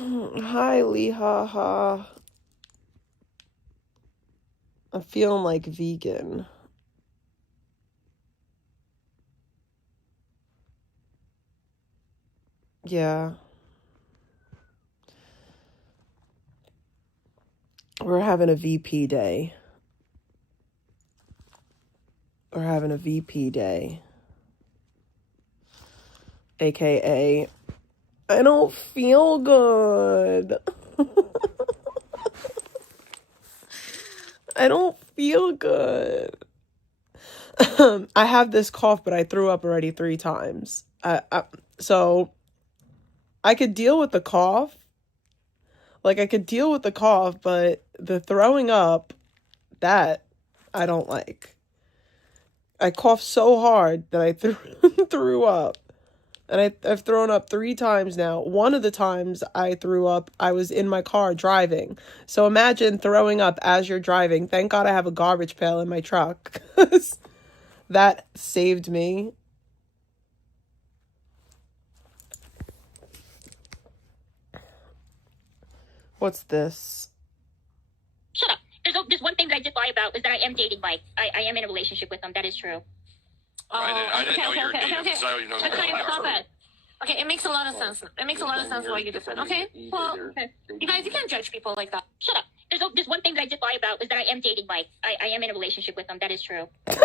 Hi, Lee, ha. I'm feeling like vegan. Yeah. We're having a VP day. We're having a VP day. AKA, I don't feel good. I don't feel good. I have this cough, but I threw up already 3 times. So I could deal with the cough. Like, I could deal with the cough, but the throwing up, that I don't like. I coughed so hard that I threw up. And I've thrown up 3 times now. One of the times I threw up, I was in my car driving. So imagine throwing up as you're driving. Thank God I have a garbage pail in my truck. That saved me. What's this? Shut up. There's one thing that I did lie about is that I am dating Mike. I am in a relationship with him. That is true. I didn't know you were dating. Okay. So you know Stop it. Okay, it makes a lot of sense. It makes a lot of sense why you different. Okay, well, you guys, you can't judge people like that. Shut up. There's one thing that I did lie about is that I am dating Mike. I am in a relationship with him. That is true. Stop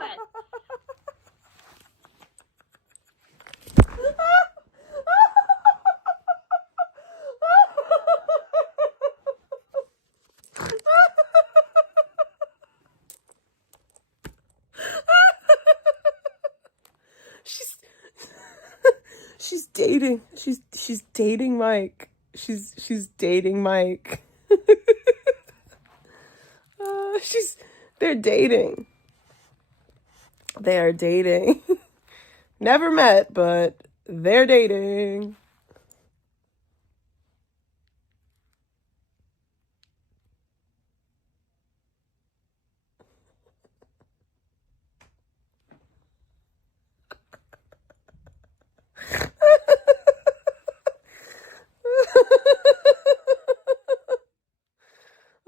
it. She's dating. She's dating Mike. She's dating Mike. They're dating. They are dating. Never met, but they're dating.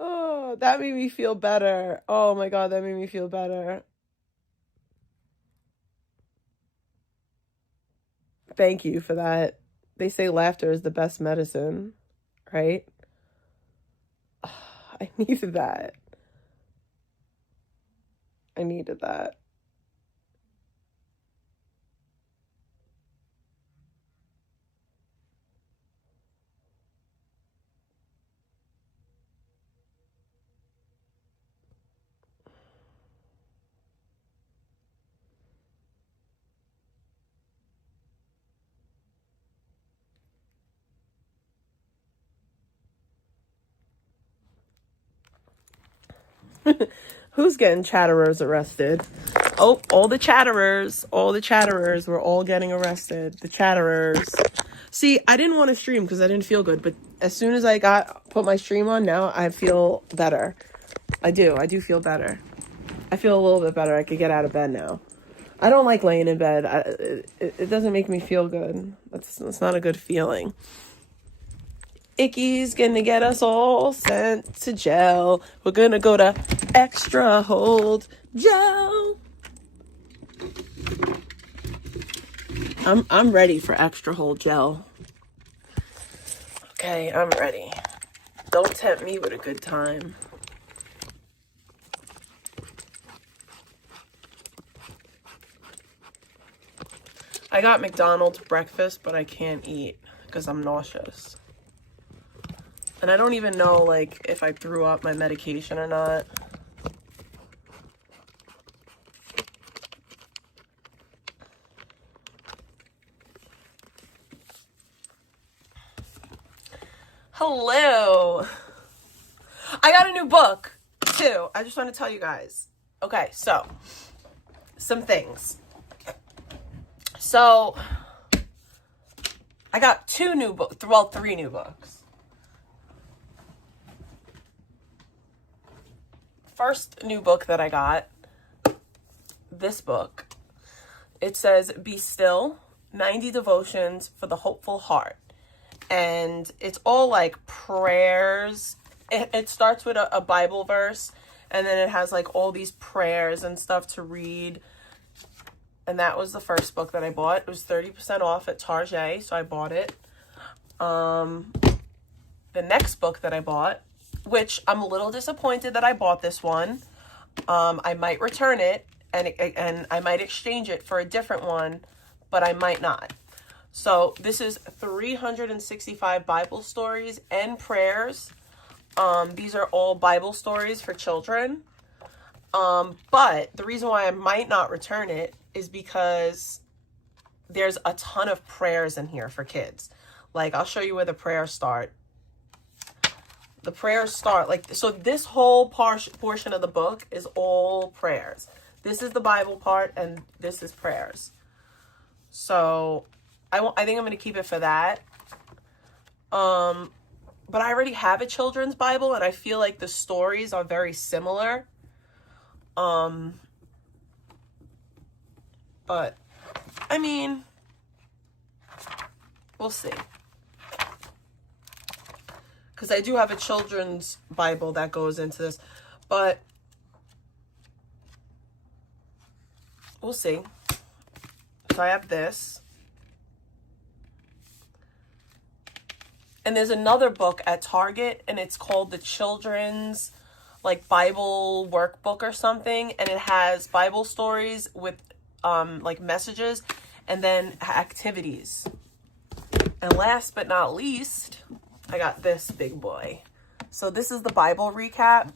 Oh, that made me feel better. Oh my God, that made me feel better. Thank you for that. They say laughter is the best medicine, right? I needed that. I needed that. Who's getting chatterers arrested? Oh, all the chatterers. We're all getting arrested. The chatterers. See, I didn't want to stream because I didn't feel good, but as soon as I put my stream on, now I feel better. I do feel better. I feel a little bit better. I could get out of bed now. I don't like laying in bed. It doesn't make me feel good. That's not a good feeling. Icky's gonna get us all sent to jail. We're gonna go to extra hold jail. I'm ready for extra hold gel. Okay, I'm ready. Don't tempt me with a good time. I got McDonald's breakfast, but I can't eat because I'm nauseous. And I don't even know, like, if I threw up my medication or not. Hello. I got a new book, too. I just want to tell you guys. Okay, so, some things. So, I got 2 new books, well, 3 new books. First new book that I got, this book, it says, "Be still 90 devotions for the hopeful heart. And it's all like prayers. It starts with a Bible verse, and then it has like all these prayers and stuff to read. And that was the first book that I bought. It was 30% off at Target, so I bought it. The next book that I bought, which I'm a little disappointed that I bought this one. I might return it, and I might exchange it for a different one, but I might not. So this is 365 Bible stories and prayers. These are all Bible stories for children. But the reason why I might not return it is because there's a ton of prayers in here for kids. Like, I'll show you where the prayers start. The prayers start like, so this whole portion of the book is all prayers. This is the Bible part, and this is prayers. So I think I'm going to keep it for that. But I already have a children's Bible, and I feel like the stories are very similar. But I mean, we'll see. Because I do have a children's Bible that goes into this, but we'll see. So I have this. And there's another book at Target, and it's called the Children's like Bible Workbook or something. And it has Bible stories with like messages and then activities. And last but not least, I got this big boy. So this is the Bible recap.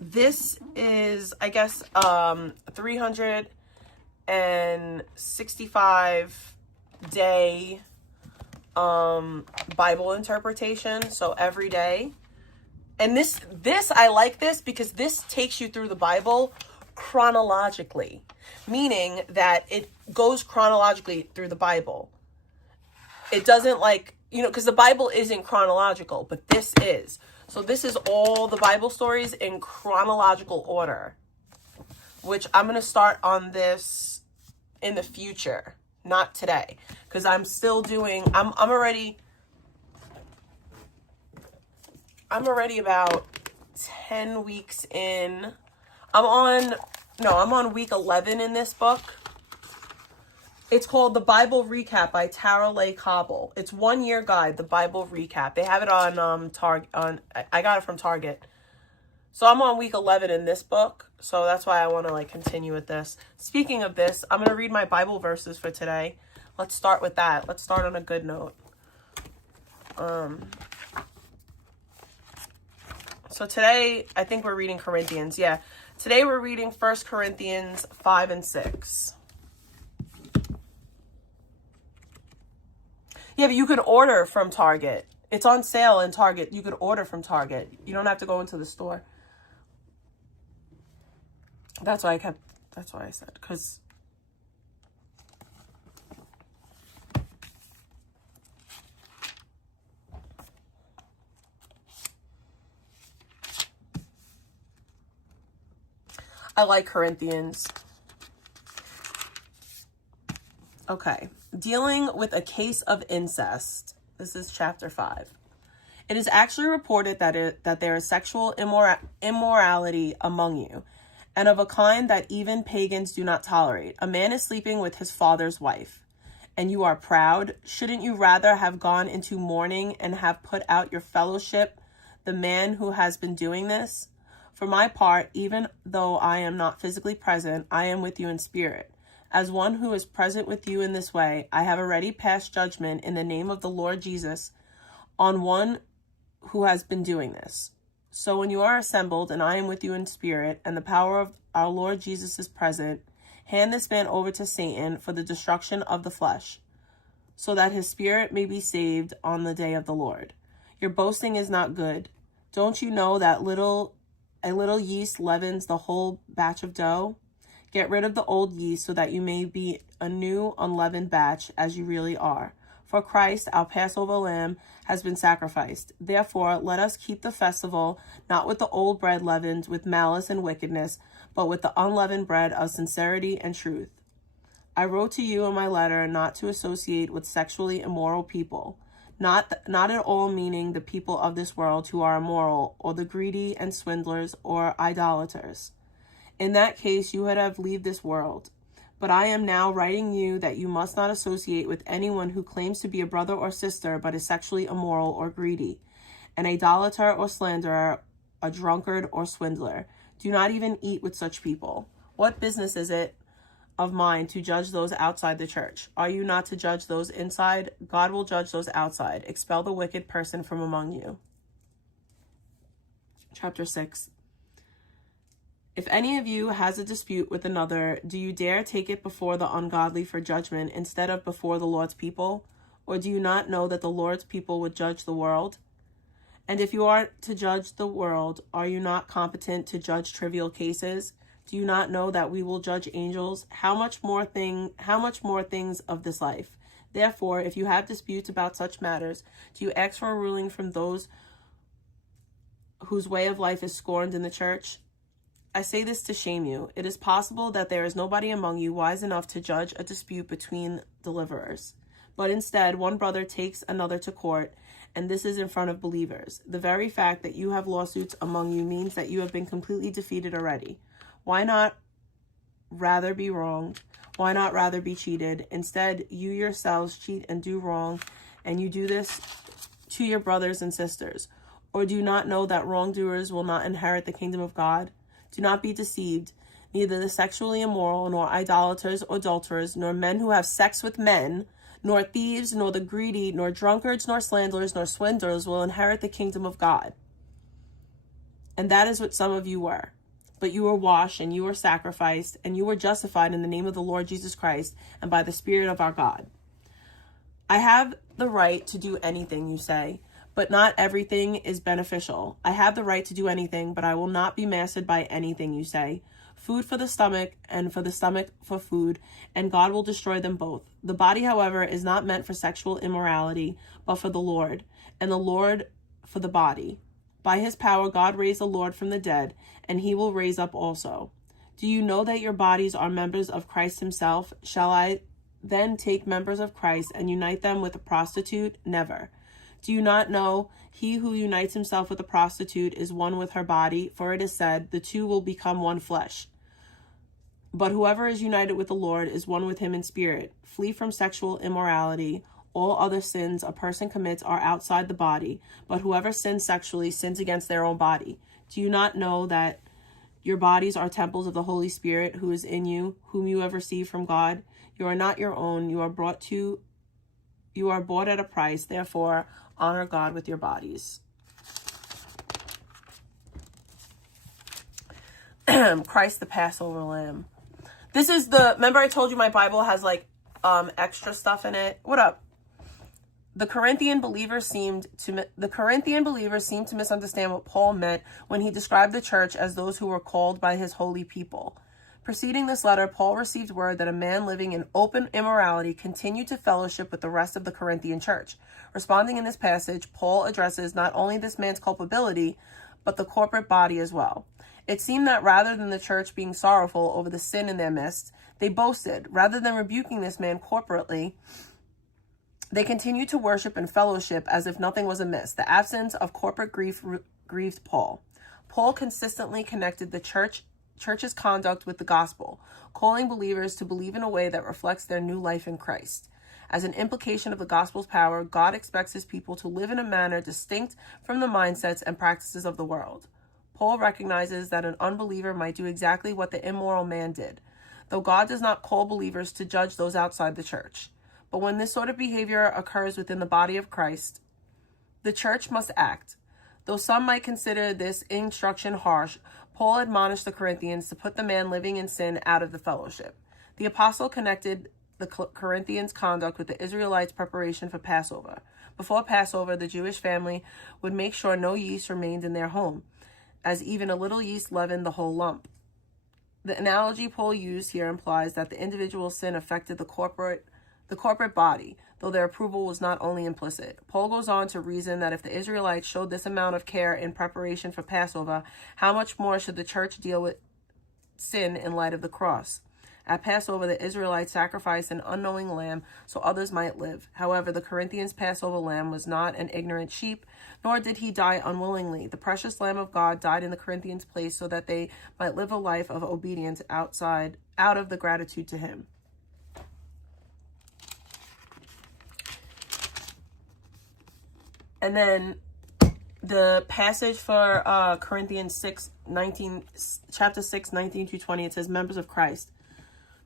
This is, I guess, 365 day Bible interpretation. So every day. And this I like this because this takes you through the Bible chronologically, meaning that it goes chronologically through the Bible. It doesn't like, because the Bible isn't chronological, but this is. So this is all the Bible stories in chronological order, which I'm going to start on this in the future, not today, because I'm still doing, I'm already about 10 weeks in. I'm on week 11 in this book. It's called The Bible Recap by Tara Leigh Cobble. It's 1 year guide, The Bible Recap. They have it on Target. I got it from Target. So I'm on week 11 in this book. So that's why I want to like continue with this. Speaking of this, I'm going to read my Bible verses for today. Let's start with that. Let's start on a good note. So today, I think we're reading Corinthians. Yeah. Today we're reading 1 Corinthians 5 and 6. Yeah, but you can order from Target. It's on sale in Target. You can order from Target. You don't have to go into the store. That's why I said, because I like Corinthians. Okay. Dealing with a case of incest. This is chapter 5. It is actually reported that there is sexual immorality among you, and of a kind that even pagans do not tolerate. A man is sleeping with his father's wife, and you are proud. Shouldn't you rather have gone into mourning and have put out your fellowship, the man who has been doing this? For my part, even though I am not physically present, I am with you in spirit. As one who is present with you in this way, I have already passed judgment in the name of the Lord Jesus on one who has been doing this. So when you are assembled, and I am with you in spirit, and the power of our Lord Jesus is present, hand this man over to Satan for the destruction of the flesh, so that his spirit may be saved on the day of the Lord. Your boasting is not good. Don't you know that a little yeast leavens the whole batch of dough? Get rid of the old yeast so that you may be a new unleavened batch as you really are. For Christ, our Passover lamb, has been sacrificed. Therefore, let us keep the festival not with the old bread leavened with malice and wickedness, but with the unleavened bread of sincerity and truth. I wrote to you in my letter not to associate with sexually immoral people, not at all meaning the people of this world who are immoral, or the greedy and swindlers or idolaters. In that case, you would have left this world. But I am now writing you that you must not associate with anyone who claims to be a brother or sister but is sexually immoral or greedy, an idolater or slanderer, a drunkard or swindler. Do not even eat with such people. What business is it of mine to judge those outside the church? Are you not to judge those inside? God will judge those outside. Expel the wicked person from among you. Chapter 6. If any of you has a dispute with another, do you dare take it before the ungodly for judgment instead of before the Lord's people? Or do you not know that the Lord's people would judge the world? And if you are to judge the world, are you not competent to judge trivial cases? Do you not know that we will judge angels? How much more things of this life? Therefore, if you have disputes about such matters, do you ask for a ruling from those whose way of life is scorned in the church? I say this to shame you. It is possible that there is nobody among you wise enough to judge a dispute between deliverers. But instead, one brother takes another to court, and this is in front of believers. The very fact that you have lawsuits among you means that you have been completely defeated already. Why not rather be wronged? Why not rather be cheated? Instead, you yourselves cheat and do wrong, and you do this to your brothers and sisters. Or do you not know that wrongdoers will not inherit the kingdom of God? Do not be deceived. Neither the sexually immoral, nor idolaters or adulterers, nor men who have sex with men, nor thieves, nor the greedy, nor drunkards, nor slanderers, nor swindlers will inherit the kingdom of God. And that is what some of you were. But you were washed, and you were sacrificed, and you were justified in the name of the Lord Jesus Christ, and by the Spirit of our God. I have the right to do anything, you say, but not everything is beneficial. I have the right to do anything, but I will not be mastered by anything, you say. Food for the stomach, and for the stomach for food, and God will destroy them both. The body, however, is not meant for sexual immorality, but for the Lord, and the Lord for the body. By his power, God raised the Lord from the dead, and he will raise up also. Do you know that your bodies are members of Christ himself? Shall I then take members of Christ and unite them with a prostitute? Never. Do you not know he who unites himself with a prostitute is one with her body? For it is said, the two will become one flesh. But whoever is united with the Lord is one with him in spirit. Flee from sexual immorality. All other sins a person commits are outside the body, but whoever sins sexually sins against their own body. Do you not know that your bodies are temples of the Holy Spirit who is in you, whom you have received from God? You are not your own. You are bought at a price. Therefore, honor God with your bodies. Christ the Passover Lamb. This is remember I told you my Bible has like extra stuff in it? What up? The Corinthian believers seemed to misunderstand what Paul meant when he described the church as those who were called by his holy people. Preceding this letter, Paul received word that a man living in open immorality continued to fellowship with the rest of the Corinthian church. Responding in this passage, Paul addresses not only this man's culpability, but the corporate body as well. It seemed that rather than the church being sorrowful over the sin in their midst, they boasted. Rather than rebuking this man corporately, they continued to worship and fellowship as if nothing was amiss. The absence of corporate grief grieved Paul. Paul consistently connected the church's conduct with the gospel, calling believers to believe in a way that reflects their new life in Christ. As an implication of the gospel's power, God expects his people to live in a manner distinct from the mindsets and practices of the world. Paul recognizes that an unbeliever might do exactly what the immoral man did, though God does not call believers to judge those outside the church. But when this sort of behavior occurs within the body of Christ, the church must act. Though some might consider this instruction harsh, Paul admonished the Corinthians to put the man living in sin out of the fellowship. The apostle connected the Corinthians' conduct with the Israelites' preparation for Passover. Before Passover, the Jewish family would make sure no yeast remained in their home, as even a little yeast leavened the whole lump. The analogy Paul used here implies that the individual sin affected the corporate body, though their approval was not only implicit. Paul goes on to reason that if the Israelites showed this amount of care in preparation for Passover, how much more should the church deal with sin in light of the cross. At Passover, the Israelites sacrificed an unknowing lamb so others might live. However, the Corinthians' Passover lamb was not an ignorant sheep, nor did he die unwillingly. The precious Lamb of God died in the Corinthians' place so that they might live a life of obedience out of the gratitude to him. And then the passage for Corinthians 6:19, chapter 6, 19 to 20, it says, members of Christ.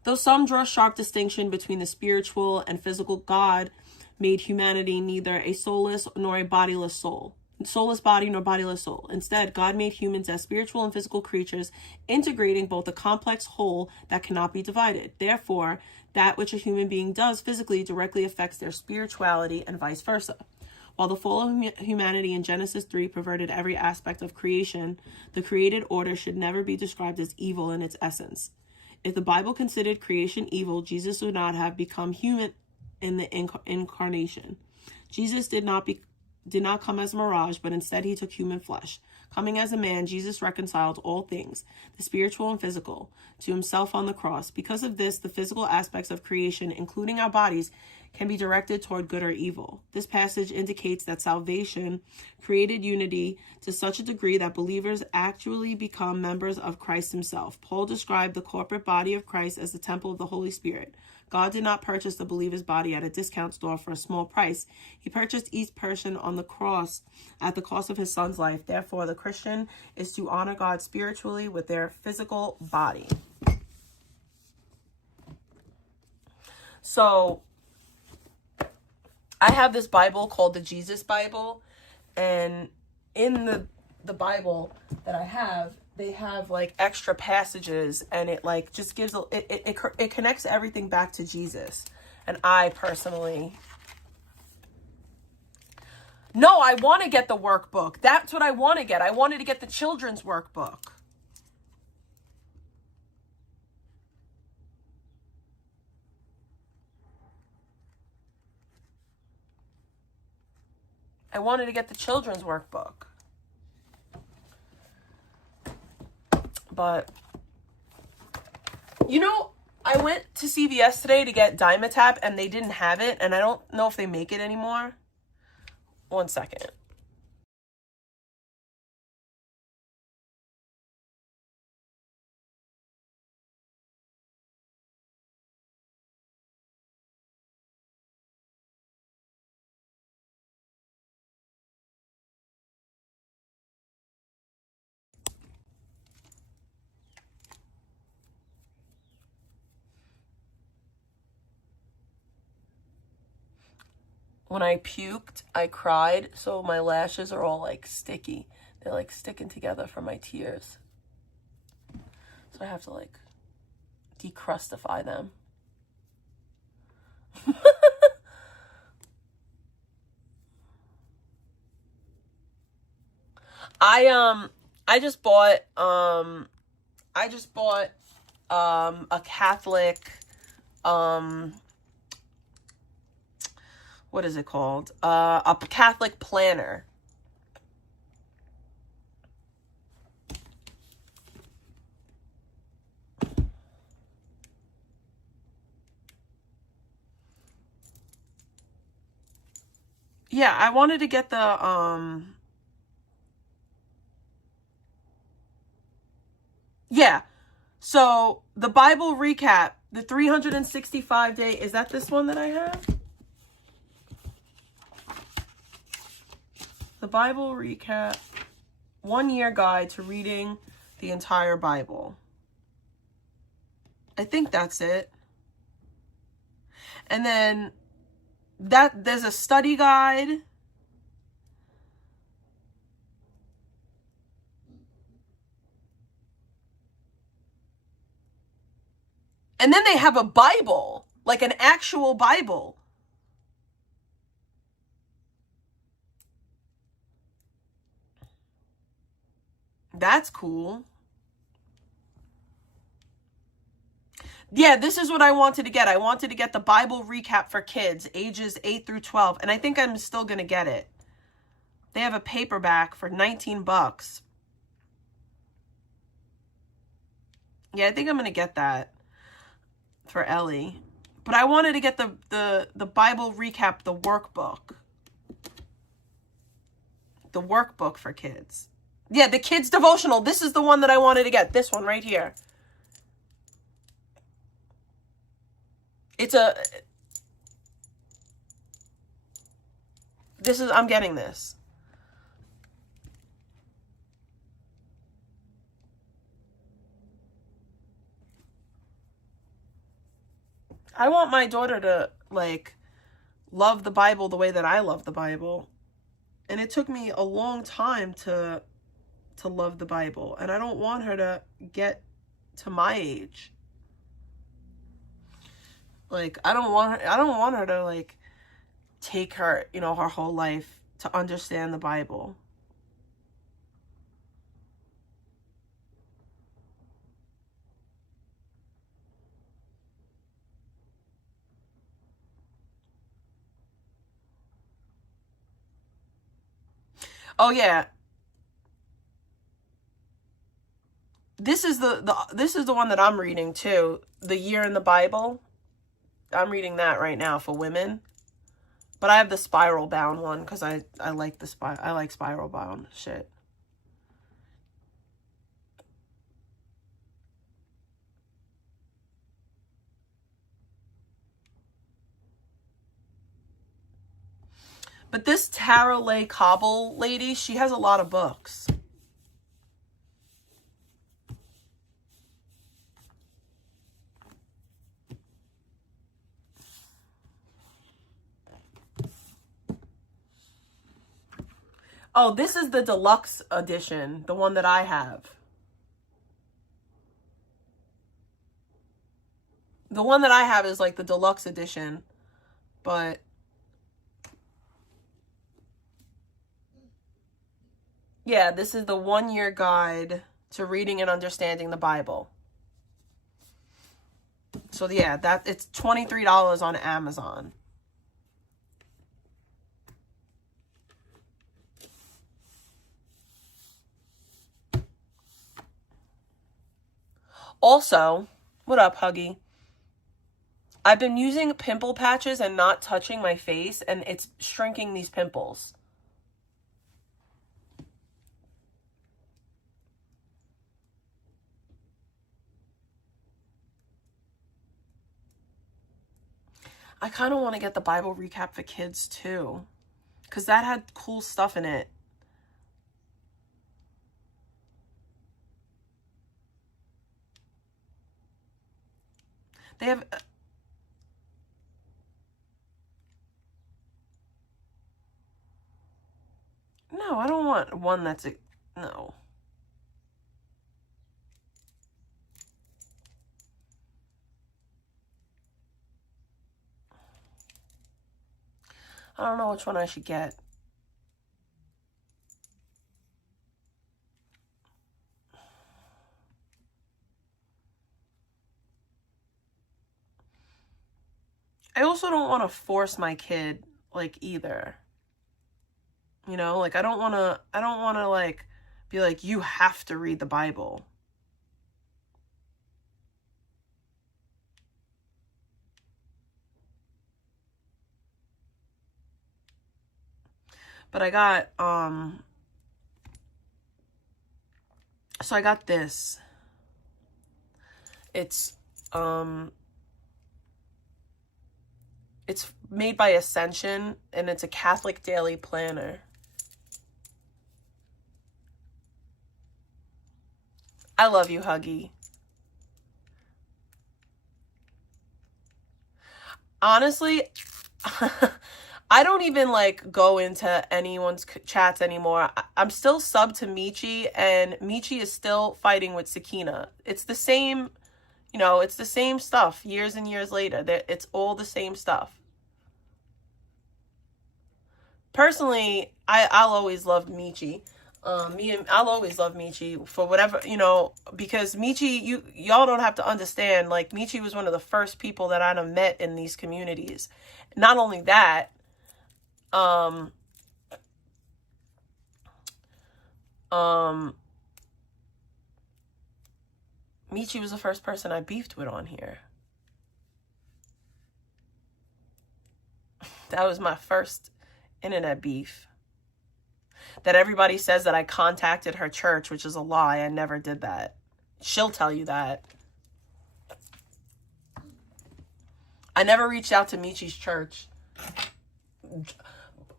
Though some draw sharp distinction between the spiritual and physical, God made humanity neither a soulless nor a bodiless soul. Soulless body nor bodiless soul. Instead, God made humans as spiritual and physical creatures, integrating both a complex whole that cannot be divided. Therefore, that which a human being does physically directly affects their spirituality and vice versa. While the fall of humanity in Genesis 3 perverted every aspect of creation, the created order should never be described as evil in its essence. If the Bible considered creation evil, Jesus would not have become human in the incarnation. Jesus did not come as a mirage, but instead he took human flesh. Coming as a man, Jesus reconciled all things, the spiritual and physical, to himself on the cross. Because of this, the physical aspects of creation, including our bodies, can be directed toward good or evil. This passage indicates that salvation created unity to such a degree that believers actually become members of Christ himself. Paul described the corporate body of Christ as the temple of the Holy Spirit. God did not purchase the believer's body at a discount store for a small price. He purchased each person on the cross at the cost of his son's life. Therefore, the Christian is to honor God spiritually with their physical body. So, I have this Bible called the Jesus Bible, and in the Bible that I have, they have like extra passages, and it like just gives it connects everything back to Jesus. And I personally, no, I want to get the workbook. That's what I want to get. I wanted to get the children's workbook. I wanted to get the children's workbook. But, you know, I went to CVS today to get Dimetap, and they didn't have it, and I don't know if they make it anymore. 1 second. When I puked, I cried, so my lashes are all like sticky. They're like sticking together from my tears. So I have to like decrustify them. I just bought a Catholic what is it called? A Catholic planner. Yeah, I wanted to get the yeah. So the Bible recap, the 365-day, is that this one that I have? The Bible recap, 1-year guide to reading the entire Bible. I think that's it. And then there's a study guide. And then they have a Bible, like an actual Bible. That's cool. Yeah, this is what I wanted to get. I wanted to get the Bible recap for kids, ages 8 through 12. And I think I'm still going to get it. They have a paperback for $19. Yeah, I think I'm going to get that for Ellie. But I wanted to get the Bible recap, the workbook. The workbook for kids. Yeah, the kids devotional. This is the one that I wanted to get. This one right here. I'm getting this. I want my daughter to, like, love the Bible the way that I love the Bible. And it took me a long time to love the Bible. And I don't want her to get to my age. Like, I don't want her to, like, take her, you know, her whole life to understand the Bible. Oh yeah. This is the one that I'm reading too. The Year in the Bible. I'm reading that right now for women. But I have the spiral bound one because I like I like spiral bound shit. But this Tara Leigh Cobble lady, she has a lot of books. Oh, this is the deluxe edition, the one that I have. The one that I have is like the deluxe edition, but yeah, this is the 1-year guide to reading and understanding the Bible. So yeah, it's $23 on Amazon. Also, what up, Huggy? I've been using pimple patches and not touching my face, and it's shrinking these pimples. I kind of want to get the Bible recap for kids too, because that had cool stuff in it. They have... No, I don't want one that's... No. I don't know which one I should get. I also don't want to force my kid, like, either. You know, like, I don't want to, like, be like, you have to read the Bible. But I got, so I got this. It's made by Ascension, and it's a Catholic daily planner. I love you, Huggy. Honestly, I don't even, like, go into anyone's chats anymore. I'm still subbed to Michi, and Michi is still fighting with Sakina. It's the same, you know, it's the same stuff years and years later. It's all the same stuff. Personally, I'll always love Michi. I'll always love Michi for whatever, you know, because Michi, y'all don't have to understand, like, Michi was one of the first people that I'd have met in these communities. Not only that, Michi was the first person I beefed with on here. That was my first internet beef. That everybody says that I contacted her church, which is a lie. I never did that. She'll tell you that. I never reached out to Michi's church.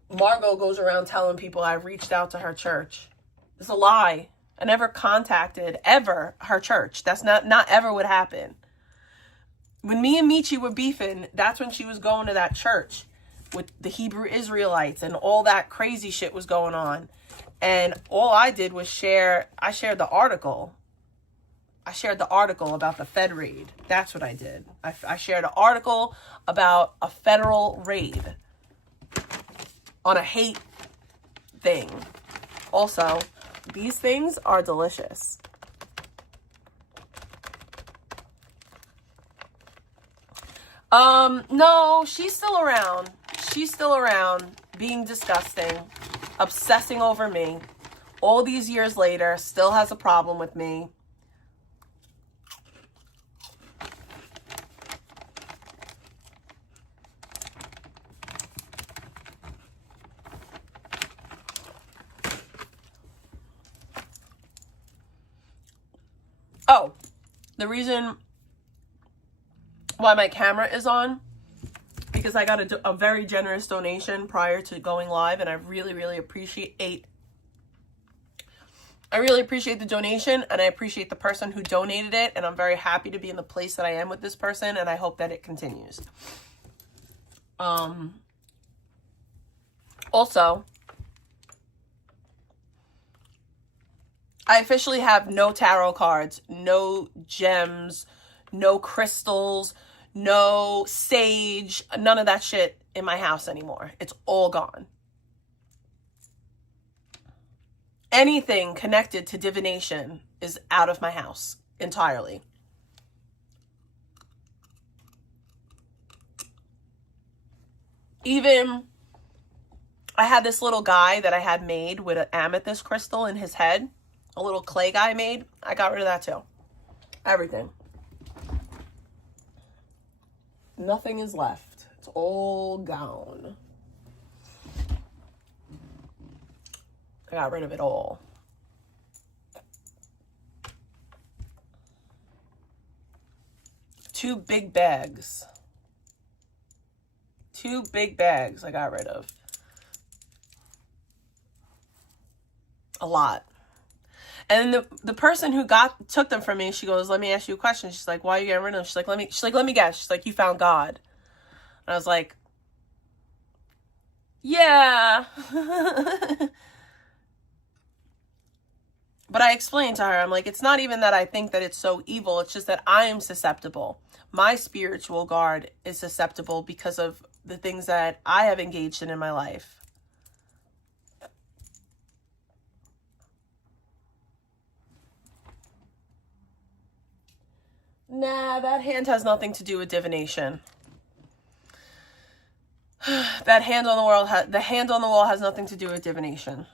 Margot goes around telling people I reached out to her church. It's a lie. I never contacted, ever, her church. That's not ever would happen. When me and Michi were beefing, that's when she was going to that church with the Hebrew Israelites and all that crazy shit was going on. And all I did was I shared the article. I shared the article about the Fed raid. That's what I did. I shared an article about a federal raid on a hate thing. Also, these things are delicious. No, she's still around. She's still around, being disgusting, obsessing over me. All these years later, still has a problem with me. Oh, the reason why my camera is on, because I got a very generous donation prior to going live, and I really, really appreciate the donation, and I appreciate the person who donated it, and I'm very happy to be in the place that I am with this person, and I hope that it continues. Also, I officially have no tarot cards, no gems, no crystals, no sage, none of that shit in my house anymore. It's all gone. Anything connected to divination is out of my house entirely. Even, I had this little guy that I had made with an amethyst crystal in his head. A little clay guy made. I got rid of that too. Everything. Nothing is left. It's all gone. I got rid of it all. Two big bags I got rid of. A lot. And the person who took them from me, she goes, "Let me ask you a question." She's like, "Why are you getting rid of them?" She's like, let me guess. She's like, "You found God." And I was like, "Yeah." But I explained to her, I'm like, it's not even that I think that it's so evil. It's just that I am susceptible. My spiritual guard is susceptible because of the things that I have engaged in my life. Nah, that hand has nothing to do with divination. That hand on the wall has nothing to do with divination.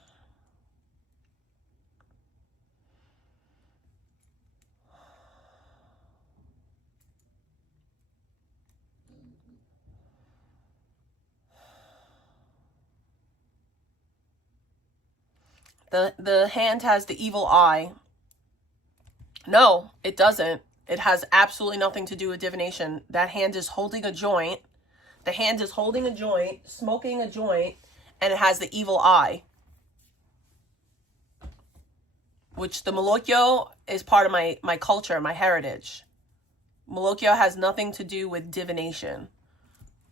The hand has the evil eye. No, it doesn't. It has absolutely nothing to do with divination. That hand is holding a joint. The hand is holding a joint, smoking a joint, and it has the evil eye. Which the Molokyo is part of my culture, my heritage. Molokyo has nothing to do with divination.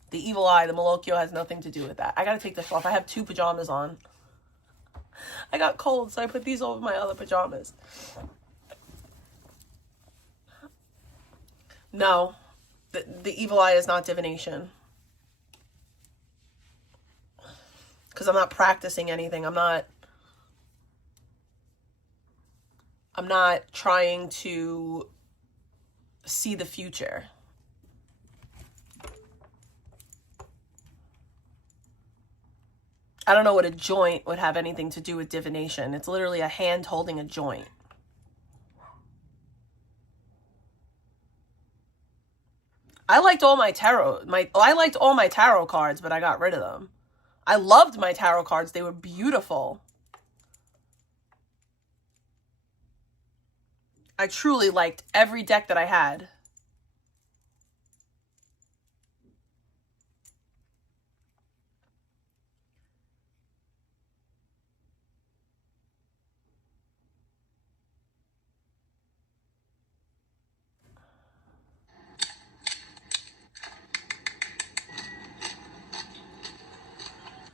The evil eye, the Molokyo, has nothing to do with that. I gotta take this off. I have 2 pajamas on. I got cold, so I put these over my other pajamas. No, the evil eye is not divination. Because I'm not practicing anything. I'm not trying to see the future. I don't know what a joint would have anything to do with divination. It's literally a hand holding a joint. I liked all my tarot cards, but I got rid of them. I loved my tarot cards. They were beautiful. I truly liked every deck that I had.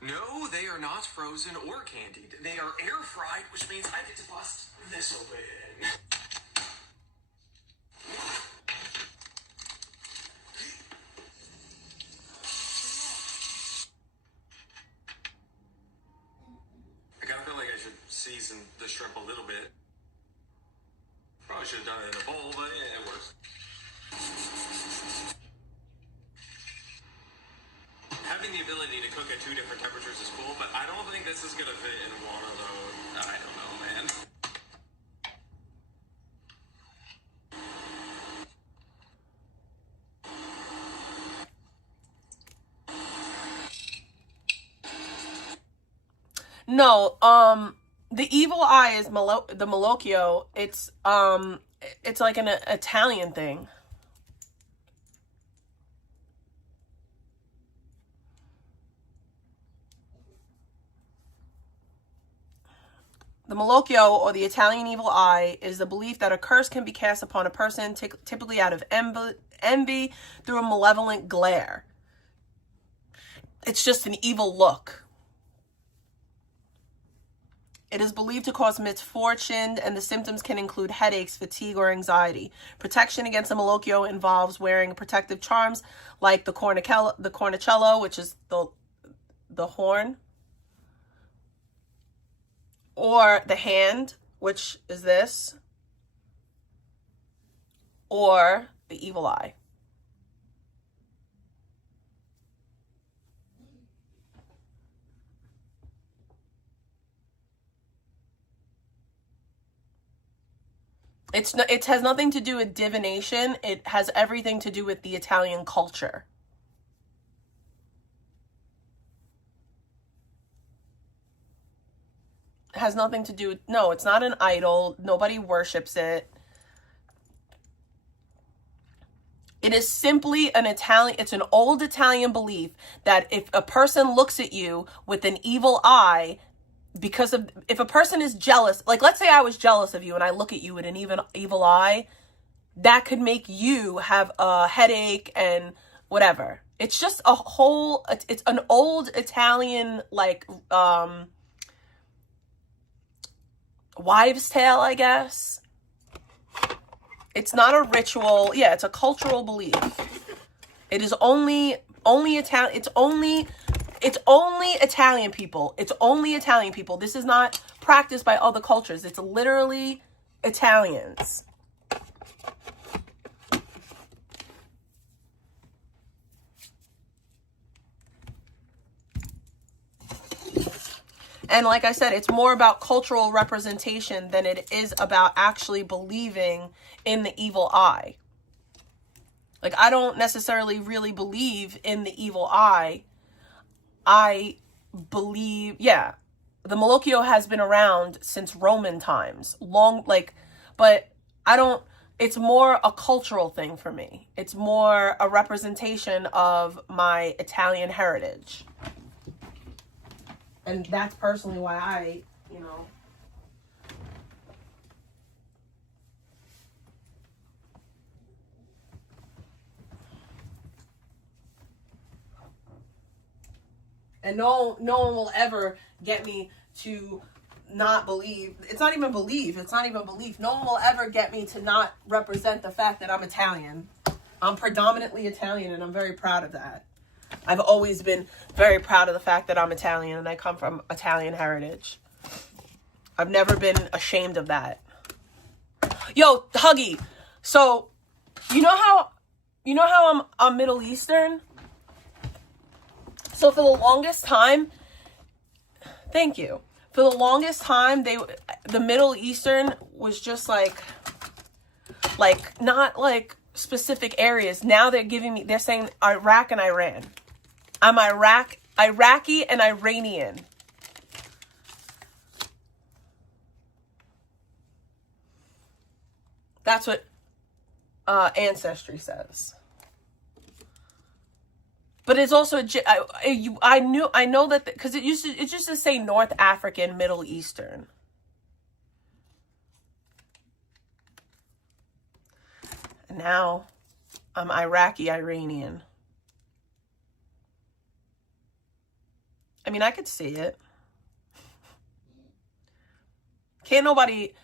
No, they are not frozen or candied. They are air fried, which means I get to bust this open. I kind of feel like I should season the shrimp a little bit. Probably should have done it in a bowl, but yeah, it works. Having the ability to cook at 2 different temperatures is cool, but I don't think this is gonna fit in one of those. I don't know, man. No, the evil eye is the Malocchio. It's like an Italian thing. The Malocchio, or the Italian evil eye, is the belief that a curse can be cast upon a person, typically out of envy through a malevolent glare. It's just an evil look. It is believed to cause misfortune, and the symptoms can include headaches, fatigue, or anxiety. Protection against the Malocchio involves wearing protective charms like the cornicello, which is the horn, or the hand, which is this, or the evil eye. It has nothing to do with divination. It has everything to do with the Italian culture. It has nothing to do with, no, it's not an idol. Nobody worships it. It is simply it's an old Italian belief that if a person looks at you with an evil eye, if a person is jealous, like let's say I was jealous of you and I look at you with an evil eye, that could make you have a headache and whatever. It's just it's an old Italian, like, wives' tale, I guess. It's not a ritual. Yeah, it's a cultural belief. It is only Italian. It's only Italian people. It's only Italian people. This is not practiced by other cultures. It's literally Italians. And like I said, it's more about cultural representation than it is about actually believing in the evil eye. Like, I don't necessarily really believe in the evil eye. I believe, yeah, the Malocchio has been around since Roman times, but it's more a cultural thing for me. It's more a representation of my Italian heritage. And that's personally why I, and no one will ever get me to not believe. It's not even belief. It's not even belief. No one will ever get me to not represent the fact that I'm Italian. I'm predominantly Italian, and I'm very proud of that. I've always been very proud of the fact that I'm Italian and I come from Italian heritage. I've never been ashamed of that. Yo, Huggy. So, you know how I'm Middle Eastern? So for the longest time, thank you. For the longest time, the Middle Eastern was just like not like specific areas. Now they're giving me, they're saying Iraq and Iran. I'm Iraqi and Iranian. That's what Ancestry says. But it's also I know that because it used to say North African, Middle Eastern. And now I'm Iraqi Iranian. I mean, I could see it. Can't nobody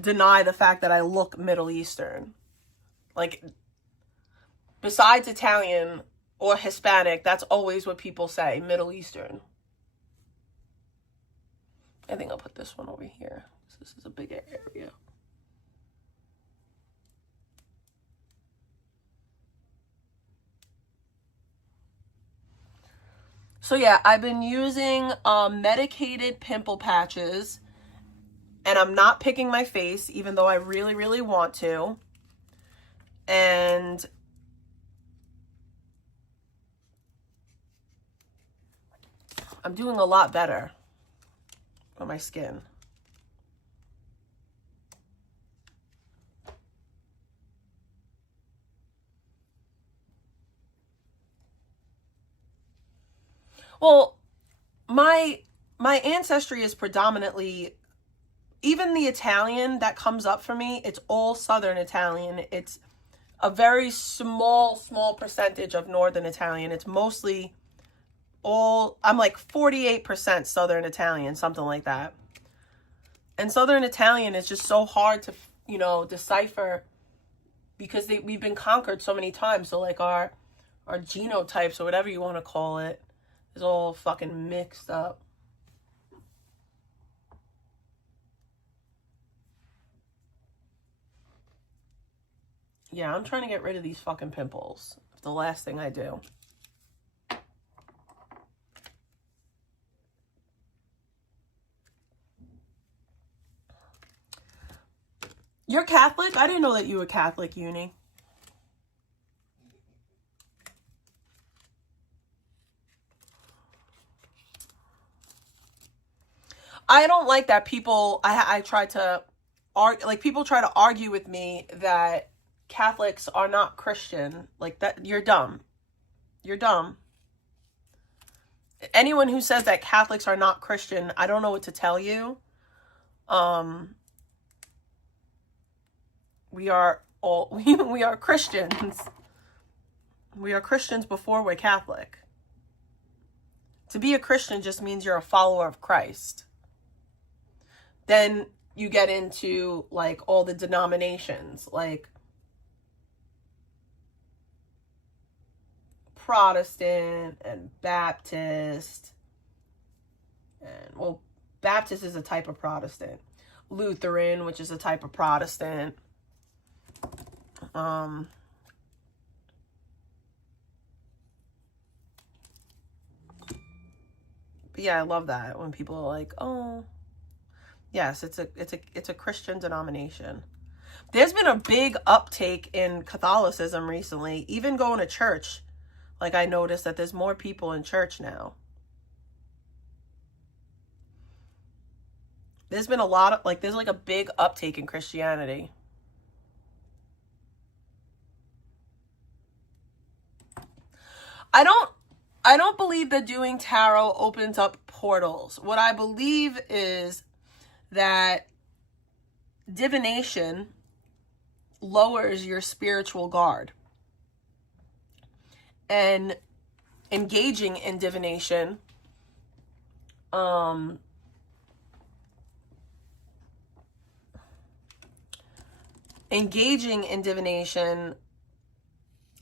deny the fact that I look Middle Eastern. Like, besides Italian or Hispanic, that's always what people say, Middle Eastern. I think I'll put this one over here. This is a bigger area. So yeah, I've been using medicated pimple patches, and I'm not picking my face, even though I really, really want to. And I'm doing a lot better on my skin. Well, my ancestry is predominantly, even the Italian that comes up for me, it's all Southern Italian. It's a very small percentage of Northern Italian. It's mostly all, I'm like 48% Southern Italian, something like that. And Southern Italian is just so hard to, you know, decipher because we've been conquered so many times. So like our genotypes or whatever you want to call it is all fucking mixed up. Yeah, I'm trying to get rid of these fucking pimples. It's the last thing I do. You're Catholic? I didn't know that you were Catholic, Uni. I don't like that people, I try to argue, like people try to argue with me that Catholics are not Christian. Like that, you're dumb. You're dumb. Anyone who says that Catholics are not Christian, I don't know what to tell you. We are Christians. We are Christians before we're Catholic. To be a Christian just means you're a follower of Christ. Then you get into like all the denominations, like Protestant and Baptist. And well, Baptist is a type of Protestant. Lutheran, which is a type of Protestant. But yeah, I love that when people are like, "Oh, yes, it's a Christian denomination." There's been a big uptake in Catholicism recently, even going to church. Like I noticed that there's more people in church now. There's been a lot of there's like a big uptake in Christianity. I don't believe that doing tarot opens up portals. What I believe is that divination lowers your spiritual guard. And engaging in divination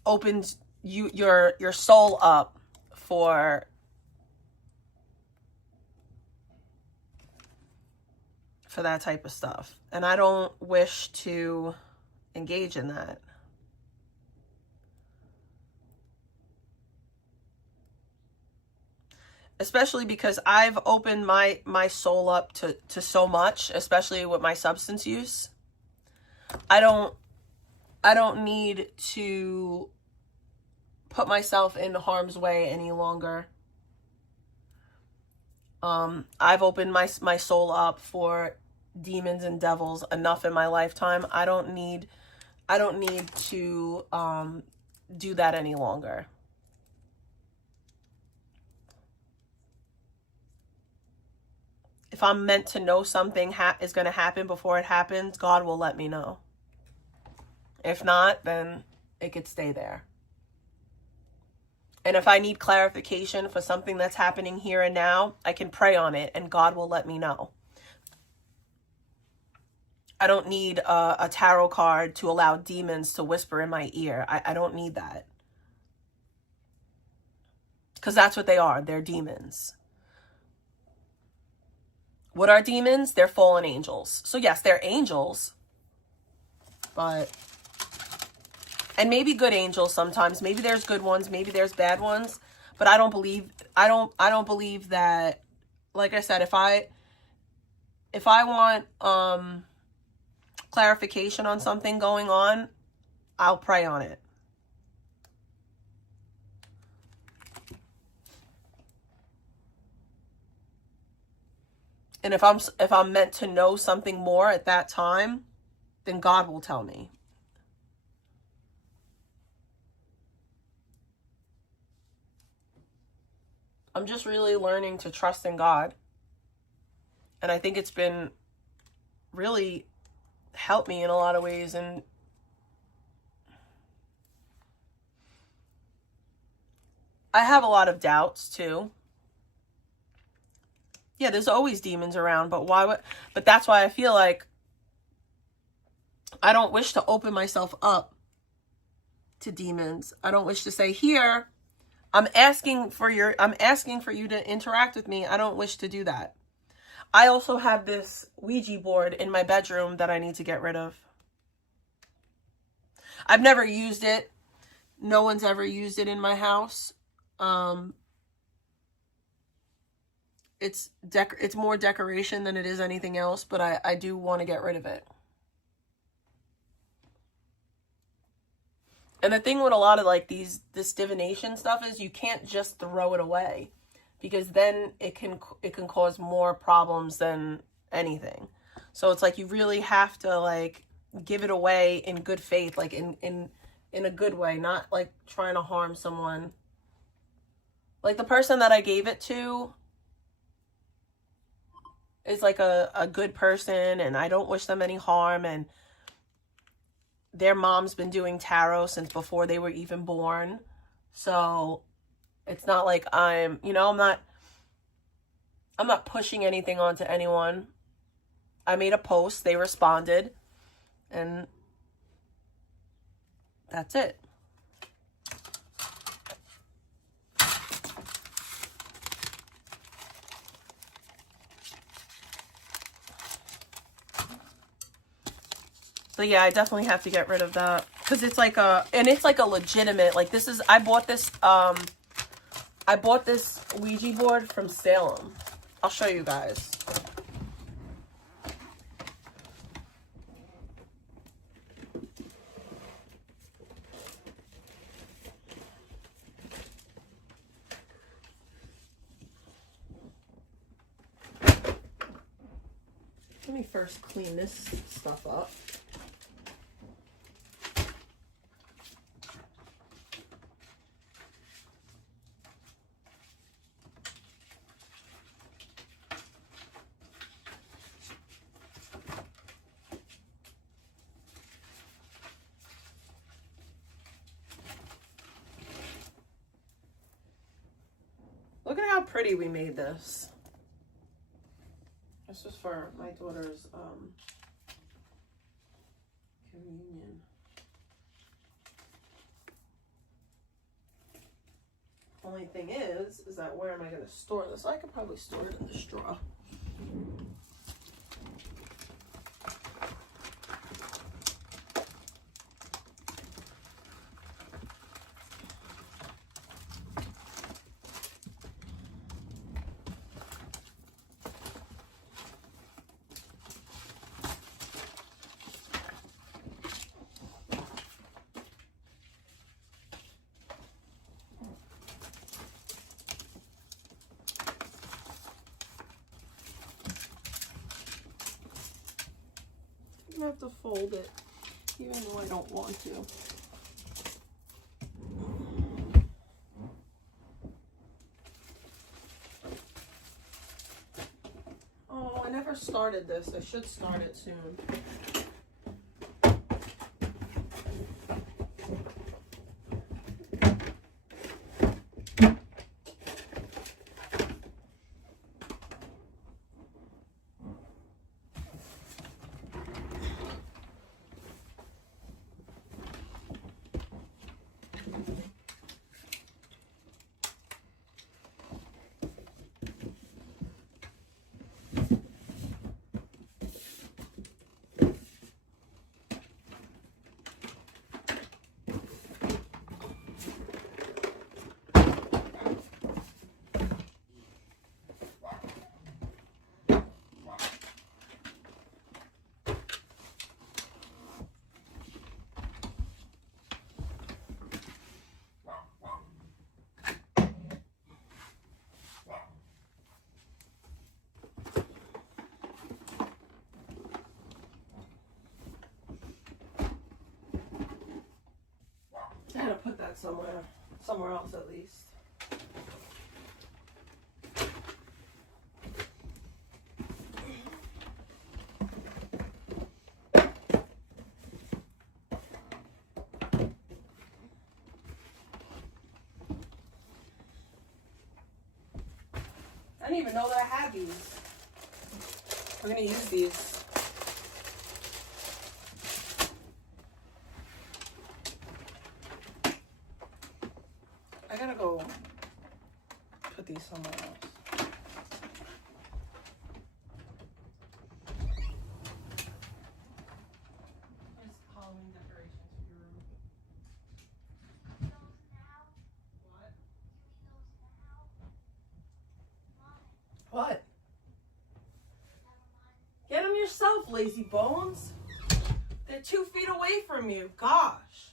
opens your soul up for that type of stuff. And I don't wish to engage in that. Especially because I've opened my soul up to so much, especially with my substance use. I don't I don't need to put myself in harm's way any longer. I've opened my soul up for demons and devils enough in my lifetime. I don't need to do that any longer. If I'm meant to know something is going to happen before it happens, God will let me know. If not, then it could stay there. And if I need clarification for something that's happening here and now, I can pray on it and God will let me know. I don't need a tarot card to allow demons to whisper in my ear. I don't need that. Because that's what they are. They're demons. What are demons? They're fallen angels. So yes, they're angels. But, and maybe good angels sometimes. Maybe there's good ones. Maybe there's bad ones. But I don't believe that, like I said, if I want clarification on something going on, I'll pray on it. And if I'm meant to know something more at that time, then God will tell me. I'm just really learning to trust in God. And I think it's been really helped me in a lot of ways. And I have a lot of doubts too. Yeah, there's always demons around, but but that's why I feel like I don't wish to open myself up to demons. I don't wish to say, here, I'm asking for you to interact with me. I don't wish to do that. I also have this Ouija board in my bedroom that I need to get rid of. I've never used it. No one's ever used it in my house. It's more decoration than it is anything else, but I do want to get rid of it. And the thing with a lot of like this divination stuff is you can't just throw it away, because then it can cause more problems than anything. So it's like you really have to like give it away in good faith, like in a good way, not like trying to harm someone. Like the person that I gave it to is like a good person, and I don't wish them any harm, and their mom's been doing tarot since before they were even born. So it's not like I'm not pushing anything onto anyone. I made a post, they responded, and that's it. So yeah, I definitely have to get rid of that, because it's like a legitimate, like I bought this Ouija board from Salem. I'll show you guys. Let me first clean this stuff up. Look at how pretty we made this. This was for my daughter's communion. Only thing is that where am I going to store this? I could probably store it in this drawer. I have to fold it, even though I don't want to. Oh, I never started this. I should start it soon. I gotta put that somewhere else at least. I didn't even know that I had these. I'm gonna use these. I gotta go put these somewhere else. There's Halloween decorations for your room. What? Get them yourself, lazy bones. They're 2 feet away from you. Gosh.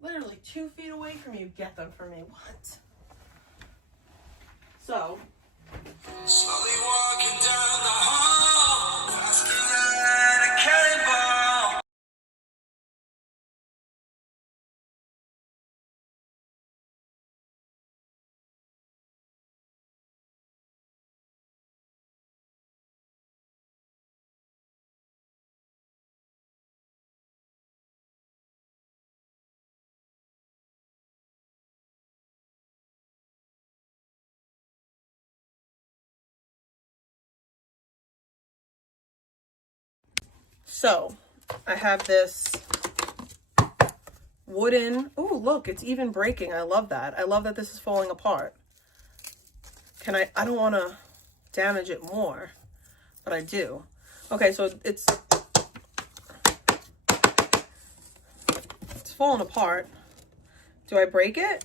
Literally 2 feet away from you. Get them for me. What? So. Slowly walking down the hall. Past the line, a cannonball. So, I have this wooden, oh, look, it's even breaking. I love that. I love that this is falling apart. I don't want to damage it more, but I do. Okay, so it's falling apart. Do I break it?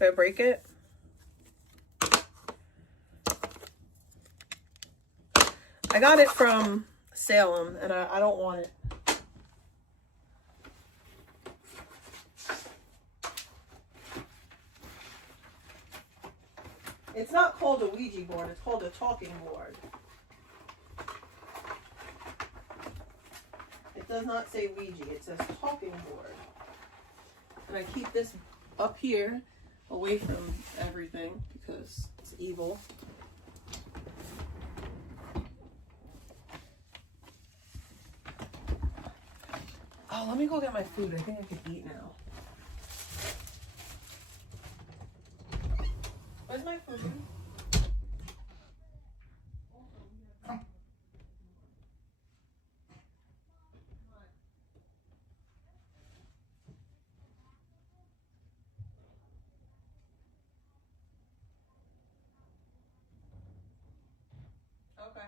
Do I break it? I got it from Salem, and I don't want it. It's not called a Ouija board, it's called a talking board. It does not say Ouija, it says talking board. And I keep this up here, away from everything, because it's evil. Oh, let me go get my food. I think I could eat now. Where's my food? Okay.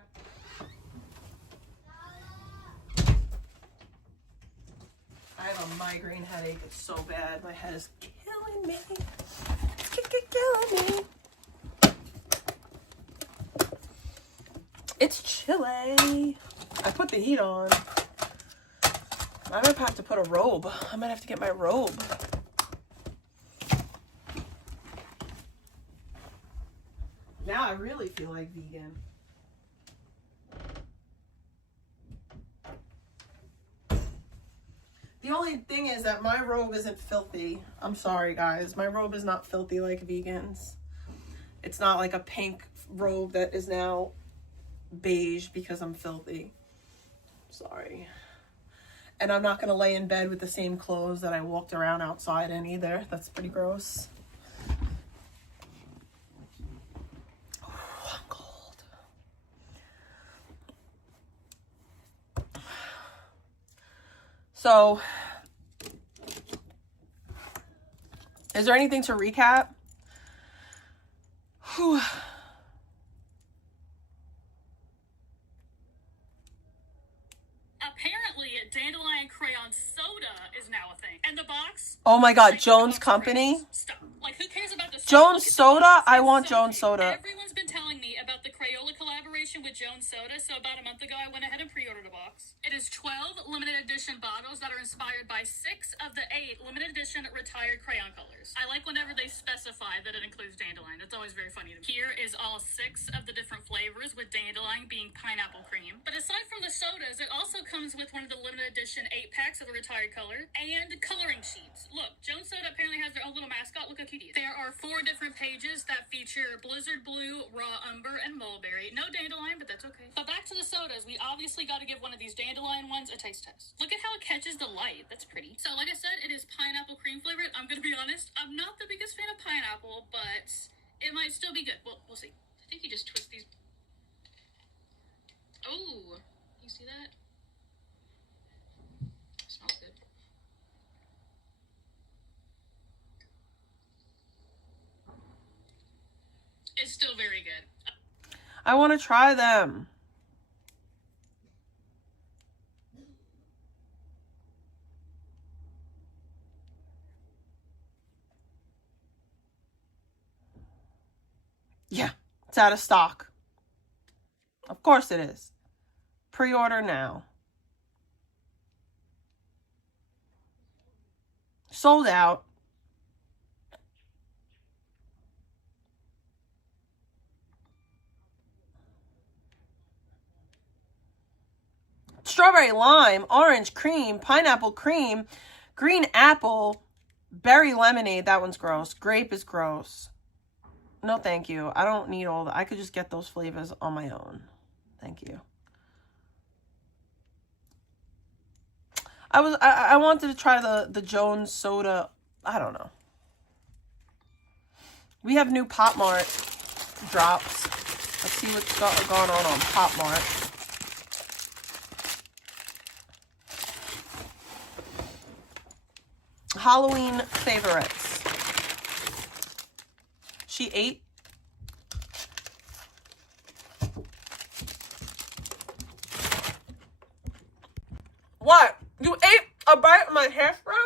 I have a migraine headache. It's so bad. My head is killing me. Killing me. It's chilly. I put the heat on. I might have to put a robe. I might have to get my robe. Now I really feel like vegan. is that my robe isn't filthy. I'm sorry, guys. My robe is not filthy like vegans. It's not like a pink robe that is now beige because I'm filthy. Sorry. And I'm not going to lay in bed with the same clothes that I walked around outside in either. That's pretty gross. Oh, I'm cold. So, is there anything to recap? Whew. Apparently, dandelion crayon soda is now a thing. And the box? Oh my god, Jones Company? Stop. Like, who cares about the Jones Soda? I want Jones Soda. Everyone's been telling me about the Crayola collaboration with Jones Soda, so about a month ago I went ahead and pre-ordered a box. It is 12 limited edition bottles that are inspired by 6 of the 8 limited edition retired crayon colors. I like whenever they specify that it includes dandelion. It's always very funny to me. Here is all 6 of the different flavors, with dandelion being pineapple cream. But aside from the sodas, it also comes with one of the limited edition 8-packs of the retired color and coloring sheets. Look, Jones Soda apparently has their own little mascot. Look how cute he is. There are 4 different pages that feature blizzard blue, raw umber, and mulberry. No dandelion, but that's okay. But back to the sodas, we obviously got to give one of these dandelion ones a taste test. Look at how it catches the light. That's pretty. So like I said, it is pineapple cream flavored. I'm gonna be honest, I'm not the biggest fan of pineapple, but it might still be good. We'll see. I think you just twist these. Oh, you see that? It smells good. It's still very good. I want to try them. Yeah, it's out of stock. Of course it is. Pre-order now. Sold out. Strawberry lime, orange cream, pineapple cream, green apple, berry lemonade. That one's gross. Grape is gross. No, thank you. I don't need all that. I could just get those flavors on my own. Thank you. I wanted to try the Jones Soda. I don't know. We have new Pop Mart drops. Let's see what's going on Pop Mart. Halloween favorites. She ate. What? You ate a bite of my hash brown?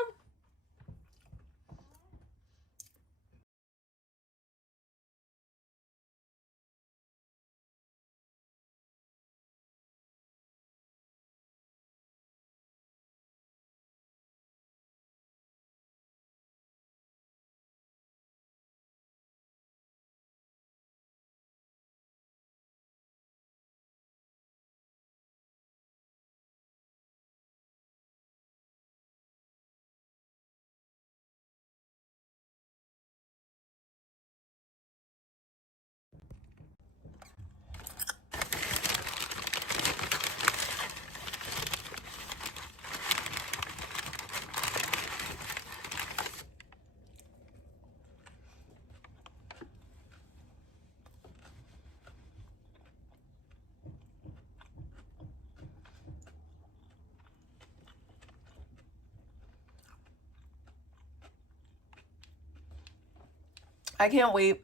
I can't wait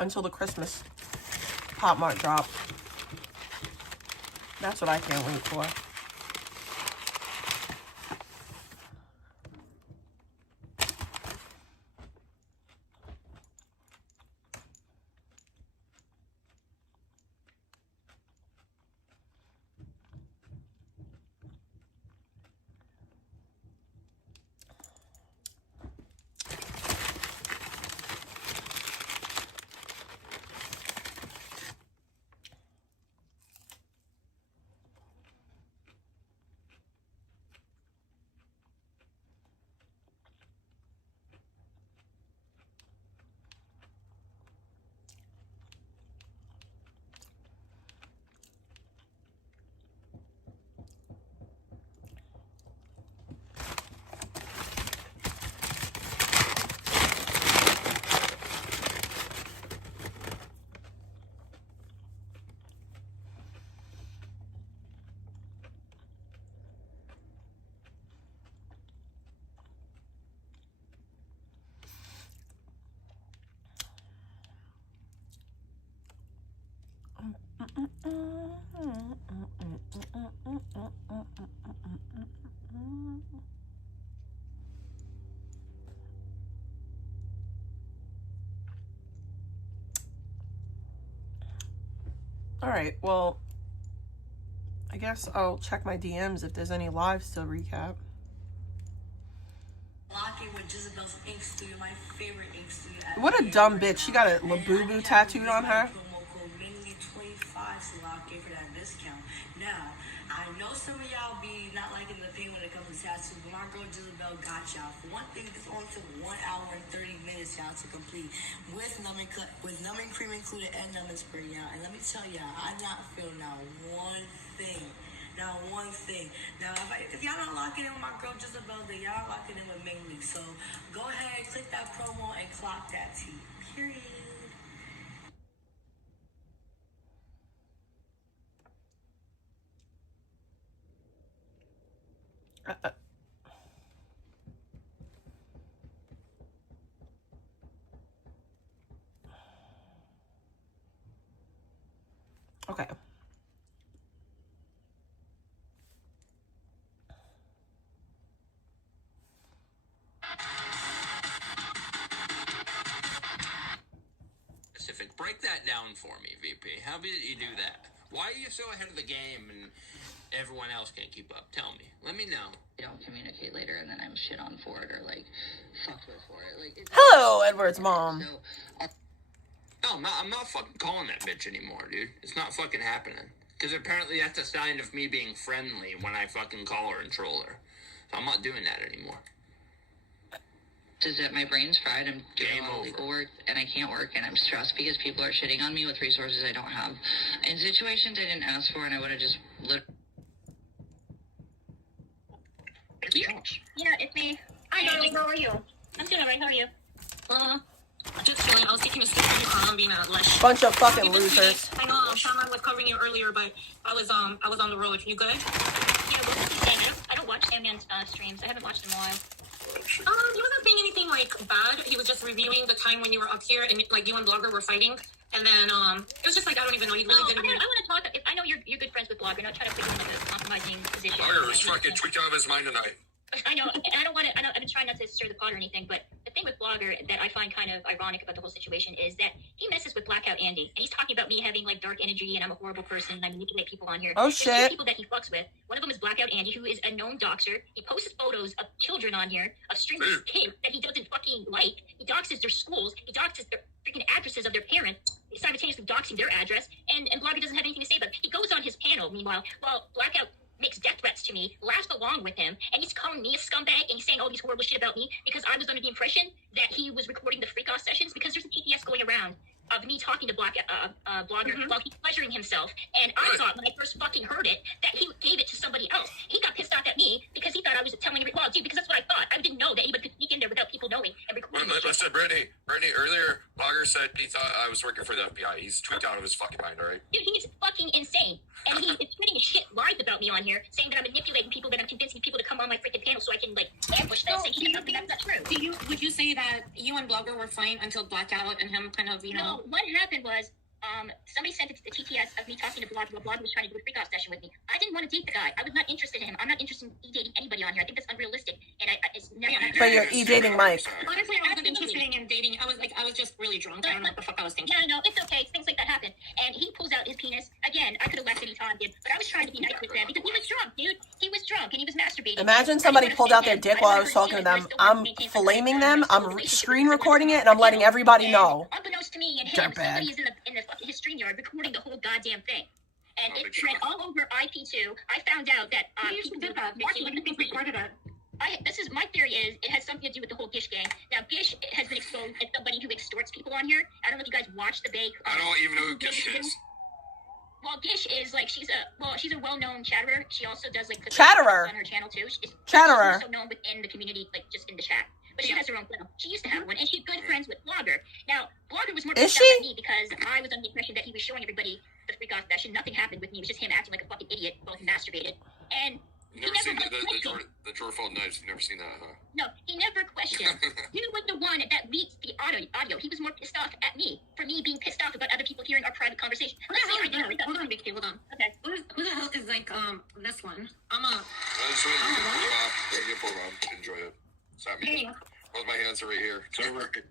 until the Christmas Pop Mart drop. That's what I can't wait for. All right, well, I guess I'll check my DMs if there's any lives to recap. Locking with Jezebel's ink studio, my favorite ink studio. What a dumb bitch. She got a Labubu tattooed on her. Promo code MINIME25 to lock in for that discount. Now, I know some of y'all be not liking the thing when it comes to tattoos, but my girl Jezebel got y'all. For one thing, this only took 1 hour and 30 minutes, y'all, to complete with numbing cream included and numbing spray, y'all. And let me tell y'all, I not feel now one thing. Now, one thing. Now, if y'all not locking in with my girl Jezebel, then y'all locking in with Mainly. So, go ahead, click that promo, and clock that tea. Period. Okay. Break that down for me, VP. How did you do that? Why are you so ahead of the game and everyone else can't keep up? Tell me. Let me know. We don't communicate later, and then I'm shit on for it or like fucked with for it. Like, hello, Edward's mom. No, I'm not fucking calling that bitch anymore, dude. It's not fucking happening. Because apparently that's a sign of me being friendly when I fucking call her and troll her. So I'm not doing that anymore. Is that my brain's fried. I'm doing all the legal work, and I can't work, and I'm stressed because people are shitting on me with resources I don't have. In situations I didn't ask for, and I would have just Yeah, it's me. Hi, darling. How are you? I'm doing alright. How are you? Just chilling. I was taking a step in your car. I'm being a lush. Bunch of fucking losers. I know. Sharma was covering you earlier, but I was on the road. You good? Yeah, well, this is Sandman. I don't watch Sandman's streams. I haven't watched him in a while. He wasn't saying anything like bad. He was just reviewing the time when you were up here and like you and Blogger were fighting. And then it was just like I don't even know. He really didn't. I want to talk. I know you're good friends with Blogger. Not trying to put him in a compromising position. Blogger was fucking tweaked out of his mind tonight. I know, and I don't want to. I've been trying not to stir the pot or anything, but the thing with Blogger that I find kind of ironic about the whole situation is that he messes with Blackout Andy, and he's talking about me having like dark energy and I'm a horrible person and I manipulate people on here. Oh There's shit! 2 people that he fucks with. One of them is Blackout Andy, who is a known doxer. He posts photos of children on here, of streamers' kids that he doesn't fucking like. He doxes their schools. He doxes their freaking addresses of their parents. He's simultaneously doxing their address, and Blogger doesn't have anything to say about it. He goes on his panel, meanwhile, while Blackout makes death threats to me, laughs along with him, and he's calling me a scumbag, and he's saying all these horrible shit about me because I was under the impression that he was recording the freak-off sessions, because there's a PTS going around of me talking to Blogger while he's pleasuring himself, and I thought when I first fucking heard it that he gave it to somebody else. He got pissed off at me because he thought I was telling him, well, dude, because that's what I thought. I didn't know that anybody could sneak in there without people knowing and recording. Listen, Brittany, earlier, Blogger said he thought I was working for the FBI. He's tweaked out of his fucking mind, alright? Dude, he's fucking insane. And he is spitting shit lies about me on here, saying that I'm manipulating people, that I'm convincing people to come on my freaking panel so I can, like, ambush them, saying something that's not true. Would you say that you and Blogger were fine until Blackout and him kind of, you know? No, what happened was, somebody sent it to the TTS of me talking to Blogger while Blogger was trying to do a freak-off session with me. I didn't want to date the guy. I was not interested in him. I'm not interested in dating anybody on here. I think that's unrealistic, and it's never happened. But you're e-dating Mike. Honestly, I wasn't interested in dating. I was just really drunk. I don't know what the fuck I was thinking. No, it's okay. Things like that happen. And he pulls out his penis. Again, I could have left any time, dude, but I was trying to be nice with him because he was drunk, dude. He was drunk, and he was masturbating. Imagine somebody pulled out their dick while I was talking to them. I'm flaming them. I'm screen recording it, and I'm letting everybody know. Unbeknownst to me and him, somebody is in his StreamYard recording the whole goddamn thing. And it went all over IP2. I found out that people did that. Mickey, what do you think recorded it? This is my theory is it has something to do with the whole Gish gang. Now, Gish has been exposed as somebody who extorts people on here. I don't know if you guys watch the Bay. I don't even know who Gish is. Well, Gish is like she's a well-known chatterer. She also does like Chatterer on her channel too. Chatterer. She's also known within the community, like just in the chat. But she has her own channel. She used to have one, and she's good friends with Blogger. Now, Blogger was more pissed off at me because I was under the impression that he was showing everybody the freak-off session. Nothing happened with me. It was just him acting like a fucking idiot while he masturbated. And You've never seen the drawer full of knives. You've never seen that, huh? No, he never questioned. You was the one that leaked the audio. He was more pissed off at me for me being pissed off about other people hearing our private conversation. Let's say I didn't. Hold on, hold on. Okay. Who the hell is like this one? I'm a. I just want to pour Bob. Enjoy it. It's not me. Both my hands are right here. So,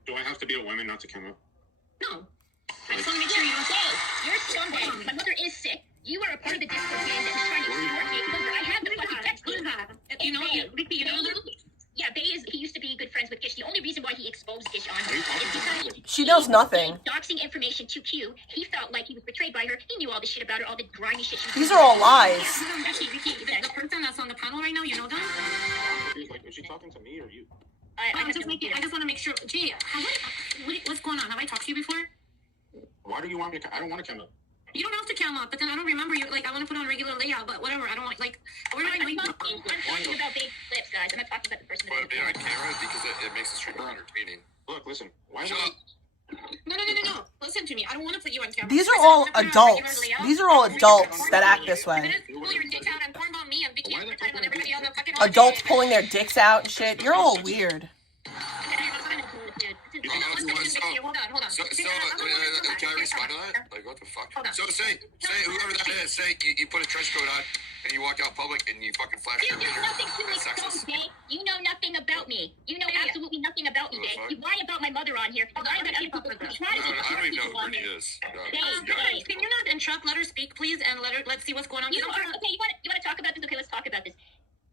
do I have to be a woman not to come up? No. I just want to make sure you don't say. You're a scumbag. My mother is sick. You are a part of the Discord game that is trying to extort me. I have the fucking text. Who's that? You know, Ricky, you know that? Yeah, Bay he used to be good friends with Gish. The only reason why he exposed Gish on her is because she knows nothing. Doxing information to Q. He felt like he was betrayed by her. He knew all the shit about her, all the grimy shit she was These are all lies. Ricky, the person that's on the panel right now, you know them? Is she talking to me or you? I just want to make sure. Jay, what's going on? Have I talked to you before? Why do you want me to? I don't want to come up. You don't have to cam up, but then I don't remember you. Like, I want to put on regular layout, but whatever. I don't want, like, where do I know you? I'm talking about big lips, guys. I'm not talking about the person But that's being on camera because it makes the stream more entertaining. Look, listen. Why? Shut up. No. Listen to me. I don't want to put you on camera. These are all adults. These are all adults that act this way. Pull your dick out and porn about me and Vicky pretend on everybody else. Adults pulling their dicks out and shit. You're all weird. Hold on. So, can I respond to that? Like, what the fuck? So, say, whoever that is, say you put a trench coat on and you walk out public and you fucking flash You your do mirror. nothing to expose, Bay. You know nothing about me. You know absolutely nothing about me, Bay. You lie about my mother on here. You lie about other people. You try to I don't even know who Brittany is. Can you not interrupt? Let her speak, please, and let's see what's going on. Okay, you want to talk about this? Okay, let's talk about this.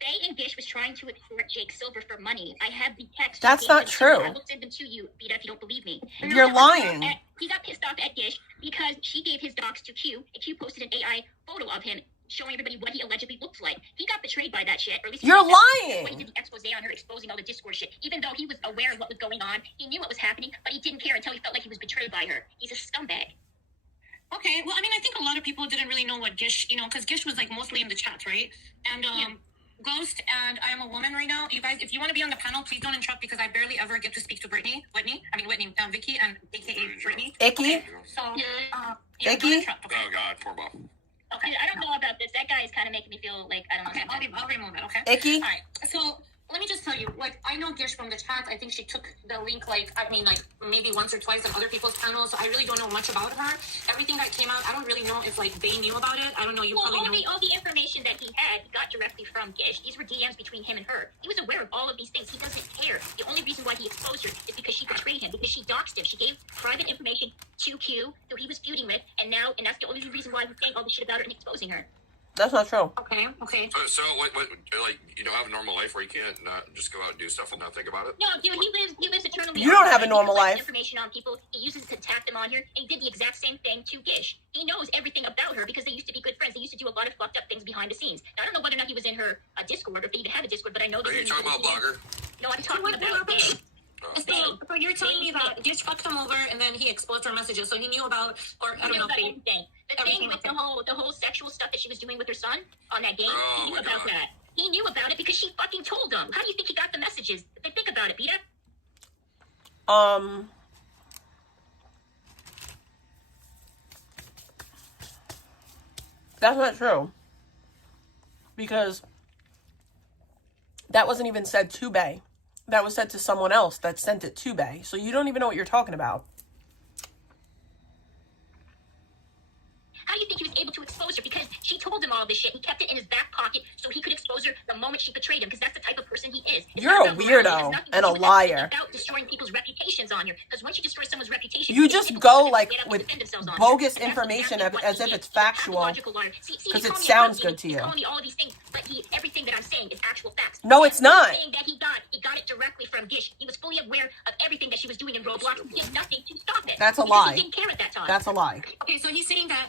Faye and Gish was trying to extort Jake Silver for money. I have the text. That's not true. I will send them to you, Beta, if you don't believe me. You're lying. He got pissed off at Gish because she gave his docs to Q, and Q posted an AI photo of him showing everybody what he allegedly looked like. He got betrayed by that shit. Or at least you're lying. He did the expose on her, exposing all the Discord shit. Even though he was aware of what was going on, he knew what was happening, but he didn't care until he felt like he was betrayed by her. He's a scumbag. Okay, well, I mean, I think a lot of people didn't really know what Gish, because Gish was, like, mostly in the chat, right? And, Ghost and I am a woman right now. You guys, if you want to be on the panel, please don't interrupt because I barely ever get to speak to Whitney, Vicky, and AKA Brittany. Icky? Okay. So, Icky? don't interrupt, okay? Oh, God, poor Bob. Okay, I don't know about this. That guy is kind of making me feel like, I don't know. Okay, I'll remove it, okay? Icky? All right, so let me just tell you, like, I know Gish from the chat. I think she took the link, maybe once or twice on other people's panels, so I really don't know much about her. Everything that came out, I don't really know if, they knew about it. I don't know, you probably know. All the information that he had, he got directly from Gish. These were DMs between him and her. He was aware of all of these things. He doesn't care. The only reason why he exposed her is because she betrayed him, because she doxed him. She gave private information to Q, who he was feuding with, and that's the only reason why he's saying all this shit about her and exposing her. That's not true. Okay. So what, you don't have a normal life where you can't not just go out and do stuff and not think about it? No, dude, he lives eternally. You don't have a normal life. Information on people, he uses it to tap them on here, and he did the exact same thing to Gish. He knows everything about her because they used to be good friends. They used to do a lot of fucked up things behind the scenes. Now, I don't know whether or not he was in her Discord or if they even had a Discord, but I know. Are you talking about Blogger? No, I'm talking about Gish. So you're telling me that Gish fucked him over and then he exposed her messages, so he knew about, or I don't know. Everything. The thing with the whole sexual stuff that she was doing with her son on that game, he knew about that. He knew about it because she fucking told him. How do you think he got the messages? Think about it, Beta. That's not true. Because that wasn't even said to Bay. That was said to someone else that sent it to Bay. So you don't even know what you're talking about. How do you think he was able to expose her? Because she told him all this shit. He kept it in his back pocket so he could expose her the moment she betrayed him. Because that's the type of person he is. You're a weirdo and a liar. About destroying people's reputations on here. Because once you destroy someone's reputation, you just go with bogus information as if it's factual. Because it sounds good to you. He's telling me all these things, but everything that I'm saying is actual facts. No, it's not. Everything that he got it directly from Gish. He was fully aware of everything that she was doing in Roblox. He did nothing to stop it. That's a lie. He didn't care at that time. That's a lie. Okay, so he's saying that,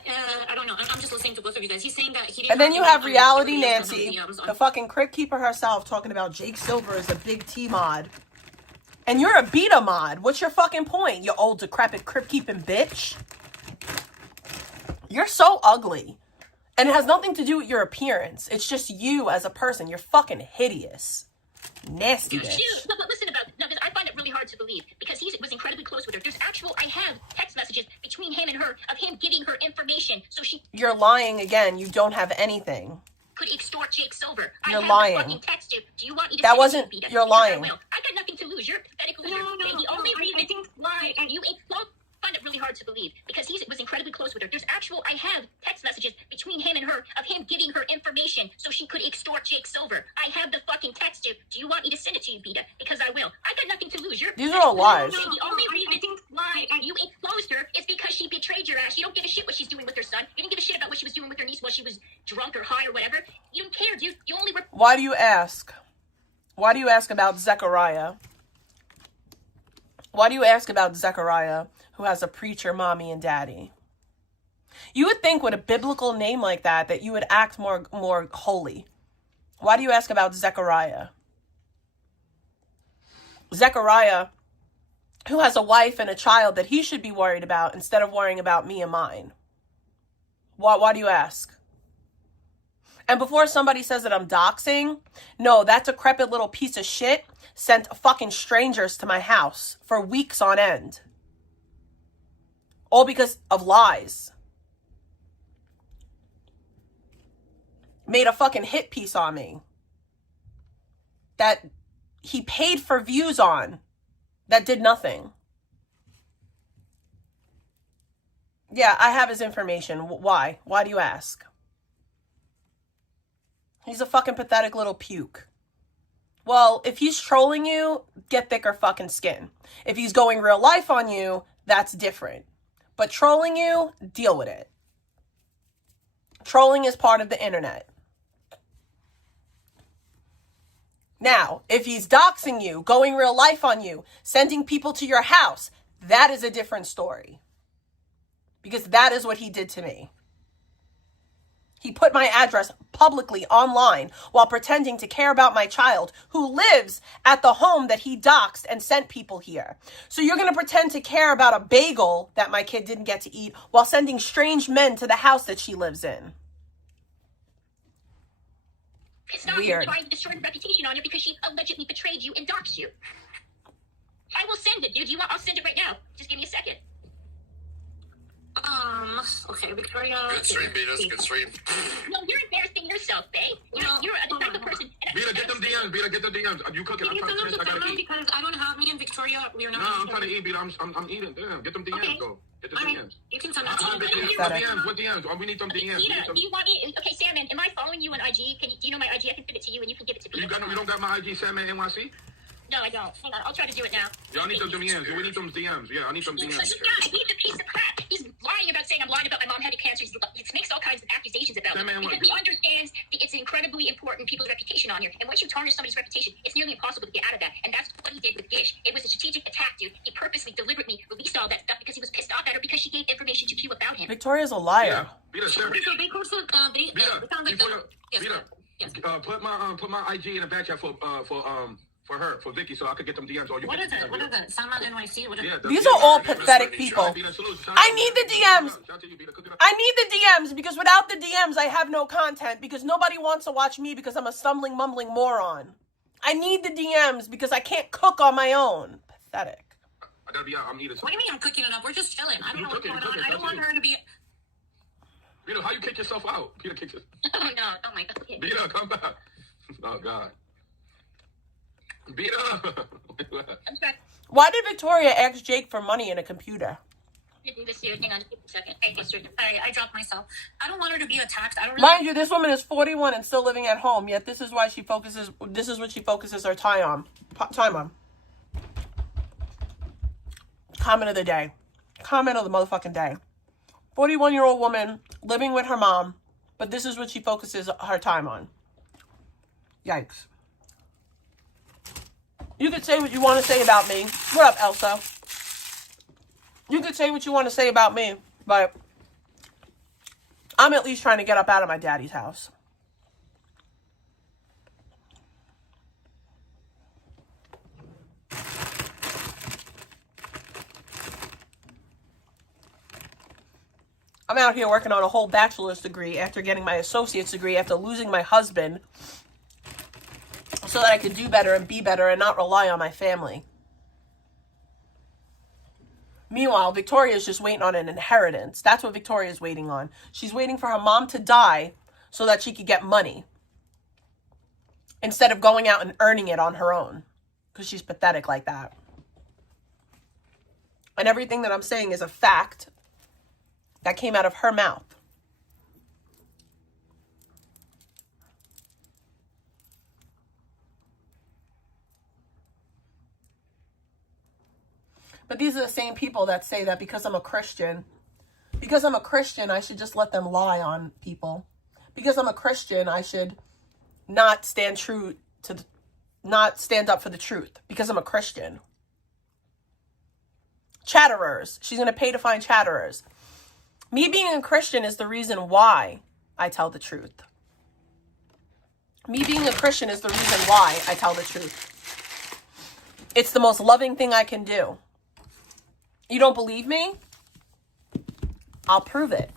I don't know. I'm just listening to both of you guys. He's saying that he didn't. And then you have Reality Nancy, the fucking crypt keeper herself, talking about Jake Silver is a big T mod. And you're a beta mod. What's your fucking point, you old decrepit crypt keeping bitch? You're so ugly. And it has nothing to do with your appearance. It's just you as a person. You're fucking hideous. Nasty bitch. But listen about this. No, I find it really hard to believe because he was incredibly close with her. I have text messages between him and her of him giving her information so she... You're lying again. You don't have anything. Could extort Jake Silver. You're lying. Fucking text you. Do you want me to that wasn't... You're lying. I got nothing to lose. You're pathetic loser. No. The only reason why you find it really hard to believe. believe, because he was incredibly close with her. I have text messages between him and her of him giving her information so she could extort Jake Silver. I have the fucking text, dude. Do you want me to send it to you, Beta? Because I will. I got nothing to lose. These are all lies. The only reason why you exposed her is because she betrayed your ass. You don't give a shit what she's doing with her son. You didn't give a shit about what she was doing with her niece while she was drunk or high or whatever. You don't care, dude. You only... Why do you ask? Why do you ask about Zechariah? Why do you ask about Zechariah, who has a preacher mommy and daddy? You would think with a biblical name like that you would act more holy. Why do you ask about Zechariah? Zechariah, who has a wife and a child that he should be worried about instead of worrying about me and mine. Why do you ask? And before somebody says that I'm doxing, no, that decrepit little piece of shit sent fucking strangers to my house for weeks on end. All because of lies. Made a fucking hit piece on me that he paid for views on that did nothing. Yeah, I have his information. Why? Why do you ask? He's a fucking pathetic little puke. Well, if he's trolling you, get thicker fucking skin. If he's going real life on you, that's different. But trolling you, deal with it. Trolling is part of the internet. Now, if he's doxing you, going real life on you, sending people to your house, that is a different story. Because that is what he did to me. He put my address publicly online while pretending to care about my child who lives at the home that he doxed and sent people here. So you're going to pretend to care about a bagel that my kid didn't get to eat while sending strange men to the house that she lives in. Weird. Trying to destroy the reputation on you because she allegedly betrayed you and doxed you. I will send it, dude. I'll send it right now. Just give me a second. Okay, Victoria. Good stream, Betas. Good stream. No, you're embarrassing yourself, babe. You're the type of person. Beta, get them DMs. Beta, get the DMs. Are you cooking? Can you send them to Sarah because I don't have me and Victoria. We're not. No, I'm trying to eat, Beta. I'm eating. Damn, get them DMs, okay. though. Get the DMs. You can send that to me. What DMs? Oh, we need some DMs. Do you want me? Okay, Salmon, am I following you on IG? Do you know my IG? I can send it to you and you can give it to me. You don't got my IG, Salmon NYC? No, I don't. Hang on, I'll try to do it now. Yeah, I need some DMs. We need some DMs. Yeah, I need some DMs. He's a piece of crap. He's lying about saying I'm lying about my mom having cancer. He makes all kinds of accusations about me because he understands that it's incredibly important people's reputation on here. And once you tarnish somebody's reputation, it's nearly impossible to get out of that. And that's what he did with Gish. It was a strategic attack, dude. He purposely, deliberately released all that stuff because he was pissed off at her because she gave information to Q about him. Victoria's a liar. Beta, So they posted. put my IG in the back chat for her, for Vicky, so I could get them DMs. What is it? What is it? Salmon NYC? What is it? These are all pathetic people. I need the DMs. I need the DMs because without the DMs, I have no content because nobody wants to watch me because I'm a stumbling, mumbling moron. I need the DMs because I can't cook on my own. Pathetic. I gotta be out. I'm eating. What do you mean I'm cooking it up? We're just chilling. I don't know what's going on. I don't want her to be... Beta, how you kick yourself out? Beta, kick yourself. Oh, no. Oh, my God. Beta, come back. Oh, God. Beta. I'm sorry. Why did Victoria ask Jake for money in a computer? Do this here. Hang on. Give me a second. Sorry, I dropped myself. I don't want her to be attacked. I don't really... Mind you, this woman is 41 and still living at home, yet this is why she focuses, this is what she focuses her time on. Comment of the day. Comment of the motherfucking day. 41-year-old woman living with her mom, but this is what she focuses her time on. Yikes. You could say what you want to say about me. What up, Elsa? You could say what you want to say about me, but I'm at least trying to get up out of my daddy's house. I'm out here working on a whole bachelor's degree after getting my associate's degree after losing my husband so that I could do better and be better and not rely on my family. Meanwhile, Victoria's just waiting on an inheritance. That's what Victoria's waiting on. She's waiting for her mom to die so that she could get money instead of going out and earning it on her own because she's pathetic like that. And everything that I'm saying is a fact that came out of her mouth. But these are the same people that say that because I'm a Christian, I should just let them lie on people. Because I'm a Christian, I should not stand up for the truth. Because I'm a Christian. Chatterers. She's going to pay to find chatterers. Me being a Christian is the reason why I tell the truth. Me being a Christian is the reason why I tell the truth. It's the most loving thing I can do. You don't believe me? I'll prove it.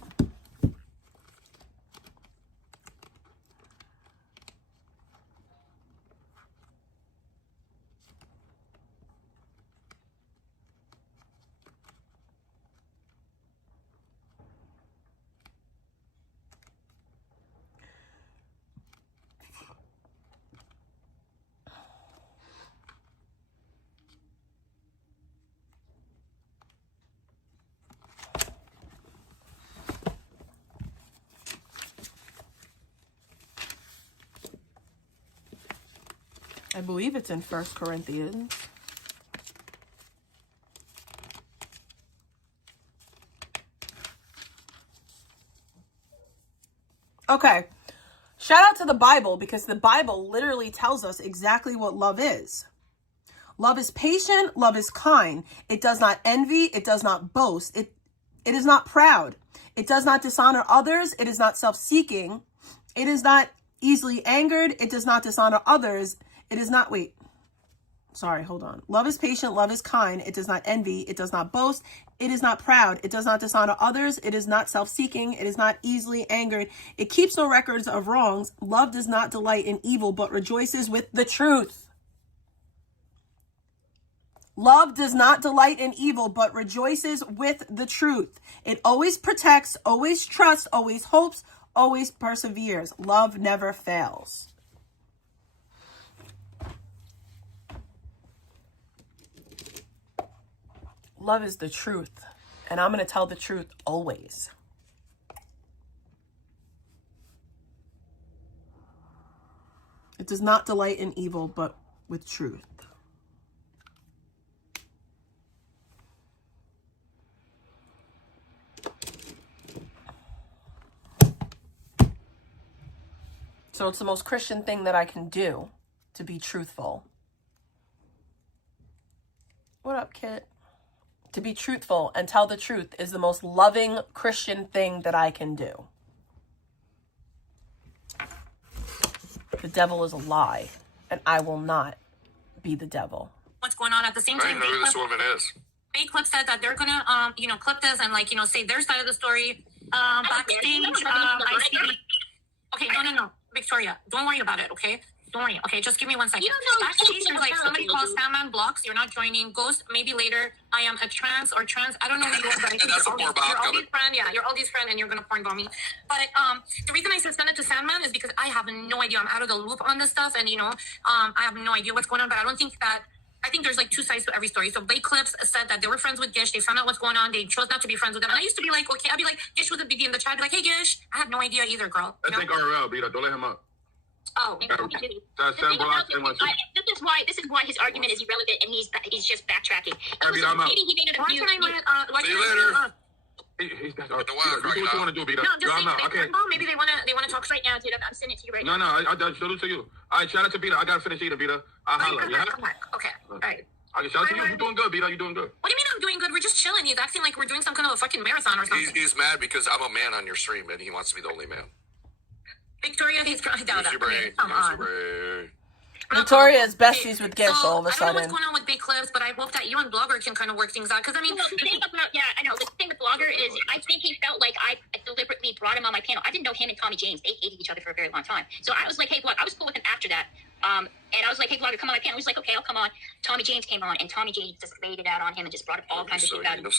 I believe it's in 1 Corinthians. Okay. Shout out to the Bible, because the Bible literally tells us exactly what love is. Love is patient. Love is kind. It does not envy. It does not boast. It is not proud. It does not dishonor others. It is not self-seeking. It is not easily angered. It does not dishonor others. It is not, hold on. Love is patient. Love is kind. It does not envy. It does not boast. It is not proud. It does not dishonor others. It is not self-seeking. It is not easily angered. It keeps no records of wrongs. Love does not delight in evil, but rejoices with the truth. Love does not delight in evil, but rejoices with the truth. It always protects, always trusts, always hopes, always perseveres. Love never fails. Love is the truth, and I'm going to tell the truth always. It does not delight in evil, but with truth. So it's the most Christian thing that I can do, to be truthful. What up, Kit? To be truthful and tell the truth is the most loving Christian thing that I can do. The devil is a lie, and I will not be the devil. What's going on at the same time? I know who this woman is. Fake Clip said that they're gonna, clip this and say their side of the story. Backstage, I see. Okay, no, Victoria, don't worry about it. Okay. Don't worry. Okay, just give me 1 second. You don't know. Backstage, somebody calls Sandman blocks. You're not joining. Ghost, maybe later. I am a trans. I don't know who you are, but I think That's you're more Bob coming. friend. Yeah, you're Aldi's friend, and you're gonna porn bomb me. But the reason I said send it to Sandman is because I have no idea. I'm out of the loop on this stuff, and I have no idea what's going on. But I don't think that. I think there's 2 sides to every story. So Blake Clips said that they were friends with Gish. They found out what's going on. They chose not to be friends with them. And I used to be like, okay, I'd be like, Gish was a biggie in the chat. I'd be like, hey, Gish, I have no idea either, girl. I think RL, Beta. Don't let him up. Oh, This is why his argument is irrelevant, and he's just backtracking. All right, Beta, I'm out. He made an abuse. See you later. He's what you want to do, Beta. No, just I'm out. Okay. maybe they wanna talk Right now, dude. I'm sending it to you right now. No, I salute to you. All right, shout out to Beta. I got to finish eating, Beta. I'll holler. Yeah? Come back. Okay. All right. Okay, shout out to you. You're doing good, Beta. You're doing good. What do you mean I'm doing good? We're just chilling. He's acting like we're doing some kind of a fucking marathon or something. He's mad because I'm a man on your stream, and he wants to be the only man. Victoria, he's I doubt that. Come on. Victoria is besties with Gish all of a I don't know what's sudden. going on with Big Clips, but I hope that you and Blogger can kind of work things out. Because, I mean... Well, the thing about, I know. The thing with Blogger is I think he felt like I deliberately brought him on my panel. I didn't know him and Tommy James. They hated each other for a very long time. So I was like, hey, Blogger, I was cool with him after that. And I was like, hey, Blogger, come on my panel. He was like, okay, I'll come on. Tommy James came on, and Tommy James just laid it out on him and just brought up all kinds of shit about him.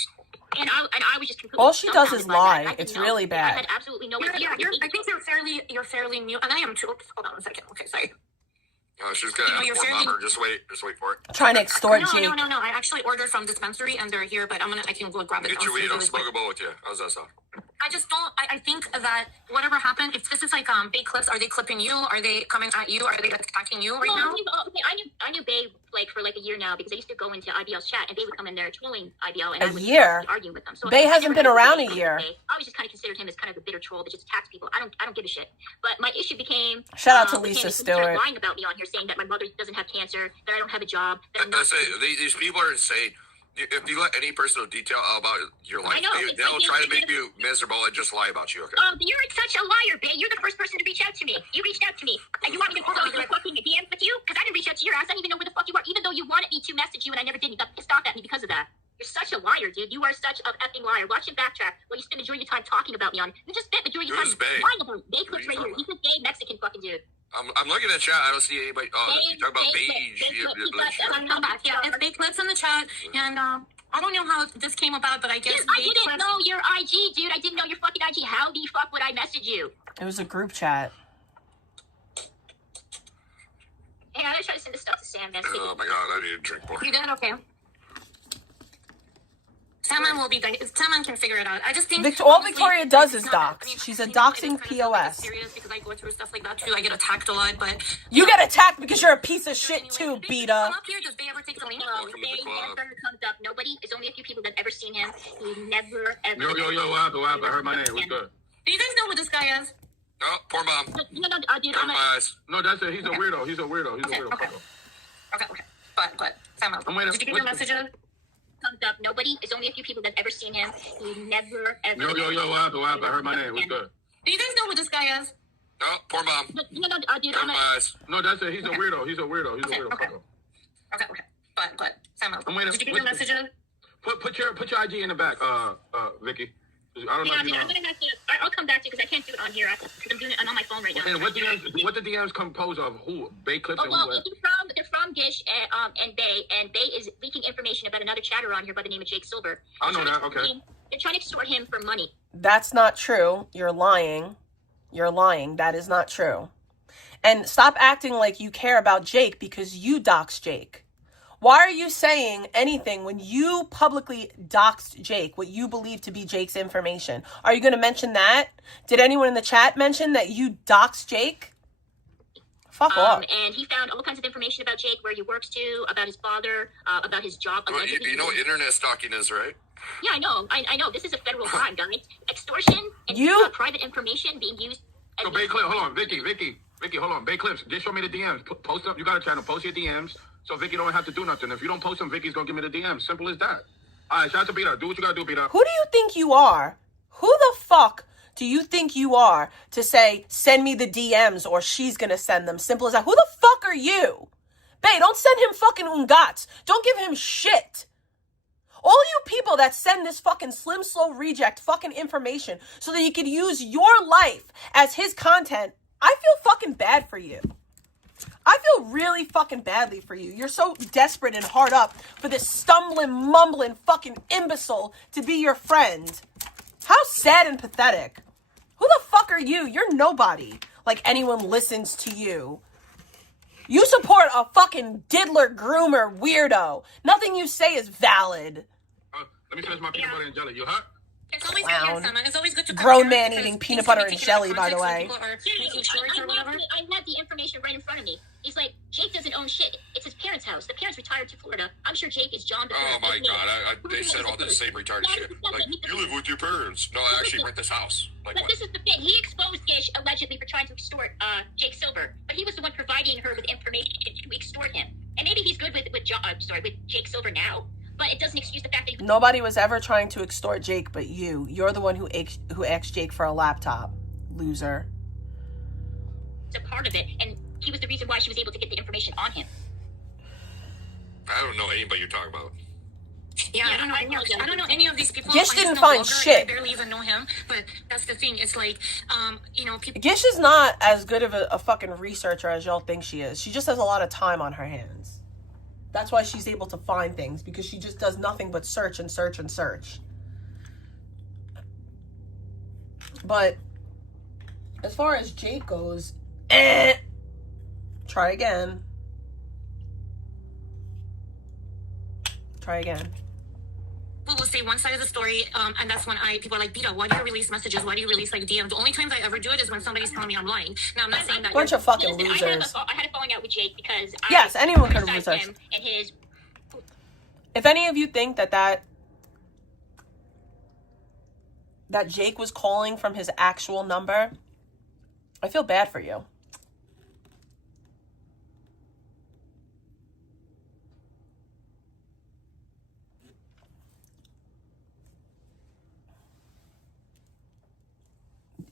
And I was just completely... All she does is dumbfounded by that. lie. It's really bad. I had absolutely no idea. I think you're fairly new. And I am too. Oops, hold on a second. Okay, sorry. She's gonna have a bomber. Just wait for it. Trying to extort Jake. No. I actually ordered from dispensary and they're here, but I can go grab it. Get your weed. I'll smoke a bowl with you. How's that sound? I just don't. I think that whatever happened, if this is like big clips, are they clipping you? Are they coming at you? Are they attacking you right now? I knew Babe like for like a year now because I used to go into IBL's chat and they would come in there trolling IBL and I would be arguing with them. So Bae hasn't been around a year. I always just kind of considered him as kind of a bitter troll that just attacks people. I don't give a shit. But my issue became shout out to Lisa Stewart lying about me on here, saying that my mother doesn't have cancer, that I don't have a job. That I'm not these people are insane. If you let any personal detail about your life, they'll try to make you miserable and just lie about you. Okay. You're such a liar, Bae. You're the first person to reach out to me. You reached out to me. And you want me to put on a fucking DM with you? Because I didn't reach out to your ass. I don't even know where the fuck you are. Even though you wanted me to message you and I never did. You got pissed off at me because of that. You're such a liar, dude. You are such an effing liar. Watch him backtrack while you spend majority of your time talking about me on. You just spent majority of your time lying about me. Bae clips right here. He's a gay Mexican fucking dude. I'm looking at chat. I don't see anybody. You talk about beige. Yeah, it's Bae clips in the chat, and I don't know how this came about, but I guess I didn't know your IG, dude. I didn't know your fucking IG. How the fuck would I message you? It was a group chat. Hey, I gotta try to send this stuff to Sam, man. Oh my god, I need to drink more. You good? Okay. Salmon will be good. Salmon can figure it out. I just think all Victoria does is dox. She's a doxing POS. Serious because I go through stuff like that too. I get attacked a lot, but you get attacked because you're a piece of shit too, Beta. Come up here. Does Bae ever take the link? No, Bae never comes up. Nobody. There's only a few people that have ever seen him. He never ever. Yo, what happened? I heard my name. What's good? Do you guys know who this guy is? Oh, poor mom. No, dude. No, that's it. He's a weirdo. He's a weirdo. Okay. But Salmon, did you get your messages? Comes up. Nobody. There's only a few people that have ever seen him. He never ever. Yo, what happened? I heard my name. What's good? Do you guys know who this guy is? Oh, poor mom. No, dude. No, that's it. He's a weirdo. He's a weirdo. Okay. But Salmon, did you get your messages? Put your IG in the back, Vicky. I don't know. I'm gonna have to. I'll come back to you because I can't do it on here because I'm doing it on my phone right now. And what the DMs compose of? Who? Bae clips and who? They're from Gish and Bae, and Bae is leaking information about another chatter on here by the name of Jake Silver. I know that. Okay. They're trying to extort him for money. That's not true. You're lying. That is not true. And stop acting like you care about Jake because you doxed Jake. Why are you saying anything when you publicly doxed Jake, what you believe to be Jake's information? Are you going to mention that? Did anyone in the chat mention that you doxed Jake? Fuck off. And he found all kinds of information about Jake, where he works to, about his father, about his job. Well, you know what internet stalking is, right? Yeah, I know. I know. This is a federal crime, guys. Extortion and private information being used. So, Bae Clips, hold on. Vicky, hold on. Bae Clips, just show me the DMs. Post up. You got a channel. Post your DMs. So Vicky don't have to do nothing. If you don't post them, Vicky's gonna give me the DM. Simple as that. All right, shout out to Beta. Do what you gotta do, Beta. Who do you think you are? Who the fuck do you think you are to say, send me the DMs or she's gonna send them? Simple as that. Who the fuck are you? Bae, don't send him fucking ungats. Don't give him shit. All you people that send this fucking slim, slow reject fucking information so that you could use your life as his content, I feel fucking bad for you. I feel really fucking badly for you. You're so desperate and hard up for this stumbling, mumbling fucking imbecile to be your friend. How sad and pathetic. Who the fuck are you? You're nobody. Like anyone listens to you. You support a fucking diddler, groomer, weirdo. Nothing you say is valid. Let me finish my peanut butter and jelly. You hot? It's always, it's always good to grown man eating peanut butter and jelly, by the way. I had the information right in front of me. He's like, Jake doesn't own shit. It's his parents' house. The parents retired to Florida. I'm sure Jake is John. Oh my god, they said all the same retarded shit. Like, you live with your parents. No, I actually rent this house. Like, but this is the thing. He exposed Gish allegedly for trying to extort Jake Silver, but he was the one providing her with information to extort him. And maybe he's good with Jake Silver now. But it doesn't excuse the fact that nobody was ever trying to extort Jake but you. You're the one who asked Jake for a laptop. Loser. It's a part of it, and he was the reason why she was able to get the information on him. I don't know anybody you're talking about. Yeah, I don't know any of these people. Gish didn't find shit. I barely even know him, but that's the thing. It's like, people. Gish is not as good of a fucking researcher as y'all think she is. She just has a lot of time on her hands. That's why she's able to find things, because she just does nothing but search and search and search. But as far as Jake goes, try again. will say one side of the story, and that's when people are like, Beta, why do you release messages? Why do you release like DMs? The only times I ever do it is when somebody's telling me I'm lying. Now I'm not saying that. Bunch of fucking Listen, losers. I had a falling out with Jake because Yes, anyone could have criticized researched. him and his. If any of you think that Jake was calling from his actual number, I feel bad for you.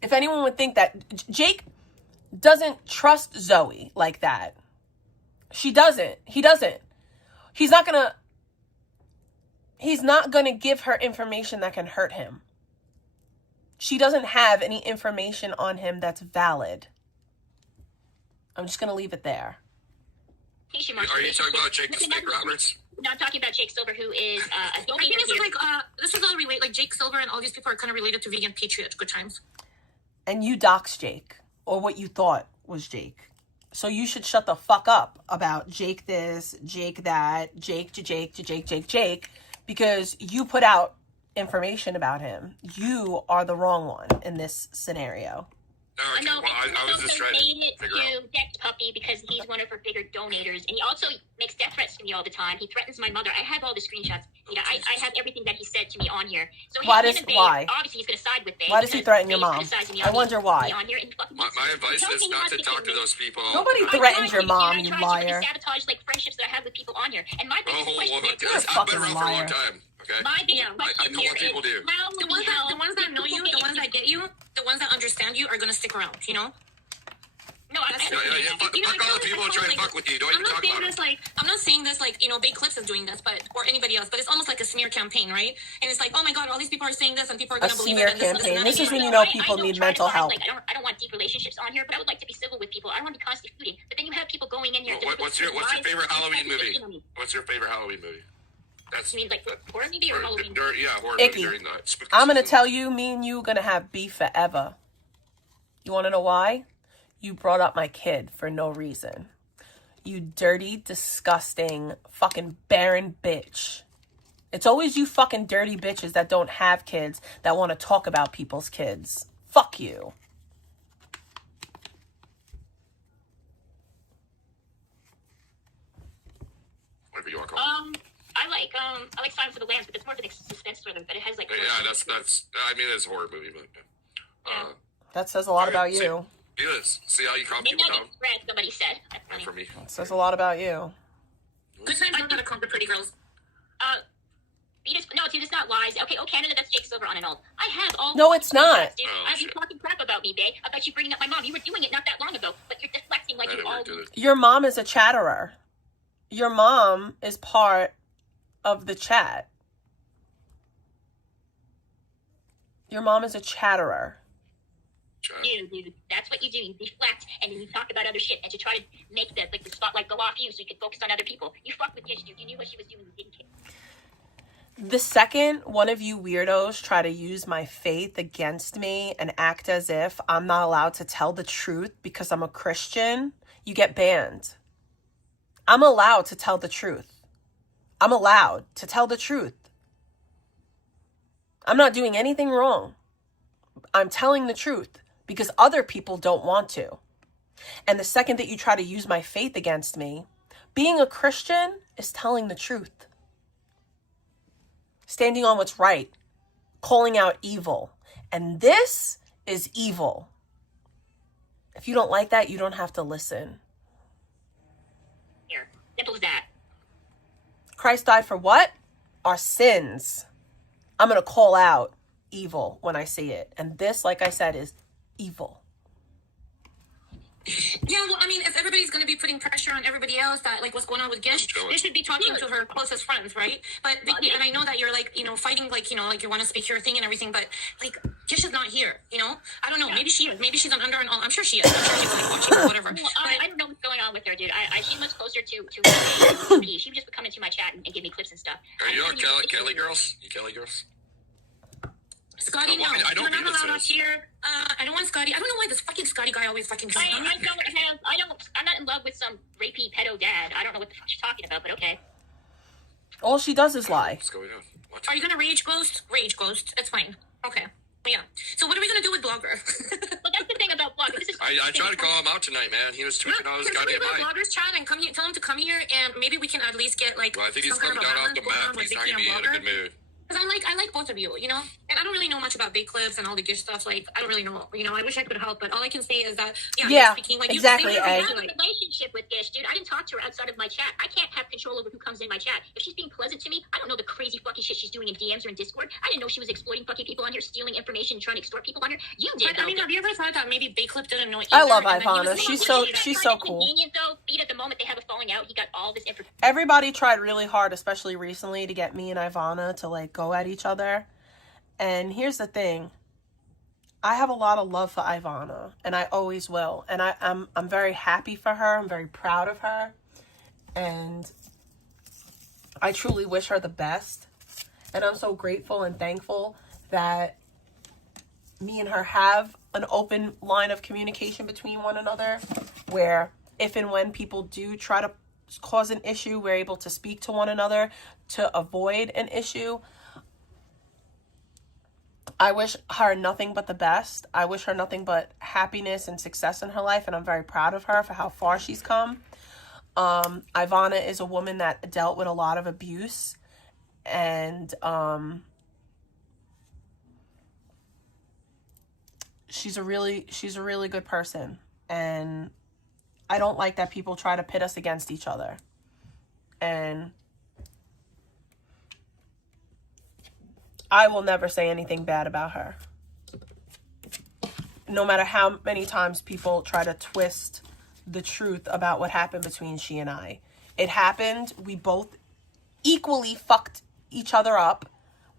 If anyone would think that Jake doesn't trust Zoe like that. She doesn't. He doesn't. He's not going to give her information that can hurt him. She doesn't have any information on him that's valid. I'm just going to leave it there. Are you talking about Jake the Snake Roberts? No, I'm talking about Jake Silver, who is a I think this is like this is all related. Like Jake Silver and all these people are kind of related to Vegan Patriot Good Times. And you doxed Jake, or what you thought was Jake. So you should shut the fuck up about Jake this, Jake that, Jake, because you put out information about him. You are the wrong one in this scenario. Oh, okay. No, Well, I was just trying to made it figure to out. Dex Puppy because he's one of her bigger donators, and he also makes death threats to me all the time. He threatens my mother. I have all the screenshots. You know, I have everything that he said to me on here. So Why him does- and Bae, why? Obviously, he's going to side with Bae. Why does he because threaten your Bae's mom? criticizing me I on wonder why. on here and fucking My advice Don't is think not he to wants talk to kill me. those people. Nobody I threatens tried your mom, to- you I tried to liar. sabotage like friendships that I have with people on here. And my Oh, biggest question is, You're a I've been fucking around for a long liar. time. Okay. my biggest Yeah, I question know here what people is, do. how The ones that know you, the ones that get you, the ones that understand you are gonna stick around. You know. No, That's Yeah, fuck You know, all the it's people who almost try to like- fuck with you. Don't I'm even not talk saying about this it. like I'm not saying this like Big Clips is doing this, but or anybody else, but it's almost like a smear campaign, right? And it's like, oh my god, all these people are saying this, and people are A gonna believe smear it. And this, and campaign. this, This and is that. when you No, know I people don't need try to mental find, help. Like, I don't want deep relationships on here, but I would like to be civil with people. I don't want to be constantly feuding. But then you have people going in here. What's your favorite Halloween movie? What's your favorite Halloween movie? That's You mean like horror movie or Halloween? horror Icky. movie during the spooky I'm going to season. tell you, me and you going to have beef forever. You want to know why? You brought up my kid for no reason. You dirty, disgusting, fucking barren bitch. It's always you fucking dirty bitches that don't have kids that want to talk about people's kids. Fuck you. Whatever you want to call it. I like Silence of the Lambs, but it's more of a suspense thriller. But it has like. Yeah, that's. I mean, it's a horror movie, but. Yeah. That says a lot about you. Yes. See how you calm people Midnight down? Express, somebody said. That's And funny. for me. It says a lot about you. Good times don't gotta come to pretty girls. No, dude, it's not lies. Okay, oh, Canada, that's Jake Silver on and all. I have all. No, it's not. Dude, Oh, I've been shit. talking crap about me, babe. About you bringing up my mom. You were doing it not that long ago, but you're deflecting like I you didn't all work to do. it. Your mom is a chatterer. Your mom is part of the chat. Your mom is a chatterer. Chat. Dude, that's what you do. You deflect, and then you talk about other shit, and to try to make the spotlight go off you, so you can focus on other people. You fucked with Gish, dude. You knew what she was doing. You didn't care. The second one of you weirdos try to use my faith against me and act as if I'm not allowed to tell the truth because I'm a Christian, you get banned. I'm allowed to tell the truth. I'm allowed to tell the truth. I'm not doing anything wrong. I'm telling the truth because other people don't want to. And the second that you try to use my faith against me, being a Christian is telling the truth. Standing on what's right, calling out evil. And this is evil. If you don't like that, you don't have to listen. Here, simple as that. Christ died for what? Our sins. I'm going to call out evil when I see it. And this, like I said, is evil. Yeah, well, I mean, if everybody's going to be putting pressure on everybody else that, like, what's going on with Gish, they should be talking to her closest friends, right? But, Vicky, and I know that you're, like, you know, fighting, like, you know, like, you want to speak your thing and everything, but, like, Gish is not here, you know? I don't know. Maybe she is. Maybe she's on under and all. I'm sure she is. I'm sure she's, like, watching or whatever. Well, I don't know what's going on with her, dude. She was closer to me. She would just come into my chat and give me clips and stuff. Are you on Kelly girls? You Kelly girls? Scotty, no. I mean, I don't You're mean not to allowed say out here. I don't want Scotty. I don't know why this fucking Scotty guy always fucking comes. I'm not in love with some rapey pedo dad. I don't know what the fuck she's talking about, but okay. All she does is lie. What's going on? What? Are you gonna rage ghost? Rage ghost. It's fine. Okay. But yeah. So what are we gonna do with Blogger? Well, that's the thing about Blogger. This is I tried to call him out tonight, man. He was tweaking all his goddamn Can we mind. Blogger's chat and come here, tell him to come here, and maybe we can at least get like. Well, I think he's some kind coming of a down off the balance map. with He's not Vicky going to be and in a good Blogger. mood. Because I like both of you, you know? And I don't really know much about big clips and all the Gish stuff. Like, I don't really know. You know, I wish I could help, but all I can say is that, Yeah, speaking, like, exactly, You, I A. have a relationship with Gish, dude. I didn't talk to her outside of my chat. I can't have control over who comes in my chat. If she's being pleasant to me, I don't know the crazy fucking shit she's doing in DMs or in Discord. I didn't know she was exploiting fucking people on here, stealing information, trying to extort people on here. You did. But, I mean, have you ever thought that maybe Big Clip didn't know either? I love and then he was Ivana. the She's one so that- she's so cool. Convenient though. Beat at the moment they have a falling out. He got all this information. Everybody tried really hard, especially recently, to get me and Ivana to like go at each other. And here's the thing. I have a lot of love for Ivana, and I always will. And I'm very happy for her. I'm very proud of her. And I truly wish her the best. And I'm so grateful and thankful that me and her have an open line of communication between one another, where if and when people do try to cause an issue, we're able to speak to one another to avoid an issue. I wish her nothing but the best. I wish her nothing but happiness and success in her life, and I'm very proud of her for how far she's come. Ivana is a woman that dealt with a lot of abuse, and she's a really good person, and I don't like that people try to pit us against each other. And I will never say anything bad about her. No matter how many times people try to twist the truth about what happened between she and I. It happened. We both equally fucked each other up.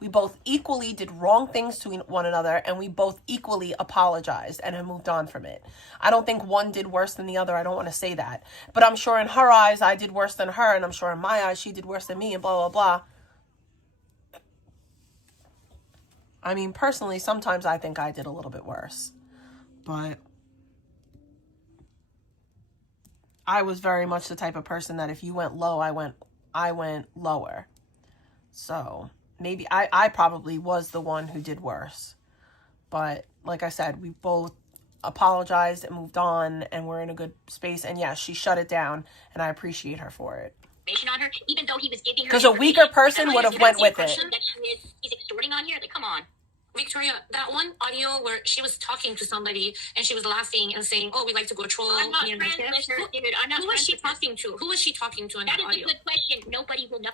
We both equally did wrong things to one another, and we both equally apologized and have moved on from it. I don't think one did worse than the other. I don't want to say that. But I'm sure in her eyes, I did worse than her, and I'm sure in my eyes, she did worse than me, and blah, blah, blah. I mean, personally, sometimes I think I did a little bit worse. But I was very much the type of person that if you went low, I went lower. So maybe I probably was the one who did worse. But like I said, we both apologized and moved on, and we're in a good space. And yes, she shut it down, and I appreciate her for it. On her, even though he was giving her, because a weaker person would have went with it. That he's extorting on here. Like, come on. Victoria, that one audio where she was talking to somebody and she was laughing and saying, "Oh, we like to go troll." I'm not friends with her, dude. I'm not. Who was she talking to? Who was she talking to in that audio? That is a good question. Nobody will know.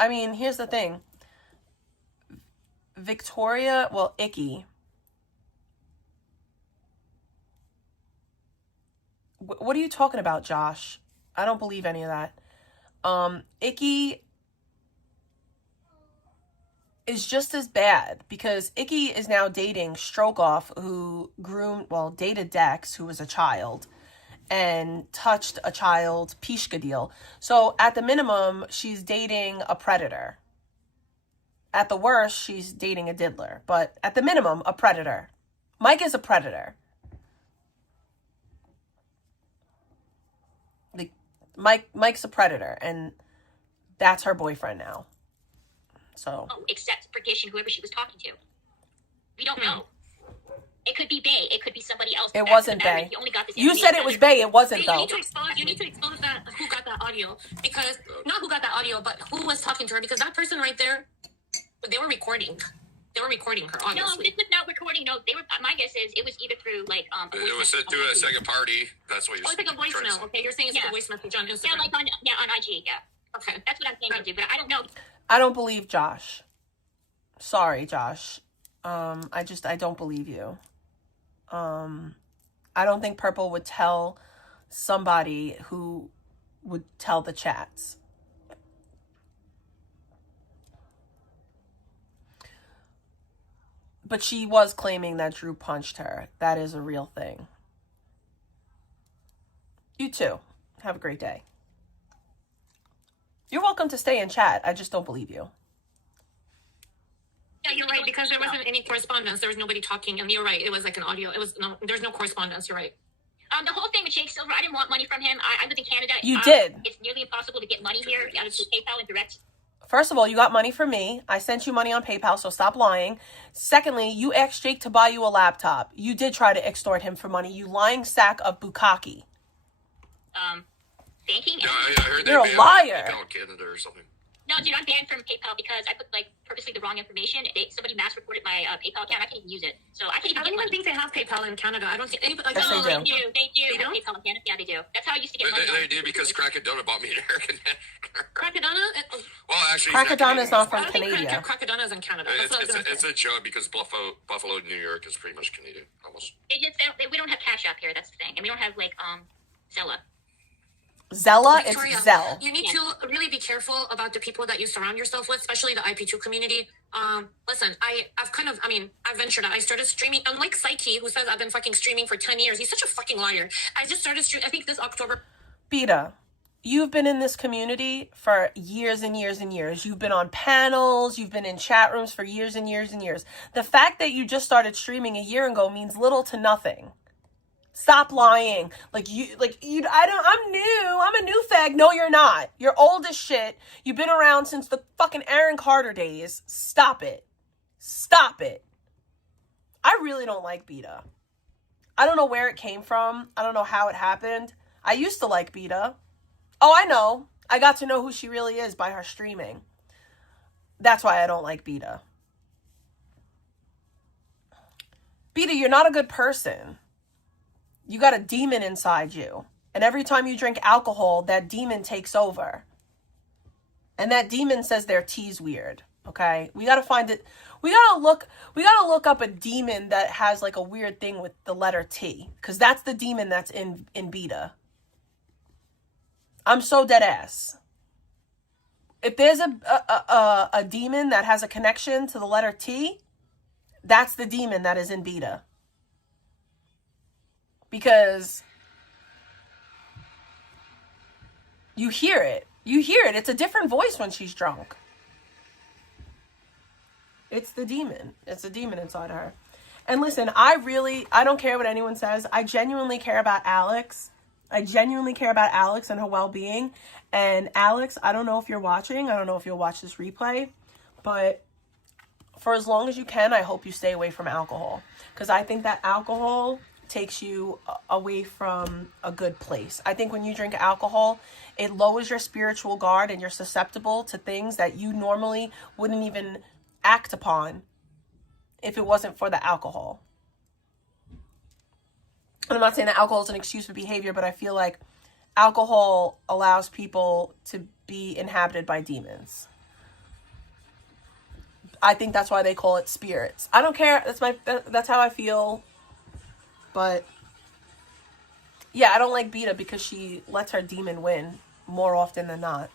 I mean, here's the thing. Victoria, well, Icky. What are you talking about, Josh? I don't believe any of that. Icky is just as bad, because Icky is now dating Strokeoff, who dated Dex, who was a child, and touched a child, Pishka deal. So at the minimum, she's dating a predator. At the worst, she's dating a diddler. But at the minimum, a predator. Mike is a predator. Mike's a predator, and that's her boyfriend now. So. Oh, except for Gish and whoever she was talking to. We don't know. It could be Bay. It could be somebody else. It wasn't Bay. You said it was Bay. It wasn't, though. You need to expose that, who got that audio. Because, not who got that audio, but who was talking to her. Because that person right there, they were recording. They were recording her, obviously. No, this was not recording. No, they were. My guess is it was either through like It was sent through a second party. That's what you're saying. Oh, it's like a voicemail. Okay, you're saying it's like a voice message on Instagram. Yeah, like on IG. Yeah. Okay, that's what I'm saying to do, but I don't know. I don't believe Josh. Sorry, Josh. I don't believe you. I don't think Purple would tell somebody who would tell the chats. But she was claiming that Drew punched her. That is a real thing. You too. Have a great day. You're welcome to stay and chat. I just don't believe you. Yeah, you're right, because there wasn't any correspondence. There was nobody talking, and you're right. It was like an audio. There's no correspondence. You're right. The whole thing with Jake Silver, I didn't want money from him. I live in Canada. You did. It's nearly impossible to get money here out of PayPal and direct First of all, you got money from me. I sent you money on PayPal, so stop lying. Secondly, you asked Jake to buy you a laptop. You did try to extort him for money, you lying sack of bukkake. Banking? Yeah, I heard You're they a banned liar. PayPal Canada or something. No, dude, I'm banned from PayPal because I put like purposely the wrong information. Somebody mass reported my PayPal account. I can't even use it, so I can't even I don't get even money. think they have PayPal in Canada. I don't see any. Like, Yes, they They do. do. They do. They do? have PayPal in Canada. Yeah, they do. That's how I used to get money. They do because Cracadona bought me an air conditioner. Cracadona? Well, actually, Cracadona is not I from don't think Canada. Cracadona is in Canada. That's what I was gonna It's say. a joke because Buffalo, New York is pretty much Canadian, almost. We don't have Cash App here. That's the thing, and we don't have like Zella. Zella, Victoria, it's Zell. You need to really be careful about the people that you surround yourself with, especially the IP2 community. Listen, I've ventured out. I started streaming. Unlike Psyche, who says I've been fucking streaming for 10 years. He's such a fucking liar. I just started streaming, I think this October. Beta, you've been in this community for years and years and years. You've been on panels. You've been in chat rooms for years and years and years. The fact that you just started streaming a year ago means little to nothing. Stop lying. I'm new. I'm a new fag. No, you're not. You're old as shit. You've been around since the fucking Aaron Carter days. Stop it. Stop it. I really don't like Beta. I don't know where it came from. I don't know how it happened. I used to like Beta. Oh, I know. I got to know who she really is by her streaming. That's why I don't like Beta. Beta, you're not a good person. You got a demon inside you. And every time you drink alcohol, that demon takes over. And that demon says their tea's weird. Okay? We gotta find it. We gotta look up a demon that has like a weird thing with the letter T. Because that's the demon that's in Beta. I'm so dead ass. If there's a demon that has a connection to the letter T, that's the demon that is in Beta. Because you hear it. You hear it. It's a different voice when she's drunk. It's the demon. It's the demon inside of her. And listen, I don't care what anyone says. I genuinely care about Alex. I genuinely care about Alex and her well-being. And Alex, I don't know if you're watching. I don't know if you'll watch this replay. But for as long as you can, I hope you stay away from alcohol. Because I think that alcohol takes you away from a good place. I think when you drink alcohol, it lowers your spiritual guard and you're susceptible to things that you normally wouldn't even act upon if it wasn't for the alcohol. And I'm not saying that alcohol is an excuse for behavior, but I feel like alcohol allows people to be inhabited by demons. I think that's why they call it spirits. I don't care. That's how I feel. But yeah, I don't like Beta because she lets her demon win more often than not.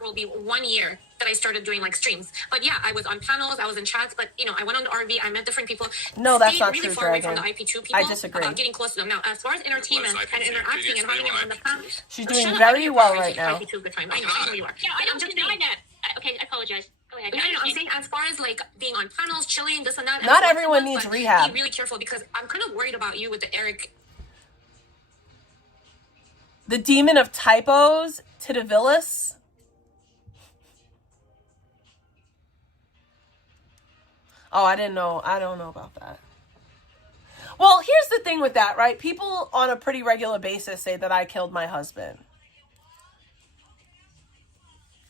It will be 1 year that I started doing like streams. But yeah, I was on panels, I was in chats, but I went on the RV, I met different people. No, that's Stayed not really true, far away Dragon. from the IP2 people. I disagree. About getting close to them. Now, as far as entertainment and interacting and having it on the panel, She's doing very well right now. IP2 good time. I know you are. Yeah, I don't just deny saying. that. Okay, I apologize. Go ahead. No, I'm saying as far as like being on panels, chilling, this and that. Not everyone needs rehab. Be really careful because I'm kind of worried about you with the Eric. The demon of typos, Tidavillis. Oh, I didn't know. I don't know about that. Well, here's the thing with that, right? People on a pretty regular basis say that I killed my husband.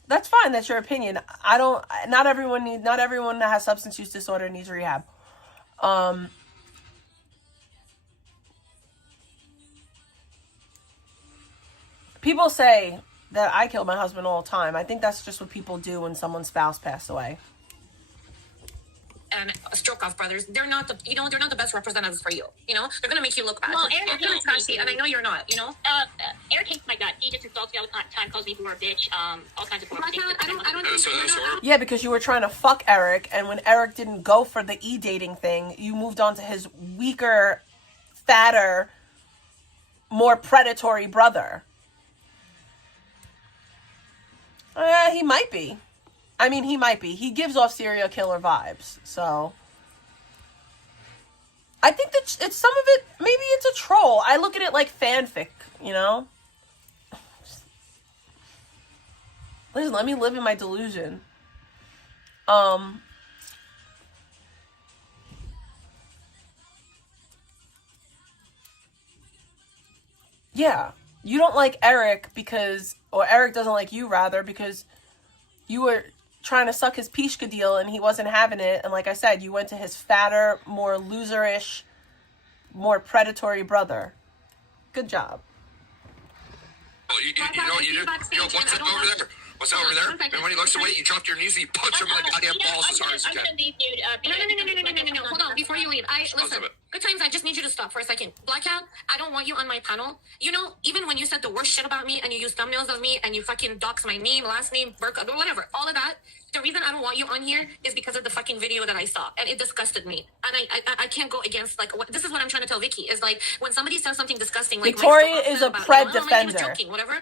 That's fine. That's your opinion. Not everyone that has substance use disorder needs rehab. People say that I killed my husband all the time. I think that's just what people do when someone's spouse passed away. And Strokeoff brothers, they're not the best representatives for you. They're gonna make you look bad. Well, They're Eric gonna hates trash me. you, and I know you're not. Eric hates my gut. He just insults me all the time, calls me whore, bitch, all kinds of horrible things. I don't think. Yeah, because you were trying to fuck Eric, and when Eric didn't go for the e-dating thing, you moved on to his weaker, fatter, more predatory brother. He might be. I mean, he might be. He gives off serial killer vibes, so I think that it's some of it. Maybe it's a troll. I look at it like fanfic, Listen, let me live in my delusion. Yeah, you don't like Eric because, or Eric doesn't like you rather, because you were trying to suck his Pishka deal and he wasn't having it. And like I said, you went to his fatter, more loserish, more predatory brother. Good job. Oh, you know what you do? Yo, what's that over there? What's that over there? And when he looks away, you drop your knees and you punch him in the goddamn balls as hard as you can. No. Hold on, before you leave. Listen. Good times, I just need you to stop for a second. Blackout, I don't want you on my panel. You know, even when you said the worst shit about me and you used thumbnails of me and you fucking dox my name, last name, Burka, whatever, all of that, the reason I don't want you on here is because of the fucking video that I saw. And it disgusted me. And I can't go against, like, this is what I'm trying to tell Vicky, is like, when somebody says something disgusting, like, Victoria is a pred defender. He was joking, whatever.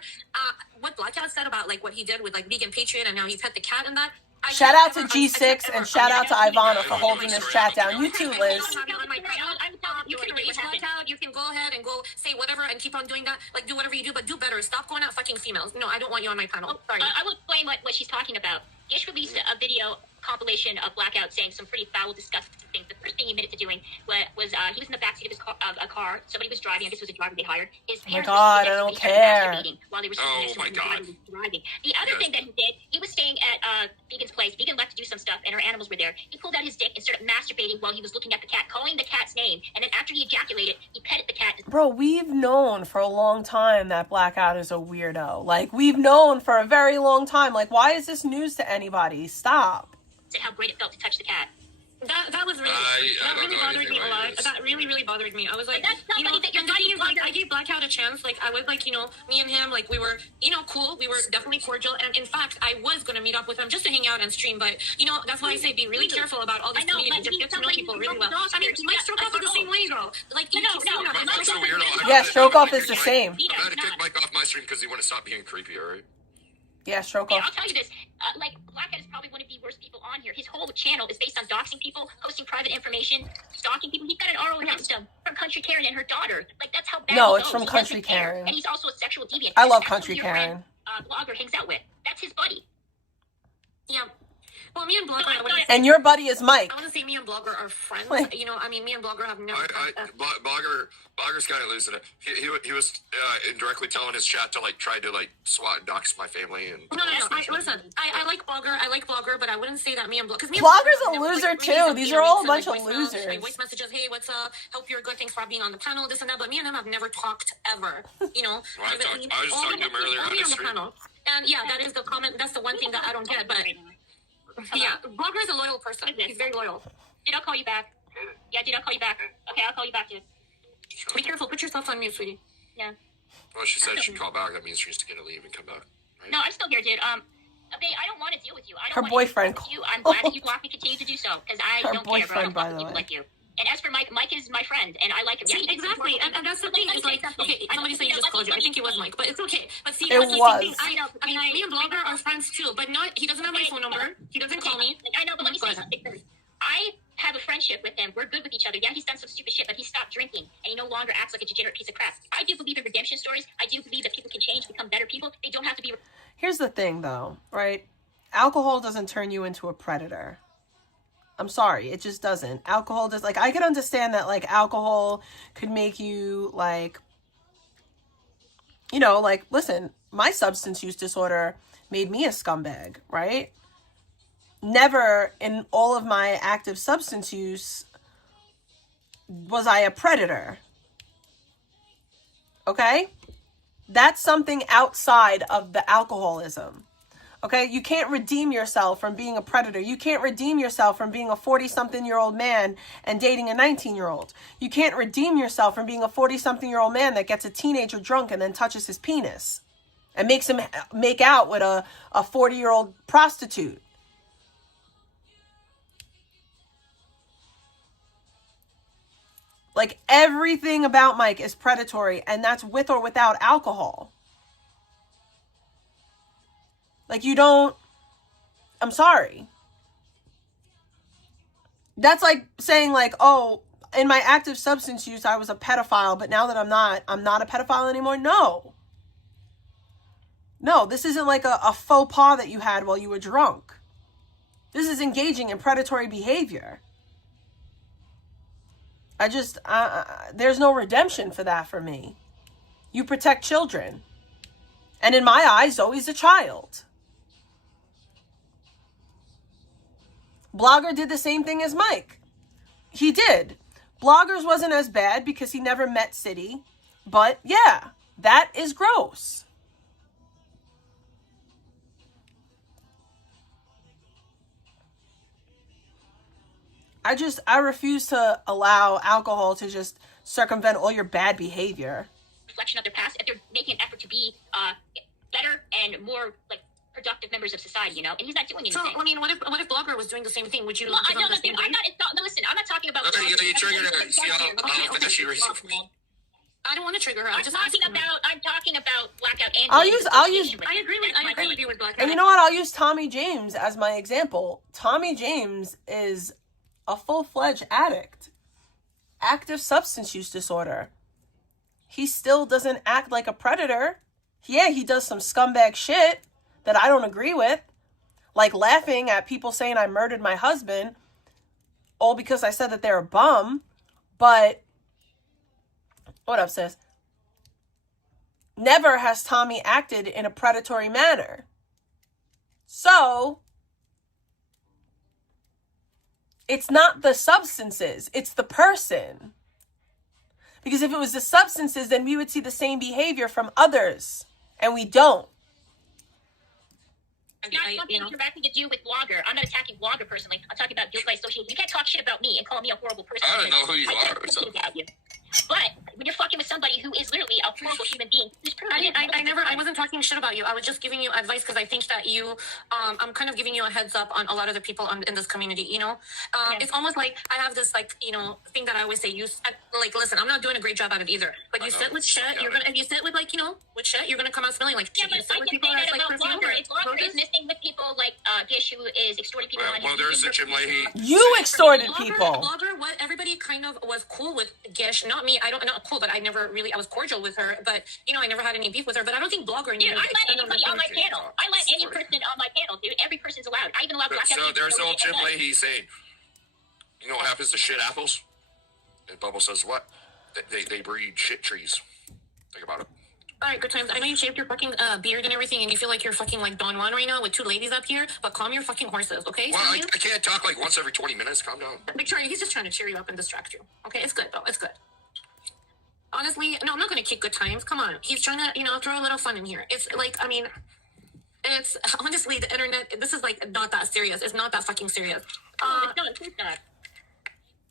What Blackout said about, like, what he did with, like, Vegan Patriot and now he's pet the cat and that. Shout out to G6 and shout out to Ivana for holding this chat down. You too, Liz. You can rage Blackout. You can go ahead and go say whatever and keep on doing that. Like, do whatever you do, but do better. Stop going at fucking females. No, I don't want you on my panel. Sorry. I will explain what she's talking about. Gish released a video compilation of Blackout saying some pretty foul, disgusting things. The first thing he admitted to doing was he was in the backseat of a car. Somebody was driving. I guess it was a driver they hired. His parents I don't care. While they were driving. The other Yes. thing that he did, he was staying at Vegan's place. Vegan left to do some stuff, and her animals were there. He pulled out his dick and started masturbating while he was looking at the cat, calling the cat's name. And then after he ejaculated, he petted the cat. Bro, we've known for a long time that Blackout is a weirdo. Like, we've known for a very long time. Like, why is this news to anybody? Stop. Said how great it felt to touch the cat. That was really that really bothered me a lot. That really bothered me. I was like, you know, I gave Blackout a chance. Like, I was like, you know, me and him, like, we were, you know, cool. We were definitely cordial. And in fact, I was gonna meet up with him just to hang out and stream. But you know, that's why I say be really careful about all these communities. Just get to know people really well. I mean, Mike Strokoff is the same way, though. Like, you know, Mike's a weirdo. Yeah, Strokoff is the same. I had to kick Mike off my stream because he wanted to stop being creepy, alright? Yeah, Okay, Strokoff. I'll tell you this. Like, Blackhead is probably one of the worst people on here. His whole channel is based on doxing people, posting private information, stalking people. He's got an RO against him from Country Karen and her daughter. Like, that's how bad No, he it's goes. from He Country doesn't care. Karen. And he's also a sexual deviant. I love That's Country who your Karen. friend, blogger hangs out with. That's his buddy. yeah. Well, me and Blogger, And your buddy is Mike. I want to say me and Blogger are friends. Like- You know, I mean, me and Blogger have never. Blogger's kind of losing it. He was indirectly telling his chat to like try to like SWAT and dox my family and. No. Listen, I like Blogger, but I wouldn't say that me and Blogger. Blogger's a loser too. These are all a bunch of Like losers. voice messages, hey, what's up? Hope you're good. Thanks for being on the panel. This and that. But me and him have never talked ever. You know. Well, I was just talking to him earlier on only the on the stream. panel. And yeah, that is the comment. That's the one thing that I don't get. But yeah, Blogger is a loyal person. He's very loyal. Dude, I'll call you back. Yeah, dude, I'll call you back. Okay, I'll call you back, dude. Be careful. Put yourself on mute, sweetie. Yeah. Well, she said she'd call back. That means she needs to get a leave and come back. Right? No, I'm still here, dude. Babe, I don't want to deal with you. I don't Her want boyfriend to deal with you. I'm glad that you blocked me. Continue to do so, because I Her don't care, bro. I boyfriend, don't by fuck the with people way. like you. And as for Mike, Mike is my friend, and I like him. See, Yeah, exactly, and that's the thing. It's like, okay, somebody saying just called you. I think it was Mike, but it's okay. But see, It that's the was. same thing. I mean, me and Blogger are friends too, but not. He doesn't have my phone number. He doesn't call me. I know, but let me say something first. I have a friendship with him. We're good with each other. Yeah, he's done some stupid shit, but he stopped drinking, and he no longer acts like a degenerate piece of crap. I do believe in redemption stories. I do believe that people can change, become better people. They don't have to be. Here's the thing, though, right? Alcohol doesn't turn you into a predator. I'm sorry, it just doesn't. Alcohol does, like, I could understand that, like, alcohol could make you, like, you know, like, listen, my substance use disorder made me a scumbag, right? Never in all of my active substance use was I a predator. Okay? That's something outside of the alcoholism. Okay? You can't redeem yourself from being a predator. You can't redeem yourself from being a 40-something-year-old man and dating a 19-year-old. You can't redeem yourself from being a 40-something-year-old man that gets a teenager drunk and then touches his penis and makes him make out with a 40-year-old prostitute. Like, everything about Mike is predatory, and that's with or without alcohol. Like, you don't... I'm sorry. That's like saying, like, oh, in my active substance use, I was a pedophile, but now that I'm not a pedophile anymore. No. No, this isn't like a faux pas that you had while you were drunk. This is engaging in predatory behavior. There's no redemption for that for me. You protect children. And in my eyes, Zoe's a child. Blogger did the same thing as Mike. He did. Bloggers wasn't as bad because he never met City. But yeah, that is gross. I refuse to allow alcohol to just circumvent all your bad behavior. Reflection of their past, if they're making an effort to be better and more like productive members of society, you know, and he's not doing anything. So, I mean, what if Blogger was doing the same thing? Would you? Well, I know nothing. I'm not. No, listen. I'm not talking about. Okay, you triggered her. See how she received. I don't want to trigger her. I'm talking about Blackout Andy. I'll use. I agree with you with Blackout. And you know what? I'll use Tommy James as my example. Tommy James is a full-fledged addict. Active substance use disorder. He still doesn't act like a predator. Yeah, he does some scumbag shit that I don't agree with. Like laughing at people saying I murdered my husband. All because I said that they're a bum. But, what up, sis? Never has Tommy acted in a predatory manner. So, it's not the substances, it's the person. Because if it was the substances, then we would see the same behavior from others. And we don't. It's not something directly to do with Blogger. I'm not attacking Blogger personally. I'm talking about guilt by association. You can't talk shit about me and call me a horrible person. I don't know who you are. So. But when you're fucking with somebody who is literally a horrible human being, I wasn't talking shit about you. I was just giving you advice because I think that you, I'm kind of giving you a heads up on a lot of the people in this community, you know? It's almost like I have this, like, you know, thing that I always say, listen, I'm not doing a great job at it either. But you sit with shit, if you sit with, like, you know, with shit, you're gonna come out smelling like shit. Yeah, but I can say that about Blogger. If Blogger is messing with people like Gish, who is extorting people on well, there's a Jim Leahy. You extorted people. Blogger, what everybody kind of was cool with Gish, not me. Not cool, but I was cordial with her. But you know, I never had any beef with her. But I don't think Blogger. Dude, I let anybody on my panel. I let any person on my panel, dude. Every person's allowed. I even allow Blackout. So there's old Jim Leahy saying, you know what happens to shit apples? And Bubble says what? They breed shit trees. Think about it. All right, good times. I know you shaved your fucking beard and everything, and you feel like you're fucking like Don Juan right now with two ladies up here. But calm your fucking horses, okay? Well, I can't talk like once every 20 minutes. Calm down. Victoria, he's just trying to cheer you up and distract you. Okay, it's good though. It's good. Honestly, no, I'm not going to kick good times. Come on. He's trying to, you know, throw a little fun in here. It's like, I mean, it's honestly the internet. This is like not that serious. It's not that fucking serious. It's not.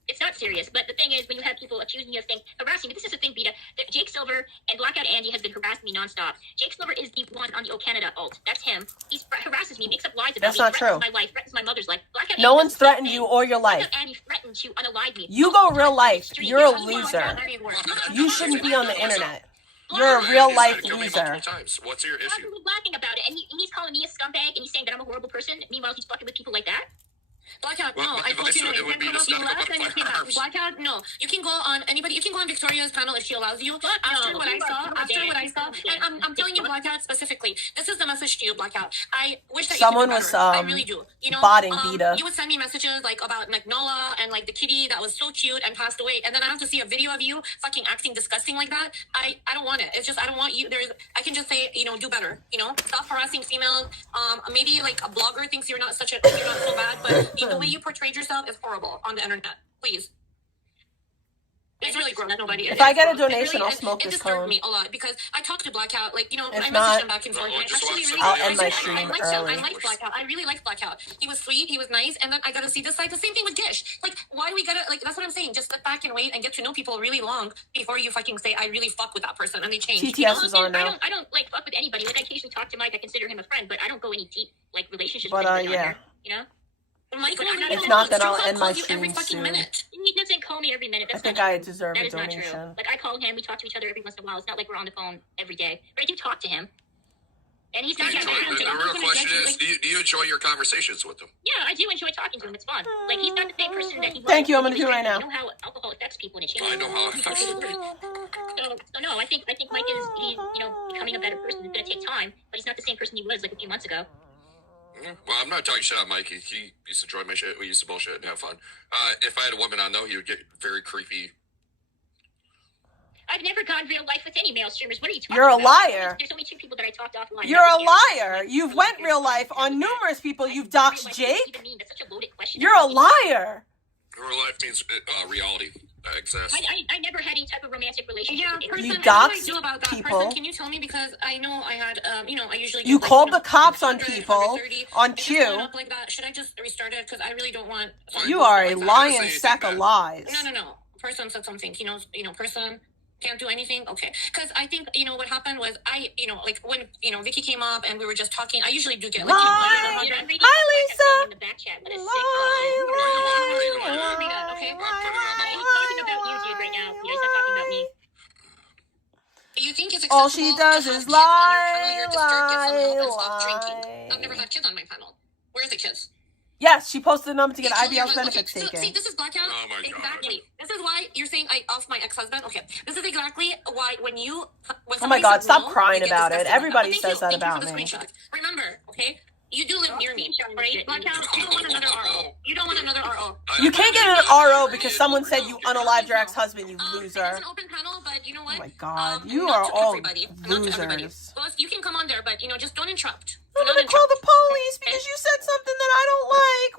It's not serious, but the thing is, when you have people accusing you of things, harassing me, this is the thing, Beta, that Jake Silver and Blackout Andy has been harassing me nonstop. Jake Silver is the one on the O Canada alt. That's him. He harasses me, makes up lies about That's me, not threatens true. my life, threatens my mother's life. Blackout No Andy one's threatened you or your life. Blackout Andy threatened to unalive me. You go real life. You're a loser. You shouldn't be on the internet. You're a real life loser. What's your issue? He's laughing about it, and he's calling me a scumbag, and he's saying that I'm a horrible person. Meanwhile, he's fucking with people like that. Blackout, no, I told you you can come up, you left and you came back. Blackout, no. You can go on you can go on Victoria's panel if she allows you. After what I saw, and I'm telling you, Blackout, specifically, this is the message to you, Blackout. I wish that someone you could do better. I really do. You know, botting Beta. You would send me messages like about like Nola and like the kitty that was so cute and passed away, and then I have to see a video of you fucking acting disgusting like that. I don't want it. It's just I don't want you. I can just say, you know, do better. You know, stop harassing females. Maybe like a blogger thinks you're not so bad, but the way you portrayed yourself is horrible on the internet. Please. It's really gross. Nobody. If I get a donation, I'll smoke this cone. It disturbed me a lot because I talked to Blackout, like, you know, I If messaged not, him back and forth. I'll end my stream early. I liked Blackout. I really liked Blackout. He was sweet. He was nice. And then I got to see this side. The same thing with Gish. Like, why do we gotta, like, that's what I'm saying. Just sit back and wait and get to know people really long before you fucking say, I really fuck with that person and they change. TTS is on now. I don't like fuck with anybody. Like, I occasionally talk to Mike. I consider him a friend, but I don't go any deep, like, relationships with anybody yeah. on there, you know? If not, then I'll end my stream soon. He doesn't call me every minute. I think I deserve a donation. That is not true. Like, I call him, we talk to each other every once in a while. It's not like we're on the phone every day. But I do talk to him. And he's not The real question is, do you enjoy your conversations with him? Yeah, I do enjoy talking to him. It's fun. Like, he's not the same person that he was. Thank you, I'm going to do it right now. I know how alcohol affects people and it changes. I know how it affects people. So no, I think Mike is, he's, you know, becoming a better person. It's going to take time, but he's not the same person he was, like, a few months ago. Well, I'm not talking shit on Mike. He used to join my shit. We used to bullshit and have fun. If I had a woman on, though, he would get very creepy. I've never gone real life with any male streamers. What are you talking You're a about? liar. There's only 2 people that I talked offline. You're a liar. You've went real life on numerous people. You've doxed Jake. That's such a loaded question. You're a liar. Real life means reality exists. I never had any type of romantic relationship. Yeah, with person, You what do I doxed do about that? people. Person, can you tell me? Because I know I had, I usually You get, like, called the cops on 100, people 130. on It just Q. went up like that. Should I just restart it? Because I really don't want. You are a like that. lying sack of lies. No. Person said something. Person can't do anything. Okay. Because I think, what happened was like when, Vicky came up and we were just talking, I usually do get like, Hi, Lisa. In the back chat, but it's Lie, read it, okay? He's talking about you, dude, right now. He's not talking about me. You think it's All she acceptable does to have is kids on your lie, panel? You're disturbed, get some help, and stop lie, drinking. I've never had kids on my panel. Where's the kids? Yes, she posted the number to get You told me IBS about- benefits okay, so, taken. see, this is Blackout. Oh my God. Exactly. This is why you're saying I off my ex-husband. Okay. This is exactly why when Oh my somebody God, says stop no, crying you get about it. disgusted. Everybody Thank says you. that Thank you about for the me. screenshot. Remember, okay? You do live near me, right? Blackout, you don't want another RO. You don't want another RO. You can't get an RO because someone said you unalived your ex-husband, you It's loser. an open panel, but you know what? Oh my God, you not are to all everybody. Not to everybody. losers. Well, you can come on there, but just don't interrupt. I'm Don't gonna call the interrupt. police because you said something that I don't like.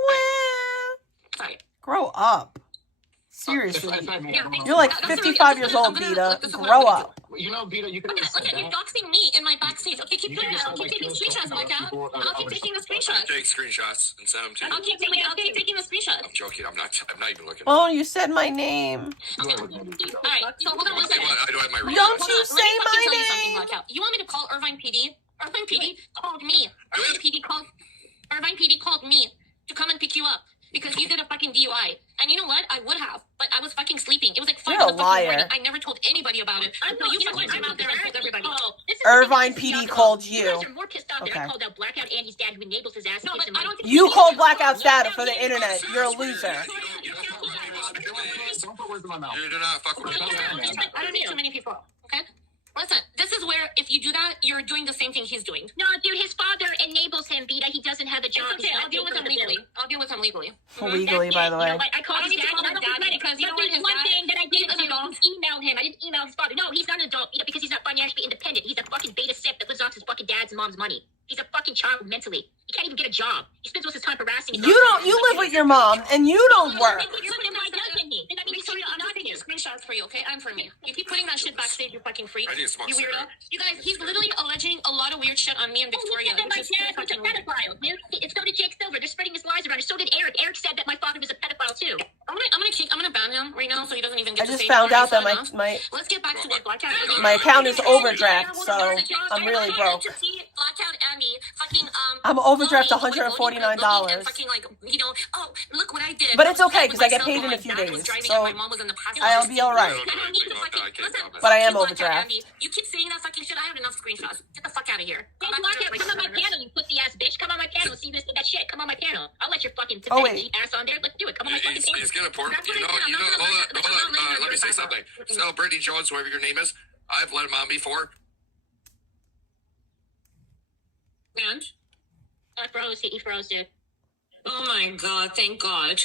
Well, Sorry. grow up. Seriously. Yeah, You're like I'm 55 years old, Vita. Grow up. Vita, you can Look at you're doxing me in my backstage. Okay, keep doing it. I'll keep taking screenshots, Blackout. I'll keep taking the screenshots. Take screenshots and send them to you. I'll keep taking the screenshots. I'm joking. I'm not even looking. Oh, you said my name. Okay. All right. So hold on one second. I don't have my Don't reasons. you Let say me fucking my tell you something, name. Blackout. You want me to call Irvine PD? Irvine PD called me. Irvine PD called me to come and pick you up because you did a fucking DUI. And you know what? I would have, but I was fucking sleeping. It was like 5 You're a in the fucking morning. liar. I never told anybody about it. Until you fucking came out there and told everybody. Irvine PD called You you. guys are more pissed off that I Okay. called out Blackout Andy's dad who enables his ass. No, but I don't think You called Blackout's dad for the internet. You're a loser. You do not fuck with me. I don't need too many people. Okay. Listen, this is where if you do that, you're doing the same thing he's doing. No, dude, his father enables him, Vita. He doesn't have a job. It's okay. I'll deal with him legally. Legally, by the way. I called his dad. I don't need to call him dad because you know what? His one dad thing that I did is an adult. was email him. I didn't email his father. No, he's not an adult because he's not financially independent. He's a fucking beta sip that lives off his fucking dad's and mom's money. He's a fucking child mentally. He can't even get a job. He spends most of his time harassing his You live with your mom and you don't work. I'm taking screenshots for you, okay? And for me. You keep putting that shit backstage, you fucking freak. I need to smoke You weirdo. cigarette. You guys, he's literally alleging a lot of weird shit on me and Victoria. That my which is dad was a fucking weird. pedophile, dude. It's so did Jake Silver. They're spreading his lies around. So did Eric. Eric said that my father was a pedophile too. I'm gonna ban him right now so he doesn't even get I to just say found anything. out that Fair enough. my Let's get back to what Blackout my account is overdraft, so I'm really broke. To see Blackout Andy fucking I'm overdraft looking, like, $149. and fucking like oh look what I did. But it's okay, 'cause I get Myself paid while in a my few dad was days, driving so and my mom was in the passenger I'll seat. be all right. I don't need to fucking listen. But I am fuck you, overdraft. Blackout Andy. You keep saying that fucking shit. I have enough screenshots. Get the fuck out of here. Hey, Blackout, come on my panel, you pussy ass bitch. Come on my panel. See this that shit. Come on my panel. I'll let your fucking Oh, wait. ass on there. Let's do it. Come on my fucking panel. He's gonna pour. Hold on. Let me say something. So, Brittany Jones, whoever your name is, I've let him on before. And I froze. He froze, dude. oh my god, thank God.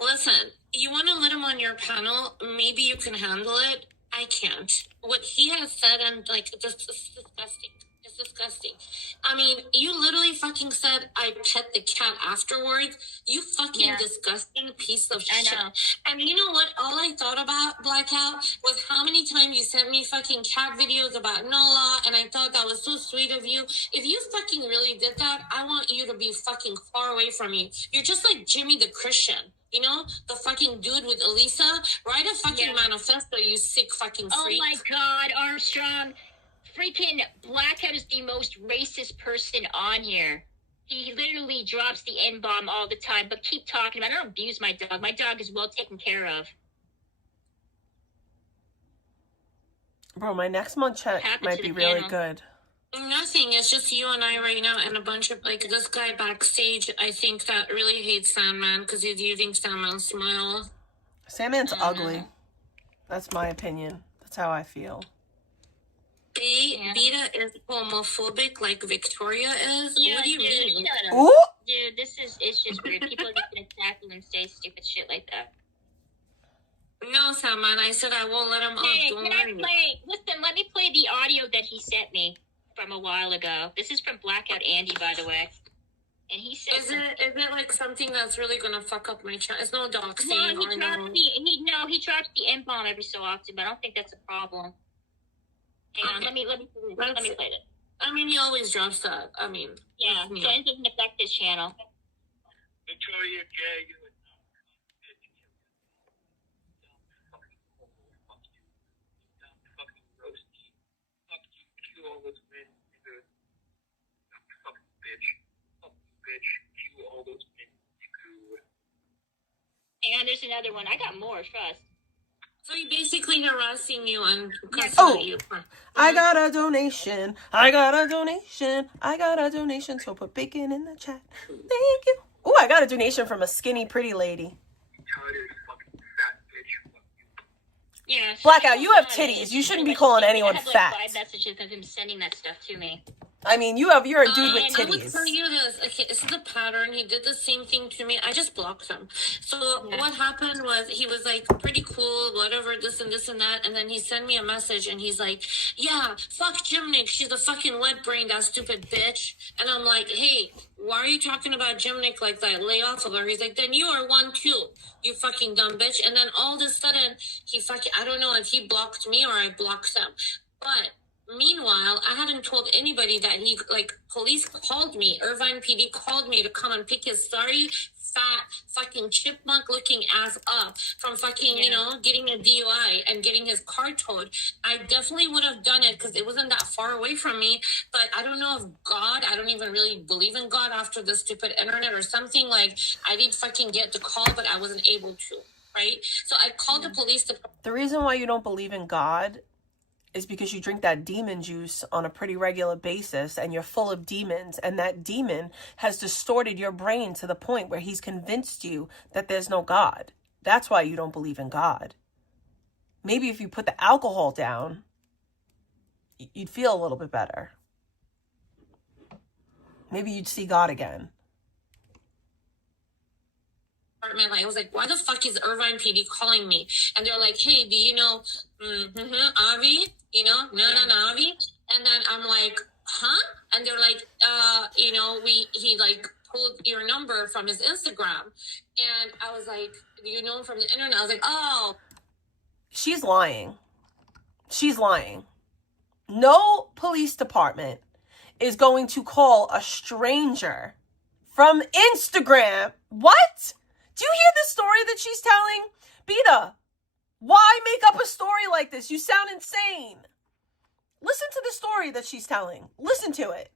Listen, you want to let him on your panel? Maybe you can handle it. I can't. What he has said, and like, this is disgusting. It's disgusting. I mean, you literally fucking said I pet the cat afterwards. You fucking disgusting piece of shit. know. And you know what? All I thought about, Blackout, was how many times you sent me fucking cat videos about Nola, and I thought that was so sweet of you. If you fucking really did that, I want you to be fucking far away from me. You're just like Jimmy the Christian. You know, the fucking dude with Elisa. Write a fucking manifesto, you sick fucking Oh freak. my God, Armstrong. Freaking Blackout is the most racist person on here. He literally drops the N-bomb all the time, but keep talking about it. I don't abuse my dog. My dog is well taken care of. Bro, my next month check might be really good. Nothing. It's just you and I right now, and a bunch of like this guy backstage. I think that really hates Sandman because he's using Sandman's smile. Sandman's ugly. That's my opinion. That's how I feel. Beta is homophobic like Victoria is? Yeah, What do you dude, mean? shut up. Ooh. Dude, it's just weird. People just gonna attack you and say stupid shit like that. No, Salman, I said I won't let him Hey, off. Don't can I worry. play? Listen, let me play the audio that he sent me from a while ago. This is from Blackout Andy, by the way. And he said, Is it like something that's really gonna fuck up my channel? It's no doxing well, or no. he drops the N-bomb every so often, but I don't think that's a problem. Hang on, let me play it. I mean, he always drops that. I mean, Yeah, so it doesn't affect his channel. Victoria J. And there's another one. I got more, trust. so he basically harassing you and cussing Oh. at you. I got a donation. I got a donation. I got a donation. So put bacon in the chat. Thank you. Oh, I got a donation from a skinny, pretty lady. Yeah. So Blackout, you have I titties. You shouldn't be pretty calling much- anyone I have fat. like 5 messages of him sending that stuff to me. I mean, you're a dude with I would titties. tell you this. Okay, this is a pattern. He did the same thing to me. I just blocked him. So what happened was he was like pretty cool, whatever, this and that, and then he sent me a message and he's like, "Yeah, fuck Jimnick. She's a fucking wet brain, that stupid bitch." And I'm like, "Hey, why are you talking about Jimnick like that? Lay off of her." He's like, "Then you are one too, you fucking dumb bitch." And then all of a sudden he fucking, I don't know if he blocked me or I blocked him, but. Meanwhile, I hadn't told anybody that he, like, police called me. Irvine PD called me to come and pick his sorry, fat, fucking chipmunk-looking ass up from fucking, you know, getting a DUI and getting his car towed. I definitely would have done it because it wasn't that far away from me. But I don't know if God, I don't even really believe in God after the stupid internet or something. Like, I did fucking get the call, but I wasn't able to, right? So I called the police department. The reason why you don't believe in God is because you drink that demon juice on a pretty regular basis and you're full of demons, and that demon has distorted your brain to the point where he's convinced you that there's no God. That's why you don't believe in God. Maybe if you put the alcohol down, you'd feel a little bit better. Maybe you'd see God again. Like, I was like, why the fuck is Irvine PD calling me? And they're like, "Hey, do you know Avi? You know, no, Avi?" And then I'm like, "Huh?" And they're like, you know, he like pulled your number from his Instagram." And I was like, "Do you know him from the internet?" I was like, "Oh." She's lying. She's lying. No police department is going to call a stranger from Instagram. What? Do you hear the story that she's telling? Beta, why make up a story like this? You sound insane. Listen to the story that she's telling. Listen to it.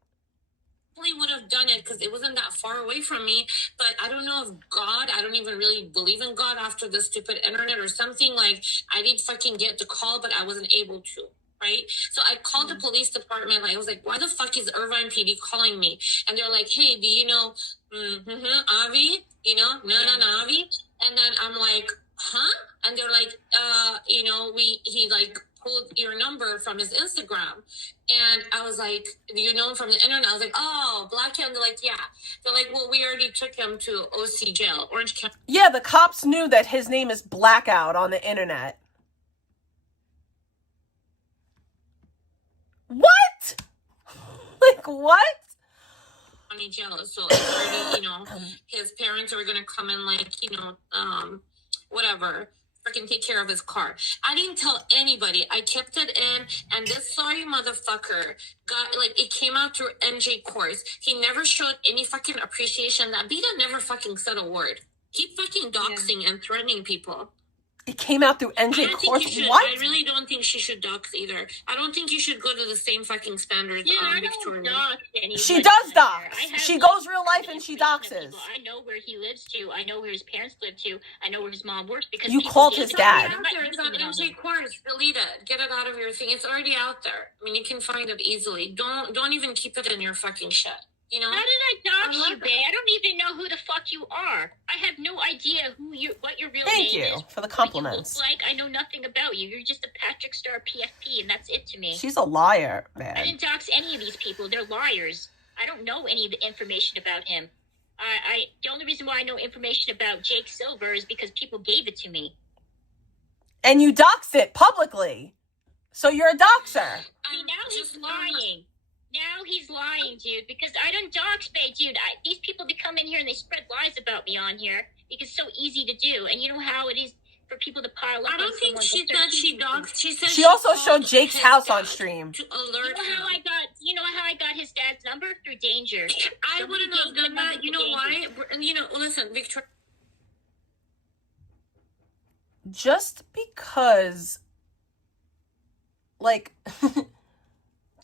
I would have done it because it wasn't that far away from me, but I don't know if God, I don't even really believe in God after the stupid internet or something. Like, I did fucking get the call, but I wasn't able to, right? So I called the police department. Like, I was like, why the fuck is Irvine PD calling me? And they're like, "Hey, do you know Avi? You know, no, Avi?" And then I'm like, "Huh?" And they're like, you know, he like pulled your number from his Instagram. And I was like, "Do you know him from the internet?" I was like, "Oh, Blackout." And they're like, "Yeah." They're like, "Well, we already took him to OC jail, Orange County." Yeah, the cops knew that his name is Blackout on the internet. What? Like, what? Jail. So it's already, you know, his parents are gonna come and like, you know, whatever, freaking take care of his car. I didn't tell anybody. I kept it in, and this sorry motherfucker got, like, it came out through NJ course. He never showed any fucking appreciation. That Beta never fucking said a word. Keep fucking doxing and threatening people. It came out through NJ course. What? I really don't think she should dox either. I don't think you should go to the same fucking standards. I Victoria. don't dox anybody. She does dox. She like, goes real life and she doxes. I know where he lives to. I know where his parents live to. I know where his mom works because You called his dad. It's on NJ course. Delete it. Get it out of your thing. It's already out there. I mean, you can find it easily. Don't even keep it in your fucking shit. You know? How did I dox you, babe? I don't even know who the fuck you are. I have no idea what your real Thank name is. you for the What compliments. you look like. I know nothing about you. You're just a Patrick Star PFP, and that's it to me. She's a liar, I man. didn't dox any of these people. They're liars. I don't know any of the information about him. The only reason why I know information about Jake Silver is because people gave it to me. And you doxed it publicly. So you're a doxer. See, now he's lying. Now he's lying, dude, because I don't dox, babe, dude. These people, they come in here and they spread lies about me on here because it's so easy to do. And you know how it is for people to pile up. I don't think she said she doxed. She said she also showed Jake's house on stream. To alert you know how I got his dad's number? Through Danger. I wouldn't have done that. You know why? You know, listen, Victoria. Just because, like,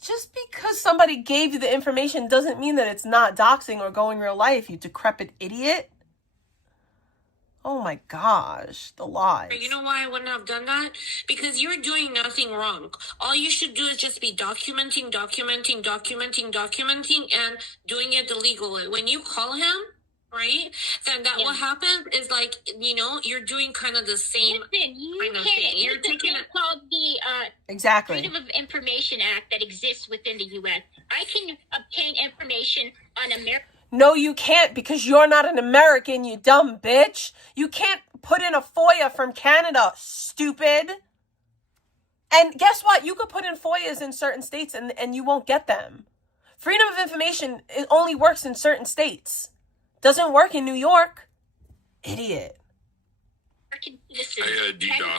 just because somebody gave you the information doesn't mean that it's not doxing or going real life, you decrepit idiot. Oh my gosh, the lies. You know why I wouldn't have done that? Because you're doing nothing wrong. All you should do is just be documenting, and doing it the legal way. When you call him, right, then what happens is, like, you know, you're doing kind of the same kind of thing. You're taking it called the exactly Freedom of Information Act that exists within the U.S. I can obtain information on American. No, you can't, because you're not an American, you dumb bitch. You can't put in a FOIA from Canada, stupid. And guess what? You could put in FOIAs in certain states and you won't get them. Freedom of information, it only works in certain states. Doesn't work in New York. Idiot. Listen, I got a DDoS.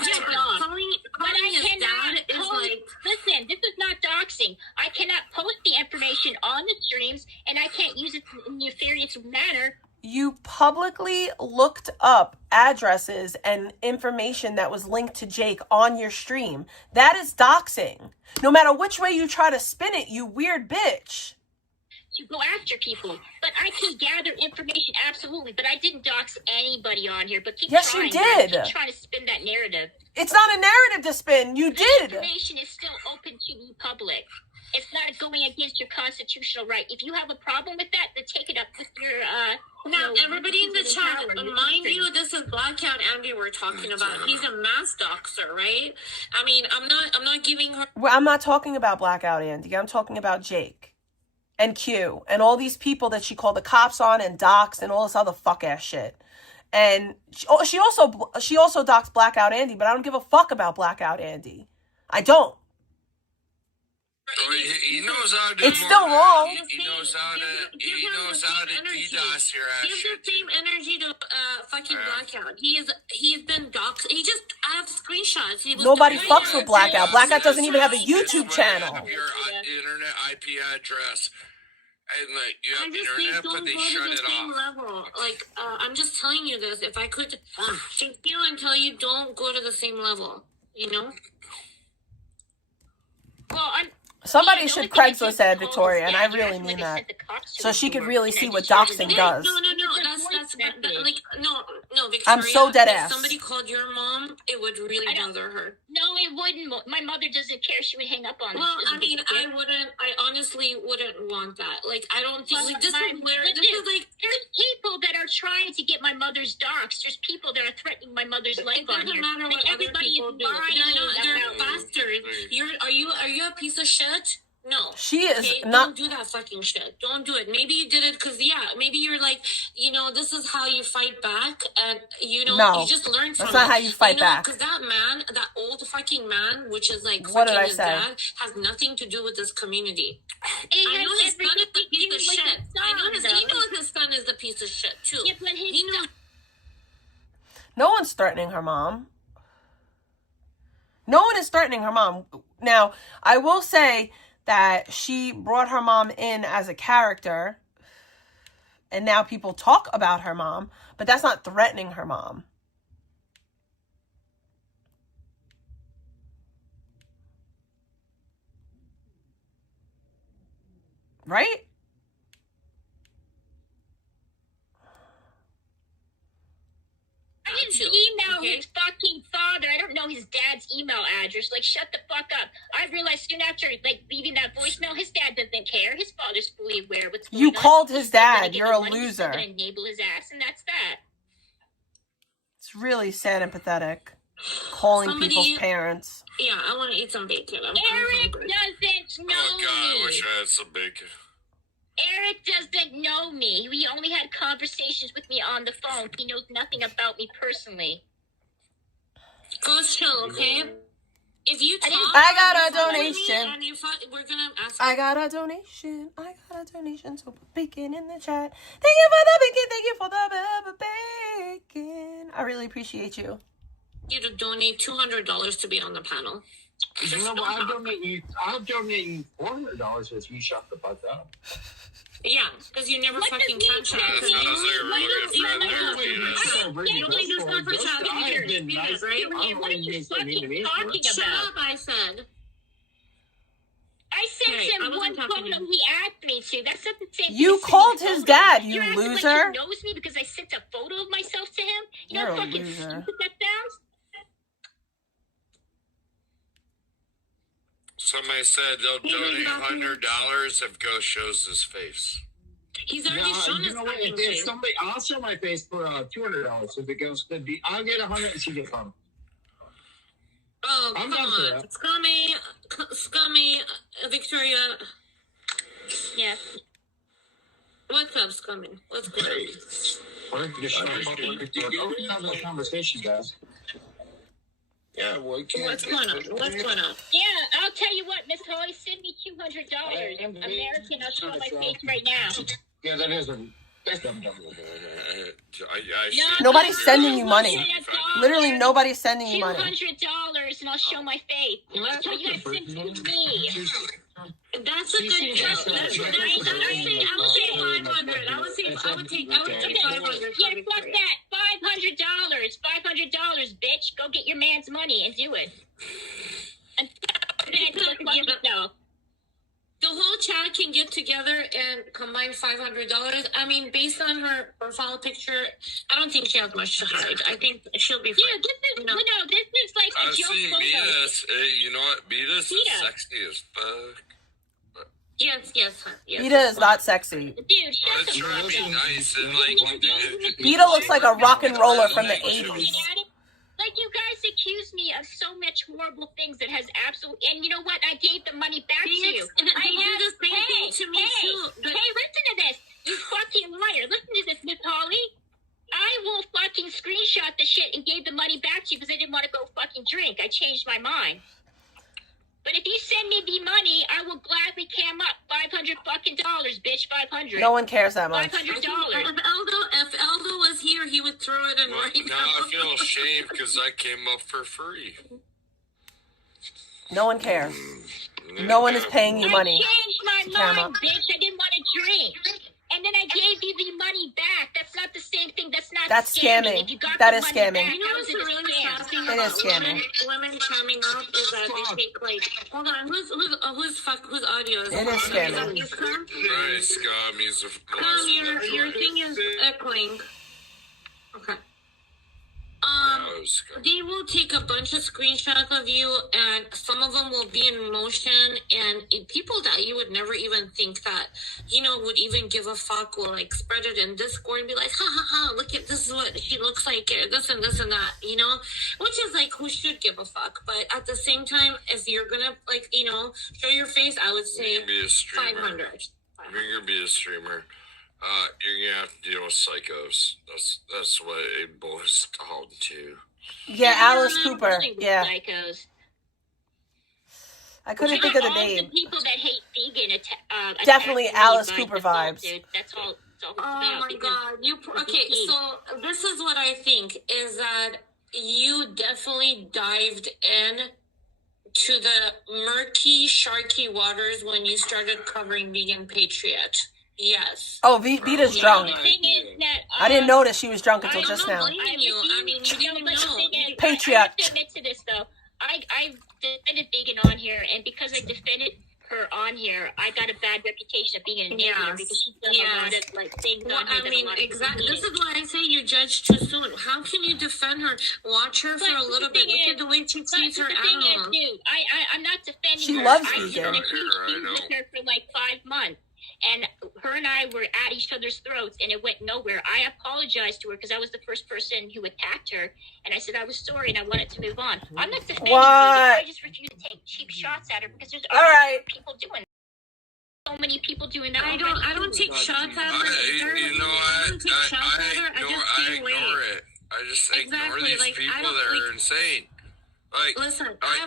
Listen, this is not doxing. I cannot post the information on the streams, and I can't use it in a nefarious manner. You publicly looked up addresses and information that was linked to Jake on your stream. That is doxing. No matter which way you try to spin it, you weird bitch. To go after people, but I can gather information, absolutely, but I didn't dox anybody on here, but keep yes, trying. You did. Keep trying to spin that narrative. It's not a narrative to spin. You did. Information is still open to the public. It's not going against your constitutional right. If you have a problem with that, then take it up with your, now, everybody in the chat, mind you, this is Blackout Andy we're talking about. He's a mass doxer, right? I mean, I'm not giving her... Well, I'm not talking about Blackout Andy. I'm talking about Jake. And Q, and all these people that she called the cops on and doxed and all this other fuck ass shit. And she also doxed Blackout Andy, but I don't give a fuck about Blackout Andy. I don't. He knows how to do it's still wrong. He knows how to DDoS your ass. Give the same energy to fucking Blackout. He's been doxed. I have screenshots. Nobody fucks with Blackout. Blackout doesn't even have a YouTube channel. Your internet IP address. And like you have I'm just internet, saying, but they don't shut go to it the same off. level. Like, I'm just telling you this. If I could take you and tell you, don't go to the same level. You know. Well, somebody should Craigslist that, Victoria, and I really mean that, so she could really see what doxing does. No, that's like no, Victoria. I'm so dead ass. If somebody called your mom, it would really bother her. No, it wouldn't. My mother doesn't care. She would hang up on me. Well, I mean, I honestly wouldn't want that. Like, I don't think this is like there's people that are trying to get my mother's docs. There's people that are threatening my mother's life on here. It doesn't matter what everybody is lying. They're bastards. Are you a piece of shit? No. She is Don't not. do that fucking shit. Don't do it. Maybe you did it because, maybe you're like, this is how you fight back. And, you just learn from it. That's not how you fight back. Because that man, that old fucking man, which is like what fucking did I his say? dad, has nothing to do with this community. I know his son is the piece of shit. I know he knows his son is the piece of shit, too. Yeah, but he knows. No one's threatening her mom. No one is threatening her mom. Now, I will say that she brought her mom in as a character, and now people talk about her mom, but that's not threatening her mom. Right? I didn't email his fucking father. I don't know his dad's email PayPal address. Like, shut the fuck up. I realized soon after, like, leaving that voicemail, his dad doesn't care. His father's fully aware of what's going on. You called his He's still gonna dad. get You're the a money. He's still loser. gonna enable his ass, and that's that. It's really sad and pathetic. Calling people's parents. Yeah, I want to eat some bacon. Eric doesn't know Oh God, I me. wish I had some bacon. Eric doesn't know me. He only had conversations with me on the phone. He knows nothing about me personally. Go chill, okay? If you talk, I got a with me donation. and we're gonna ask. I got a donation. I got a donation. So put bacon in the chat. Thank you for the bacon. Thank you for the bacon. I really appreciate you. You to donate $200 to be on the panel. You know what? I'll donate you $400 if you shut the fuck up. Yeah, because you never fucking catch up. That sounds like a really good What are you fucking talking Shut about? up, I said. I sent Okay, I him wasn't one talking to photo you. he asked me to. That's not the same thing. You as sending called a his photo. dad, you You're acting loser. Like he knows me because I sent a photo of myself to him. You know You're how a fucking loser. stupid that sounds? Somebody said they'll donate $100 if Ghost shows his face. He's already shown You his know what? fucking If face. somebody, I'll show my face for $200 if it goes. I'll get 100 and she gets 100. Oh, I'm come down for on. that. Scummy, Victoria. Yeah. What's up, Scummy? What's good? Or just shut up. We have that conversation, guys. Yeah, well, What's going on? What's going on? Yeah, I'll tell you what, Miss Holly, send me $200. American, I'll show my face right now. Yeah, that's dumb. Nobody's sending you money. Literally, nobody's sending you money. $200 and I'll show my face. That's what you gotta send to me. That's a good catch. I would say 500. I would take 500. Yeah, fuck that. $500. $500, bitch. Go get your man's money and do it. And The whole chat can get together and combine $500. I mean, based on her profile picture, I don't think she has much to hide. I think she'll be fine. Yeah, this is like a I've joke seen photo. Beatus. You know what? Beatus is Beatus. sexy as fuck. Yes. Beta is not sexy. Dude, shut It's the trying fuck to be up. nice and like. Beta looks like a rock and roller from the 80s. Like, you guys accuse me of so much horrible things that has absolute, and you know what? I gave the money back to you. And they do the same thing to me too. Hey, listen to this. You fucking liar. Listen to this, Miss Holly. I will fucking screenshot the shit and gave the money back to you because I didn't want to go fucking drink. I changed my mind. But if you send me the money, I will gladly cam up $500 fucking dollars, bitch. 500. No one cares that much. $500. If Aldo was here, he would throw it in right Now I feel ashamed because I came up for free. No one cares. No one is paying you money. I changed my Camera. mind, bitch. I didn't want to drink. And then I gave you the money back. That's not the same thing. That's not That's scamming. If you got That the is money scamming. back, You know how what's is it a really scam? shocking It is about scamming. women coming up is that they take like, hold on, whose audio is It is scamming. Right, Scum, he's a your thing is echoing. Okay. They will take a bunch of screenshots of you, and some of them will be in motion, and people that you would never even think that, would even give a fuck will, like, spread it in Discord and be like, ha, ha, ha, look at this is what she looks like, this and this and that, Which is, like, who should give a fuck? But at the same time, if you're gonna, like, show your face, I would say be a streamer. 500. If you're gonna be a streamer, you're gonna have to deal with psychos. That's what it boils down to. Yeah, Alice Cooper. Really Yeah. Psychos. I couldn't think of the all name. the people that hate vegan Definitely attack me Alice by Cooper default, vibes. Dude. That's all it's Oh about. my god. Okay, so this is what I think is that you definitely dived in to the murky, sharky waters when you started covering Vegan Patriot. Yes. Oh, Vita's drunk. The thing is that I didn't notice she was drunk until I'm just not now. blaming you. I mean, you didn't know. Patriot. I have to admit to this though. I defended vegan on here, and because I defended her on here, I got a bad reputation of being an enabler because she's done a lot of like things on here. I mean, exactly. This is why I say you judge too soon. How can you defend her? Watch her for a little bit. Look at the way she treats her animals. Dude, I'm not defending She her. loves I vegan. was with her for like 5 months. And her and I were at each other's throats, and it went nowhere. I apologized to her because I was the first person who attacked her, and I said I was sorry and I wanted to move on. I'm not defending her. I just refuse to take cheap shots at her because there's people doing it. So many people doing that. I don't take shots at her. You know what? I ignore it. I just ignore these people that are insane. Like, listen, I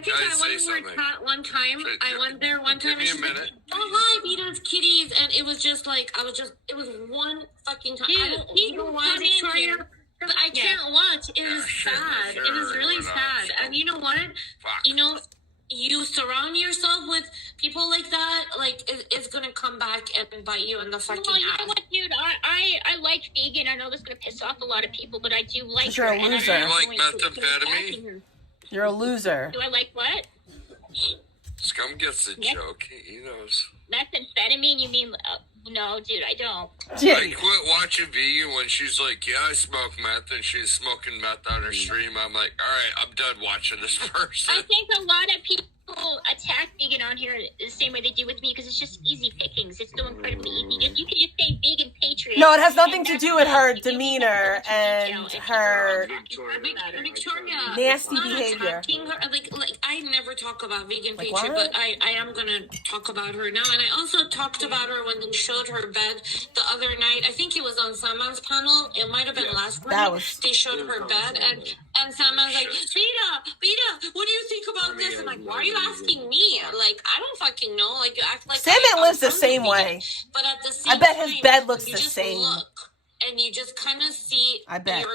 think I went to her chat one time. I went there one time. Give me a minute. Oh, hi, Vita's kitties. And it was just like, it was one fucking time. I don't want Victoria. I can't watch. It is sad. It is really sad. And you know what? You know, you surround yourself with people like that, like it's gonna come back and bite you in the fucking ass. You know what, dude? I like vegan. I know this is gonna piss off a lot of people, but I do like You're her. a loser. And You like methamphetamine? You're a loser. Do I like what? Scum gets the joke. He knows. Methamphetamine? You mean? No, dude, I don't. I quit watching vegan when she's like, yeah, I smoke meth, and she's smoking meth on her stream. I'm like, all right, I'm done watching this person. I think a lot of people attack vegan on here the same way they do with me because it's just easy pickings. It's so incredibly easy. If you can just say vegan patriot. No, it has nothing to do with her demeanor and her Victoria, nasty behavior. Her, like I never talk about vegan Like patriot, what? but I am gonna talk about her now. And I also talked about her when they showed her bed the other night. I think it was on Saman's panel. It might have been last night. They showed her bed, and Saman's like, Vita, what do you think about this? I'm like, why are you asking me? Like, I don't fucking know. Like, you act like Sandman lives the same way. But at the same I bet his time, bed looks you the just same. Look, and you just kind of see I bet. her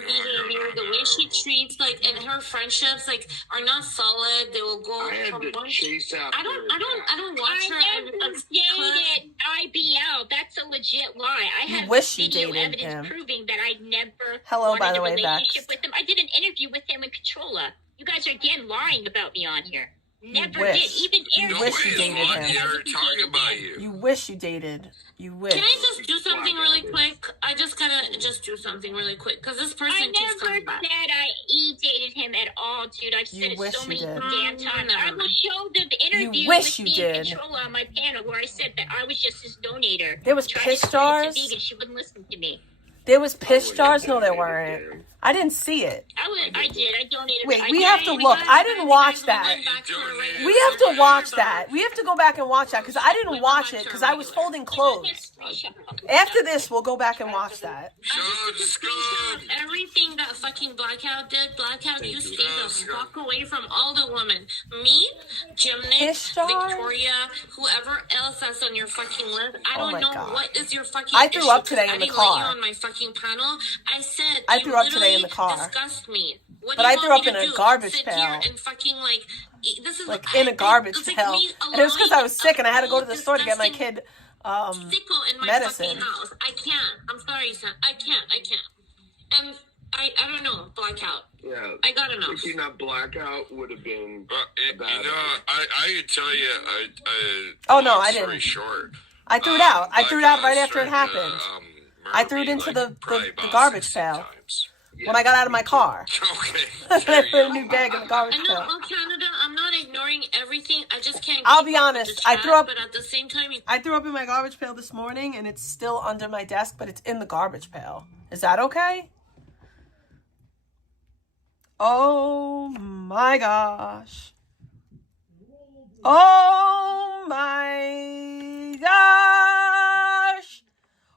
behavior, the way she treats, like, and her friendships, like, are not solid. They will go from one. I don't watch her. I never dated IBL. That's a legit lie. I have wish you video dated evidence him. proving that I never Hello, by wanted the a way, relationship Vex. with him. I did an interview with him in Controlla. You guys are again lying about me on here. Never wish. did. Even Aaron. You wish you dated him. They're talking about you. You wish you dated. You wish. Can I just do something really quick? I just gotta do something really quick because this person I keeps never coming back. said I dated him at all, dude. I've said it wish so you many did. damn times. I will show the interview You wish with you me did. and Controlla on my panel where I said that I was just his donator. There was Tried piss to explain jars? to vegan, she wouldn't listen to me. There was piss jars? No, there weren't. I didn't see it. I did. I donated. Wait, I we did. have to look. I didn't watch that. We have to watch that. We have to go back and watch that because I didn't watch it because I was folding clothes. After this, we'll go back and watch that. Everything that fucking Blackout did, Blackout, you stay the fuck away from all the women. Me, Gymnast, Victoria, whoever else that's on your fucking list. I don't know what is your fucking I threw up issue, today in the I didn't let you car. on my fucking panel. I said I threw up today in the car. Disgust me. What But do you I threw want up me in to a do? garbage Sit pail. here and fucking this is Like in a garbage pail. And it was because I was sick and I had to go to the store to get my kid sicko in my medicine. fucking house. I can't. I'm sorry, son. I can't. And I don't know. Blackout. Yeah. I gotta know. Thinking that blackout would have been You know, I could tell you. Oh, no, I story didn't. Short. I threw it out. I threw it out right after it Blackout happened. started, I threw it into the probably about garbage 16 pail times. when I got out of my car. Okay. I put a new bag in the garbage I know, pail. oh, Canada, I'm not ignoring everything. I just can't. I'll keep be up with honest, the I chat, threw up- But at the same time, I threw up in my garbage pail this morning and it's still under my desk, but it's in the garbage pail. Is that okay? Oh my gosh. Oh my gosh.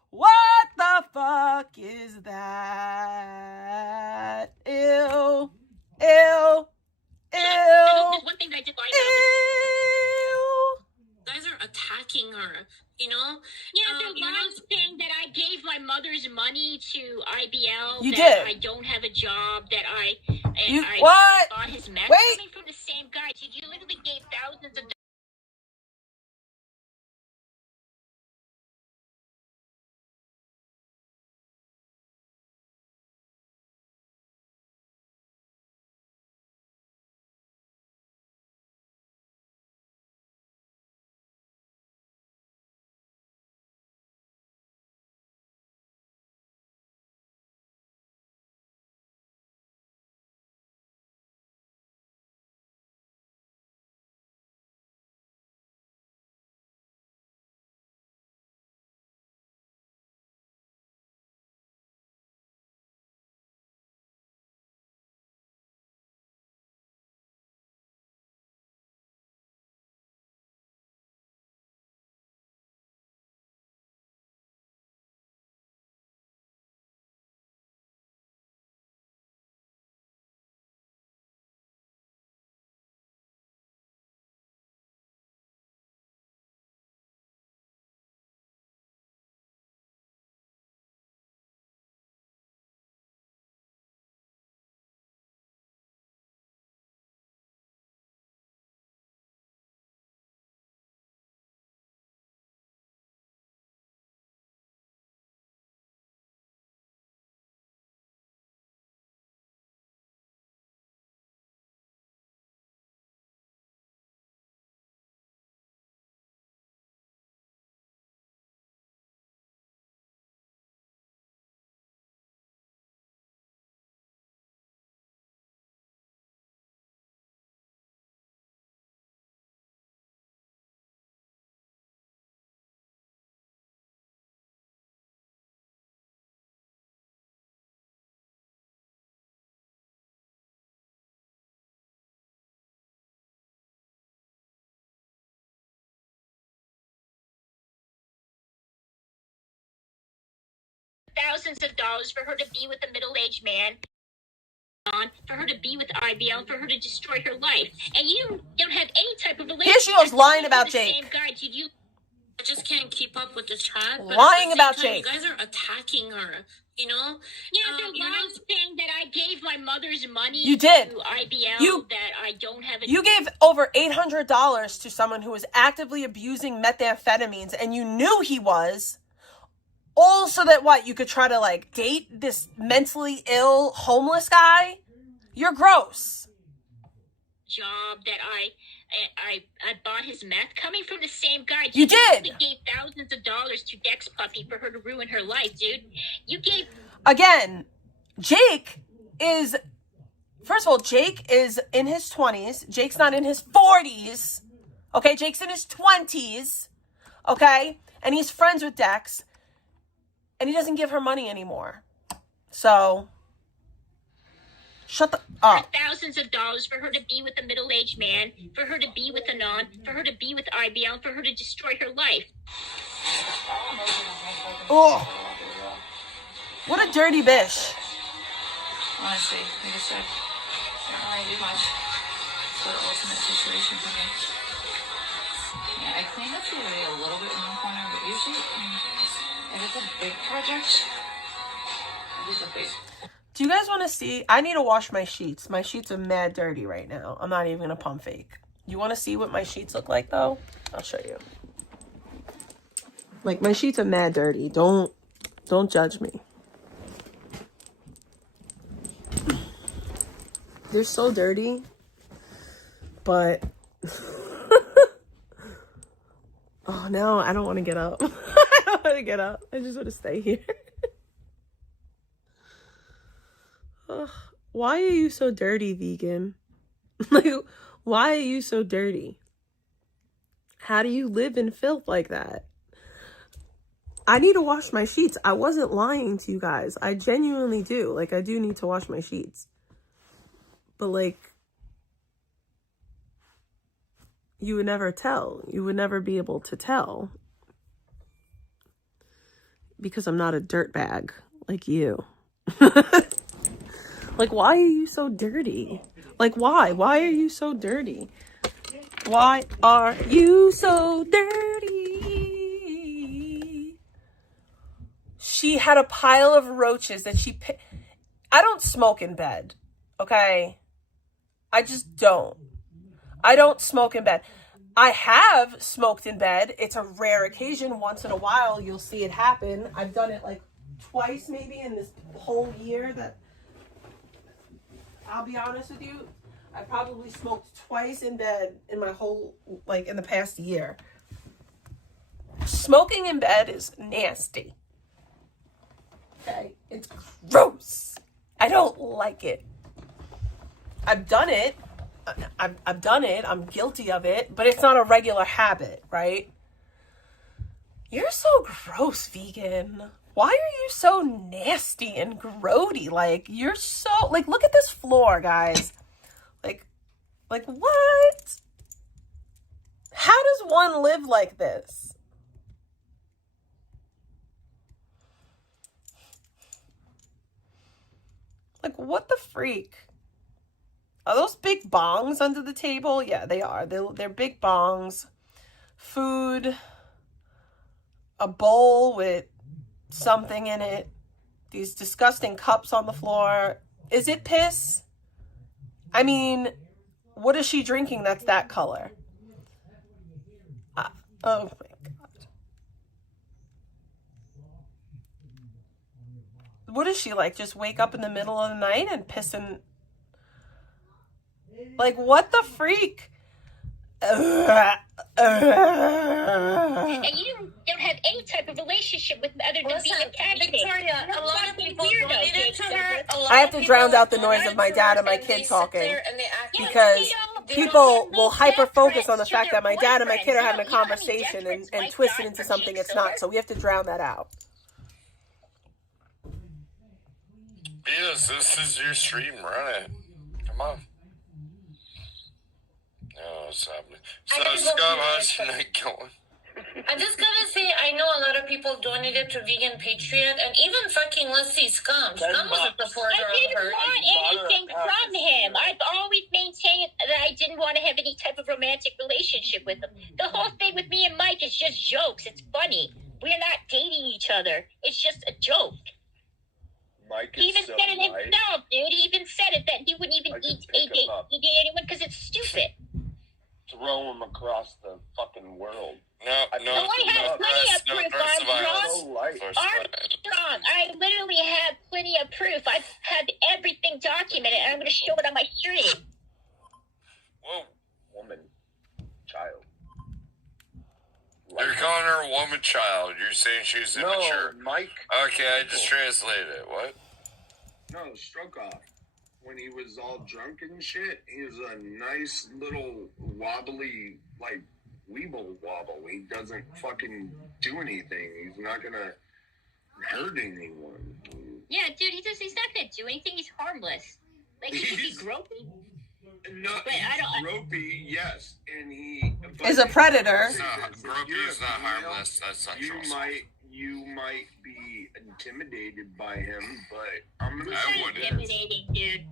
What the fuck is that? Ew. Ew. There's one thing that I did lie about. Ew. guys are attacking her. You know? Yeah, the last thing that I gave my mother's money to IBL. You that did. I don't have a job. That I what? bought his meth. Wait. Coming from the same guy. Dude, you literally gave thousands of thousands of dollars for her to be with a middle-aged man, for her to be with IBL, for her to destroy her life. And you don't have any type of relationship. Here she was lying about Jake. Same guy. Did you? I just can't keep up with the chat. But lying about time, Jake. You guys are attacking her. You know? Yeah, they're lying, saying that I gave my mother's money. You did. To IBL. That I don't have. You gave over $800 to someone who was actively abusing methamphetamines, and you knew he was. All so that what? You could try to like date this mentally ill homeless guy? You're gross. Job that I bought his meth coming from the same guy. You did. You gave thousands of dollars to Dex Puppy for her to ruin her life, dude. You gave. Again, Jake is. First of all, Jake is in his 20s. Jake's not in his 40s. Okay, Jake's in his 20s. Okay, and he's friends with Dex, and he doesn't give her money anymore. So. Shut the up. Thousands of dollars for her to be with a middle-aged man, for her to be with Anon, for her to be with IBL, for her to destroy her life. Oh, what a dirty bitch. Honestly, like I said, I don't really do much for the ultimate situation for me. Yeah, I cleaned up the other day a little bit in one corner, but usually, if it's a big project, it's a big. Do you guys want to see? I need to wash my sheets. My sheets are mad dirty right now. I'm not even going to pump fake. You want to see what my sheets look like, though? I'll show you. Like, my sheets are mad dirty. Don't judge me. They're so dirty. But... oh, no. I don't want to get up. I don't want to get up. I just want to stay here. Why are you so dirty, vegan? Like, why are you so dirty? How do you live in filth like that? I need to wash my sheets. I wasn't lying to you guys. I genuinely do. Like, I do need to wash my sheets. But, like, you would never tell. You would never be able to tell. Because I'm not a dirtbag like you. Like, why are you so dirty? Like, why? Why are you so dirty? Why are you so dirty? She had a pile of roaches that she picked. I don't smoke in bed, okay? I just don't. I don't smoke in bed. I have smoked in bed. It's a rare occasion. Once in a while, you'll see it happen. I've done it like twice maybe in this whole year that... I'll be honest with you, I probably smoked twice in bed in my whole, like, in the past year. Smoking in bed is nasty. Okay? It's gross. I don't like it. I've done it. I've done it. I'm guilty of it. But it's not a regular habit, right? You're so gross, vegan. Why are you so nasty and grody? Like, you're so... Like, look at this floor, guys. Like, what? How does one live like this? Like, what the freak? Are those big bongs under the table? Yeah, they are. They're big bongs. Food. A bowl with... something in it. These disgusting cups on the floor. Is it piss? I mean, what is she drinking that's that color? Oh my god. What is she like? Just wake up in the middle of the night and piss in... Like, what the freak? And you don't have any type of relationship with other than being a candidate. Victoria, a lot of people donated to her. I have to drown out the noise of my dad and my kid talking because people will hyper focus on the fact that my dad and my kid are having a conversation and twist it into something it's not. So we have to drown that out. Yes, this is your stream. Run it. Come on. Oh, what's happening? So, Scott, how's your night going? I just gotta say, I know a lot of people donated to Vegan Patriot, and even fucking Leslie Scum. Scum was a supporter I didn't of her. want anything from him. I've always maintained that I didn't want to have any type of romantic relationship with him. The whole thing with me and Mike is just jokes. It's funny. We're not dating each other. It's just a joke. Mike He even is so said it nice. himself, dude. He even said it that he wouldn't even date anyone because it's stupid. Throw him across the fucking world. No, I have plenty of proof, Armstrong. I literally have plenty of proof. I've had everything documented, and I'm going to show it on my stream. Whoa. Woman. Child. You're calling her a woman child. You're saying she's immature. No, Mike. Okay, I just translated it. What? No, stroke off. When he was all drunk and shit, he was a nice little wobbly, like, weeble wobble. He doesn't fucking do anything. He's not gonna hurt anyone. Yeah, dude, he's not gonna do anything. He's harmless. Like, he could be gropey. No, but he's I don't. Gropey, yes, and he is a predator. Gropey is not harmless. That's sexual. You might be intimidated by him, but I'm gonna. He's not intimidating, dude.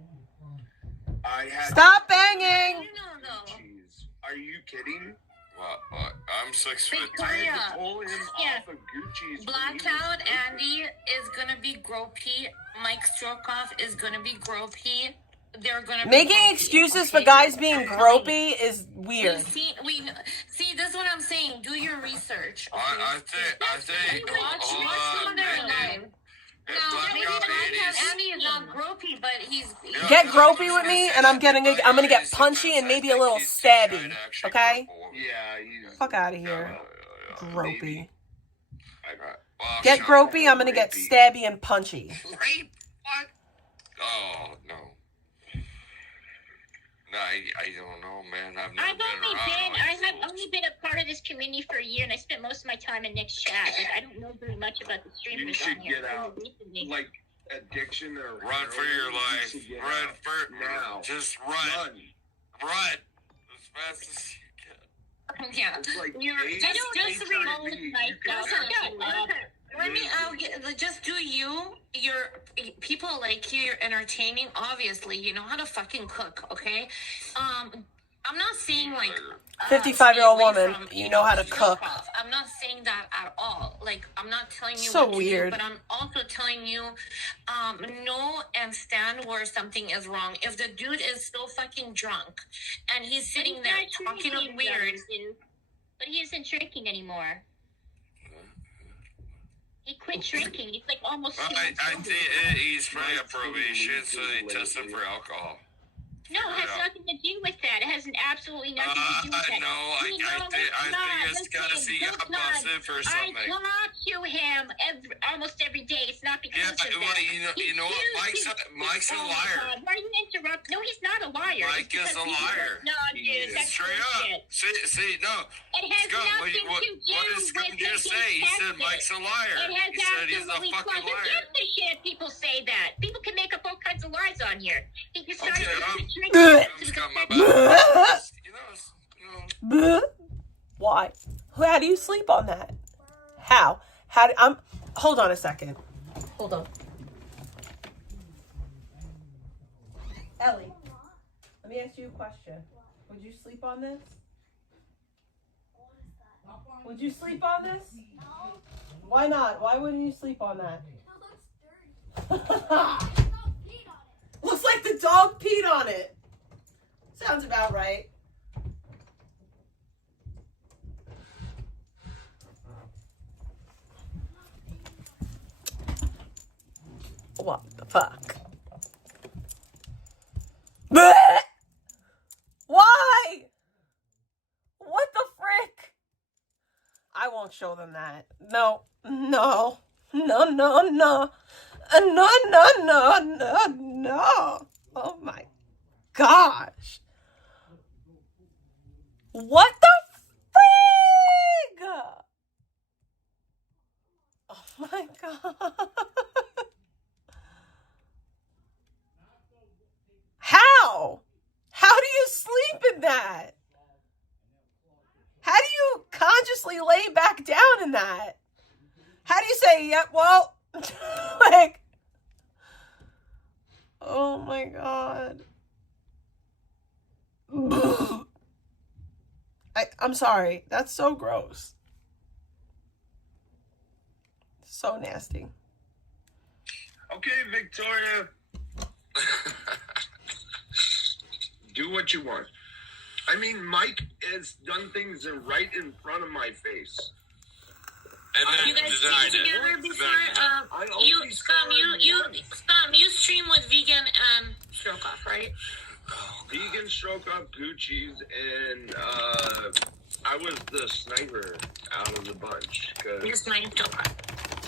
Stop banging. No. Jeez, are you kidding? What? I'm 6 foot. I had to pull him off of Gucci's. Blackout Andy is gonna be gropey. Mike Strokoff is gonna be gropey. They're gonna be making gropey, excuses for guys being gropey is weird. See, this is what I'm saying. Do your research. Okay? I think. Watch some of their live. Now, maybe Blackout Andy is not gropey, but he's Get gropey with me, and I'm gonna get punchy and maybe a little stabby. Okay? Yeah. Fuck out of here. Gropey. Well, Get gropey, I'm gonna get stabby and punchy. Rape? What? Oh, no. No, I don't know, man. I have only been a part of this community for a year, and I spent most of my time in Nick's chat. Like, I don't know very much about the streamers. You should on here. get out. Like addiction or run for your life. Run for now. Just run. Run as fast as you can. Yeah. It's like just just do you. Your people like you. You're entertaining. Obviously, you know how to fucking cook. Okay. I'm not saying like 55-year-old woman, you know how to cook. I'm not saying that at all. Like, I'm not telling you So what to weird. do, but I'm also telling you, know and stand where something is wrong. If the dude is so fucking drunk and he's sitting there talking weird, but he isn't drinking anymore. He quit drinking. He's like almost. I think he's probably on probation, so they test him for alcohol. No, it has nothing to do with that. It has absolutely nothing to do with that. I think it's got to see you busted for something. I talk to him almost every day. It's not because of that. You know what? Mike's a liar. Why do you interrupt? No, he's not a liar. Mike is a liar. No, dude, that's straight up. See, no. It has nothing to do what did Scott just say? He said Mike's a liar. He said he's a fucking liar. Who gives a shit if people say that? People can make up all kinds of lies on here. He decided Why? How do you sleep on that? How? Hold on a second. Hold on. Ellie, let me ask you a question. Would you sleep on this? Would you sleep on this? No. Why not? Why wouldn't you sleep on that? It looks dirty. Looks like the dog peed on it. Sounds about right. What the fuck? Blech! Why? What the frick? I won't show them that. No. No. No, no, no. No, no, no, no, no. Oh my gosh. What the frig? Oh my god. How? How do you sleep in that? How do you consciously obviously lay back down in that. How do you say, yep, well, like, oh my God. I'm sorry. That's so gross. So nasty. Okay, Victoria. Do what you want. I mean, Mike has done things right in front of my face. And then You guys denied came it. together before? I only saw it once. You stream with Vegan and Stroke Off, right? Vegan, Stroke Off, Gucci's, and I was the sniper out of the bunch. You snipe Stroke Off.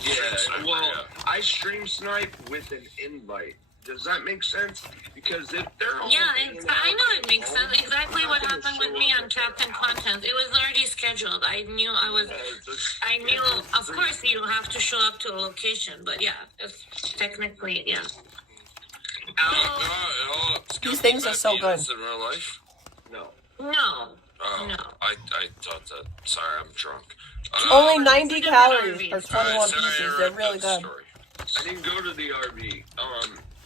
Yeah, well, I stream snipe with an invite. Does that make sense? Because if they're all I know it makes sense. Exactly what happened with me on Captain Content. It was already scheduled. I knew, of course, you have to show up to a location, but yeah, it's technically, yeah. These things are so good. In real life? No. No. Oh, No. I thought that. Sorry, I'm drunk. Only 90 calories for 21 Alright, pieces. They're really good. story. I didn't go to the RV.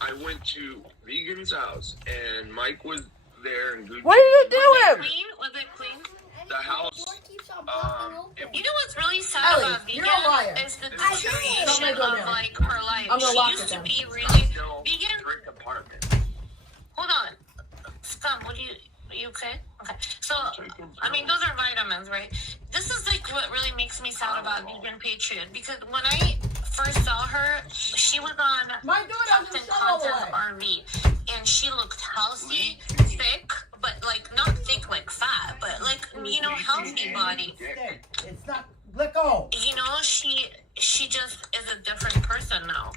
I went to Vegan's house, and Mike was there, and Gucci. What did you do him? Clean? Was it clean? The house. You know what's really sad about Vegan is the deterioration of like her life. She used to be really Vegan. Hold on, Scum. Are you okay? Okay. So, I mean, those are vitamins, right? This is like what really makes me sad about Vegan Patriot, because when I first saw her, she was on Captain Content's RV, and she looked healthy, thick, but like not thick like fat, but like, you know, healthy body. It's not, let go. You know, she just is a different person now.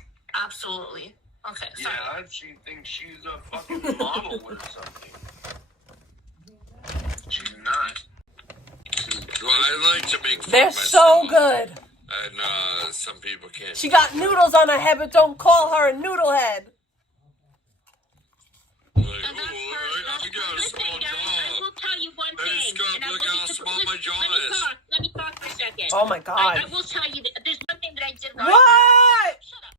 Absolutely. Okay, sorry. Yeah, she thinks she's a fucking model or something. She's not. Well, I like to make fun They're of so myself, good. and some people can't. She got noodles on her head, but don't call her a noodle head. Like, I got a small jaw. I will tell you one Hey, thing. Scott, and I look want how you to small my jaw is. Let me talk for a second. Oh my God. I will tell you that there's one thing that I did right. What? Shut up.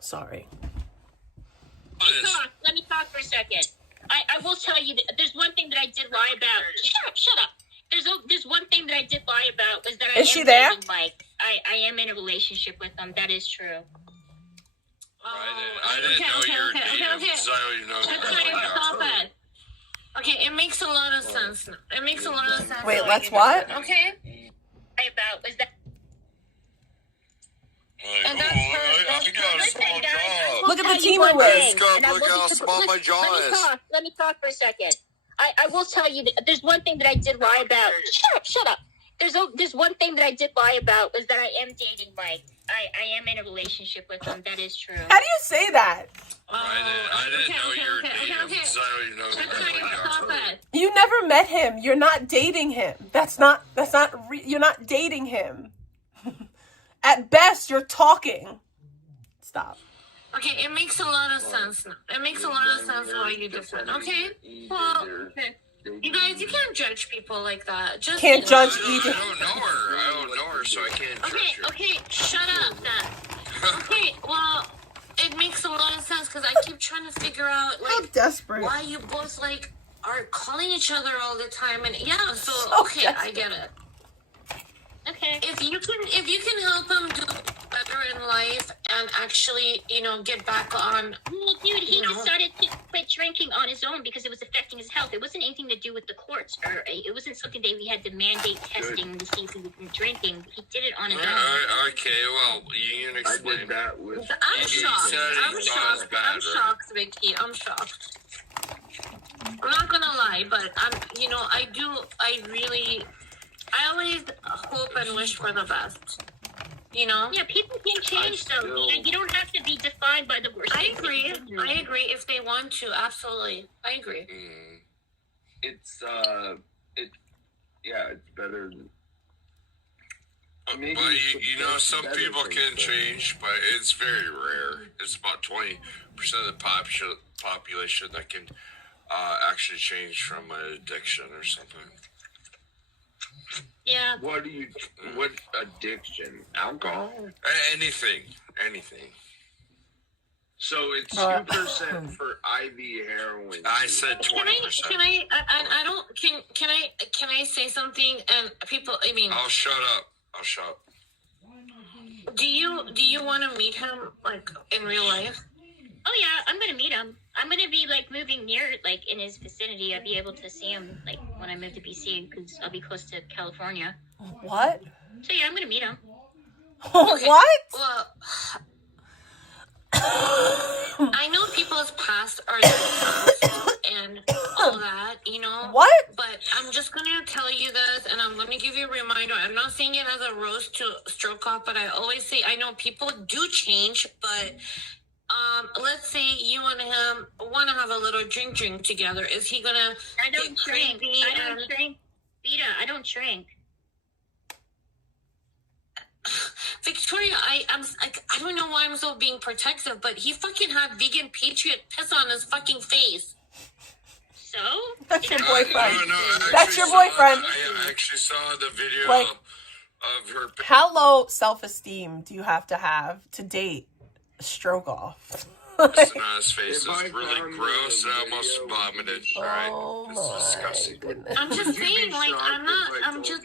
Sorry. Let me talk for a second. I will tell you that there's one thing that I did lie about. Shut up. There's one thing that I did lie about was that I Is she am there? dating Mike. I am in a relationship with him. That is true. I didn't know you were dating, because I don't even know Stop it. Okay, it makes a lot of sense. It makes a lot of sense. Wait, let's what? Okay. About was that. And that's I got a small jaw. Look at the team we're with. Scott, look how small my jaw is. Let me talk for a second. I will tell you that there's one thing that I did lie about. Shut up. There's one thing that I did lie about was that I am dating Mike. I am in a relationship with him. That is true. How do you say that? I didn't know you were dating, because I don't even know Stop it. You never met him. You're not dating him. You're not dating him. At best, you're talking. Stop. Okay, it makes a lot of sense now. It makes a lot of sense why you different. Okay? Well, okay. They You guys, you can't judge people like that. Just Can't judge I either. don't know her. I don't know her, so I can't judge her. Okay, shut up then. Okay, well, it makes a lot of sense because I keep trying to figure out How desperate. why you both are calling each other all the time, and yeah, so okay, desperate. I get it. Okay. If you can help him do better in life and actually, get back on. Well, dude, he decided to quit drinking on his own because it was affecting his health. It wasn't anything to do with the courts, or it wasn't something that we had to mandate testing to see if he was drinking. He did it on his own. Okay, well, you can explain. I'm shocked. I'm shocked, Vicky. I'm shocked. I'm not gonna lie, but I always hope and wish for the best. Yeah, people can change though. You don't have to be defined by the worst. I agree. If they want to, absolutely. I agree. It's better. But some people can change, but it's very rare. It's about 20% of the population that can actually change from an addiction or something. Yeah. What addiction? Alcohol? Anything. So it's 2% for IV heroin. I said 20%. Can I say something? And people, I'll shut up. Do you want to meet him in real life? Oh yeah, I'm gonna meet him. I'm gonna be moving near in his vicinity. I'll be able to see him when I move to BC because I'll be close to California. What? So yeah, I'm gonna meet him. What? Well, I know people's past are their past and all that, What? But I'm just gonna tell you this, and I'm gonna give you a reminder. I'm not saying it as a roast to stroke off, but I always say I know people do change, but. Let's say you and him want to have a little drink together. Is he gonna? I don't drink. Vita, I don't drink. Victoria, I don't know why I'm so being protective, but he fucking had vegan patriot piss on his fucking face. So? That's your boyfriend. No, That's your boyfriend. I actually saw the video of her. How low self-esteem do you have to date a stroke off? His face is really gross. I almost vomited. Right? It's disgusting. I'm just saying, I'm just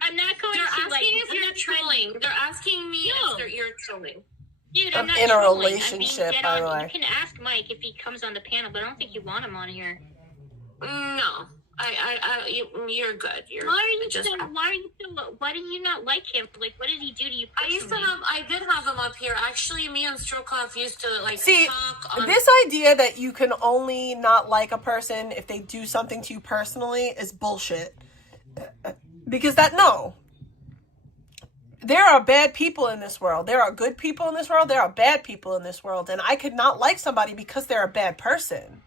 I'm not going They're to asking if you're trolling. They're asking me if you're trolling. Dude, I'm not in a trolling. relationship, by the way. You can ask Mike if he comes on the panel, but I don't think you want him on here. No. You're good. Why do you not like him? What did he do to you personally? I did have him up here. Actually, me and Strokoff used to talk on... This idea that you can only not like a person if they do something to you personally is bullshit. Because there are bad people in this world. There are good people in this world. There are bad people in this world. And I could not like somebody because they're a bad person.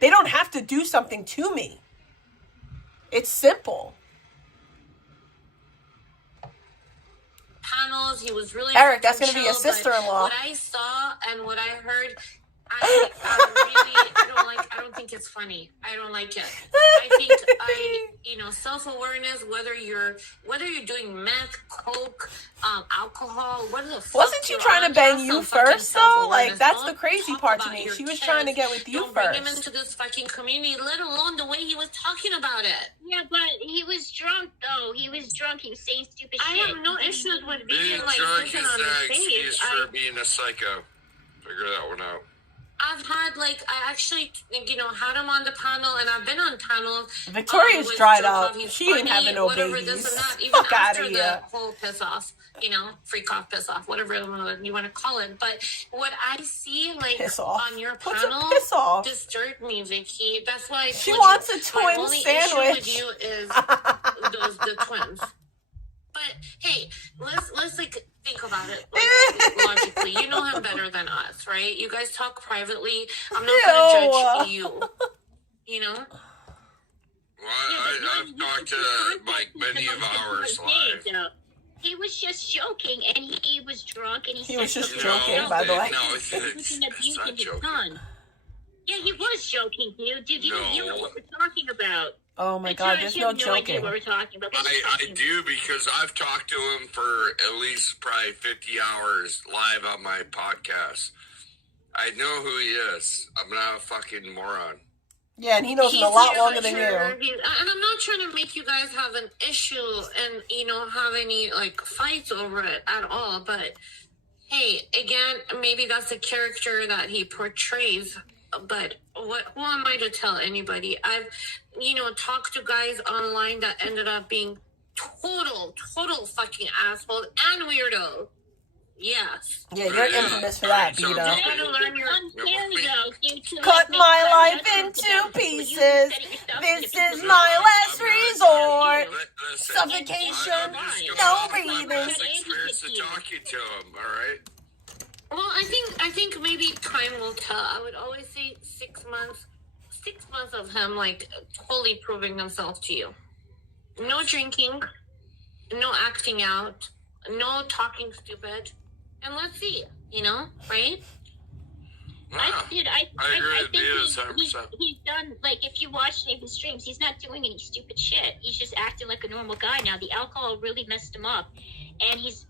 They don't have to do something to me. It's simple. Panels, he was really Eric, that's going to be your sister-in-law. What I saw and what I heard, I don't think it's funny. I don't like it. I think self-awareness, whether you're doing meth, coke, alcohol, what the fuck. Wasn't she trying to bang you first though? That's the crazy part to me. She was trying to get with you first. Don't bring him into this fucking community, let alone the way he was talking about it. Yeah, but he was drunk though. He was drunk. He was saying stupid shit. I have no issues with being drunk is not an excuse for being a psycho. Figure that one out. I've had I actually had him on the panel, and I've been on panels. Victoria's dried up. She didn't have no babies. This and that, even Fuck after out of the here. whole piss off, freak off, piss off, whatever you want to call it. But what I see on your panel disturbed me, Vicky. That's why she wants a twin my only sandwich. Issue with you is the twins. But hey, let's think about it logically. You know him better than us, right? You guys talk privately. I'm not gonna judge you. Well, I've talked to many of ours live. He was just joking, and he was drunk, and he was just joking, by the way. No, it's not joking. Yeah, he was. was joking, dude. Dude, you know what we're talking about. Oh my God, there's no idea joking. what we're talking about. I do, because I've talked to him for at least probably 50 hours live on my podcast. I know who he is. I'm not a fucking moron. Yeah, and he knows him a lot longer than you. And I'm not trying to make you guys have an issue and, you know, have any, like, fights over it at all. But, hey, again, maybe that's a character that he portrays. But who am I to tell anybody? I've, you know, talked to guys online that ended up being total fucking assholes and weirdos. Yes. Yeah, you're infamous for that, Beta. Cut my life into pieces. This is my last resort. Suffocation, no breathing. Experience to talking to him, all right? Well, I think maybe time will tell. I would always say 6 months. 6 months of him, like, totally proving himself to you. No drinking, no acting out, no talking stupid. And let's see, you know, right? I think he's 100%. done, like, if you watch any of his streams, he's not doing any stupid shit. He's just acting like a normal guy now. The alcohol really messed him up. And he's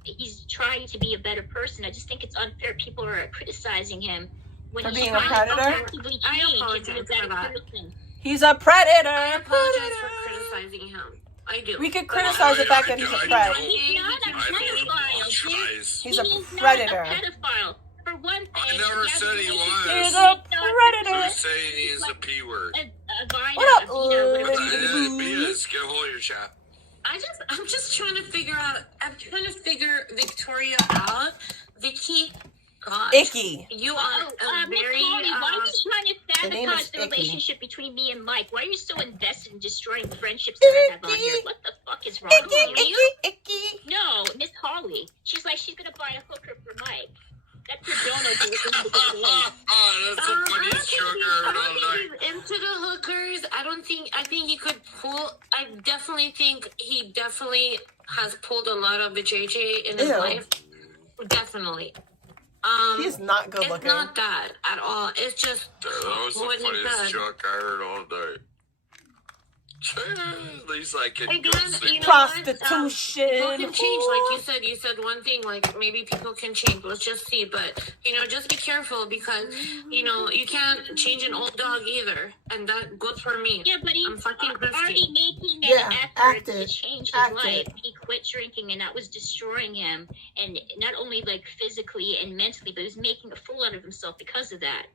trying to be a better person. I just think it's unfair. People are criticizing him when For he's being a trying to predator? actively I change apologize and be a for better that. person. He's a predator. I apologize for criticizing him. I do. We could criticize the fact that he's a predator. He's not a pedophile, dude. He's a He's predator. not a pedophile. For one thing, I never said he was. He's a predator. You're saying he's a P word. What up, Betas, get a hold of your chat. I'm just trying to figure out. I'm trying to figure Victoria out. Vicky, God, Icky. you are a very. Holly, why are you trying to name is sabotage the Icky. relationship between me and Mike? Why are you so invested in destroying the friendships that I have on here? What the fuck is wrong with you? Icky. No, Miss Holly. She's like, she's gonna buy a hooker for Mike. That's her donor. That's the funniest joke I heard all night. Into the hookers, I think he could pull. I definitely think he definitely has pulled a lot of the JJ in his Ew. life. Definitely. He's not good looking. It's not that at all. It's just That was the what he funniest said. joke I heard all night. At least I can Again, go see. you know Prostitution. People can change, like you said. You said one thing, like maybe people can change. Let's just see, but you know, just be careful because you know you can't change an old dog either, and that goes for me. Yeah, but he's I'm fucking already making Yeah, an effort act to it. change his Act life. it. He quit drinking, and that was destroying him, and not only like physically and mentally, but he was making a fool out of himself because of that.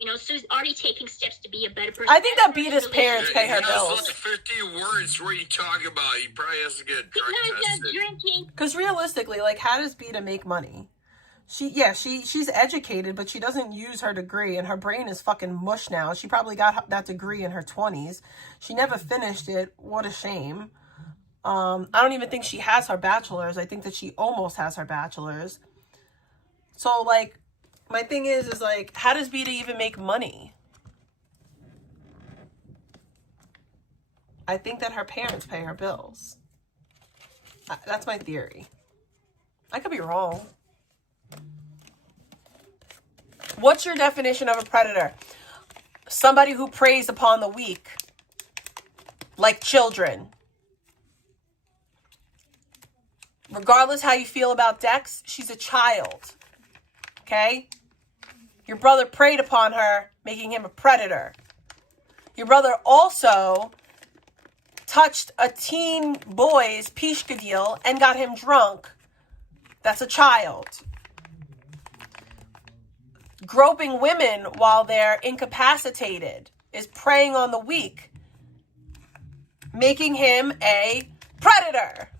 You know, so he's already taking steps to be a better person. I think that As far as Beata's parents pay her He has bills. like 50 words. What are you talking about? He probably has to get drug because of tested. drinking. Because realistically, like, how does Beta make money? She's educated, but she doesn't use her degree, and her brain is fucking mush now. She probably got that degree in her 20s. She never finished it. What a shame. I don't even think she has her bachelor's. I think that she almost has her bachelor's. So, like, my thing is like, how does Beta even make money? I think that her parents pay her bills. That's my theory. I could be wrong. What's your definition of a predator? Somebody who preys upon the weak. Like children. Regardless how you feel about Dex, she's a child. Okay? Your brother preyed upon her, making him a predator. Your brother also touched a teen boy's pishka deal and got him drunk. That's a child. Groping women while they're incapacitated is preying on the weak, making him a predator.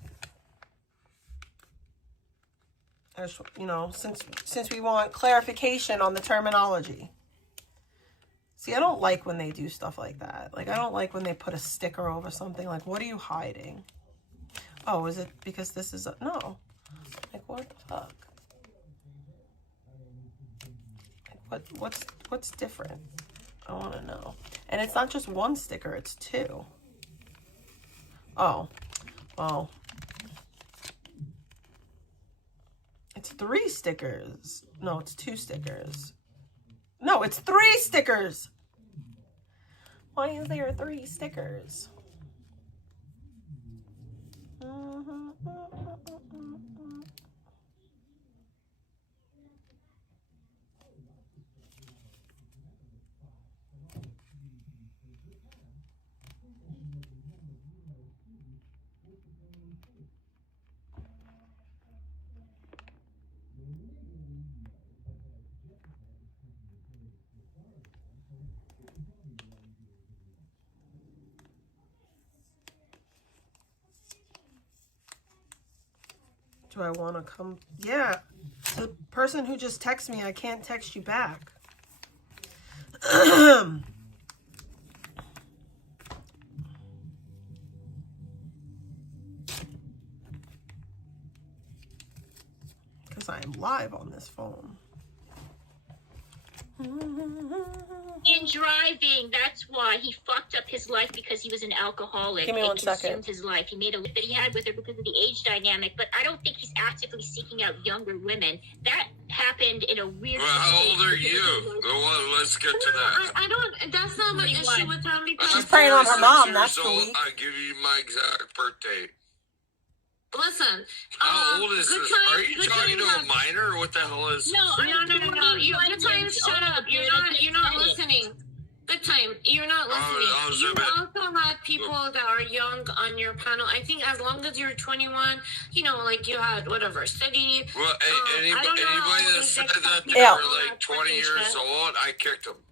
You know, since we want clarification on the terminology. See, I don't like when they do stuff like that. Like, I don't like when they put a sticker over something. Like, what are you hiding? Oh, is it because this is no? Like, what the fuck? Like, what's different? I want to know. And it's not just one sticker; it's two. Oh, well. It's 3 stickers. No, it's 2 stickers. No, it's 3 stickers. Why is there 3 stickers? Do I want to come? Yeah. The person who just texted me, I can't text you back. Because I am live on this phone. In driving, that's why he fucked up his life, because he was an alcoholic. Give me 1 second. Consumed his life. He made a life that he had with her because of the age dynamic. But I don't think he's actively seeking out younger women. That happened in a weird. Well, how old are you? Go on, let's get to that. I don't. That's not my issue with her. She's preying on her mom. 46 That's years the old. week. I give you my exact birth date. Listen. How old is this? Are you talking to a minor, or what the hell is this? No. Good time. Shut up. You're not listening. Good time. You're not listening. You also had people that are young on your panel. I think as long as you're 21, you know, like you had whatever study. Well, anybody that said that they Yeah. were like 20 years old, I kicked them.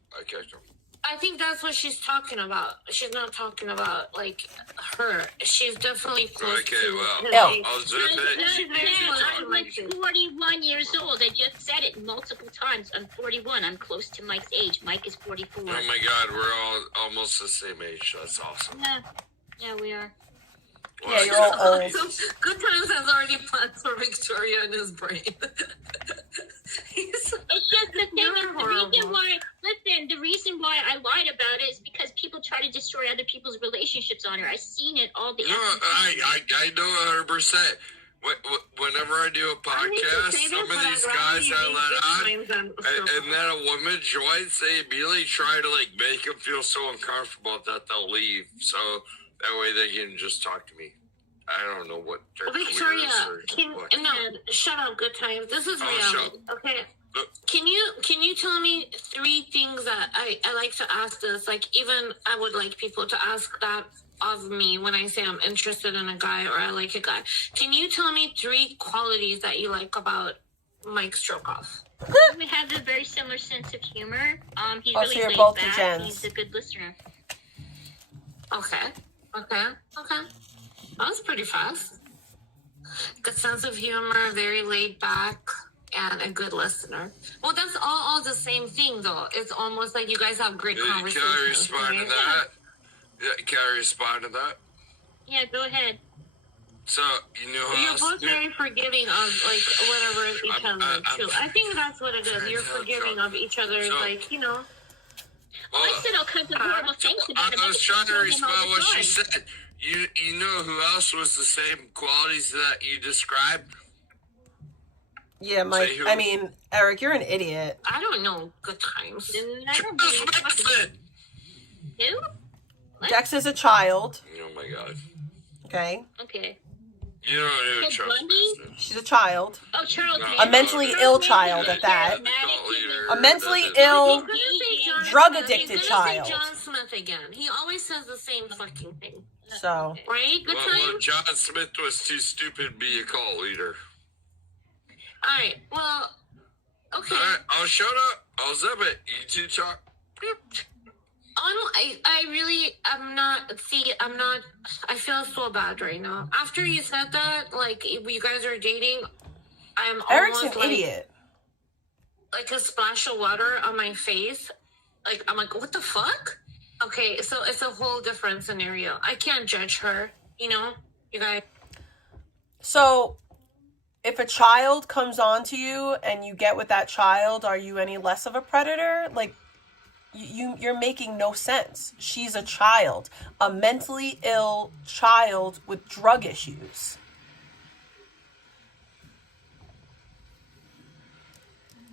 I think that's what she's talking about. She's not talking about like her. She's definitely close Okay, to well, his age. I'll zip it. She's very close to I'm Mike's age. 41 years old. I just said it multiple times. I'm 41. I'm close to Mike's age. Mike is 44. Oh my God, we're all almost the same age. That's awesome. Yeah, we are. Yeah, you're all old. Good times has already planned for Victoria in his brain. It's just the thing is, the reason why I lied about it is because people try to destroy other people's relationships on her. I've seen it all the No, I know 100%. Whenever I do a podcast, some of these guys I let on, and then a woman joins, they immediately try to like make them feel so uncomfortable that they'll leave. So that way they can just talk to me. I don't know what their Victoria, careers shut up, good times. This is reality. Okay. Look. Can you tell me 3 things that I like to ask this? Like, even I would like people to ask that of me when I say I'm interested in a guy or I like a guy. Can you tell me 3 qualities that you like about Mike Strokoff? We have a very similar sense of humor. He's Oh, really so you're laid both the back. gens. He's a good listener. Okay. That was pretty fast. Good sense of humor, very laid back, and a good listener. Well, that's all the same thing, though. It's almost like you guys have great conversations. Can I respond to that? Yeah, can I respond to that? Yeah, go ahead. So, you know how You're both very forgiving of, like, whatever each other, too. I think that's what it is. You're forgiving of each other, like, you know. I said all kinds of horrible things about him. I was trying to respond to what she said. You know who else was the same qualities that you described? Yeah, Mike. I mean, Eric, you're an idiot. I don't know good times. Who? Dex is a child. Oh my God. Okay. Okay. You don't know who Charles Manson is. She's a child. Oh, Charles. A mentally ill child at that. A mentally ill, drug-addicted child. John Smith again. He always says the same fucking thing. So. Right? Good time? John Smith was too stupid to be a cult leader. Alright, well, okay. Alright, I'll shut up. I'll zip it. You two talk. I feel so bad right now. After you said that, like, you guys are dating, I'm Eric's almost an idiot. Like a splash of water on my face. Like, I'm like, what the fuck? Okay, so it's a whole different scenario. I can't judge her, you know? You guys. So, if a child comes on to you and you get with that child, are you any less of a predator? Like, you're making no sense. She's a child. A mentally ill child with drug issues.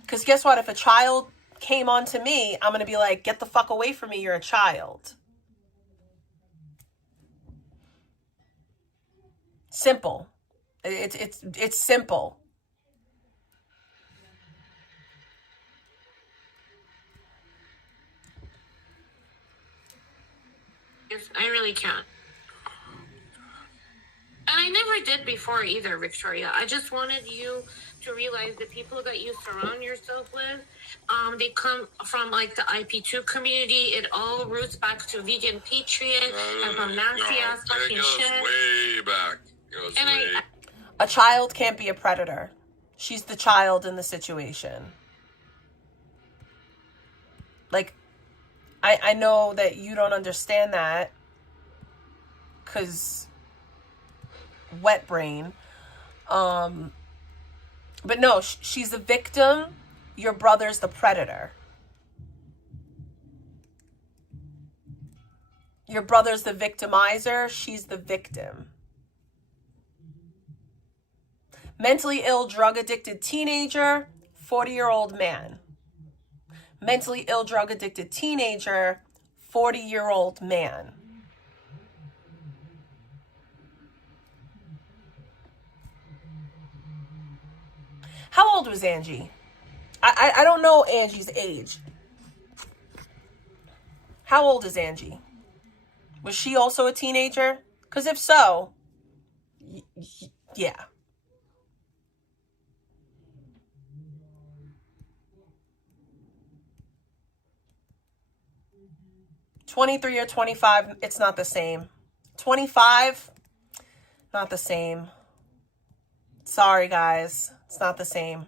Because guess what? If a child came on to me, I'm going to be like, get the fuck away from me, you're a child. Simple. It's simple. I really can't. And I never did before either, Victoria. I just wanted you to realize the people that you surround yourself with, they come from like the IP2 community. It all roots back to vegan patriot and from nasty ass fucking shit. Way back. A child can't be a predator. She's the child in the situation. Like, I know that you don't understand that because wet brain. But no, she's the victim. Your brother's the predator. Your brother's the victimizer. She's the victim. Mentally ill, drug addicted teenager, 40-year-old man. Mentally ill, drug addicted teenager, 40-year-old man. How old was Angie? I don't know Angie's age. How old is Angie? Was she also a teenager? Because if so, yeah. $23 or $25, it's not the same. $25, not the same. Sorry, guys. It's not the same.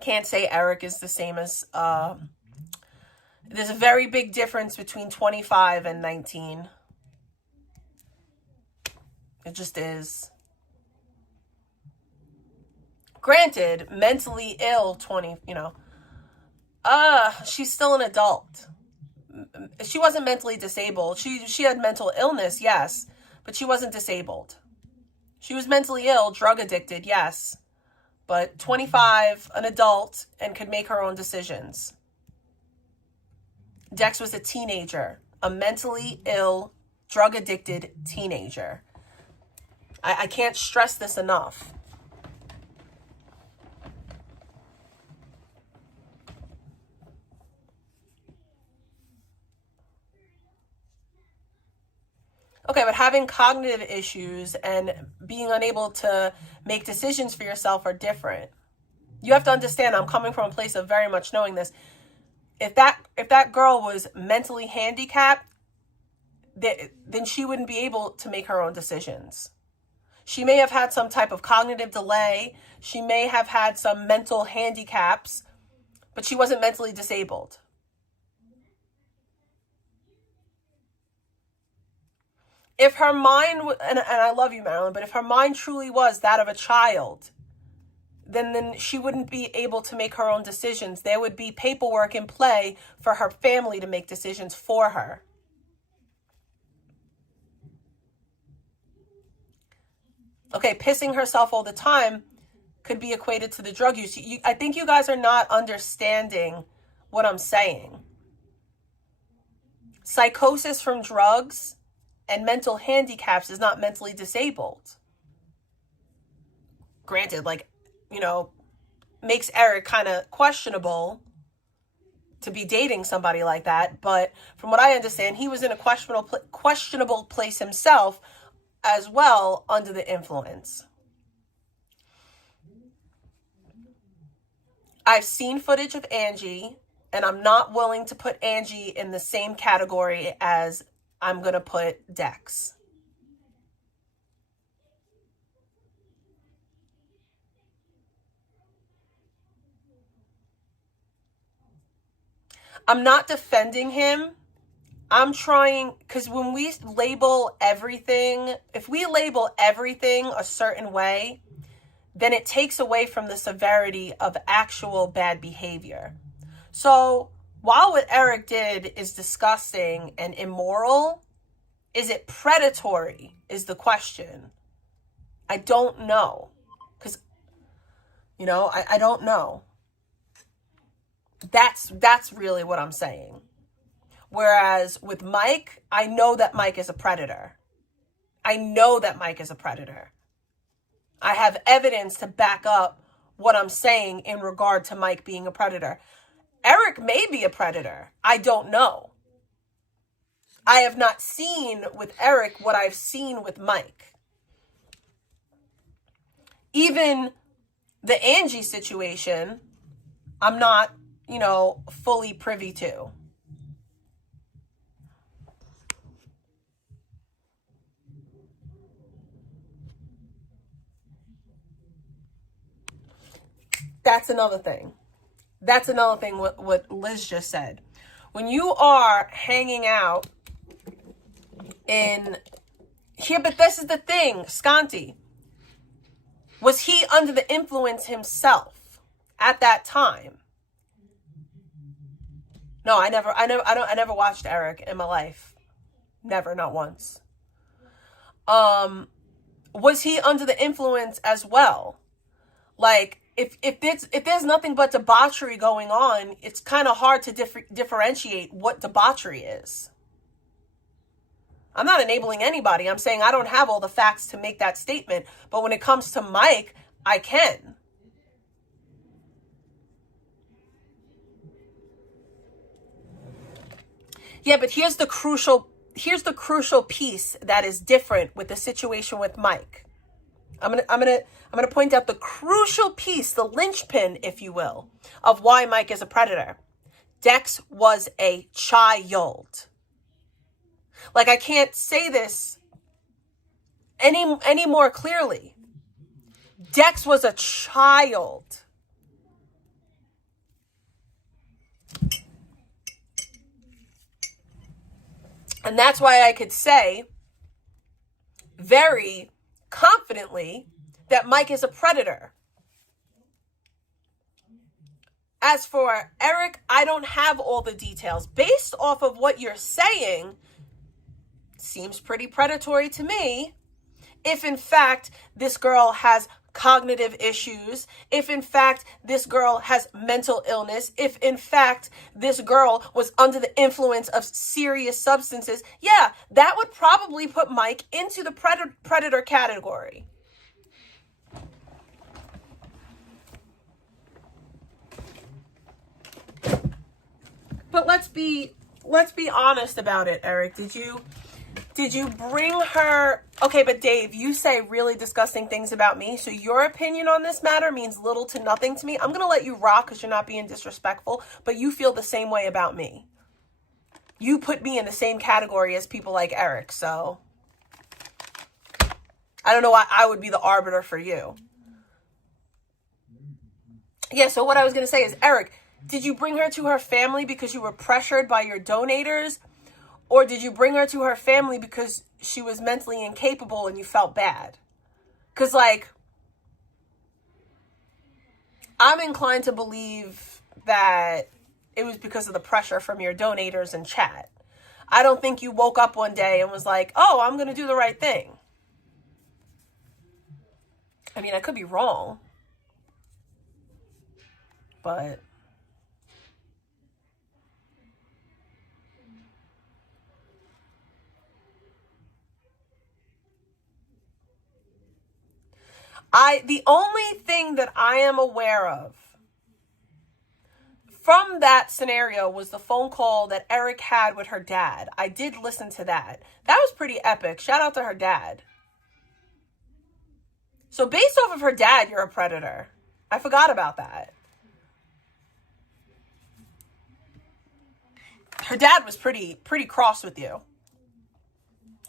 Can't say Eric is the same as... there's a very big difference between 25 and 19. It just is. Granted, mentally ill 20, she's still an adult. She wasn't mentally disabled. She had mental illness, yes, but she wasn't disabled. She was mentally ill, drug addicted, yes, but 25, an adult, and could make her own decisions. Dex was a teenager, a mentally ill, drug addicted teenager. I can't stress this enough. Okay, but having cognitive issues and being unable to make decisions for yourself are different. You have to understand, I'm coming from a place of very much knowing this. If that girl was mentally handicapped, then she wouldn't be able to make her own decisions. She may have had some type of cognitive delay. She may have had some mental handicaps, but she wasn't mentally disabled. If her mind, and I love you, Marilyn, but if her mind truly was that of a child, then she wouldn't be able to make her own decisions. There would be paperwork in play for her family to make decisions for her. Okay, pissing herself all the time could be equated to the drug use. I think you guys are not understanding what I'm saying. Psychosis from drugs and mental handicaps is not mentally disabled. Granted, makes Eric kind of questionable to be dating somebody like that. But from what I understand, he was in a questionable place himself as well under the influence. I've seen footage of Angie, and I'm not willing to put Angie in the same category as I'm going to put Dex. I'm not defending him. I'm trying, because when we label everything, if we label everything a certain way, then it takes away from the severity of actual bad behavior. So while what Eric did is disgusting and immoral, is it predatory is the question. I don't know. Because, I don't know. That's really what I'm saying. Whereas with Mike, I know that Mike is a predator. I know that Mike is a predator. I have evidence to back up what I'm saying in regard to Mike being a predator. Eric may be a predator. I don't know. I have not seen with Eric what I've seen with Mike. Even the Angie situation, I'm not, fully privy to. That's another thing. That's another thing what Liz just said. When you are hanging out in here, but this is the thing, Scanti. Was he under the influence himself at that time? No, I never watched Eric in my life. Never, not once. Was he under the influence as well? Like, if there's nothing but debauchery going on, it's kind of hard to differentiate what debauchery is. I'm not enabling anybody. I'm saying I don't have all the facts to make that statement. But when it comes to Mike, I can. Yeah, but here's the crucial piece that is different with the situation with Mike. I'm gonna point out the crucial piece, the linchpin, if you will, of why Mike is a predator. Dex was a child. Like, I can't say this any more clearly. Dex was a child. And that's why I could say very confidently that Mike is a predator. As for Eric, I don't have all the details. Based off of what you're saying, seems pretty predatory to me. If in fact this girl has cognitive issues, if in fact this girl has mental illness, if in fact this girl was under the influence of serious substances, yeah, that would probably put Mike into the predator category. But let's be honest about it, Eric. Did you bring her? Okay, but Dave, you say really disgusting things about me, so your opinion on this matter means little to nothing to me. I'm going to let you rock because you're not being disrespectful, but you feel the same way about me. You put me in the same category as people like Eric, so I don't know why I would be the arbiter for you. Yeah, so what I was going to say is, Eric, did you bring her to her family because you were pressured by your donators? Or did you bring her to her family because she was mentally incapable and you felt bad? Because, like, I'm inclined to believe that it was because of the pressure from your donators and chat. I don't think you woke up one day and was like, oh, I'm going to do the right thing. I mean, I could be wrong. But the only thing that I am aware of from that scenario was the phone call that Eric had with her dad. I did listen to that. That was pretty epic. Shout out to her dad. So based off of her dad, you're a predator. I forgot about that. Her dad was pretty cross with you.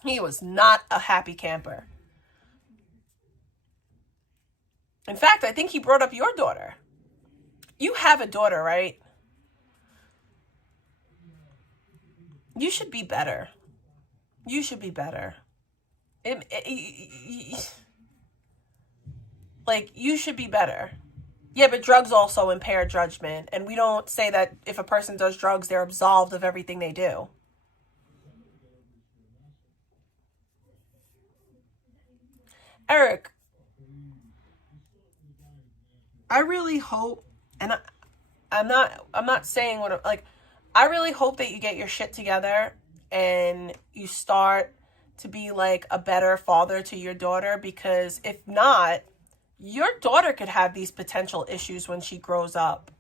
He was not a happy camper. In fact, I think he brought up your daughter. You have a daughter, right? You should be better. You should be better. Like, you should be better. Yeah, but drugs also impair judgment. And we don't say that if a person does drugs, they're absolved of everything they do. Eric, I really hope, and I'm not saying I really hope that you get your shit together and you start to be like a better father to your daughter, because if not, your daughter could have these potential issues when she grows up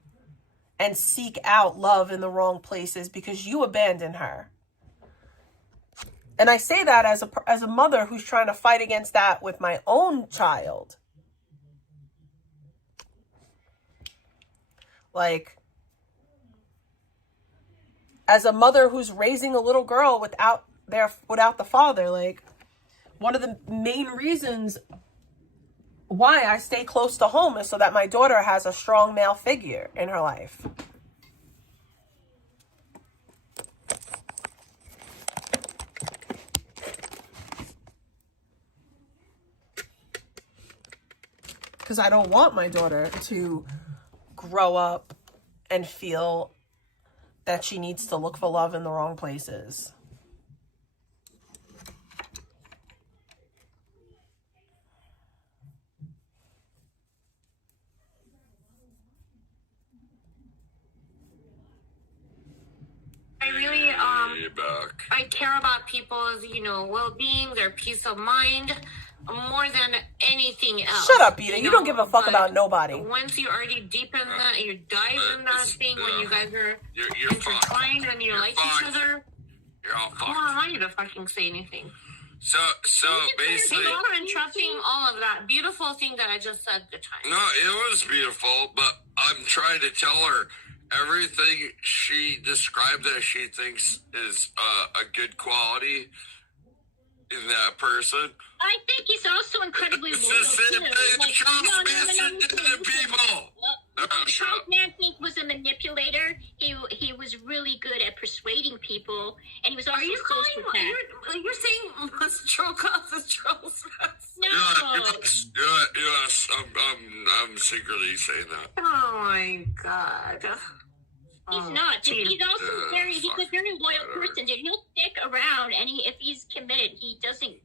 and seek out love in the wrong places because you abandoned her. And I say that as a mother who's trying to fight against that with my own child. Like, as a mother who's raising a little girl without the father, like, one of the main reasons why I stay close to home is so that my daughter has a strong male figure in her life. Because I don't want my daughter to grow up and feel that she needs to look for love in the wrong places. I really I care about people's, you know, well-being, their peace of mind, more than anything else. Shut up, Beta. You don't give a fuck about nobody. Once you're already deep in that, you dive in that thing when you guys are intertwined and you like each other. You're all fucked. I don't want you to fucking say anything. So basically, Thank you for interrupting all of that beautiful thing that I just said the time. no, it was beautiful, but I'm trying to tell her everything she described that she thinks is a good quality in that person. I think he's also incredibly It's loyal the same too. thing Like, Charles Manson did to people. Charles Manson was a manipulator. He was really good at persuading people, and he was also Are you a calling? sociopath. You're saying Strokoff is Charles Manson? No. Yes, I'm secretly saying that. Oh my god. He's not. He's also he's a very loyal person, dude. He'll stick around, and if he's committed, he doesn't.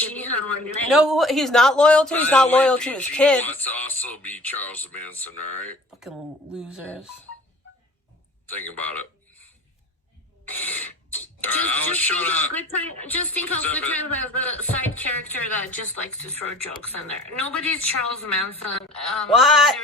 You know who he's not loyal to? He's not loyal to his kid. Wants to also be Charles Manson, alright? Fucking losers. Think about it. Just think of Good Time as a side character that just likes to throw jokes in there. Nobody's Charles Manson. What?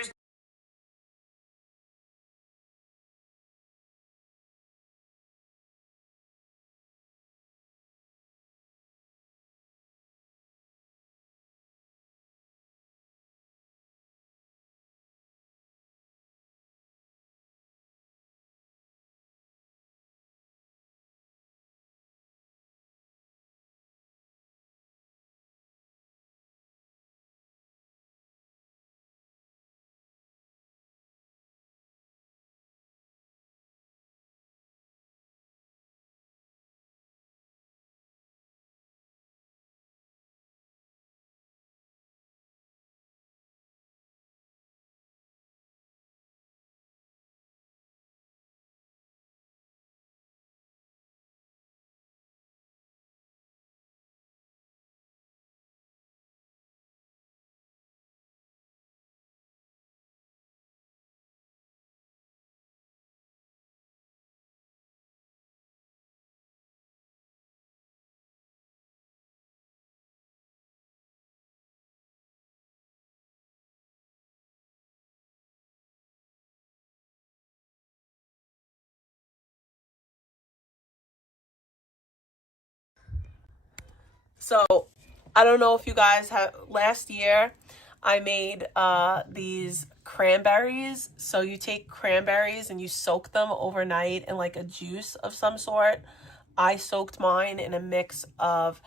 So, I don't know if you guys have, last year I made these cranberries. So you take cranberries and you soak them overnight in like a juice of some sort. I soaked mine in a mix of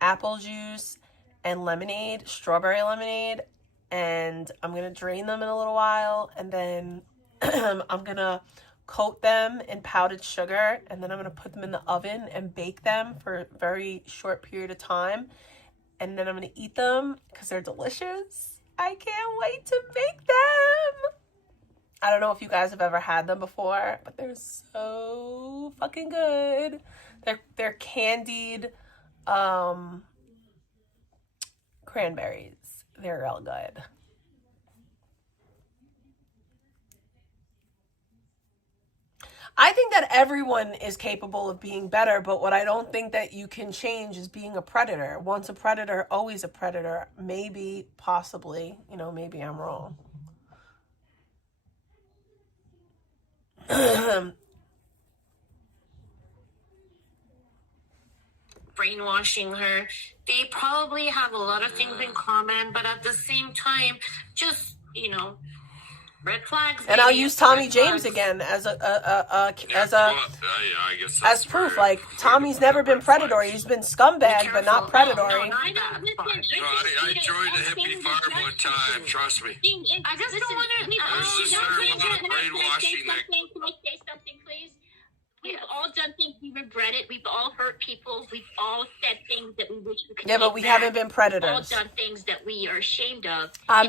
apple juice and lemonade, strawberry lemonade, and I'm going to drain them in a little while, and then I'm going to coat them in powdered sugar, and then I'm going to put them in the oven and bake them for a very short period of time, and then I'm going to eat them because they're delicious. I can't wait to bake them. I don't know if you guys have ever had them before, but they're so fucking good. They're candied cranberries. They're real good. I think that everyone is capable of being better, but what I don't think that you can change is being a predator. Once a predator, always a predator. Maybe, possibly, you know, maybe I'm wrong. Brainwashing her. They probably have a lot of things in common, but at the same time, just, you know, red flags. And I'll use Tommy James again as as proof. Like, Tommy's never been predatory. He's been scumbag, but not predatory. I joined the hippie farm one time. Trust me. I just don't want to. There's just a lot of brainwashing that. Can I say something, please? We've all done things we regret it. We've all hurt people. We've all said things that we wish we could. Yeah, but we haven't been predators. We've all done things that we are ashamed of. I've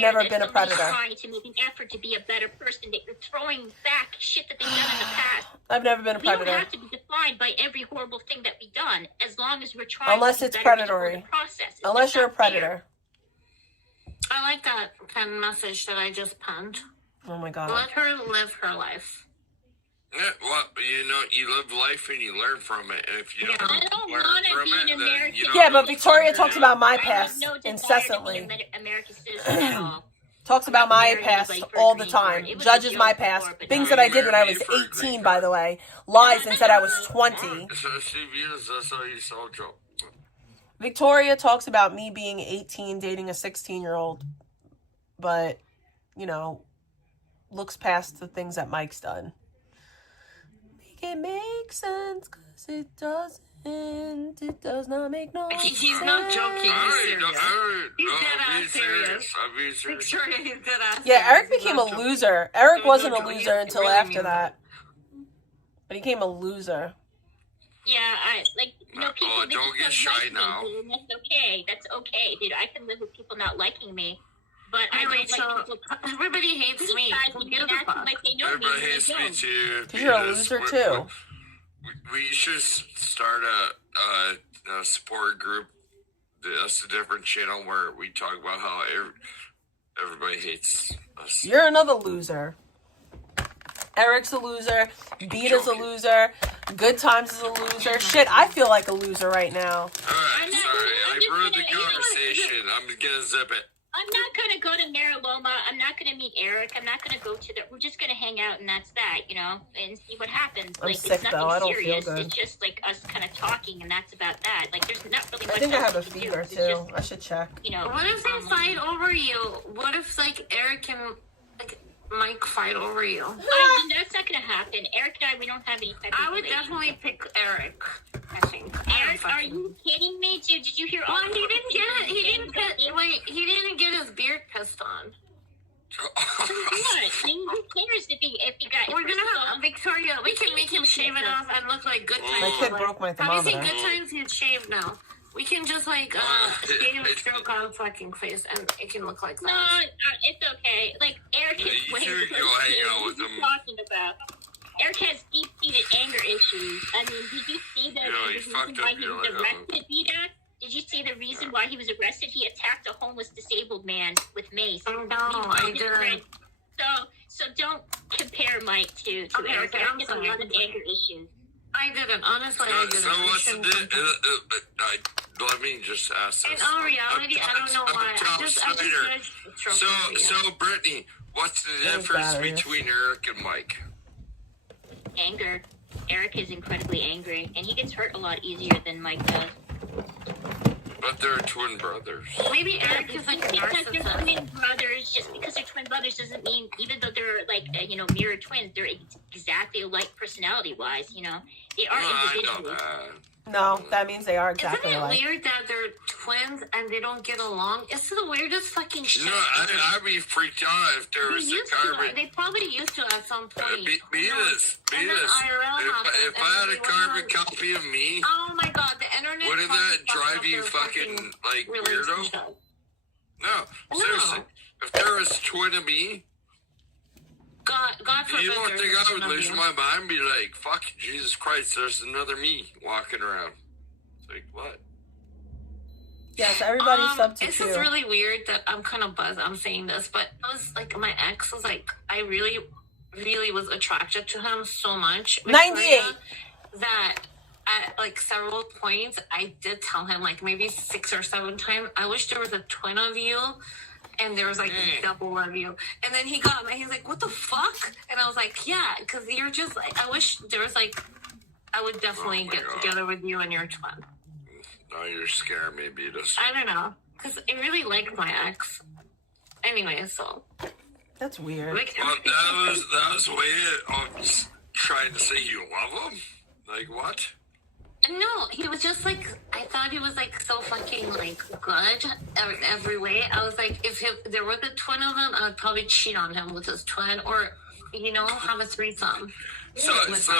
never been a predator. Trying to make an effort to be a better person, that you're throwing back shit that they've done in the past. I've never been a predator. We don't have to be defined by every horrible thing that we've done, as long as we're trying. Unless to it's be better predatory. people in the process. Unless you're a predator. I like that kind of message that I just penned. Oh my god. Let her live her life. Yeah, well, you know, you live life and you learn from it. And if you don't learn from it, then you don't. Yeah, but Victoria talks about my past incessantly. American citizen at all. Talks about my past all the time. Judges my past. Things that I did when I was 18, by the way. Lies and said I was 20. So she views us how you saw Joe. Victoria talks about me being 18, dating a 16-year-old. But, you know, looks past the things that Mike's done. It makes sense, because it doesn't. It does not make no sense. He's not joking. He's serious. He's dead ass serious. I'm being serious. Victoria, he's dead ass serious. Yeah, Eric became a loser. Eric wasn't a loser until after that. But he became a loser. Yeah, people. Don't get shy now. Dude, that's okay. That's okay, dude. I can live with people not liking me. But anyway, I don't like people. Everybody hates me. Everybody hates me too. Because you're a loser too. We should start a support group. That's a different channel where we talk about how everybody hates us. You're another loser. Eric's a loser. Beta's a loser. Good Times is a loser. Shit, I feel like a loser right now. Alright, sorry. I ruined the conversation. I'm gonna zip it. I'm not going to go to Mariloma. I'm not going to meet Eric. I'm not going to go to we're just going to hang out, and that's that, you know, and see what happens. I'm like, sick, it's nothing though. I don't serious. feel good. It's just, like, us kind of talking, and that's about that. Like, there's not really much I think I have a else to do. fever, It's too. just, I should check. you know. What if they fight over you? What if, like, Eric and, like, Mike fight over you? I mean, that's not going to happen. Eric and I, we don't have any type of I would definitely pick Eric, I think. Eric, are you kidding me? Did you hear all Well, he didn't get his beard pissed on. What? Who cares if he got... We're gonna have Victoria. We can make him shave it off and look like Good Times. My kid broke my Have you thermometer. seen Good Times? He's shaved now. We can just like shave a stroke on fucking face, and it can look like that. No, it's okay. Like Eric is You should go hang out with him. talking about. Eric has deep-seated anger issues. I mean, did you see the reason why he was arrested, Vita? Did you see the reason why he was arrested? He attacked a homeless disabled man with mace. Oh, no, I didn't. So don't compare Mike to Okay, Eric. okay, Eric I'm has a sorry. lot of anger issues. I didn't. Honestly, I didn't. So what's the let me just ask In this. all reality, I don't know why. Tom I just Snyder. So Brittany, what's the difference between Eric and Mike? Anger. Eric is incredibly angry, and he gets hurt a lot easier than Mike does. But they're twin brothers. Maybe Eric is like a Because they're narcissist. twin brothers, just because they're twin brothers doesn't mean, even though they're like, mirror twins, they're exactly alike personality-wise, you know? They are individuals. I know that. No, that means they are exactly Isn't it alike. weird that they're twins and they don't get along? It's the weirdest fucking shit. No, I'd be freaked out if there was a carbon. They probably used to at some point. Be this. And then IRL happened, If and I had then a they carbon went on- copy of me, Oh my god, the internet. wouldn't fucking that fucked drive up you their fucking like weirdo? relationship. No, seriously. If there was a twin of me, God forbid. you don't there's think a I would twin of lose you. my mind and be like, fuck, Jesus Christ, there's another me walking around. Like, what? Yes, everybody's sub to This two. is really weird that I'm kind of buzzed I'm saying this, but I was like, my ex was like, I really really was attracted to him so much. 98. That at like several points, I did tell him, like maybe 6 or 7 times, I wish there was a twin of you. And there was like a double of you. And then he got me. He's like, what the fuck? And I was like, yeah, because you're just like, I wish there was like, I would definitely get together with you and your twin. Now you're scaring me, Beatus. I don't know. Because I really liked my ex. Anyway, so. That's weird. Like, Well, that was weird. I'm just trying to say you love him? Like, what? No, he was just like, I thought he was like so fucking like good every way. I was like, if there was a twin of him, I would probably cheat on him with his twin or, you know, have a threesome. So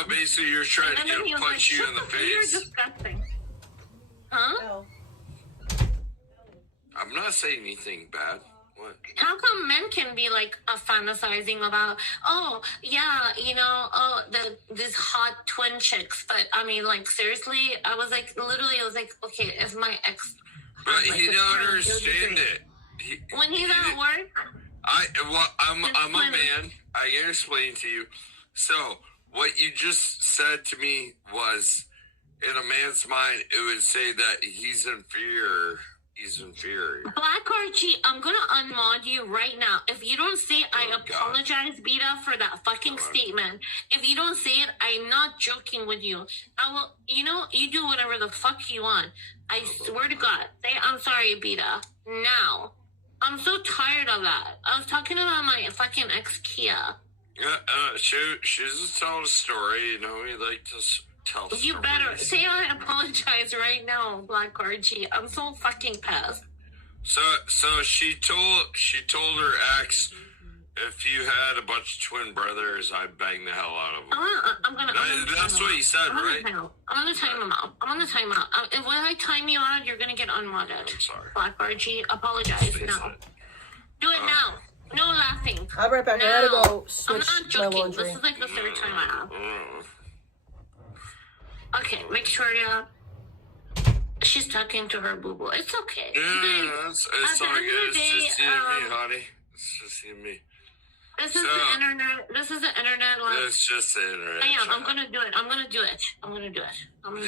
basically you're trying to get punch you in the face. You're disgusting. Huh? Oh. I'm not saying anything bad. What? How come men can be like fantasizing about, oh yeah, you know, oh these hot twin chicks, but I mean, like seriously, I was like, literally, I was like, okay, if my ex, But like, he don't understand it. When he's at work, I'm a man. I can explain to you. So what you just said to me was, in a man's mind, it would say that he's inferior. He's inferior. Black Archie, I'm gonna unmod you right now. If you don't say I apologize, Beta, for that fucking statement. If you don't say it, I'm not joking with you. I will, you know, you do whatever the fuck you want. I swear to God. Say I'm sorry, Beta. Now. I'm so tired of that. I was talking about my fucking ex-Kia. She's just telling a story, you know, we like to tell stories. You better say I apologize right now, Black Archie. I'm so fucking pissed. So she told her ex, if you had a bunch of twin brothers, I'd bang the hell out of them. That's what you said, right? I'm gonna time him out. If when I time you out, you're gonna get unmodded. I'm sorry. Black Archie, apologize now. Do it now. No laughing. I'll be right back. I gotta go switch I'm not my joking. laundry. This is like the third time I have. Okay, Victoria. She's talking to her boo boo. It's okay. Yeah, it's all good. It's just you and me, honey. It's just you and me. This is the internet. This is the internet. It's just the internet. I am. I'm gonna do it.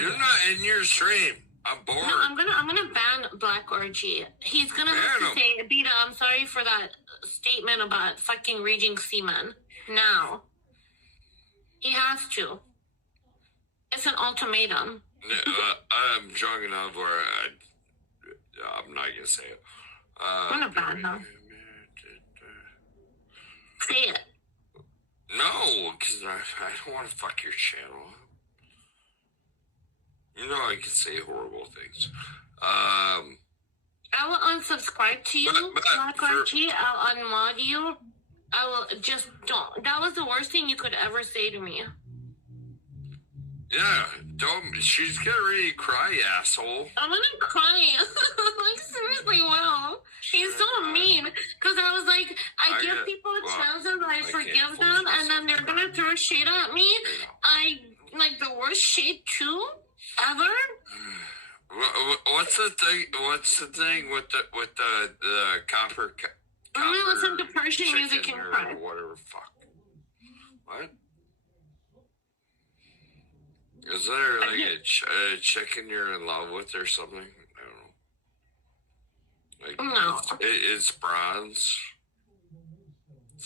You're not in your stream. I'm bored. No, I'm gonna ban Black Orgy. He's gonna have to say, Beta, I'm sorry for that statement about fucking raging semen. Now. He has to. It's an ultimatum. I'm drunk enough where I'm not gonna say it. I'm gonna ban him. Say it. No, because I don't want to fuck your channel. You know I can say horrible things. I will unsubscribe to you, Black Archie. I'll unmod you. I will just don't. That was the worst thing you could ever say to me. Yeah, don't. She's getting ready to cry, asshole. I'm gonna cry. Like, seriously, wow. He's so mean. Because I was like, I give people a chance and I forgive them, and then they're gonna throw shade at me. I, like, the worst shade, too, ever. What's the thing with the copper? I'm gonna listen to Persian music and cry. Whatever, fuck. What? Is there like a chicken you're in love with or something? I don't know. Like, no. It's bronze.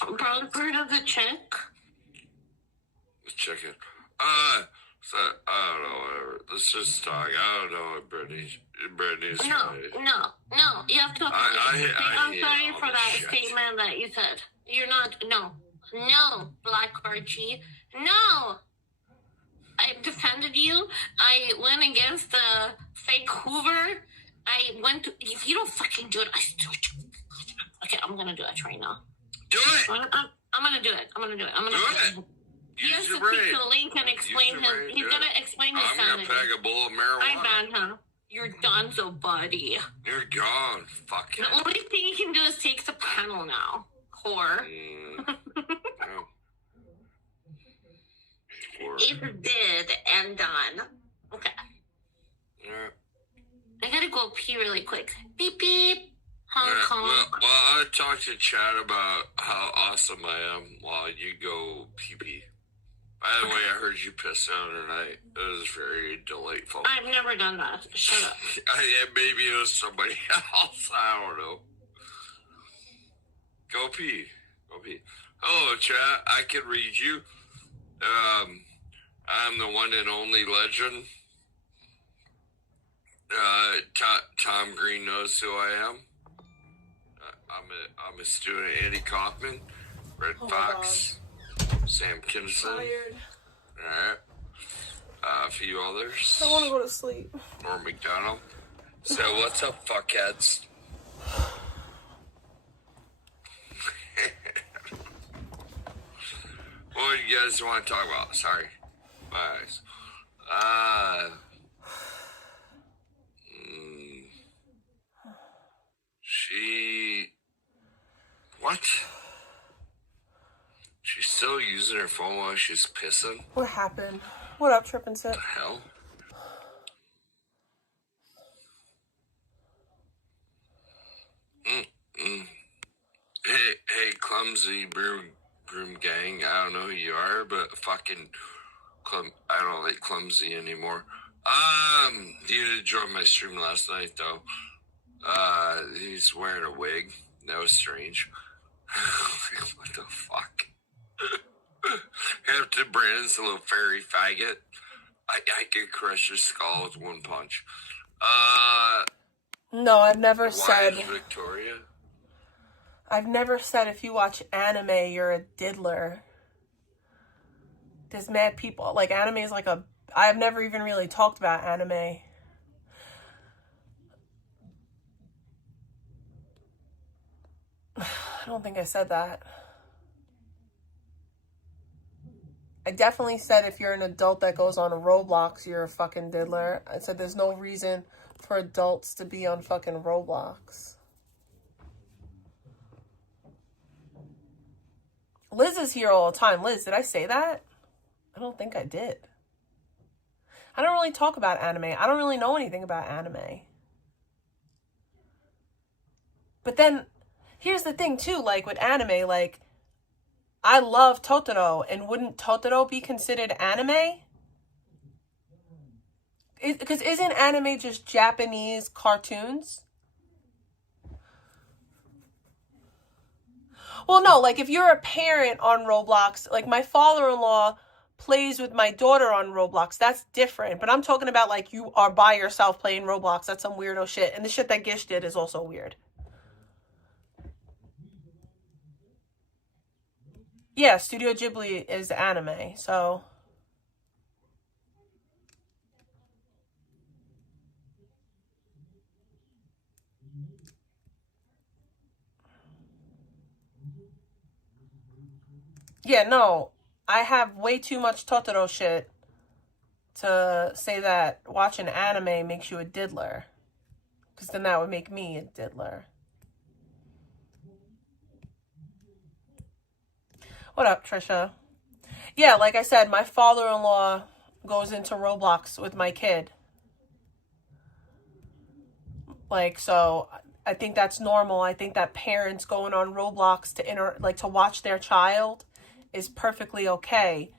Bronze part of the chick? The chicken. So, I don't know, whatever. Let's just talk. I don't know what Brittany's No. You have to apologize. I'm sorry for that statement that you said. You're not. No, Black Archie. No. I defended you. I went against the fake Hoover. I went to. If you don't fucking do it, I still. Okay, I'm gonna do it right now. Do it. I'm gonna do it. I'm gonna do it. He has to click the link and explain his. He's gonna explain his sanity. I'm gonna pack a bowl of marijuana. I ban him. You're done, so buddy. You're gone. Fuck it. The only thing you can do is take the panel now, whore. It's dead and done. Okay. Yeah. I gotta go pee really quick. Beep beep. Hong Kong. Well, I talked to Chad about how awesome I am while you go pee-pee. By the way, I heard you piss out tonight. It was very delightful. I've never done that. Shut up. Maybe it was somebody else. I don't know. Go pee. Go pee. Hello, Chad. I can read you. I'm the one and only legend. Tom Green knows who I am. I'm a student. Andy Kaufman, Red Fox, Sam Kinson. Alright. A few others. I want to go to sleep. Norm McDonald. So what's up, fuckheads? What do you guys want to talk about? Sorry. My eyes. What? She's still using her phone while she's pissing? What happened? What up, Trip and Sip? What the hell? Hey, clumsy broom gang. I don't know who you are, but fucking I don't like clumsy anymore. You did join my stream last night though. He's wearing a wig. That was strange. What the fuck? Captain Brandon's a little fairy faggot. I could crush your skull with one punch. No, I've never said. Victoria? I've never said if you watch anime, you're a diddler. There's mad people. Like, anime is like a... I've never even really talked about anime. I don't think I said that. I definitely said if you're an adult that goes on a Roblox, you're a fucking diddler. I said there's no reason for adults to be on fucking Roblox. Liz is here all the time. Liz, did I say that? I don't think I did. I don't really talk about anime. I don't really know anything about anime. But then, here's the thing too, like with anime, like, I love Totoro, and wouldn't Totoro be considered anime? Because isn't anime just Japanese cartoons? Well, no, like if you're a parent on Roblox, like my father-in-law plays with my daughter on Roblox, that's different. But I'm talking about like you are by yourself playing Roblox. That's some weirdo shit. And the shit that Gish did is also weird. Yeah, Studio Ghibli is anime, so... Yeah, no, I have way too much Totoro shit to say that watching anime makes you a diddler. Because then that would make me a diddler. What up, Trisha? Yeah, like I said, my father-in-law goes into Roblox with my kid. Like, so I think that's normal. I think that parents going on Roblox to to watch their child is perfectly okay.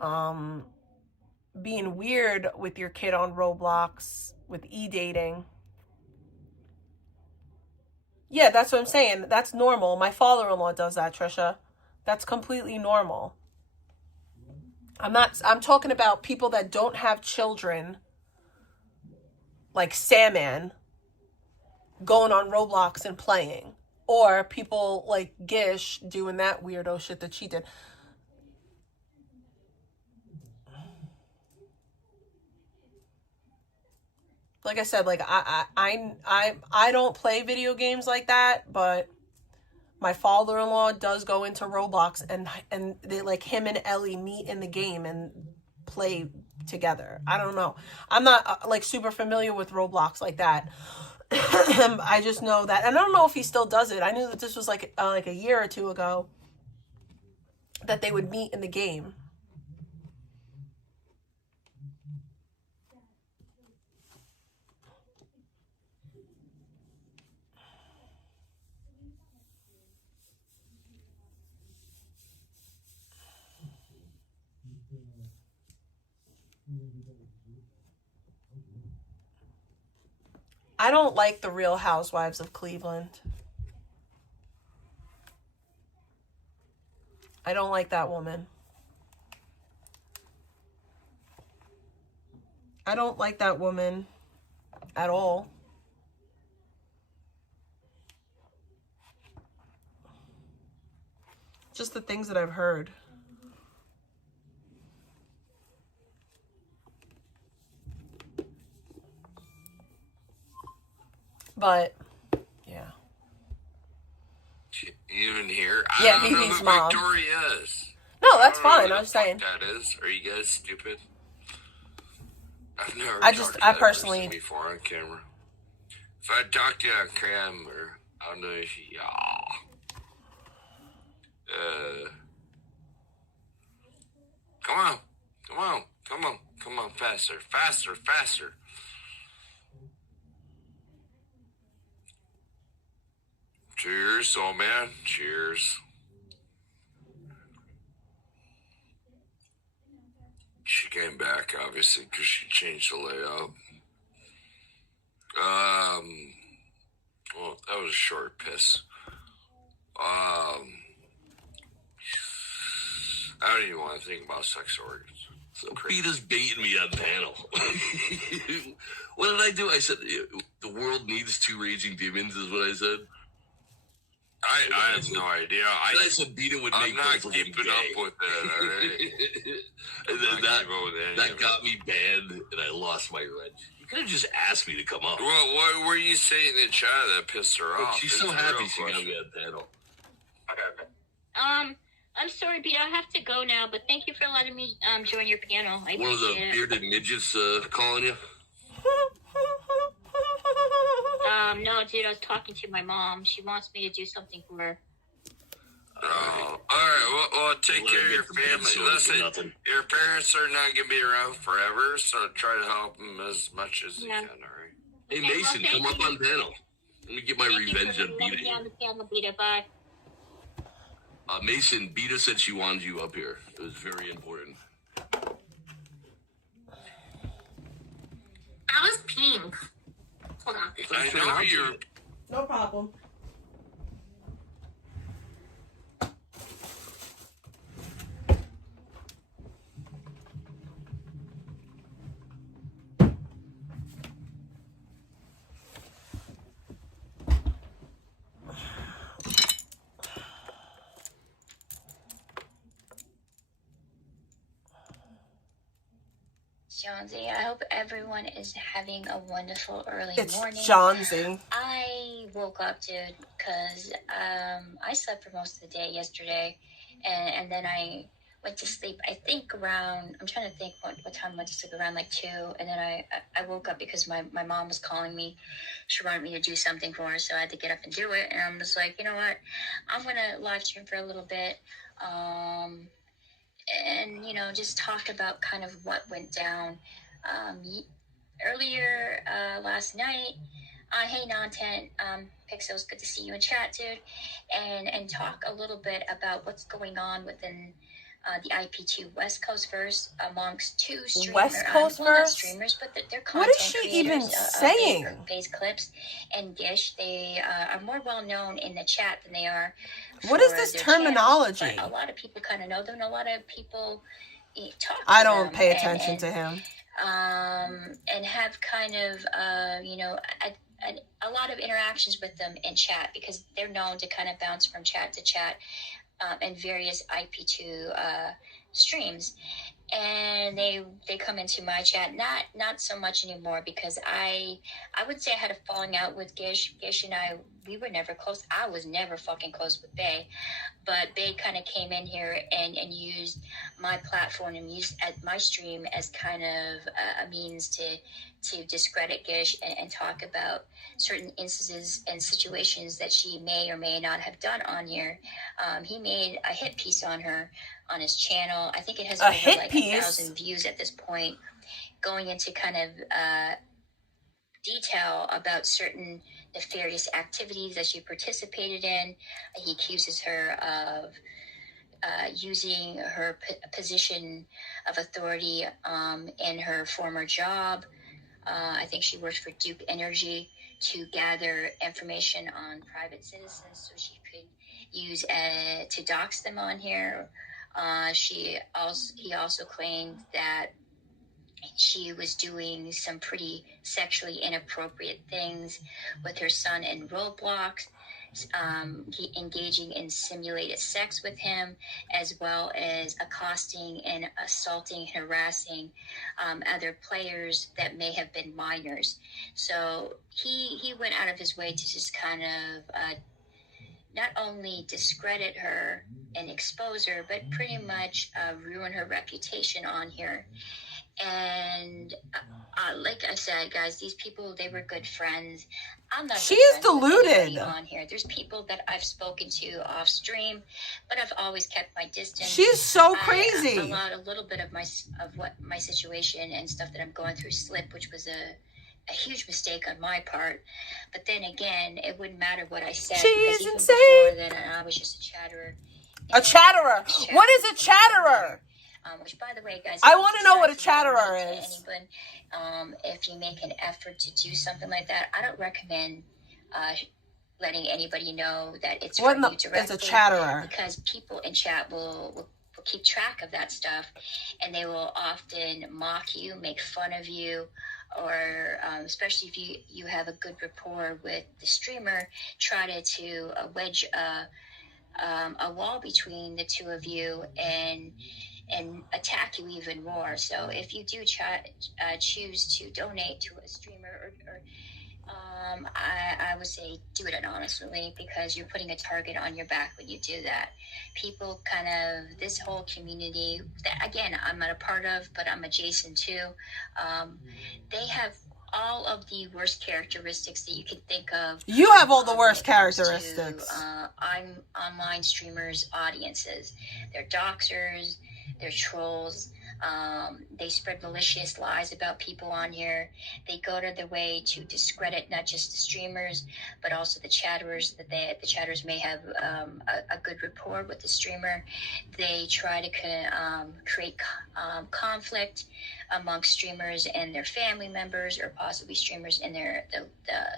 Being weird with your kid on Roblox with e-dating. Yeah, that's what I'm saying. That's normal. My father-in-law does that, Trisha. That's completely normal. I'm talking about people that don't have children, like Salmon, going on Roblox and playing. Or people like Gish doing that weirdo shit that she did. Like I said, like I don't play video games like that, but my father-in-law does go into Roblox and they like him and Ellie meet in the game and play together. I don't know. I'm not like super familiar with Roblox like that. I just know that, and I don't know if he still does it. I knew that this was like a year or two ago that they would meet in the game. I don't like the Real Housewives of Cleveland. I don't like that woman. I don't like that woman at all. Just the things that I've heard. But, yeah. Even here? Yeah, I don't know Vivi's who mom. Victoria is. No, that's I don't know fine. who I the was saying. fuck that is. Are you guys stupid? I've never I talked to I that personally. person before on camera. If I talk to you on camera, I'll know if you. Come on. Come on. Come on. Come on. Faster. Faster. Faster. Cheers, old man. Cheers. She came back, obviously, because she changed the layout. Well, that was a short piss. I don't even want to think about sex organs. So Peter's baiting me on panel. What did I do? I said, the world needs 2 raging demons, is what I said. I have no idea. I said Peter would make I'm not both of them keeping gay. up with it, alright? And then that got me banned, and I lost my wrench. You could have just asked me to come up. Well, what were you saying in the chat that pissed her Look, off? she's so happy she got me on panel. I'm sorry, Peter. I have to go now, but thank you for letting me join your panel. I One of the appreciate it. bearded midgets calling you? No, dude, I was talking to my mom. She wants me to do something for her. Oh, alright, well, take care of your family. Listen, your parents are not going to be around forever, so try to help them as much as you can, alright? Hey, Mason, come up on panel. Let me get my revenge on Beta. On the panel, Beta. Bye. Mason, Beta said she wanted you up here. It was very important. I was pink. Hold on. I know you're... No problem. Jonesy, I hope everyone is having a wonderful early It's morning. Jonesy. I woke up, dude, because I slept for most of the day yesterday, and then I went to sleep, I think around, I'm trying to think what time I went to sleep, around like 2, and then I woke up because my mom was calling me. She wanted me to do something for her, so I had to get up and do it, and I was like, you know what, I'm going to live stream for a little bit, and, you know, just talk about kind of what went down. Earlier last night, hey Nontent, Pixels, good to see you in chat, dude, and talk a little bit about what's going on within the IP2 West Coast verse amongst 2 streamers. West Coast verse? Streamers, but they're What content is she creators, even saying? Phase Clips and Gish. They are more well known in the chat than they are. What is for this their terminology? channels, but a lot of people kind of know them, and a lot of people talk to I don't them pay attention to him. and have kind of you know, a lot of interactions with them in chat because they're known to kind of bounce from chat to chat in various IP2 streams. And they come into my chat, not so much anymore, because I would say I had a falling out with Gish. Gish and I, we were never close. I was never fucking close with Bay, but Bay kind of came in here and used my platform and used my stream as kind of a means to discredit Gish and talk about certain instances and situations that she may or may not have done on here. He made a hit piece on her on his channel. I think it has over like 1,000 views at this point, going into kind of detail about certain nefarious activities that she participated in. He accuses her of using her position of authority in her former job. I think she worked for Duke Energy to gather information on private citizens so she could use to dox them on here. He also claimed that she was doing some pretty sexually inappropriate things with her son in Roblox, engaging in simulated sex with him, as well as accosting and assaulting, harassing other players that may have been minors. So he went out of his way to just kind of not only discredit her and expose her, but pretty much ruin her reputation on here. And like I said, guys, these people, they were good friends. I'm not. She is deluded on here. There's people that I've spoken to off stream, but I've always kept my distance. She's so crazy. I allowed a little bit of what my situation and stuff that I'm going through slip, which was a huge mistake on my part. But then again, it wouldn't matter what I said. She's even insane. Before then, I was just a chatterer. A chatterer. What is a chatterer? Which, by the way, guys, I want to know what a chatterer is. If you make an effort to do something like that, I don't recommend letting anybody know that it's from you directly. Is a chatterer? Because people in chat will keep track of that stuff, and they will often mock you, make fun of you, or especially if you have a good rapport with the streamer, try to wedge a wall between the two of you and attack you even more. So if you do choose to donate to a streamer, or I would say do it anonymously, because you're putting a target on your back when you do that. People kind of, this whole community that, again, I'm not a part of, but I'm adjacent to, they have all of the worst characteristics that you can think of. You have all the worst characteristics. Online streamers' audiences. They're doxers, they're trolls. They spread malicious lies about people on here. They go to their way to discredit not just the streamers, but also the chatterers. The chatterers may have a good rapport with the streamer. They try to create conflict amongst streamers and their family members, or possibly streamers and their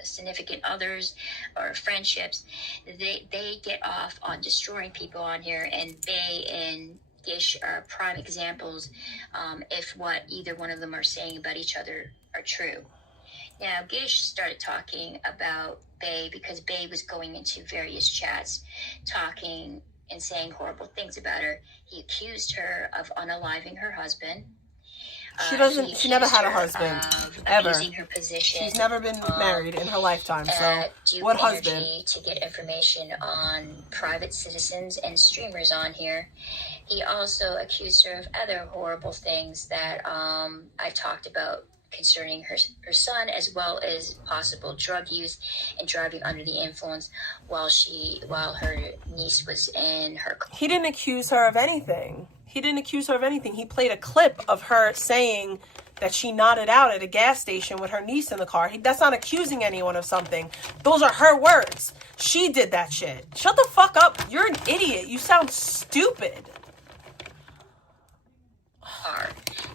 significant others or friendships. They get off on destroying people on here, and they and Gish are prime examples if what either one of them are saying about each other are true. Now, Gish started talking about Bae because Bae was going into various chats talking and saying horrible things about her. He accused her of unaliving her husband. She never had a husband, ever. Her position, she's never been married in her lifetime, so what husband? To get information on private citizens and streamers on here. He also accused her of other horrible things that I talked about concerning her son, as well as possible drug use and driving under the influence while her niece was in her. He didn't accuse her of anything. He played a clip of her saying that she nodded out at a gas station with her niece in the car. That's not accusing anyone of something. Those are her words. She did that shit. Shut the fuck up. You're an idiot. You sound stupid.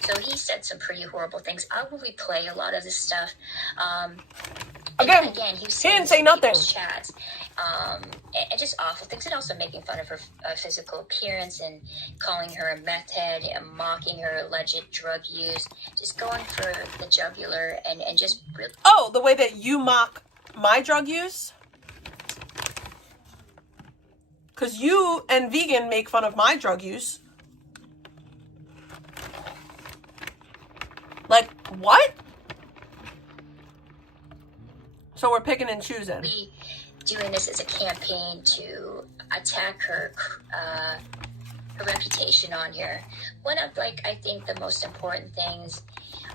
So he said some pretty horrible things. I will replay a lot of this stuff. Again, he didn't say nothing. Chats, and just awful things, and also making fun of her physical appearance and calling her a meth head and mocking her alleged drug use. Just going for the jugular and just really. Oh, the way that you mock my drug use? Because you and Vegan make fun of my drug use. Like, what? So we're picking and choosing. Doing this as a campaign to attack her reputation on here. One of, I think the most important things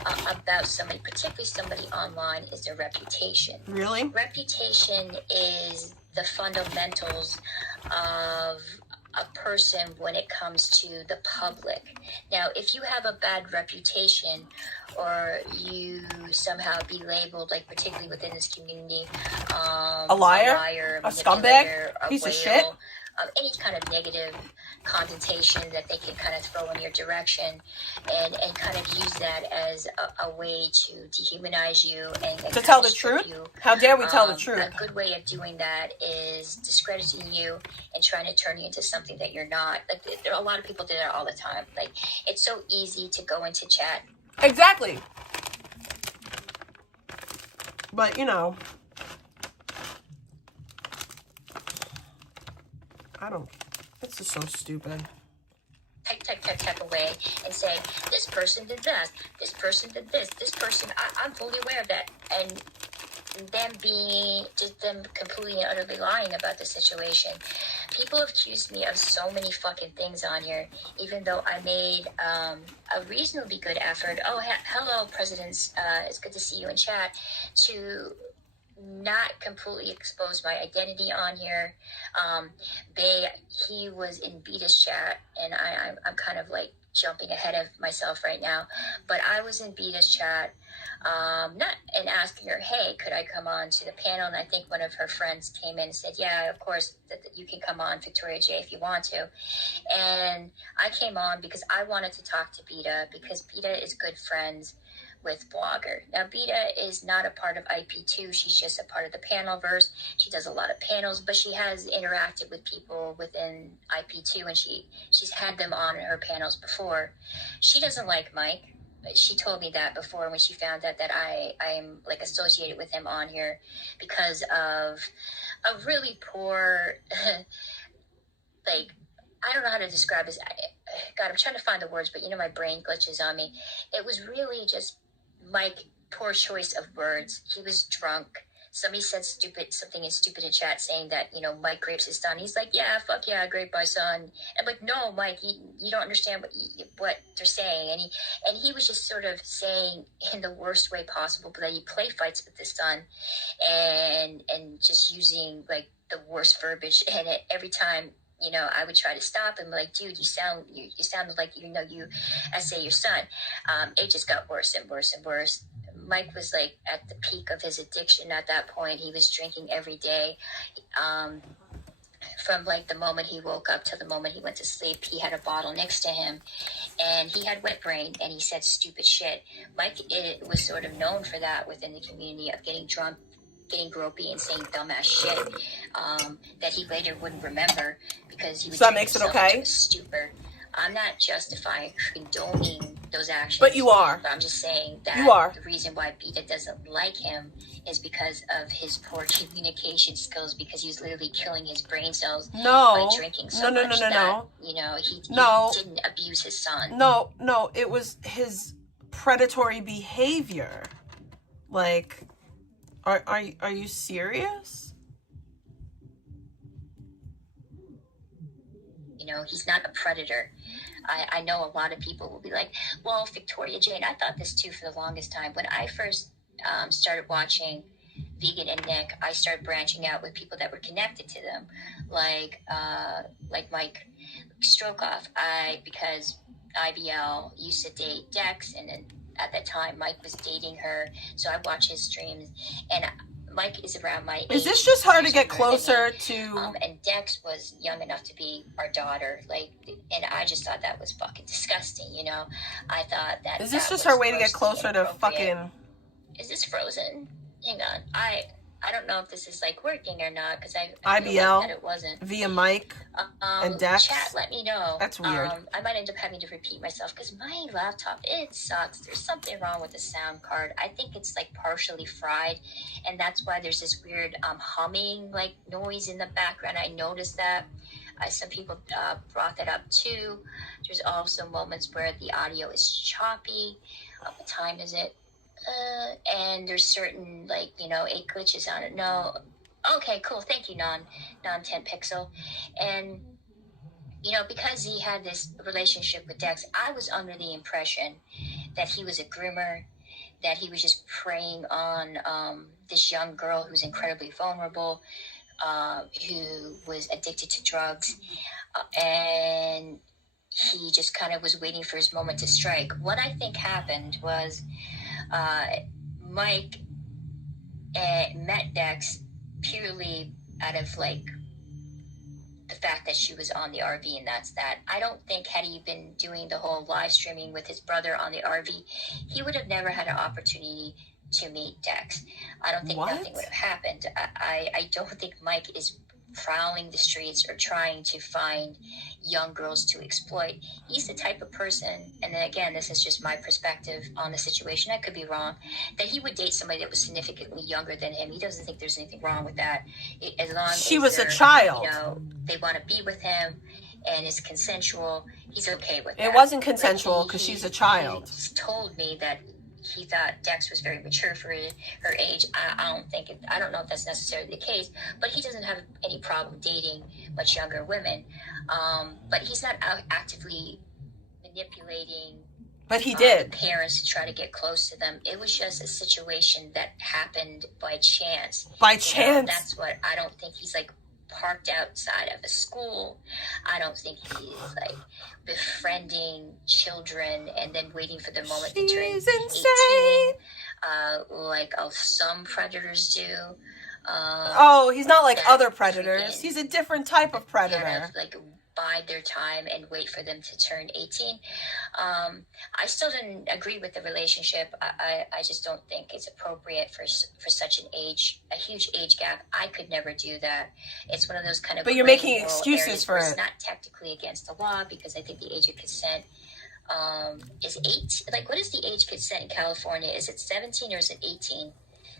about somebody, particularly somebody online, is their reputation. Really? Reputation is the fundamentals of a person when it comes to the public. Now, if you have a bad reputation, or you somehow be labeled, particularly within this community, a liar, a scumbag, piece of shit, any kind of negative connotation that they can kind of throw in your direction, and kind of use that as a way to dehumanize you and to tell the truth. How dare we tell the truth? A good way of doing that is discrediting you and trying to turn you into something that you're not. Like, there are a lot of people do that all the time. Like, it's so easy to go into chat. Exactly. But, you know, I don't, it's just so stupid. Type away and say, this person did that, this person did this person, I'm fully aware of that. And them completely and utterly lying about the situation. People have accused me of so many fucking things on here, even though I made a reasonably good effort. Oh, hello, presidents. It's good to see you in chat. To not completely expose my identity on here. He was in Beta's chat, and I'm kind of like jumping ahead of myself right now, but I was in Beta's chat, and asking her, hey, could I come on to the panel? And I think one of her friends came in and said, yeah, of course, that you can come on, Victoria J, if you want to. And I came on because I wanted to talk to Beta, because Beta is good friends with Blogger. Now, Beta is not a part of IP2. She's just a part of the Panelverse. She does a lot of panels, but she has interacted with people within IP2, and she's had them on her panels before. She doesn't like Mike. She told me that before when she found out that I'm like associated with him on here, because of a really poor, like, I don't know how to describe this. God, I'm trying to find the words, but you know, my brain glitches on me. It was really just Mike, poor choice of words. He was drunk. Somebody said something stupid in chat, saying that, you know, Mike rapes his son. He's like, yeah, fuck yeah, I raped my son. And I'm like, no, Mike, you don't understand what they're saying. And he was just sort of saying in the worst way possible, but that he play fights with his son, and just using like the worst verbiage. And every time, you know, I would try to stop him, like, dude, you sounded like, you know, you essay your son. It just got worse and worse and worse. Mike was like at the peak of his addiction at that point. He was drinking every day. From like the moment he woke up to the moment he went to sleep, he had a bottle next to him, and he had wet brain, and he said stupid shit. Mike was sort of known for that within the community, of getting drunk, getting gropey, and saying dumbass shit that he later wouldn't remember because he would drink himself into a stupor. I'm not justifying condoning those actions. But you are. But I'm just saying that the reason why Beta doesn't like him is because of his poor communication skills, because he was literally killing his brain cells by drinking so much that, you know, he didn't abuse his son. No, it was his predatory behavior. Like, are you serious? You know, he's not a predator. I know a lot of people will be like, well, Victoria Jane, I thought this too for the longest time. When I first started watching Vegan and Nick, I started branching out with people that were connected to them, like Mike Strokoff. Because IBL used to date Dex, and then at that time Mike was dating her, so I watch his streams, and Mike is around my age. Is this just her to get closer to... and Dex was young enough to be our daughter, like, and I just thought that was fucking disgusting, you know? I thought that... Is this just her way to get closer to fucking... Is this frozen? Hang on. I don't know if this is like working or not, because I IBL like that it wasn't. Via Mike and Dex. Chat, let me know. That's weird. I might end up having to repeat myself because my laptop, it sucks. There's something wrong with the sound card. I think it's like partially fried, and that's why there's this weird humming like noise in the background. I noticed that. Some people brought that up too. There's also moments where the audio is choppy. What time is it? And there's certain, like, you know, 8 glitches on it. No. Okay, cool. Thank you, non 10 pixel. And, you know, because he had this relationship with Dex, I was under the impression that he was a groomer, that he was just preying on this young girl who's incredibly vulnerable, who was addicted to drugs, and he just kind of was waiting for his moment to strike. What I think happened was Mike met Dex purely out of like the fact that she was on the RV, and that's that. I don't think had he been doing the whole live streaming with his brother on the RV, he would have never had an opportunity to meet Dex. I don't think nothing would have happened. I don't think Mike is prowling the streets or trying to find young girls to exploit. He's the type of person, and then again, this is just my perspective on the situation, I could be wrong, that he would date somebody that was significantly younger than him. He doesn't think there's anything wrong with that. As long as she was a child, you know, they want to be with him and it's consensual, he's okay with that. It wasn't consensual because she's a child. He told me that he thought Dex was very mature for her age. I don't know if that's necessarily the case, but he doesn't have any problem dating much younger women. But he's not actively manipulating. But he did. The parents to try to get close to them. It was just a situation that happened by chance. By chance. That's what I don't think he's like parked outside of a school. I don't think he's like befriending children and then waiting for the moment to turn 18, like some predators do. He's not like other predators. He's a different type of predator. Kind of like bide their time and wait for them to turn 18. I still didn't agree with the relationship. I just don't think it's appropriate for such an age, a huge age gap. I could never do that. It's one of those kind of. But you're making excuses for it. It's not technically against the law because I think the age of consent is 8. Like, what is the age consent in California? Is it 17 or is it 18?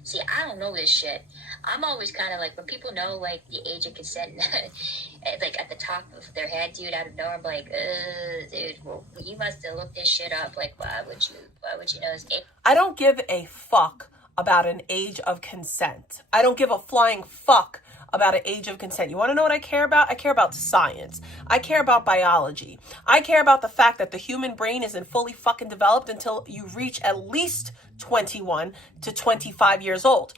See, I don't know this shit. I'm always kind of like, when people know, like, the age of consent, like, at the top of their head, dude, out of nowhere, I'm like, dude, well, you must have looked this shit up. Like, why would you know this? I don't give a fuck about an age of consent. I don't give a flying fuck about an age of consent. You want to know what I care about? I care about science. I care about biology. I care about the fact that the human brain isn't fully fucking developed until you reach at least 21 to 25 years old.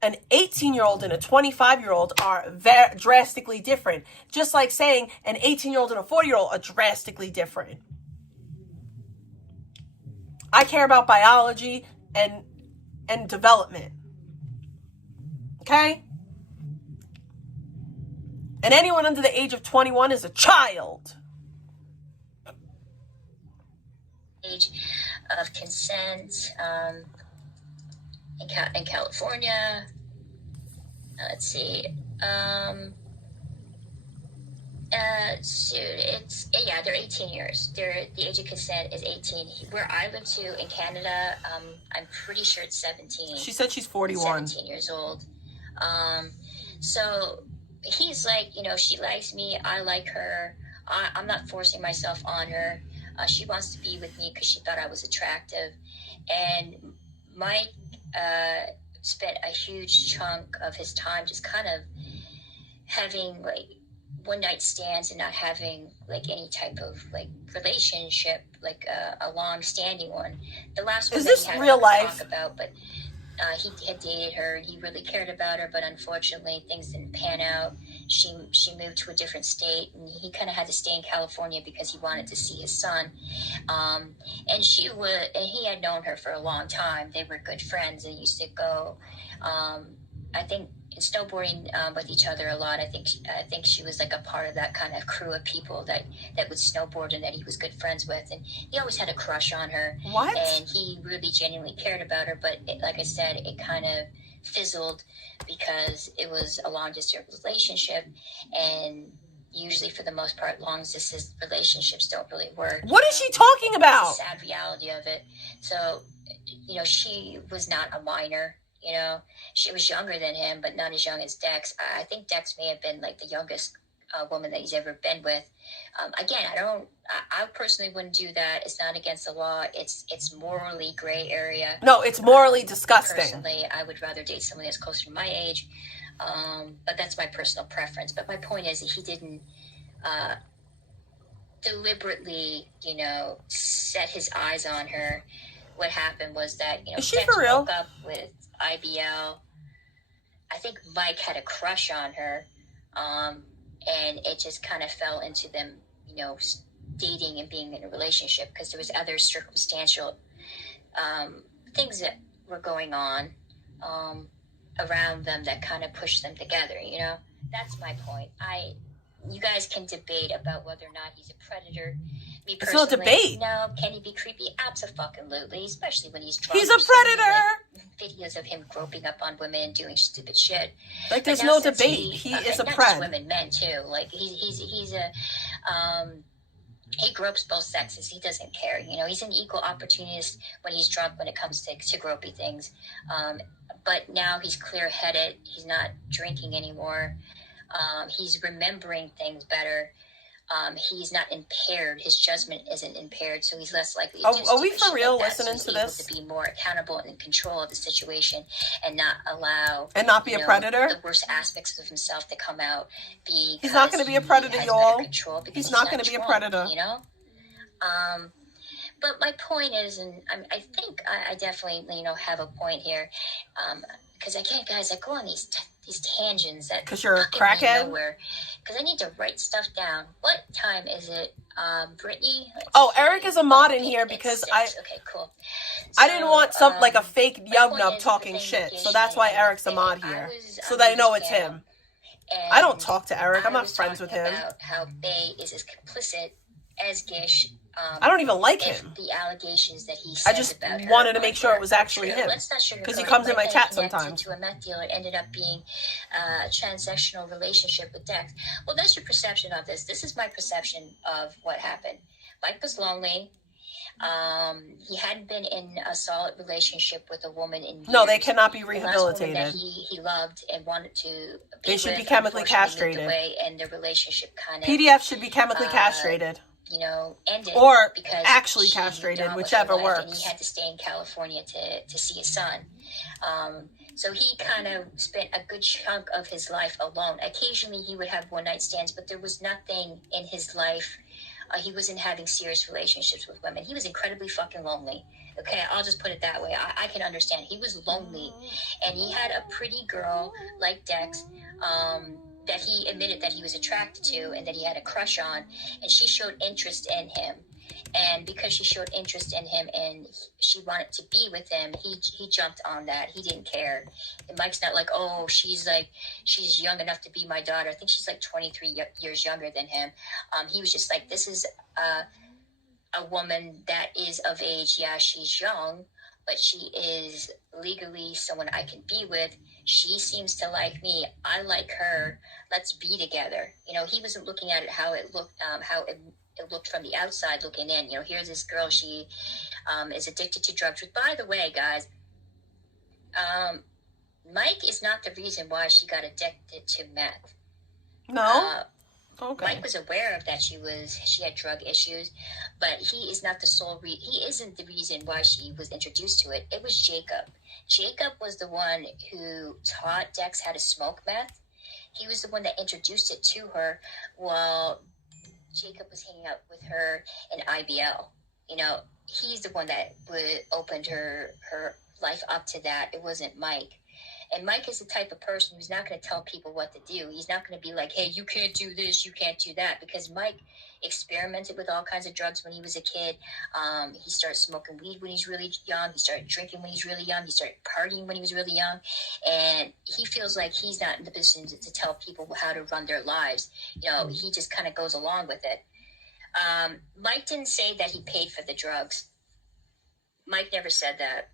An 18-year-old and a 25-year-old are very drastically different. Just like saying an 18-year-old and a 40-year-old are drastically different. I care about biology and development. Okay? And anyone under the age of 21 is a child. Age of consent in California. Let's see. They're 18 years. The age of consent is 18. Where I live to in Canada, I'm pretty sure it's 17. She said she's 41. 17 years old. So he's like, you know, she likes me, I like her. I'm not forcing myself on her. She wants to be with me because she thought I was attractive. And Mike spent a huge chunk of his time just kind of having like one night stands and not having like any type of like relationship, like a long standing one. The last one is this that he had real life? Talk about, but he had dated her and he really cared about her, but unfortunately things didn't pan out. She moved to a different state and he kind of had to stay in California because he wanted to see his son. And he had known her for a long time. They were good friends and used to go, I think, snowboarding with each other a lot. I think she was like a part of that kind of crew of people that would snowboard and that he was good friends with, and he always had a crush on her. What? And he really genuinely cared about her, but like I said, it kind of fizzled because it was a long distance relationship, and usually for the most part long distance relationships don't really work. What is she talking about? It's the sad reality of it. So, you know, she was not a minor. You know, she was younger than him, but not as young as Dex. I think Dex may have been like the youngest woman that he's ever been with. Again, I personally wouldn't do that. It's not against the law. It's morally gray area. No, it's morally disgusting. Personally, I would rather date someone that's closer to my age. But that's my personal preference. But my point is that he didn't deliberately, you know, set his eyes on her. What happened was that, you know, Is she Dex for real? broke up with IBL. I think Mike had a crush on her, and it just kind of fell into them, you know, dating and being in a relationship because there was other circumstantial things that were going on around them that kind of pushed them together. You know, that's my point. you guys can debate about whether or not he's a predator. Me It's no personally, debate. no. Can he be creepy? Absolutely, especially when he's drunk. He's a predator. Videos of him groping up on women and doing stupid shit. Like, there's no debate. He is a not pred. just women, men too. Like he's a he gropes both sexes. He doesn't care. You know, he's an equal opportunist when he's drunk when it comes to gropey things. But now he's clear-headed. He's not drinking anymore. He's remembering things better. He's not impaired. His judgment isn't impaired, so he's less likely to do Are we for shit real like that. listening So to he's this? able to be more accountable and in control of the situation and not allow... And not be a predator? The worst aspects of himself to come out. He's not going to be a predator, y'all. He's not going to be a predator. You know? But my point is, and I think I definitely, you know, have a point here. Because I can't, guys, I go on these tangents that... Because you're a crackhead? Because I need to write stuff down. What time is it, Brittany? Eric is a mod in here because Okay, cool. I didn't want some like a fake yub-nub talking shit, so that's why Eric's a mod here, so they know it's him. I don't talk to Eric. I'm not friends with him. About how Bay is as complicit as Gish. I don't even like him. The allegations that he says I just about her wanted to make sure it was actually him, because he comes in my chat sometimes. To a meth dealer ended up being a transactional relationship with Dex. Well, that's your perception of this. This is my perception of what happened. Mike was lonely. He hadn't been in a solid relationship with a woman in years. No, they cannot be The last woman that rehabilitated. he loved and wanted to They should with, be chemically unfortunately, moved castrated. away, and the relationship kind of PDF should be chemically castrated. you know, ended, Or because actually she castrated, moved on with whichever her life, and works. he had to stay in California to see his son. So he kind of spent a good chunk of his life alone. Occasionally he would have one-night stands, but there was nothing in his life. He wasn't having serious relationships with women. He was incredibly fucking lonely. Okay, I'll just put it that way. I can understand. He was lonely. And he had a pretty girl like Dex that he admitted that he was attracted to and that he had a crush on. And she showed interest in him. And because she showed interest in him and she wanted to be with him, he jumped on that. He didn't care. And Mike's not like, oh, she's young enough to be my daughter. I think she's like 23 years younger than him. He was just like, this is a woman that is of age. Yeah, she's young, but she is legally someone I can be with. She seems to like me. I like her. Let's be together. You know, he wasn't looking at it how it looked, it looked from the outside looking in. You know, here's this girl, she is addicted to drugs. Which, by the way, guys, Mike is not the reason why she got addicted to meth. No? Okay. Mike was aware of that she had drug issues, but he is not the sole he isn't the reason why she was introduced to it. It was Jacob. Jacob was the one who taught Dex how to smoke meth. He was the one that introduced it to her while Jacob was hanging out with her in IBL. You know, he's the one that opened her life up to that. It wasn't Mike. And Mike is the type of person who's not going to tell people what to do. He's not going to be like, hey, you can't do this, you can't do that. Because Mike experimented with all kinds of drugs when he was a kid. He started smoking weed when he was really young. He started drinking when he was really young. He started partying when he was really young. And he feels like he's not in the position to tell people how to run their lives. You know, he just kind of goes along with it. Mike didn't say that he paid for the drugs. Mike never said that.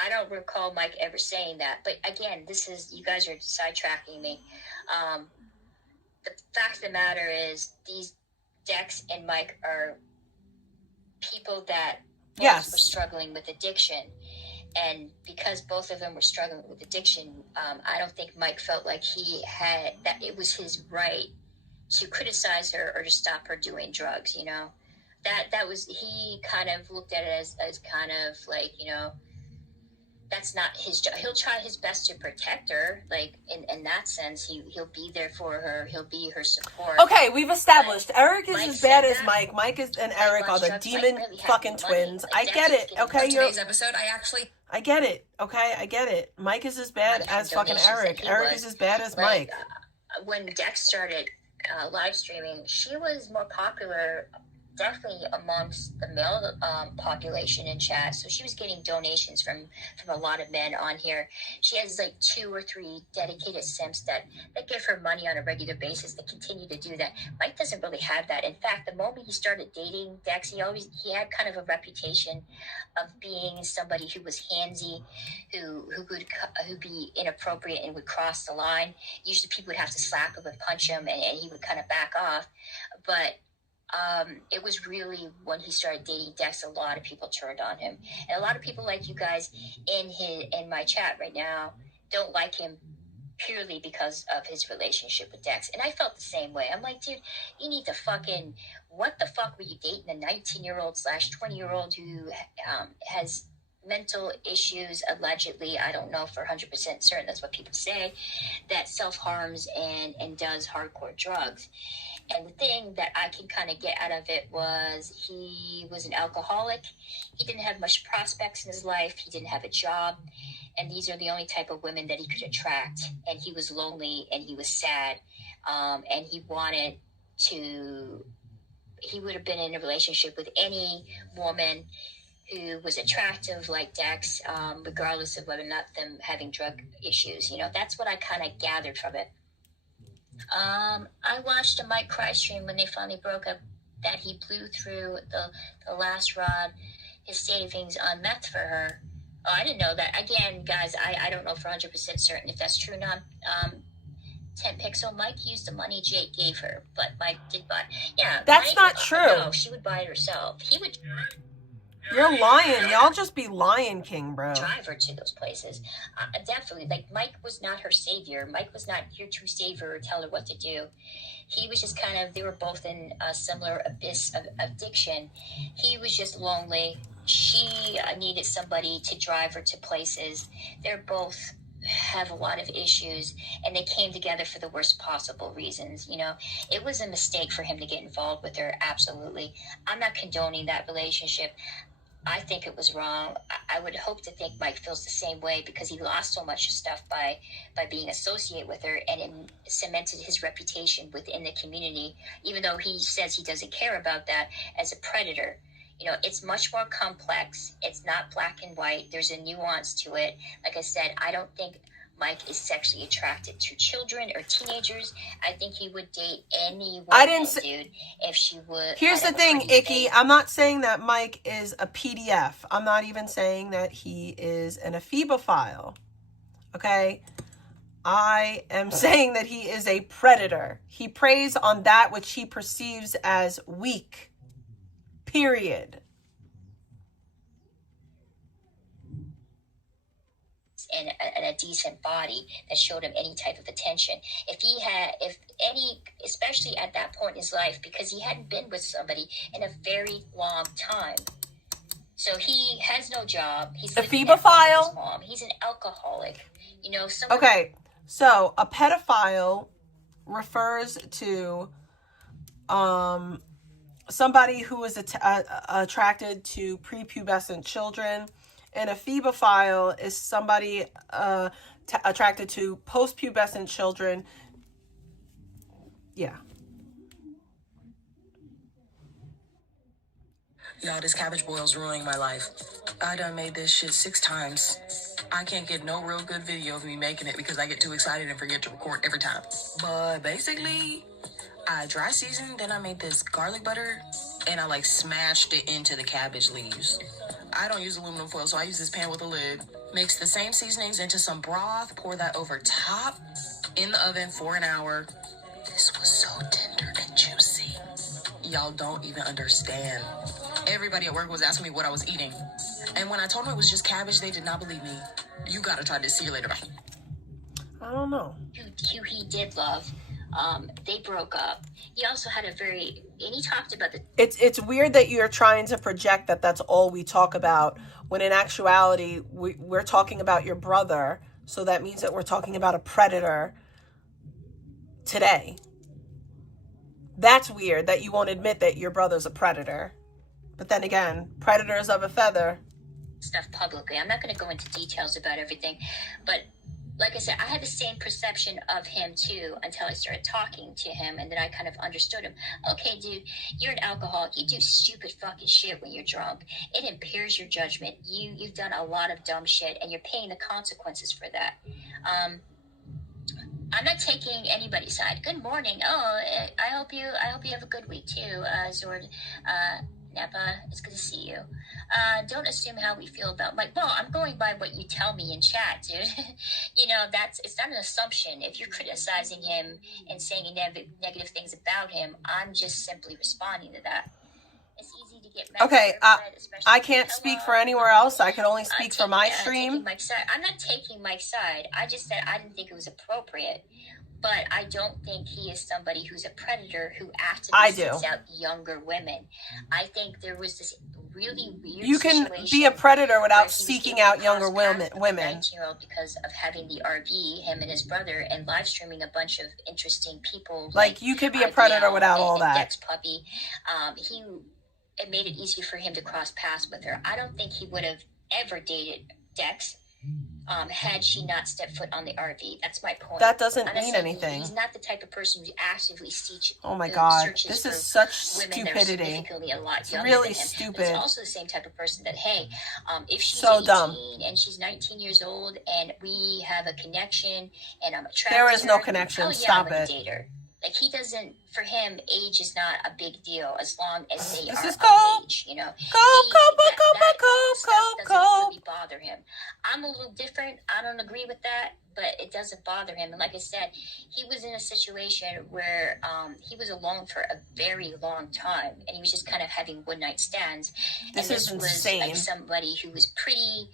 I don't recall Mike ever saying that. But again, you guys are sidetracking me. The fact of the matter is, these Dex and Mike are people that both were struggling with addiction. And because both of them were struggling with addiction, I don't think Mike felt like that it was his right to criticize her or to stop her doing drugs, you know. That was, he kind of looked at it as kind of like, you know, that's not his job. He'll try his best to protect her, like in that sense. He'll be there for her. He'll be her support. Okay, we've established Eric is as bad as Mike. Mike and Eric are the demon fucking twins. I get it. Okay, today's episode, I get it. Okay, I get it. Mike is as bad as fucking Eric. Eric is as bad as Mike. When Dex started live streaming, she was more popular definitely amongst the male population in chat. So she was getting donations from a lot of men on here. She has like 2 or 3 dedicated simps that give her money on a regular basis, that continue to do that. Mike doesn't really have that. In fact, the moment he started dating Dex, he had kind of a reputation of being somebody who was handsy, who'd be inappropriate and would cross the line. Usually people would have to slap him and punch him, and he would kind of back off. But it was really when he started dating Dex, a lot of people turned on him, and a lot of people like you guys in my chat right now don't like him purely because of his relationship with Dex. And I felt the same way. I'm like, dude, you need to fucking, what the fuck were you dating a 19-year-old / 20-year-old who has mental issues, allegedly, I don't know for 100% certain, that's what people say, that self-harms and does hardcore drugs. And the thing that I can kind of get out of it was he was an alcoholic. He didn't have much prospects in his life. He didn't have a job. And these are the only type of women that he could attract. And he was lonely and he was sad. And he wanted to, he would have been in a relationship with any woman who was attractive like Dex, regardless of whether or not them having drug issues. You know, that's what I kind of gathered from it. I watched a Mike Cry stream when they finally broke up, that he blew through the last rod, his savings on meth for her. Oh, I didn't know that. Again, guys, I don't know for 100% certain if that's true or not. 10 Pixel, Mike used the money Jake gave her, but Mike did buy. Yeah, That's Mike, not true. No, she would buy it herself. He would. You're lying. Y'all just be Lion King, bro. Drive her to those places. Definitely. Like, Mike was not her savior. Mike was not here to save her or tell her what to do. He was just kind of, they were both in a similar abyss of addiction. He was just lonely. She needed somebody to drive her to places. They're both have a lot of issues, and they came together for the worst possible reasons. You know, it was a mistake for him to get involved with her. Absolutely. I'm not condoning that relationship. I think it was wrong. I would hope to think Mike feels the same way, because he lost so much stuff by being associated with her, and it cemented his reputation within the community, even though he says he doesn't care about that, as a predator. You know, it's much more complex. It's not black and white. There's a nuance to it. Like I said, I don't think Mike is sexually attracted to children or teenagers. I think he would date any woman, dude, if she would. Here's the thing, Icky. I'm not saying that Mike is a PDF. I'm not even saying that he is an ephebophile. Okay? I am saying that he is a predator. He preys on that which he perceives as weak. Period. And a decent body that showed him any type of attention. Especially at that point in his life, because he hadn't been with somebody in a very long time. So he has no job. He's living at home with his mom. He's an alcoholic. You know, okay, so a pedophile refers to somebody who is attracted to prepubescent children. And a ephebophile is somebody attracted to post-pubescent children. Yeah. Y'all, this cabbage boil's ruining my life. I done made this shit 6 times. I can't get no real good video of me making it because I get too excited and forget to record every time. But basically, I dry seasoned, then I made this garlic butter, and I like smashed it into the cabbage leaves. I don't use aluminum foil, so I use this pan with a lid. Mix the same seasonings into some broth, pour that over top, in the oven for an hour. This was so tender and juicy. Y'all don't even understand. Everybody at work was asking me what I was eating. And when I told them it was just cabbage, they did not believe me. You gotta try this. See you later. Bye. I don't know. Who he did love. They broke up. He also had and he talked about It's weird that you're trying to project that that's all we talk about, when in actuality, we're talking about your brother. So that means that we're talking about a predator today. That's weird that you won't admit that your brother's a predator. But then again, predators of a feather. Stuff publicly. I'm not going to go into details about everything, but like I said, I had the same perception of him too until I started talking to him, and then I kind of understood him. Okay, dude, you're an alcoholic. You do stupid fucking shit when you're drunk. It impairs your judgment. You've done a lot of dumb shit, and you're paying the consequences for that. I'm not taking anybody's side. Good morning. Oh, I hope you have a good week too, Zord. Napa, it's good to see you. Don't assume how we feel about Mike. Well, I'm going by what you tell me in chat, dude. It's not an assumption. If you're criticizing him and saying negative things about him, I'm just simply responding to that. It's easy to get mad. Okay, I can't speak for anywhere else. I can only speak for my stream. I'm not taking Mike's side. I just said I didn't think it was appropriate. But I don't think he is somebody who's a predator who actively seeks out younger women. I think there was this really weird You can be a predator without seeking out younger women. 19-year-old because of having the RV, him and his brother, and live streaming a bunch of interesting people. Like you could be a predator without all that. Dex Puppy. It made it easy for him to cross paths with her. I don't think he would have ever dated Dex. Had she not stepped foot on the RV. That's my point. That doesn't mean anything. He's not the type of person who actively seeks. Oh my God, this is such stupidity. It's really stupid. He's also the same type of person that, hey, if she's so 18 dumb. and she's 19 years old and we have a connection and I'm attracted there is to no her, connection. oh, yeah, Stop I'm gonna it. date her. Like he doesn't. For him, age is not a big deal as long as they this are is of cold. age. You know, cold. Doesn't really bother him. I'm a little different. I don't agree with that, but it doesn't bother him. And like I said, he was in a situation where he was alone for a very long time, and he was just kind of having one night stands. This is insane. Was like somebody who was pretty.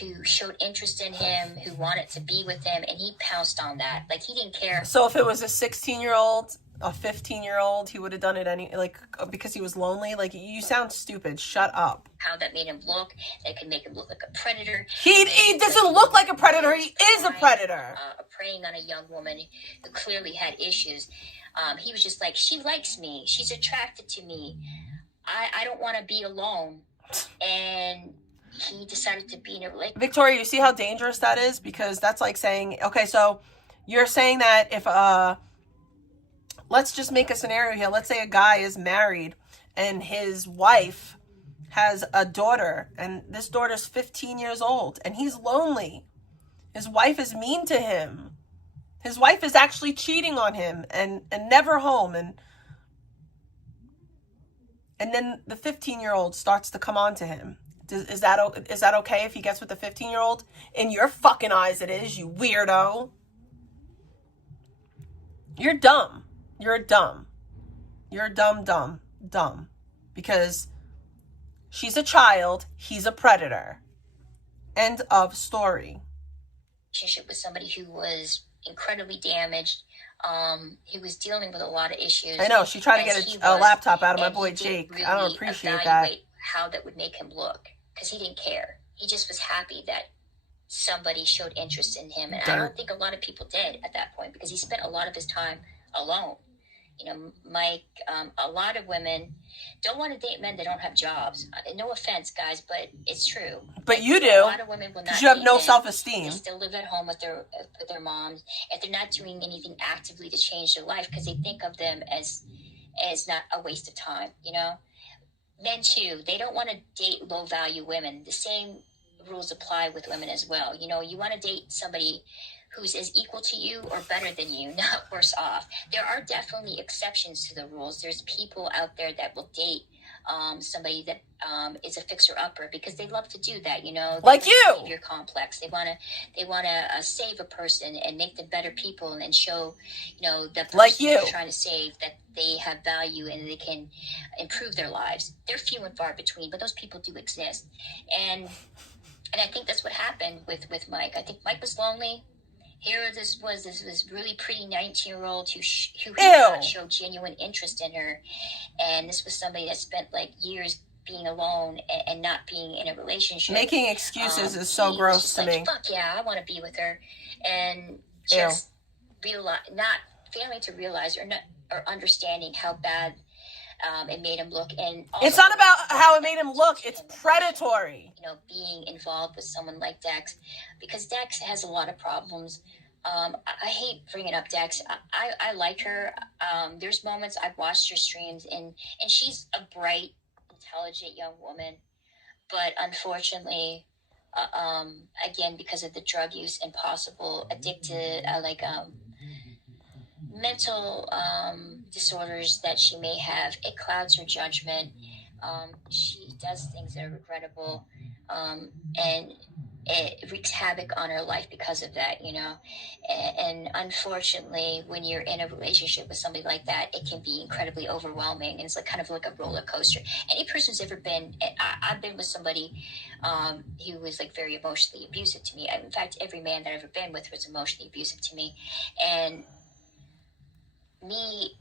Who showed interest in him, who wanted to be with him, and he pounced on that. Like, he didn't care. So if it was a 16-year-old, a 15-year-old, he would have done it because he was lonely? Like, you sound stupid. Shut up. How that made him look. That could make him look like a predator. He doesn't look like a predator. He is a predator. Preying on a young woman who clearly had issues. He was just like, she likes me. She's attracted to me. I don't want to be alone. And he decided to be in a relationship. Victoria, you see how dangerous that is? Because that's like saying, okay, so you're saying that if, let's just make a scenario here. Let's say a guy is married and his wife has a daughter and this daughter's 15 years old and he's lonely. His wife is mean to him. His wife is actually cheating on him and never home. And then the 15-year-old starts to come on to him. Is that okay if he gets with the 15-year-old? In your fucking eyes it is, you weirdo. You're dumb. You're dumb. You're dumb. Because she's a child, he's a predator. End of story. Relationship with somebody who was incredibly damaged. He was dealing with a lot of issues. I know, she tried to get a laptop out of my boy Jake. Really I don't appreciate that. How that would make him look. Because he didn't care. He just was happy that somebody showed interest in him. And I don't think a lot of people did at that point because he spent a lot of his time alone. You know, Mike, a lot of women don't want to date men that don't have jobs. No offense, guys, but it's true. But you do. A lot of women will not. You have no self-esteem. They still live at home with their moms. If they're not doing anything actively to change their life, because they think of them as not a waste of time. You know. Men too, they don't want to date low-value women. The same rules apply with women as well. You know, you want to date somebody who's as equal to you or better than you, not worse off. There are definitely exceptions to the rules. There's people out there that will date somebody that is a fixer-upper because they love to do that, you know. Like you! Behavior complex. They want to save a person and make them better people and show, you know, the person like you they're trying to save that they have value and they can improve their lives. They're few and far between, but those people do exist. And I think that's what happened with Mike. I think Mike was lonely. Here this was really pretty 19-year-old who showed genuine interest in her. And this was somebody that spent like years being alone and not being in a relationship. Making excuses is so gross to me. Fuck yeah, I want to be with her. And just not failing to realize or understanding how bad It made him look, and it's not about how it made him look. It's predatory. You know, being involved with someone like Dex, because Dex has a lot of problems. I hate bringing up Dex. I like her. There's moments I've watched her streams, and she's a bright, intelligent young woman. But unfortunately, again, because of the drug use and possible addicted, mental disorders that she may have, it clouds her judgment. She does things that are regrettable, and it wreaks havoc on her life because of that, you know. And unfortunately, when you're in a relationship with somebody like that, it can be incredibly overwhelming, and it's like kind of like a roller coaster. Any person who's ever been, I've been with somebody who was like very emotionally abusive to me. In fact, every man that I've ever been with was emotionally abusive to me, and me,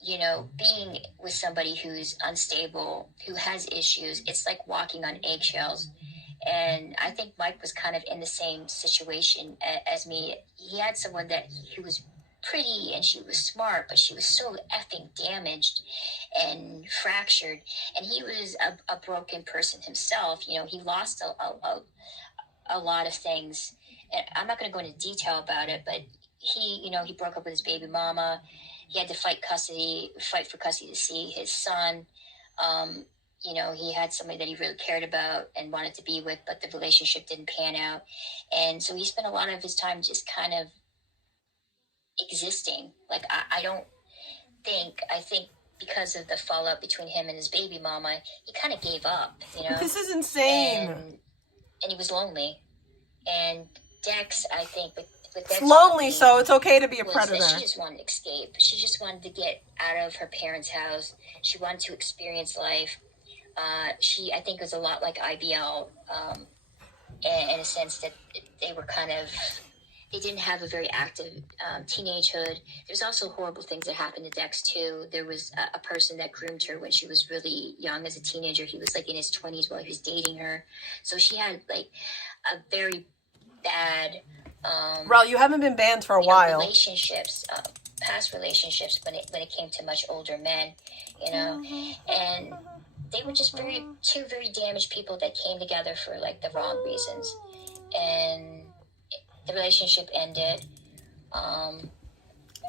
you know, being with somebody who's unstable, who has issues, it's like walking on eggshells. And I think Mike was kind of in the same situation as me. He had someone who was pretty and she was smart, but she was so effing damaged and fractured. And he was a broken person himself. You know, he lost a lot of things. And I'm not going to go into detail about it, but he broke up with his baby mama. He had to fight for custody to see his son. You know, he had somebody that he really cared about and wanted to be with, but the relationship didn't pan out. And so he spent a lot of his time just kind of existing. Like, I think because of the fallout between him and his baby mama, he kind of gave up, you know. This is insane. And he was lonely. And Dex, I think, it's lonely, so it's okay to be a predator. She just wanted to escape. She just wanted to get out of her parents' house. She wanted to experience life. I think, was a lot like IBL, in a sense that they were they didn't have a very active teenagehood. There's also horrible things that happened to Dex too. There was a person that groomed her when she was really young as a teenager. He was like in his 20s while he was dating her. So she had like a very bad... Well, you haven't been banned for a while. Relationships, past relationships when it came to much older men, you know, and they were just two very damaged people that came together for like the wrong reasons, and the relationship ended.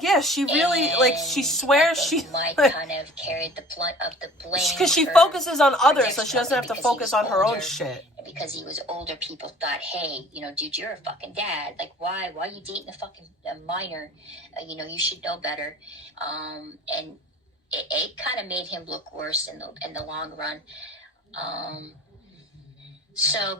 Yeah, she really, like, she swears she... Mike kind of carried the brunt of the blame. Because she focuses on others, so she doesn't have to focus on her own shit. And because he was older, people thought, hey, you know, dude, you're a fucking dad. Like, why are you dating a minor? You know, you should know better. And it kind of made him look worse in the long run.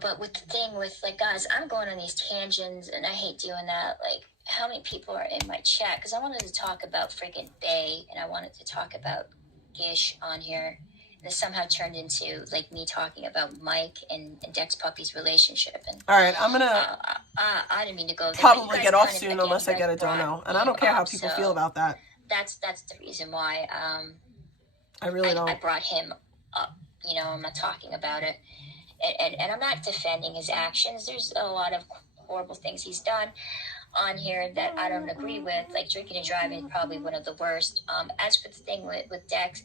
But with the thing with, like, guys, I'm going on these tangents, and I hate doing that, like, how many people are in my chat? Because I wanted to talk about friggin' Bay, and I wanted to talk about Gish on here. And this somehow turned into like me talking about Mike and Dex Puppy's relationship. And all right, I'm gonna. I didn't mean to go there. Probably get off soon unless I get a dono, and I don't care how people feel about that. That's the reason why. I really don't. I brought him up. You know, I'm not talking about it, and I'm not defending his actions. There's a lot of horrible things he's done on here that I don't agree with, like drinking and driving is probably one of the worst. As for the thing with Dex,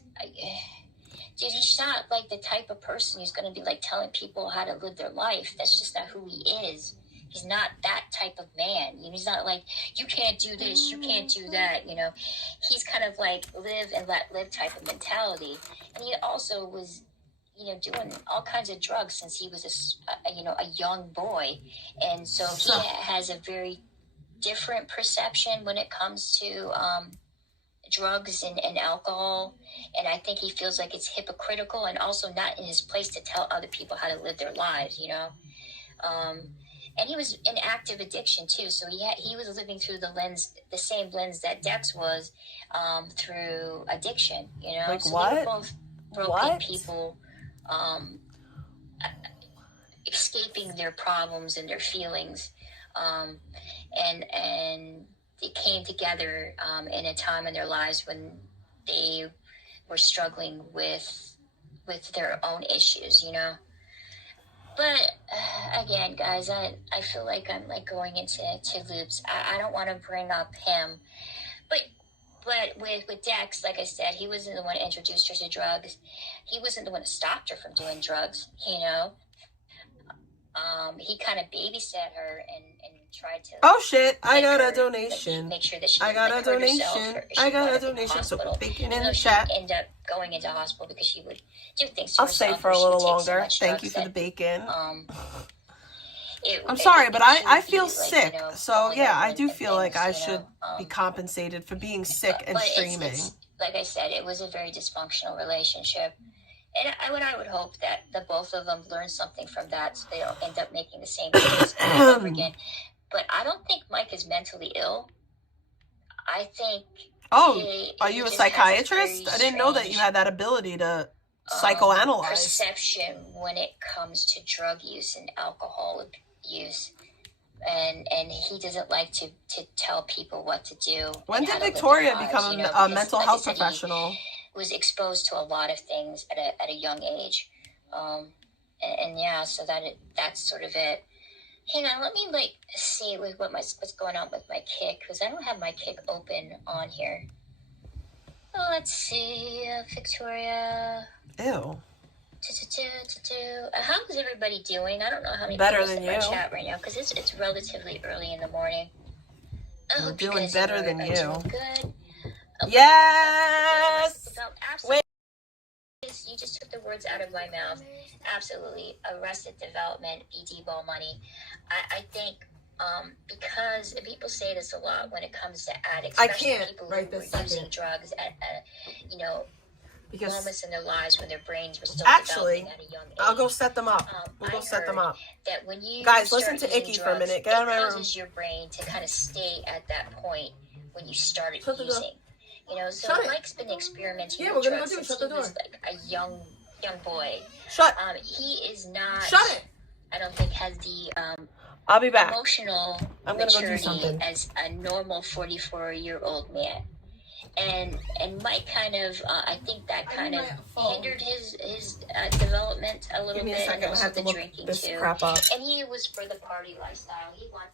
dude, he's not like the type of person who's going to be like telling people how to live their life. That's just not who he is. He's not that type of man. You know, he's not like, you can't do this, you can't do that, you know. He's kind of like live and let live type of mentality. And he also was, you know, doing all kinds of drugs since he was a young boy. And so he has a very different perception when it comes to drugs and alcohol, and I think he feels like it's hypocritical and also not in his place to tell other people how to live their lives, you know. And he was in active addiction too, so he was living through the same lens that Dex was through addiction, you know. Like so what? They were both broken people, escaping their problems and their feelings. And they came together in a time in their lives when they were struggling with their own issues, you know. But again, guys, I feel like I'm like going into loops. I don't want to bring up him, but But with Dex, like I said, he wasn't the one who introduced her to drugs. He wasn't the one who stopped her from doing drugs, you know. He kind of babysat her and tried to. Oh shit! I got a donation. Make sure that she I got a hurt herself donation. or she I got a wound up in the donation. So hospital. bacon in Even the though she chat. ended up going into hospital because she would do things to I'll herself. stay for or a she little would take so longer. much Thank you drugs for the bacon. It, I'm sorry, but I feel like, sick. you know, So yeah, I do and feel like things, I you should know, be compensated for being sick and streaming. It's, like I said, it was a very dysfunctional relationship. And I would hope that the both of them learn something from that so they don't end up making the same mistakes over again. But I don't think Mike is mentally ill. I think... are you a psychiatrist? I didn't know that you had that ability to psychoanalyze. Perception when it comes to drug use and alcohol abuse. And he doesn't like to tell people what to do. When did Victoria become a mental health professional? He was exposed to a lot of things at a young age. And yeah, so that's sort of it. Hang on, let me see what's going on with my Kick, because I don't have my Kick open on here. Oh, let's see, Victoria. Ew. How is everybody doing? I don't know how many better people than in my you. Chat right now because it's relatively early in the morning. We're doing better than you. Good. Yes. Wait. You just took the words out of my mouth. Absolutely. Arrested Development, BD Ball money. I think because people say this a lot when it comes to addicts, especially people who were using drugs at moments in their lives when their brains were still developing at a young age. I'll go set them up. We'll go set them up. That when you guys, listen to Icky for a minute. Get out of my room. It causes your brain to kind of stay at that point when you started using. You know, so Mike's been experimenting with drugs since he was like a young boy. He is not. I don't think has the I'll be back. Emotional maturity as a normal 44-year-old man. And Mike kind of, I think that kind of hindered his development a little bit, and also the drinking too. And he was for the party lifestyle. He wanted.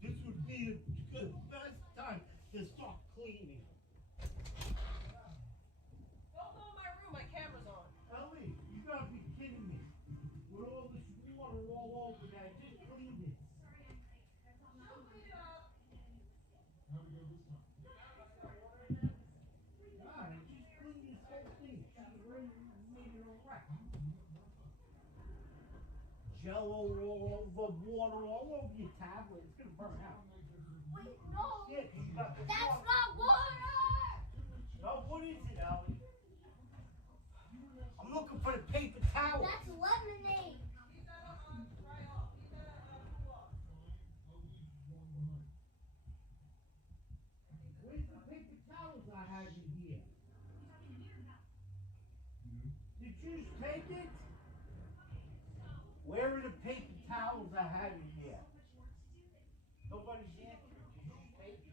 This would be the best time to start cleaning. Don't go in my room, my camera's on. Ellie, you gotta be kidding me. With all this water all over that, just clean this. God, I just cleaned this whole thing. She's already made it a wreck. Jello all over, water all over your tablet. It's gonna burn out. Wait, no. Yeah, 'cause you got the That's water. not water. No, what is it, Ellie? I'm looking for the paper towel. That's lemonade. Where's the paper towels I had in here? Did you just take it? Where are the paper towels I had in here? Nobody's answering. Did you just take it?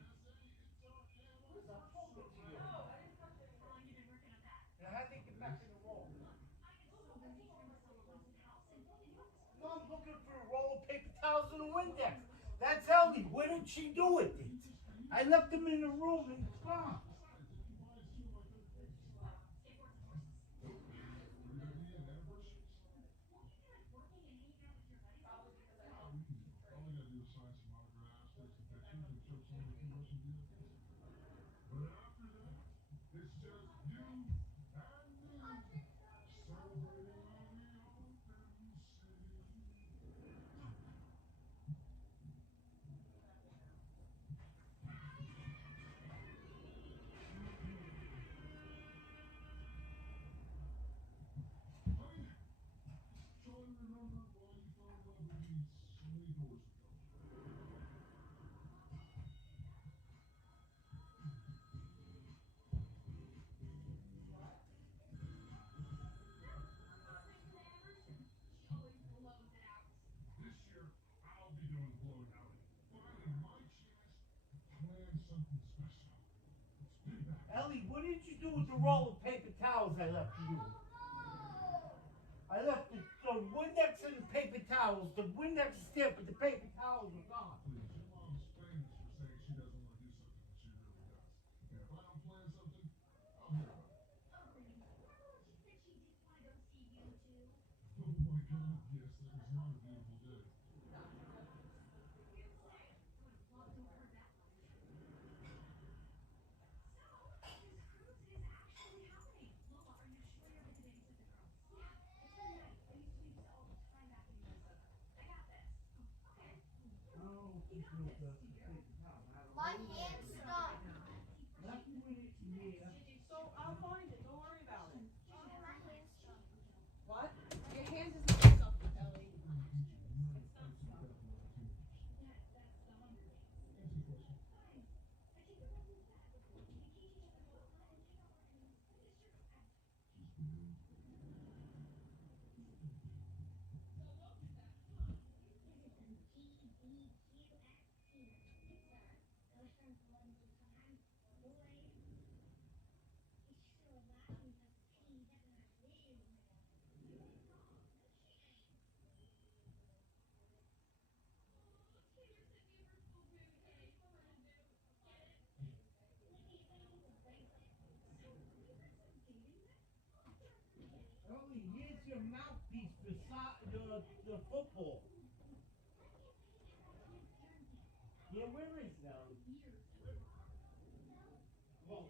Liz, I'm talking to you. Now, how they get back in the roll? No, I'm looking for a roll of paper towels in the Windex. That's Ellie. What did she do with it? I left them in the room and it's gone. do with the roll of paper towels I left you? I left the Windex and the paper towels. The Windex is there, but the paper towels are gone. My hand's stuck. So I'll find it. Don't worry about it. My hand's stuck. What? Your hand is not stuck, Ellie. Ellie, here's your mouthpiece beside the football. Yeah, where is that? Well,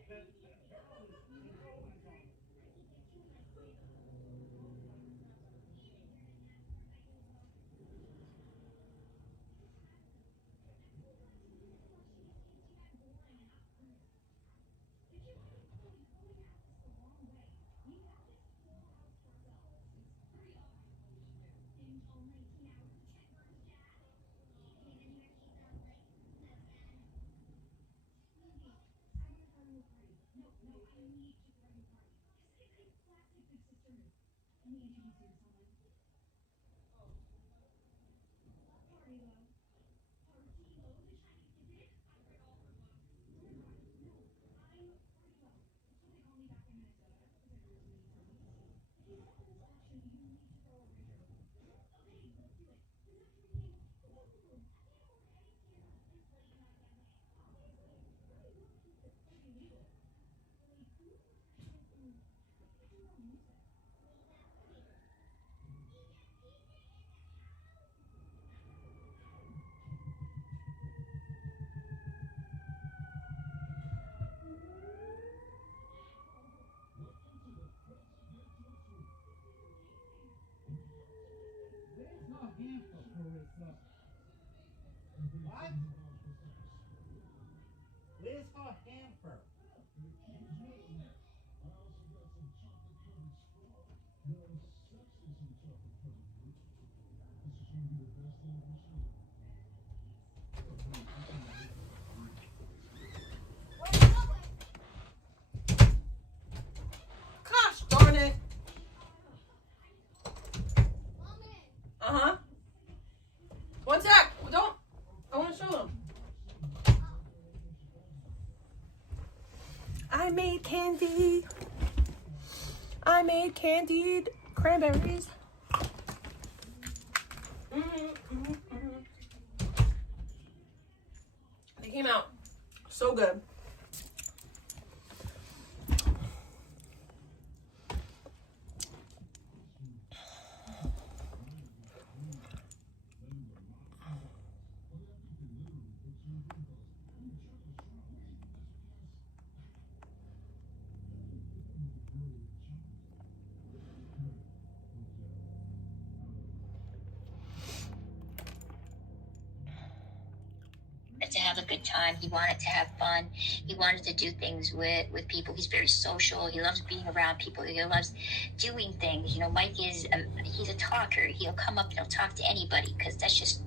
there's no hamper, Carissa. What? Where's her hamper? Gosh darn it. Uh-huh. One sec. Don't. I want to show them. I made candy. I made candied cranberries. They came out so good. To have a good time. He wanted to have fun. He wanted to do things with people. He's very social. He loves being around people. He loves doing things. You know, Mike is he's a talker. He'll come up and he'll talk to anybody because that's just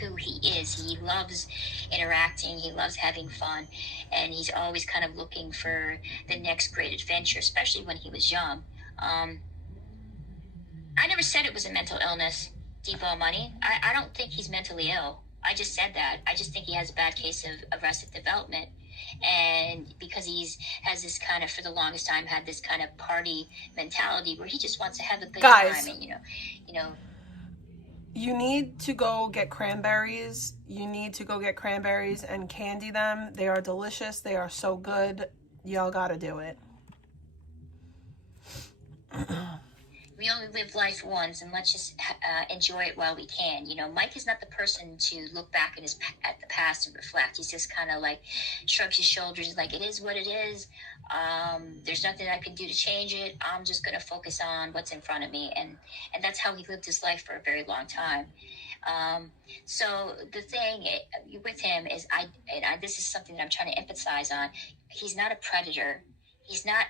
who he is. He loves interacting. He loves having fun, and he's always kind of looking for the next great adventure, especially when he was young. I never said it was a mental illness, Depot Money. I don't think he's mentally ill. I just said that. I just think he has a bad case of arrested development. And because has this kind of, for the longest time, had this kind of party mentality where he just wants to have a good Guys, time. And, you need to go get cranberries. You need to go get cranberries and candy them. They are delicious. They are so good. Y'all gotta do it. we only live life once, and let's just enjoy it while we can. Mike is not the person to look back at the past and reflect. He's just kind of like shrugs his shoulders, like, it is what it is. There's nothing I can do to change it. I'm just going to focus on what's in front of me. And that's how he lived his life for a very long time. So the thing with him is, this is something that I'm trying to emphasize on. He's not a predator. He's not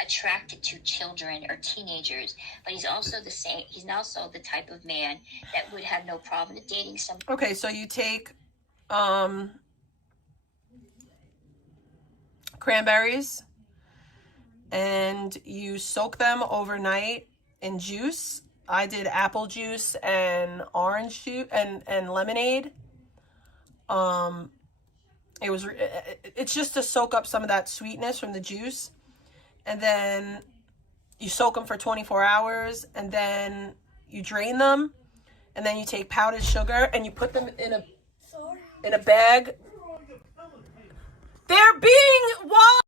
attracted to children or teenagers, but he's also the type of man that would have no problem dating some. Okay, so you take cranberries and you soak them overnight in juice. I did apple juice and orange juice and lemonade. It's just to soak up some of that sweetness from the juice. And then you soak them for 24 hours, and then you drain them, and then you take powdered sugar and you put them in a bag. They're being wild.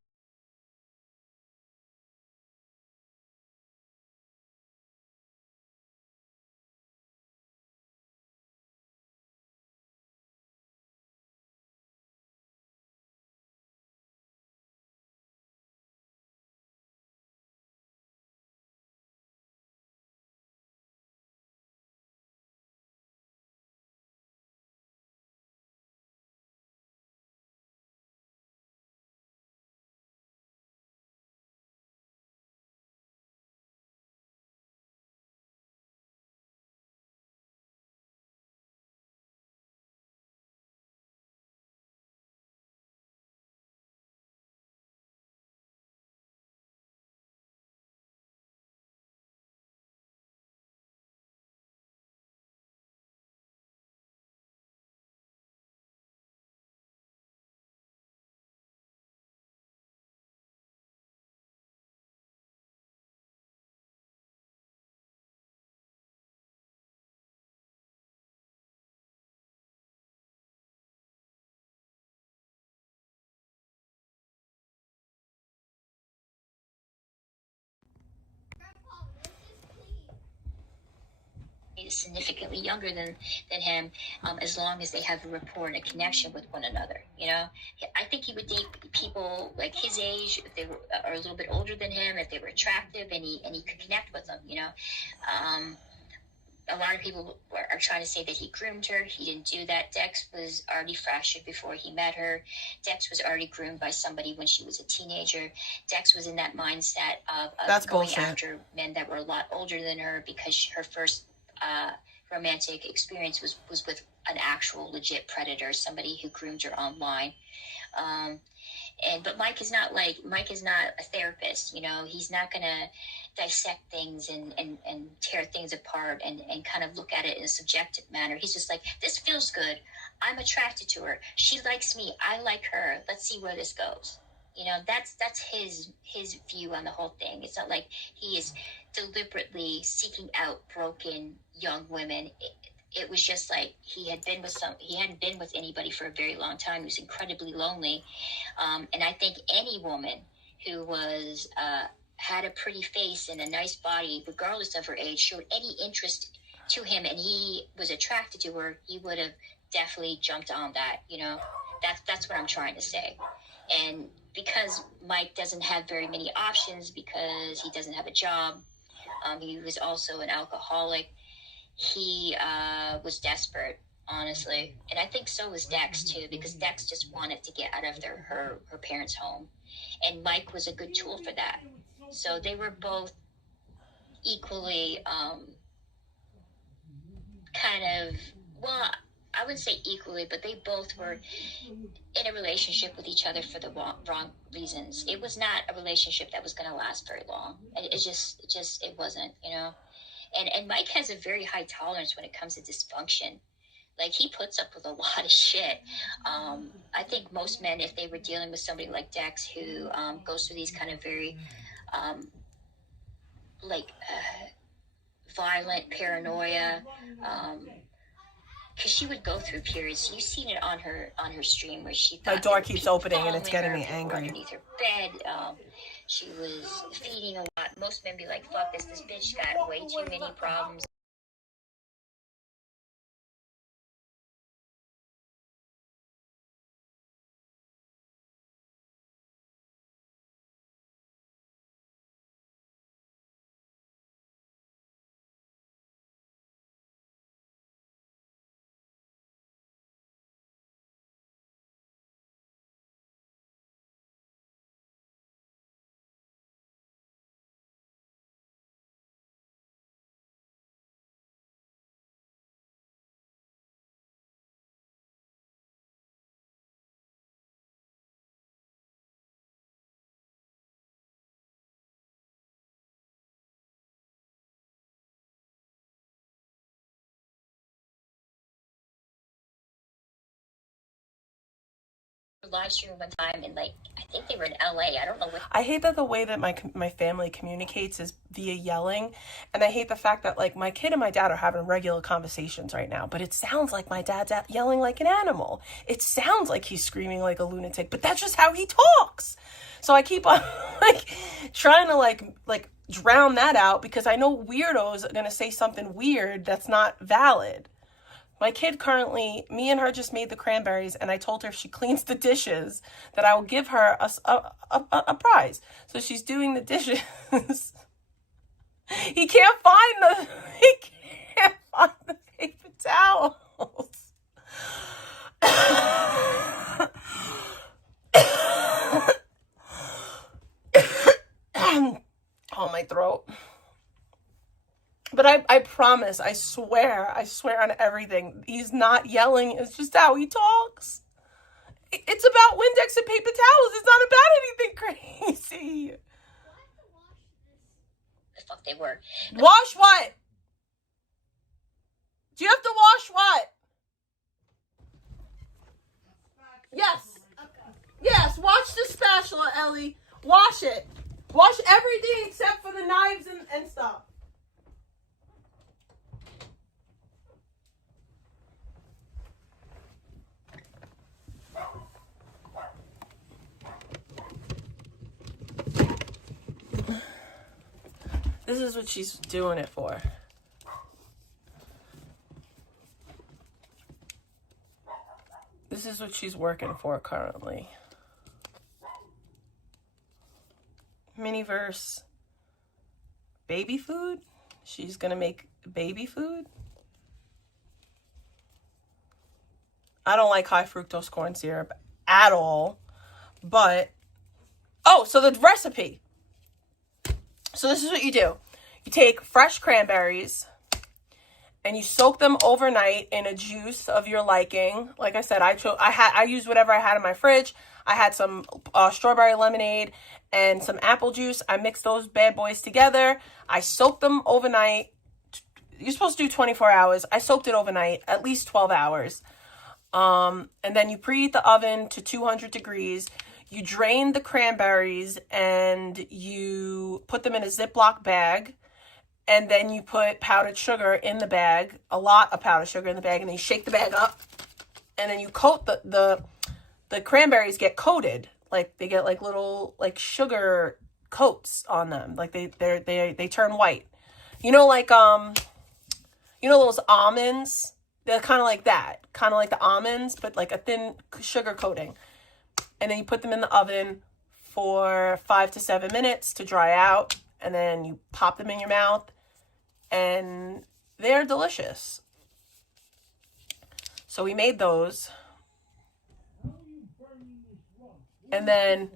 Significantly younger than him, as long as they have a rapport and a connection with one another. I think he would date people like his age if they are a little bit older than him, if they were attractive and he could connect with them. A lot of people are trying to say that he groomed her. He didn't do that. Dex was already fractured before he met her. Dex was already groomed by somebody when she was a teenager. Dex was in that mindset of going bullshit. after men that were a lot older than her, because her first romantic experience was with an actual legit predator, somebody who groomed her online. But Mike is not a therapist. He's not gonna dissect things and tear things apart and kind of look at it in a subjective manner. He's just like, this feels good. I'm attracted to her. She likes me. I like her. Let's see where this goes. That's his view on the whole thing. It's not like he is deliberately seeking out broken young women. It was just like he hadn't been with anybody for a very long time. He was incredibly lonely. And I think any woman who was had a pretty face and a nice body, regardless of her age, showed any interest to him and he was attracted to her, he would have definitely jumped on that. That's what I'm trying to say. And because Mike doesn't have very many options, because he doesn't have a job, he was also an alcoholic, he was desperate, honestly. And I think so was Dex, too, because Dex just wanted to get out of her parents' home. And Mike was a good tool for that. So they were both equally I wouldn't say equally, but they both were in a relationship with each other for the wrong reasons. It was not a relationship that was going to last very long. It wasn't, And Mike has a very high tolerance when it comes to dysfunction. Like, he puts up with a lot of shit. I think most men, if they were dealing with somebody like Dex, who goes through these kind of very, violent paranoia, because she would go through periods. You've seen it on her stream where she thought my door keeps opening and it's getting me angry. Underneath her bed, she was feeding a lot. Most men be like, "Fuck this! This bitch got way too many problems." Live stream one time, and like, I think they were in LA. I don't know what. I hate that the way that my family communicates is via yelling, and I hate the fact that like my kid and my dad are having regular conversations right now, but it sounds like my dad's yelling like an animal. It sounds like he's screaming like a lunatic, but that's just how he talks. So I keep on like trying to like drown that out, because I know weirdos are gonna say something weird that's not valid. My kid currently, me and her just made the cranberries, and I told her if she cleans the dishes that I will give her a prize. So she's doing the dishes. He can't find the paper towels. Oh, my throat. But I promise, I swear on everything, he's not yelling. It's just how he talks. It's about Windex and paper towels. It's not about anything crazy. The fuck they were. Wash what? Do you have to wash what? Yes. Yes, wash the spatula, Ellie. Wash it. Wash everything except for the knives and stuff. This is what she's doing it for. This is what she's working for currently. Miniverse. Baby food? She's gonna make baby food? I don't like high fructose corn syrup at all. But, oh, so the recipe. So this is what you do. You take fresh cranberries and you soak them overnight in a juice of your liking. Like I said, I used whatever I had in my fridge. I had some strawberry lemonade and some apple juice. I mixed those bad boys together. I soaked them overnight. You're supposed to do 24 hours. I soaked it overnight, at least 12 hours. And then you preheat the oven to 200 degrees. You drain the cranberries and you put them in a Ziploc bag. And then you put powdered sugar in the bag, a lot of powdered sugar in the bag, and then you shake the bag up. And then you coat the cranberries get coated. Like they get like little like sugar coats on them. Like they turn white. You know, like you know those almonds? They're kind of like that. Kind of like the almonds, but like a thin sugar coating. And then you put them in the oven for 5 to 7 minutes to dry out. And then you pop them in your mouth. And they're delicious. So we made those. And then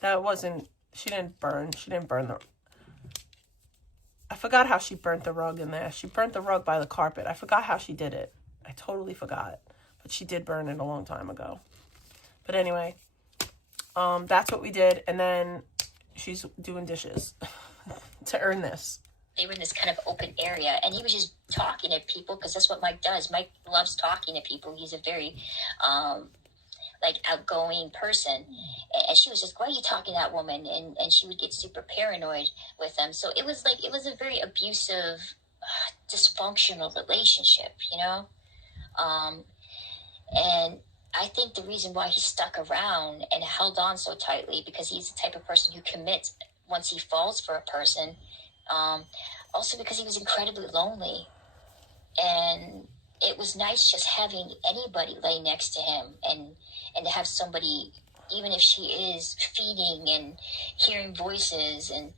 that wasn't, she didn't burn the, I forgot how she burnt the rug in there. She burnt the rug by the carpet. I forgot how she did it. I totally forgot. But she did burn it a long time ago. But anyway, that's what we did. And then she's doing dishes to earn this. they were in this kind of open area, and he was just talking to people because that's what Mike does. Mike loves talking to people. He's a very like outgoing person, and she was just, why are you talking to that woman? And she would get super paranoid with him. So it was a very abusive, dysfunctional relationship, you know. And I think the reason why he stuck around and held on so tightly, because he's the type of person who commits once he falls for a person. Also because he was incredibly lonely, and it was nice just having anybody lay next to him, and to have somebody, even if she is feeding and hearing voices, and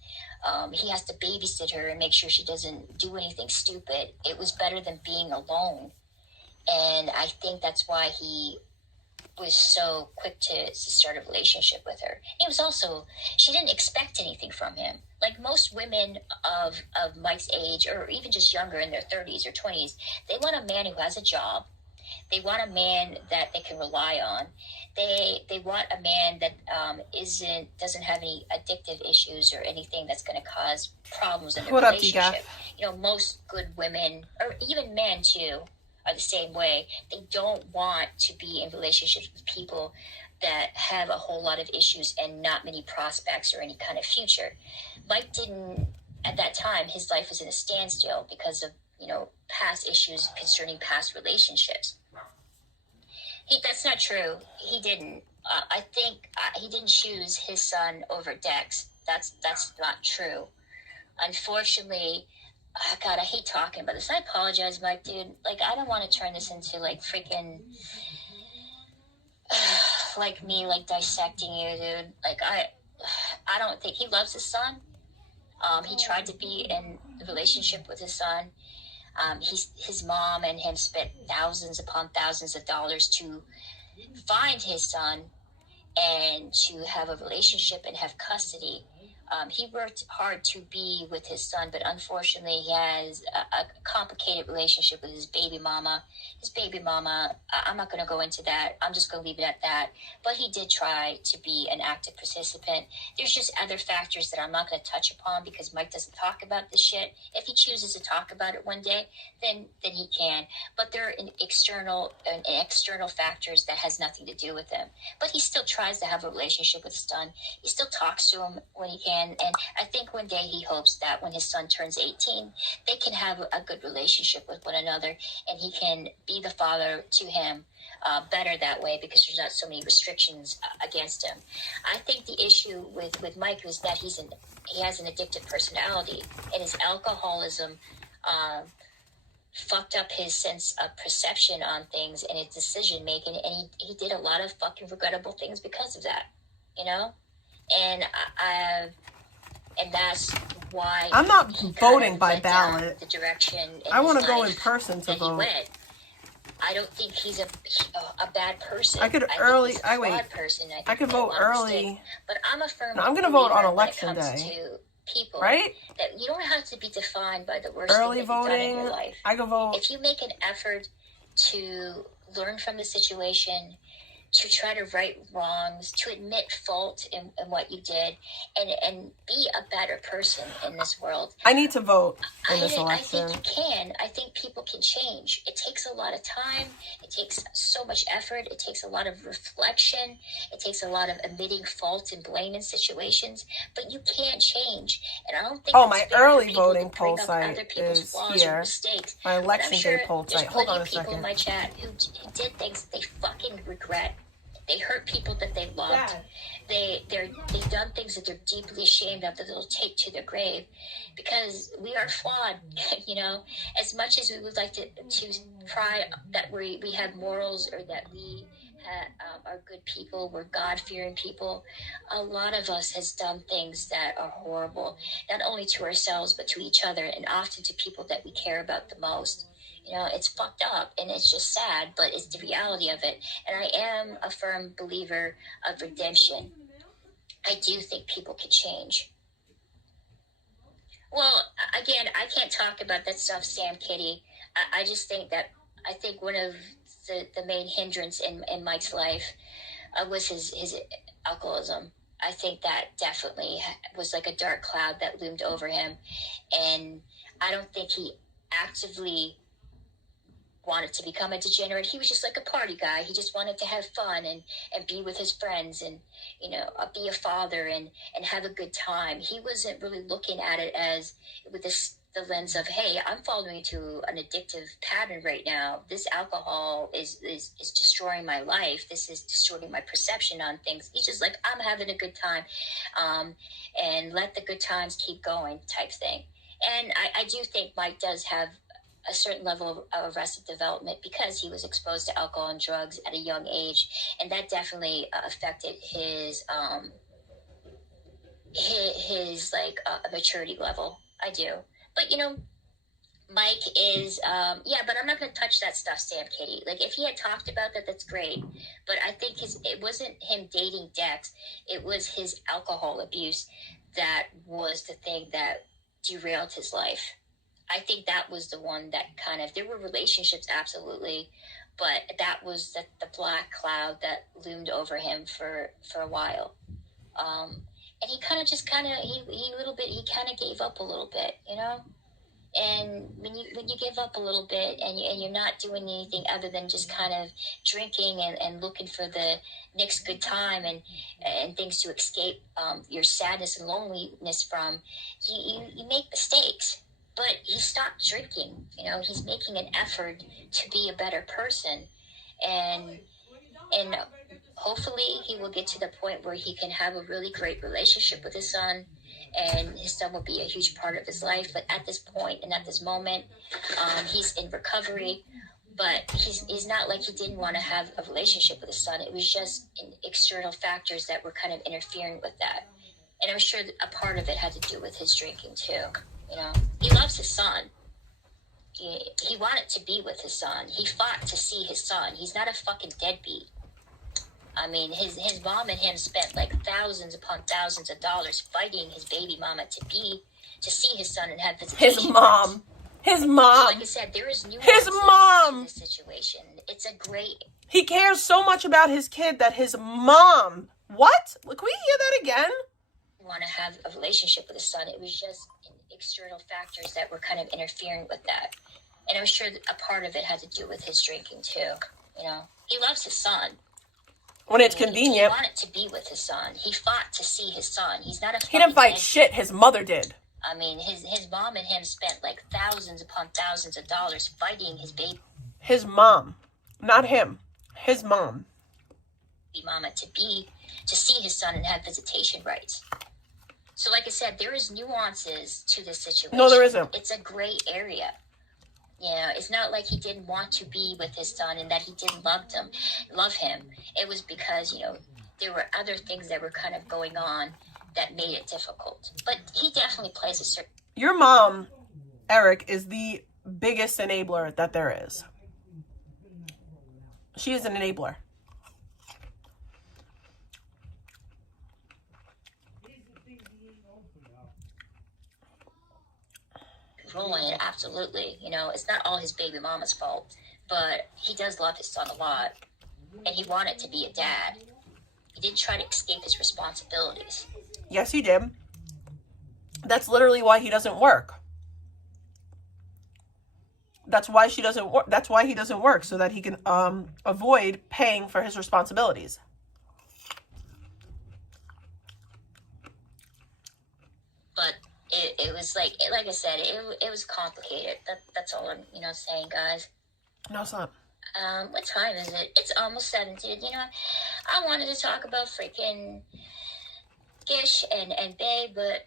he has to babysit her and make sure she doesn't do anything stupid. It was better than being alone. And I think that's why he was so quick to start a relationship with her. He was also, she didn't expect anything from him. Like most women of Mike's age, or even just younger in their 30s or 20s, they want a man who has a job. They want a man that they can rely on. They want a man that doesn't have any addictive issues or anything that's going to cause problems in the relationship. You know, most good women, or even men too, are the same way. They don't want to be in relationships with people that have a whole lot of issues and not many prospects or any kind of future. Mike didn't, at that time, his life was in a standstill because of, you know, past issues concerning past relationships. That's not true. He didn't. I think he didn't choose his son over Dex. That's not true. Unfortunately, God, I hate talking about this. I apologize, Mike, dude. Like, I don't want to turn this into, like, freaking, like, me, like, dissecting you, dude. Like, I don't think he loves his son. He tried to be in a relationship with his son. His mom and him spent thousands upon thousands of dollars to find his son and to have a relationship and have custody. He worked hard to be with his son, but unfortunately he has a complicated relationship with his baby mama. His baby mama, I'm not going to go into that. I'm just going to leave it at that. But he did try to be an active participant. There's just other factors that I'm not going to touch upon because Mike doesn't talk about this shit. If he chooses to talk about it one day, then he can. But there are external factors that has nothing to do with him. But he still tries to have a relationship with his son. He still talks to him when he can. And I think one day he hopes that when his son turns 18, they can have a good relationship with one another, and he can be the father to him better that way because there's not so many restrictions against him. I think the issue with Mike is that he has an addictive personality, and his alcoholism fucked up his sense of perception on things and his decision making, and he did a lot of fucking regrettable things because of that, you know? And and that's why I'm not voting by ballot. The direction I want to go in person to vote. I don't think he's a bad person. I could I could vote early. But I'm a firm. No, I'm going to vote on election day. People, right? That you don't have to be defined by the worst early thing that voting. You've done in your life. I can vote. If you make an effort to learn from the situation, to try to right wrongs, to admit fault in what you did, and be a better person in this world. I need to vote in this election. I think you can. I think people can change. It takes a lot of time. It takes so much effort. It takes a lot of reflection. It takes a lot of admitting fault and blame in situations. But you can change. And I don't think my early voting poll site is here. My election day poll site. Hold on a second. People in my chat who did things that they fucking regret. They hurt people that they loved. They've done things that they're deeply ashamed of, that they'll take to their grave, because we are flawed. You know, as much as we would like to try that we have morals, or that we are good people, we're God-fearing people. A lot of us has done things that are horrible, not only to ourselves but to each other, and often to people that we care about the most. You know, it's fucked up and it's just sad, but it's the reality of it. And I am a firm believer of redemption. I do think people can change. Well, again, I can't talk about that stuff, Sam Kitty. I just think that, I think one of the main hindrance in Mike's life was his alcoholism. I think that definitely was like a dark cloud that loomed over him. And I don't think he actively wanted to become a degenerate. He was just like a party guy. He just wanted to have fun and be with his friends and, you know, be a father and have a good time. He wasn't really looking at it as with the lens of, hey, I'm falling into an addictive pattern right now. This alcohol is destroying my life. This is distorting my perception on things. He's just like, I'm having a good time, and let the good times keep going type thing. And I do think Mike does have a certain level of arrested development because he was exposed to alcohol and drugs at a young age, and that definitely affected his like maturity level. I do. But, you know, Mike is, but I'm not going to touch that stuff, Sam Kitty. Like, if he had talked about that, that's great. But I think it wasn't him dating Dex. It was his alcohol abuse that was the thing that derailed his life. I think that was the one that kind of, there were relationships, absolutely. But that was the black cloud that loomed over him for a while. And he kind of he kind of gave up a little bit, you know? And when you give up a little bit and you're not doing anything other than just kind of drinking and looking for the next good time and things to escape your sadness and loneliness from, you make mistakes. But he stopped drinking, you know? He's making an effort to be a better person. And hopefully he will get to the point where he can have a really great relationship with his son, and his son will be a huge part of his life. But at this point and at this moment, he's in recovery, but he's not like he didn't want to have a relationship with his son. It was just external factors that were kind of interfering with that. And I'm sure that a part of it had to do with his drinking too. You know, he loves his son. He wanted to be with his son. He fought to see his son. He's not a fucking deadbeat. I mean, his mom and him spent like thousands upon thousands of dollars fighting his baby mama to see his son and have visitation. His mom. So like I said, there is nuances to this situation. It's a great. He cares so much about his kid that his mom. What? Can we hear that again? Want to have a relationship with his son. It was just external factors that were kind of interfering with that. And I'm sure that a part of it had to do with his drinking too. You know, he loves his son. When it's convenient. He wanted to be with his son. He fought to see his son. He's not a. He didn't fight shit. His mother did. I mean, his mom and him spent like thousands upon thousands of dollars fighting his baby. His mom, not him. His mom. Mama to see his son and have visitation rights. So, like I said, there is nuances to this situation. No, there isn't. It's a gray area. You know, it's not like he didn't want to be with his son and that he didn't love him. It was because, you know, there were other things that were kind of going on that made it difficult. But he definitely plays a certain... Your mom, Eric, is the biggest enabler that there is. She is an enabler. Rolling it, absolutely. You know, it's not all his baby mama's fault, but he does love his son a lot, and he wanted to be a dad. He didn't try to escape his responsibilities. Yes, he did. That's literally why he doesn't work. That's why she doesn't work. That's why he doesn't work, so that he can avoid paying for his responsibilities. But it was like I said, it was complicated. That's all I'm saying, guys. No, it's not. What time is it? It's almost 7, dude. You know, I wanted to talk about freaking Gish and Babe, but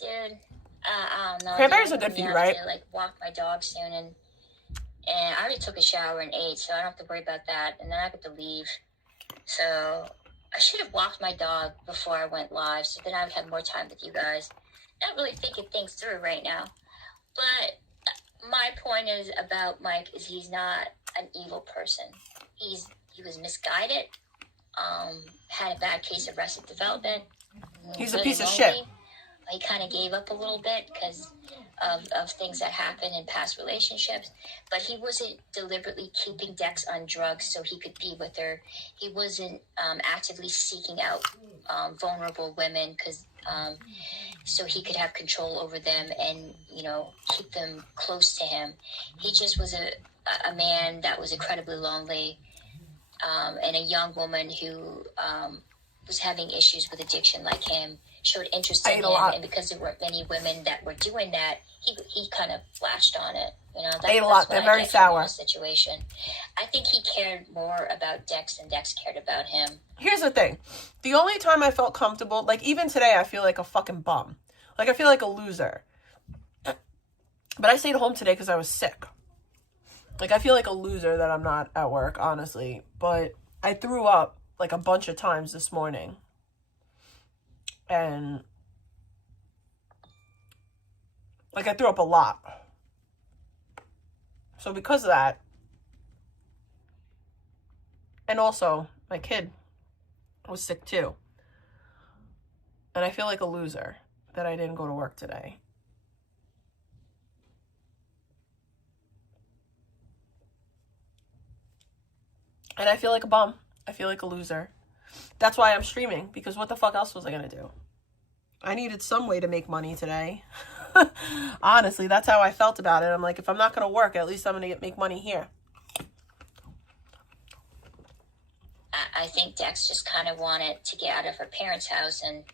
dude, I don't know. Cranberries are good for you, right? To, like, walk my dog soon, and I already took a shower and ate, so I don't have to worry about that. And then I get to leave, so I should have walked my dog before I went live, so then I would have more time with you guys. Not really thinking things through right now, but my point is about Mike is he's not an evil person. He was misguided, had a bad case of arrested development. He's a piece of shit. He kind of gave up a little bit because of things that happen in past relationships, but he wasn't deliberately keeping Dex on drugs so he could be with her. He wasn't actively seeking out vulnerable women because so he could have control over them and, you know, keep them close to him. He just was a man that was incredibly lonely, and a young woman who was having issues with addiction like him showed interest in him, and because there weren't many women that were doing that, he kind of flashed on it. You know, I ate a lot. They're very sour. Situation. I think he cared more about Dex than Dex cared about him. Here's the thing. The only time I felt comfortable, like even today, I feel like a fucking bum. Like I feel like a loser. But I stayed home today because I was sick. Like I feel like a loser that I'm not at work, honestly. But I threw up like a bunch of times this morning. And like I threw up a lot. So because of that, and also my kid was sick too. And I feel like a loser that I didn't go to work today. And I feel like a bum. I feel like a loser. That's why I'm streaming, because what the fuck else was I going to do? I needed some way to make money today. Honestly, that's how I felt about it. I'm like, if I'm not going to work, at least I'm going to make money here. I think Dex just kind of wanted to get out of her parents' house, and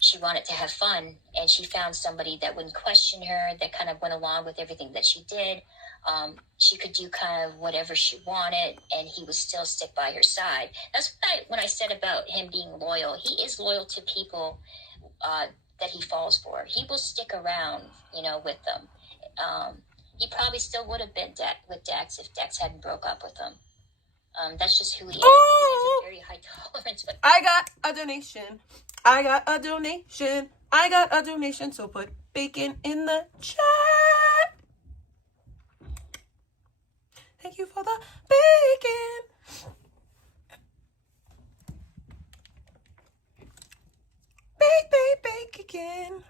she wanted to have fun, and she found somebody that wouldn't question her, that kind of went along with everything that she did. She could do kind of whatever she wanted, and he would still stick by her side. That's when I said about him being loyal. He is loyal to people that he falls for. He will stick around, you know, with them. He probably still would have been with Dex if Dex hadn't broke up with him. That's just who he is. He has a very high tolerance. But I got a donation. I got a donation. I got a donation. So put bacon in the chat. Thank you for the bacon. Bake again.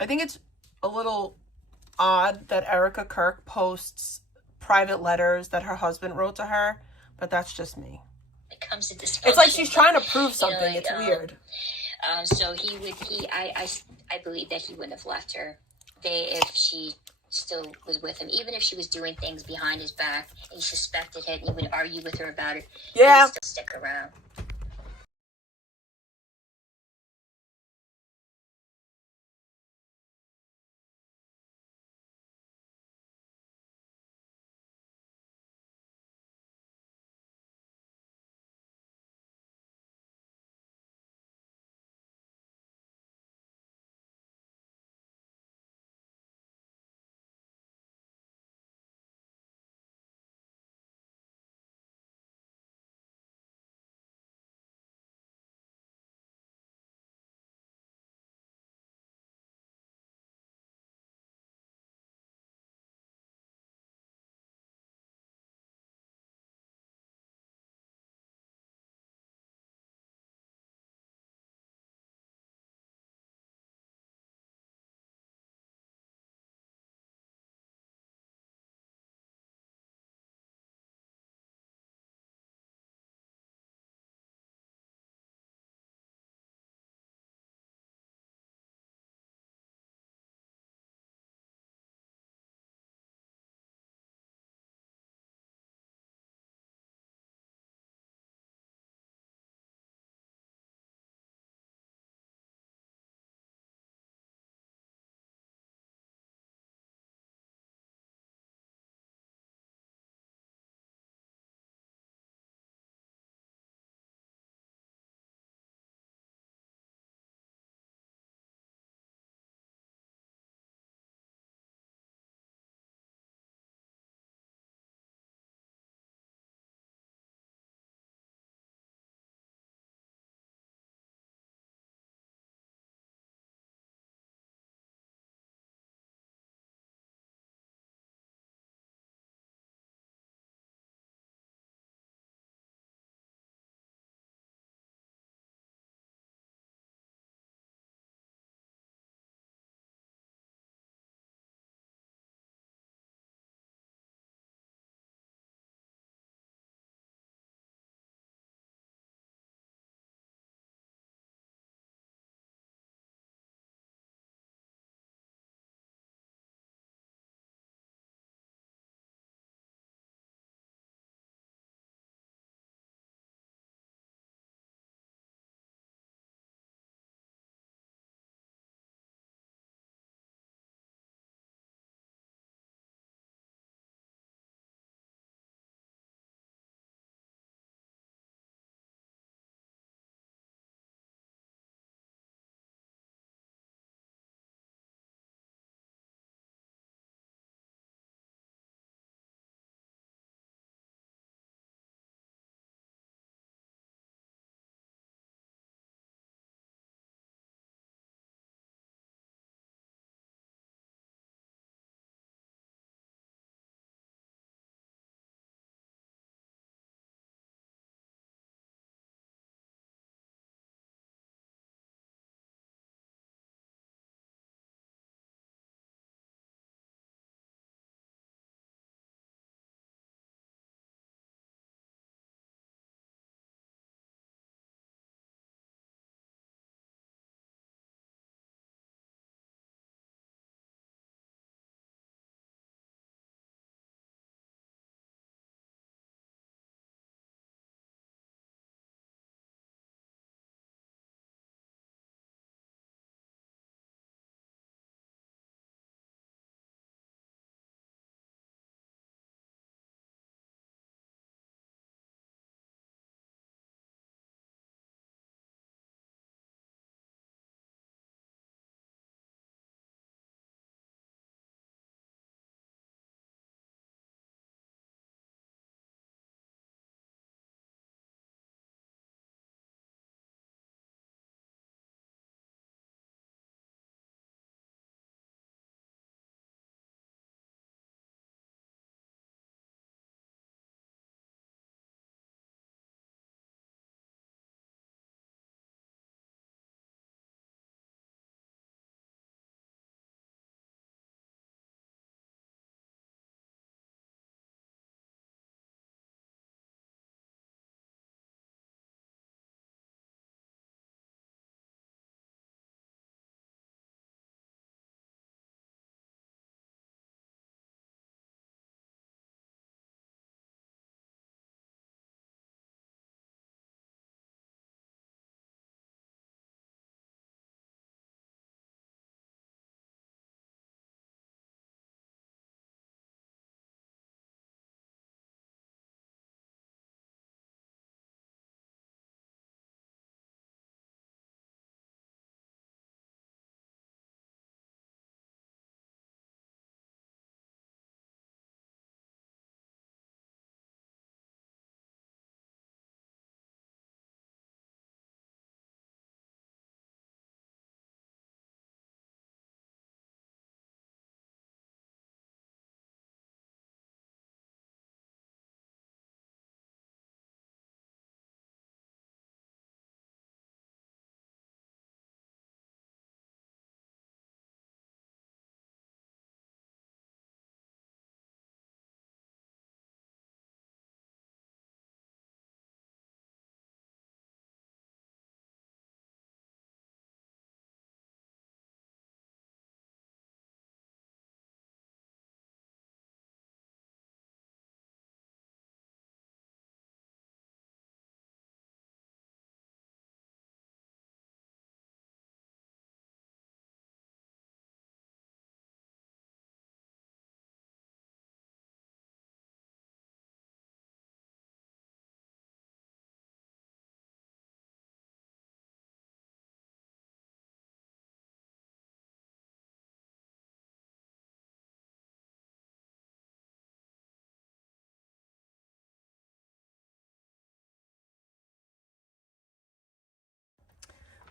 I think it's a little odd that Erica Kirk posts private letters that her husband wrote to her, but that's just me. It comes to dysfunction. It's like she's trying to prove something. You know, it's weird. So I believe that he wouldn't have left her if she still was with him, even if she was doing things behind his back and he suspected it and he would argue with her about it. Yeah. He would still stick around.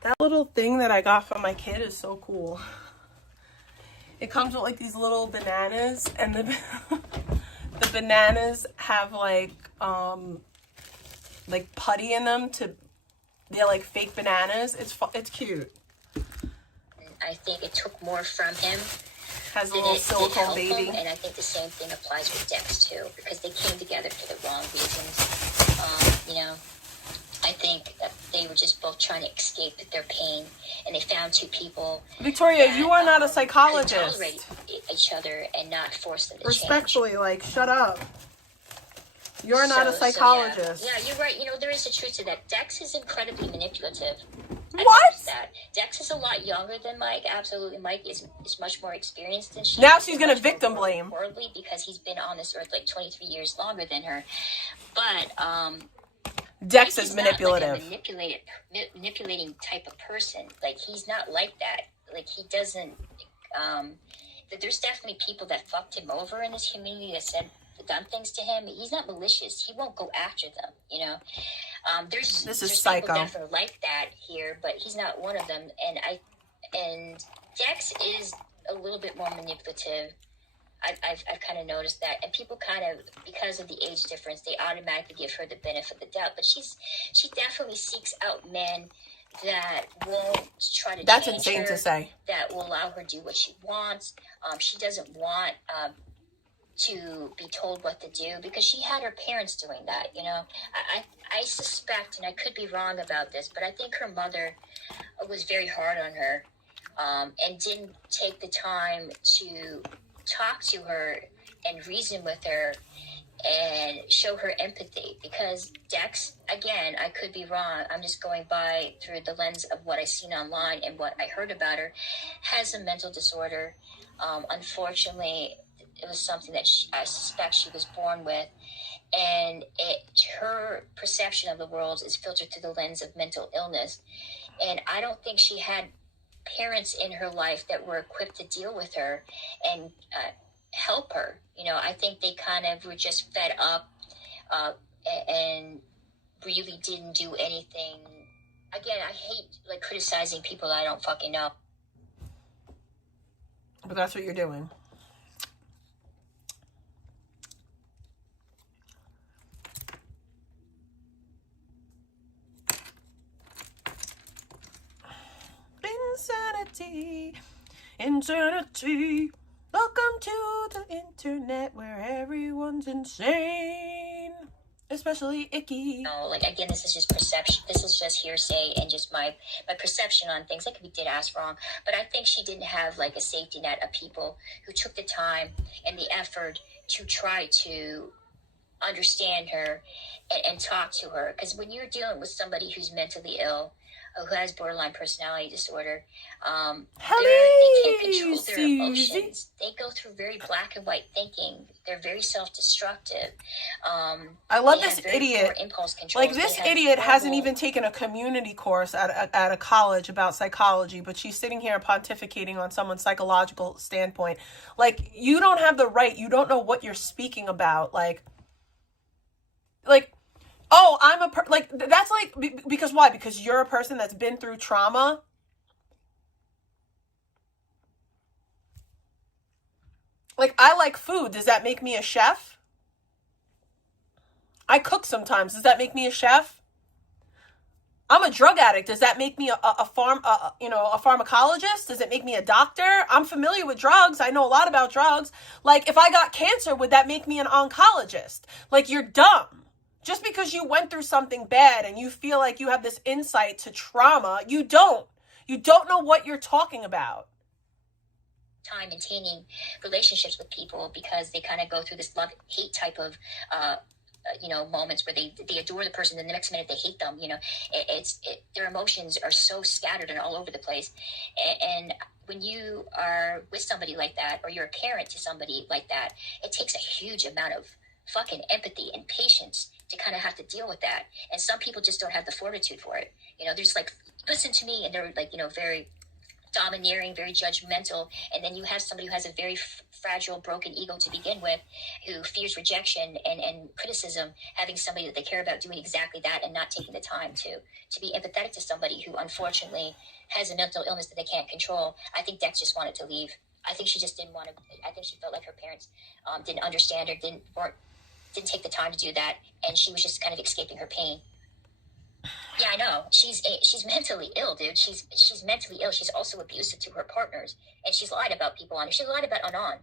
That little thing that I got from my kid is so cool. It comes with like these little bananas, and the bananas have like putty in them they're like fake bananas. It's cute. I think it took more from him. Has a little silicone baby. And I think the same thing applies with Dex too, because they came together for the wrong reasons. I think that they were just both trying to escape their pain, and they found two people. Victoria, that, you are not a could psychologist. tolerate each other and not force them to Respectfully, change. like, shut up. You're not a psychologist. Yeah, you're right. There is a truth to that. Dex is incredibly manipulative. What? That. Dex is a lot younger than Mike. Absolutely, Mike is much more experienced than she. Now she's gonna victim blame. Horribly, because he's been on this earth like 23 years longer than her. But Dex is manipulative. Not like a manipulating type of person. Like, he's not like that. Like, he doesn't. There's definitely people that fucked him over in this community that done things to him. He's not malicious. He won't go after them. There's psycho. People definitely like that here, but he's not one of them. And Dex is a little bit more manipulative. I've kind of noticed that, and people kind of, because of the age difference, they automatically give her the benefit of the doubt. But she definitely seeks out men that won't try to. That's change insane her, to say. That will allow her to do what she wants. She doesn't want to be told what to do, because she had her parents doing that. I suspect, and I could be wrong about this, but I think her mother was very hard on her, and didn't take the time to talk to her and reason with her and show her empathy. Because Dex, again, I could be wrong, I'm just going by through the lens of what I've seen online and what I heard about her, has a mental disorder. Unfortunately, it was something that I suspect she was born with, and her perception of the world is filtered through the lens of mental illness. And I don't think she had parents in her life that were equipped to deal with her and help her. I think they kind of were just fed up and really didn't do anything. Again, I hate criticizing people I don't fucking know. But that's what you're doing. Insanity. Welcome to the internet where everyone's insane, especially Icky. Again, this is just perception. This is just hearsay and just my perception on things. I could be dead ass wrong, but I think she didn't have a safety net of people who took the time and the effort to try to understand her and talk to her. Because when you're dealing with somebody who's mentally ill, who has borderline personality disorder, they can't control their emotions. They go through very black and white thinking. They're very self-destructive. I love this idiot. Impulse control. This idiot hasn't even taken a community course at a college about psychology, but she's sitting here pontificating on someone's psychological standpoint. You don't have the right. You don't know what you're speaking about. Oh, I'm that's because why? Because you're a person that's been through trauma. I like food. Does that make me a chef? I cook sometimes. Does that make me a chef? I'm a drug addict. Does that make me a pharmacologist? Does it make me a doctor? I'm familiar with drugs. I know a lot about drugs. If I got cancer, would that make me an oncologist? You're dumb. Just because you went through something bad and you feel like you have this insight to trauma, you don't. You don't know what you're talking about. Time maintaining relationships with people because they kind of go through this love-hate type of moments where they adore the person, then the next minute they hate them. Their emotions are so scattered and all over the place. And when you are with somebody like that, or you're a parent to somebody like that, it takes a huge amount of fucking empathy and patience to kind of have to deal with that. And some people just don't have the fortitude for it. They're just listen to me, and they're very domineering, very judgmental, and then you have somebody who has a very fragile, broken ego to begin with, who fears rejection and criticism, having somebody that they care about doing exactly that and not taking the time to be empathetic to somebody who unfortunately has a mental illness that they can't control. I think Dex just wanted to leave. I think she just didn't want to. I think she felt like her parents didn't understand her, didn't take the time to do that, and she was just kind of escaping her pain. Yeah, I know. She's mentally ill, dude. She's mentally ill. She's also abusive to her partners, and she's lied about people on her. She lied about Anon.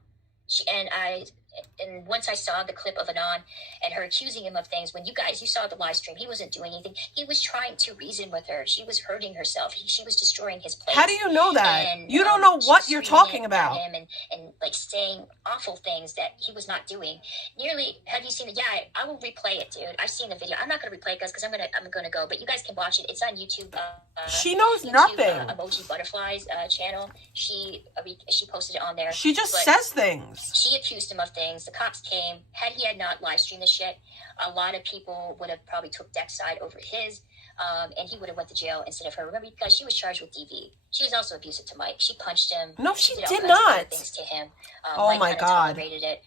And once I saw the clip of Anon and her accusing him of things, when you saw the live stream, he wasn't doing anything. He was trying to reason with her. She was hurting herself. She was destroying his place. How do you know that? And, you don't know what you're talking about. Him and like saying awful things that he was not doing. Have you seen it? Yeah, I will replay it, dude. I've seen the video. I'm not going to replay it, guys, because I'm gonna go. But you guys can watch it. It's on YouTube. She knows YouTube, nothing. Emoji Butterflies channel. She posted it on there. She just says things. She accused him of things. The cops came. Had not live streamed this shit, a lot of people would have probably took Deck's side over his, and he would have went to jail instead of her. Remember, because she was charged with DV. She was also abusive to Mike. She punched him. No, she did did all kinds of other not. things to him. Oh Mike my kinda God. Tolerated it.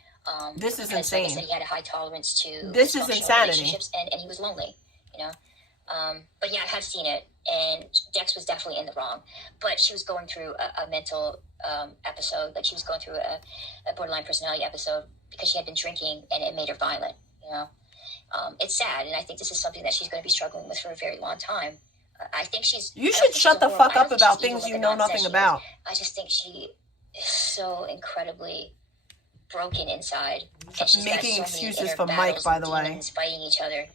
This is because, insane. Like I said, he had a high tolerance to This is dysfunctional insanity. relationships, and he was lonely. You know. But yeah, I have seen it, and Dex was definitely in the wrong. But she was going through a mental episode, like she was going through a borderline personality episode because she had been drinking, and it made her violent. You know, it's sad, and I think this is something that she's going to be struggling with for a very long time. I think she's. You should shut the fuck up about things you know nothing about. I just think she is so incredibly broken inside. And she's got Making so many excuses inner for Mike, battles by and the way. demons fighting each other.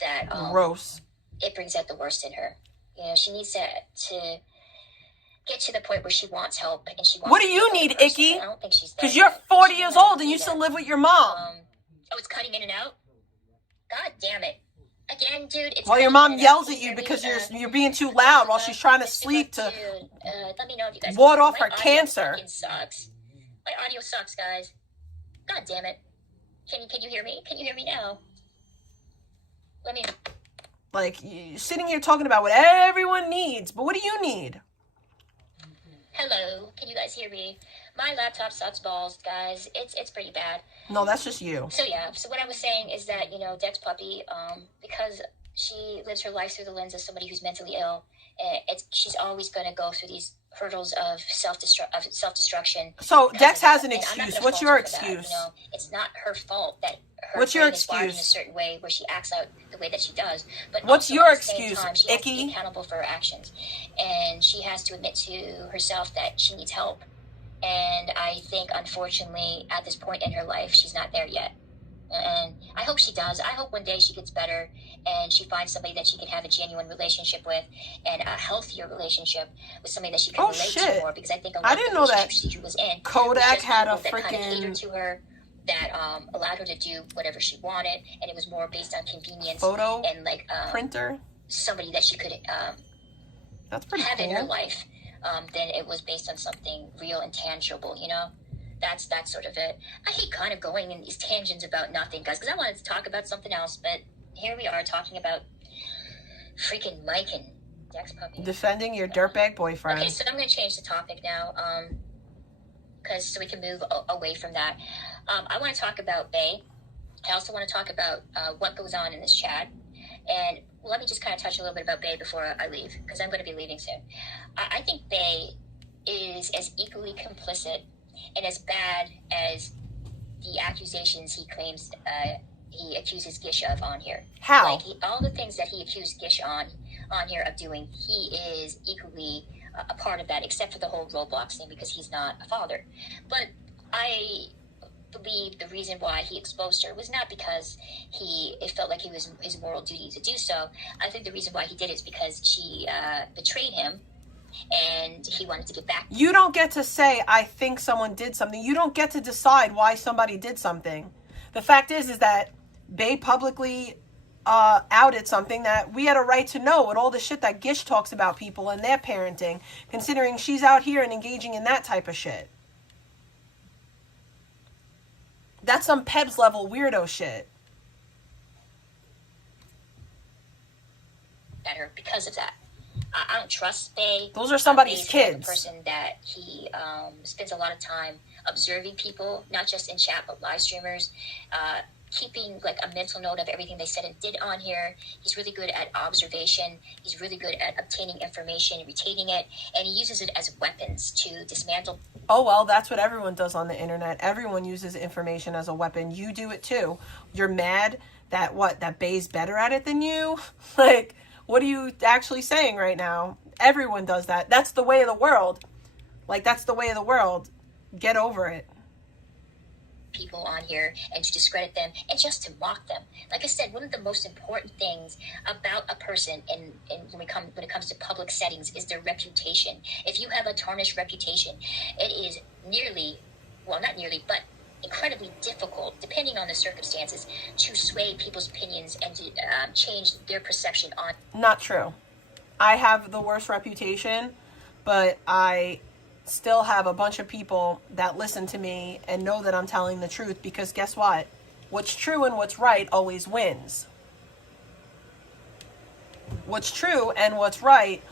That Gross. It brings out the worst in her. You know, she needs to get to the point where she wants help and she wants. What do you need, Icky? I don't think she's there. Because you're 40 years old and you still live with your mom. Oh, it's cutting in and out. God damn it! Again, dude. It's While your cutting mom in and yells out. at you Can because hear me? you're being too loud while she's trying to sleep to Dude, let me know if you guys. ward off My her audio cancer. fucking sucks. My audio sucks, guys. God damn it! Can you hear me? Can you hear me now? Let me. Like, you're sitting here talking about what everyone needs, but what do you need? Hello, can you guys hear me? My laptop sucks balls, guys. It's pretty bad. No, that's just you. So yeah, so what I was saying is that, you know, Dex Puppy, because she lives her life through the lens of somebody who's mentally ill, she's always going to go through these hurdles of self-destruction. So Dex has an And I'm not excuse. gonna What's fault your her for that, excuse? you know? It's not her fault that her What's your brain is wired in a excuse? certain way where she acts out the way that she does. But What's also your at the same excuse, time, she has to Icky? be accountable for her actions, and she has to admit to herself that she needs help. And I think, unfortunately, at this point in her life, she's not there yet. And I hope she does. I hope one day she gets better and she finds somebody that she can have a genuine relationship with, and a healthier relationship with somebody that she can relate to more. Because I think a lot I of didn't the know that relationships she was in Kodak was just had a people that kind of catered freaking to her, that allowed her to do whatever she wanted, and it was more based on convenience photo and like printer. Somebody that she could That's pretty have cool. in her life. Then it was based on something real and tangible, you know? That's sort of it. I hate kind of going in these tangents about nothing, guys, because I wanted to talk about something else, but here we are talking about freaking Mike and Dex Puppy. Defending your dirtbag boyfriend. Okay, so I'm going to change the topic now, so we can move away from that. I want to talk about Bay. I also want to talk about what goes on in this chat. And let me just kind of touch a little bit about Bay before I leave, because I'm going to be leaving soon. I think Bay is as equally complicit and as bad as the accusations he claims he accuses Gish of on here. How? Like, all the things that he accused Gish on here of doing, he is equally a part of that, except for the whole Roblox thing, because he's not a father. But I believe the reason why he exposed her was not because it felt like it was his moral duty to do so. I think the reason why he did it is because she betrayed him, and he wanted to get back. You don't get to say, I think someone did something. You don't get to decide why somebody did something. The fact is that Bay publicly outed something that we had a right to know, with all the shit that Gish talks about people and their parenting, considering she's out here and engaging in that type of shit. That's some Pebs level weirdo shit. Better because of that. I don't trust Bay. Those are somebody's Bay's the type of kids. person that he spends a lot of time observing people, not just in chat, but live streamers, keeping like a mental note of everything they said and did on here. He's really good at observation. He's really good at obtaining information, retaining it, and he uses it as weapons to dismantle. Oh, well, that's what everyone does on the internet. Everyone uses information as a weapon. You do it too. You're mad that Bay's better at it than you? Like, what are you actually saying right now? Everyone does that. That's the way of the world. Like, that's the way of the world. Get over it. People on here and to discredit them and just to mock them. Like I said, one of the most important things about a person in when it comes to public settings is their reputation. If you have a tarnished reputation, it is not nearly, but incredibly difficult, depending on the circumstances, to sway people's opinions and to change their perception on. Not true. I have the worst reputation, but I still have a bunch of people that listen to me and know that I'm telling the truth, because guess what? What's true and what's right always wins. What's true and what's right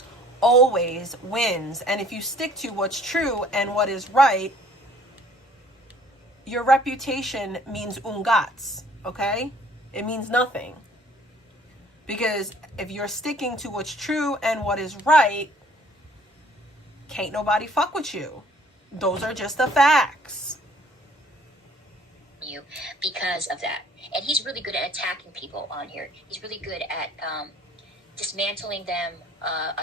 always wins. And if you stick to what's true and what is right, your reputation means ungats, okay? It means nothing. Because if you're sticking to what's true and what is right, can't nobody fuck with you. Those are just the facts. You because of that. And he's really good at attacking people on here. He's really good at dismantling them,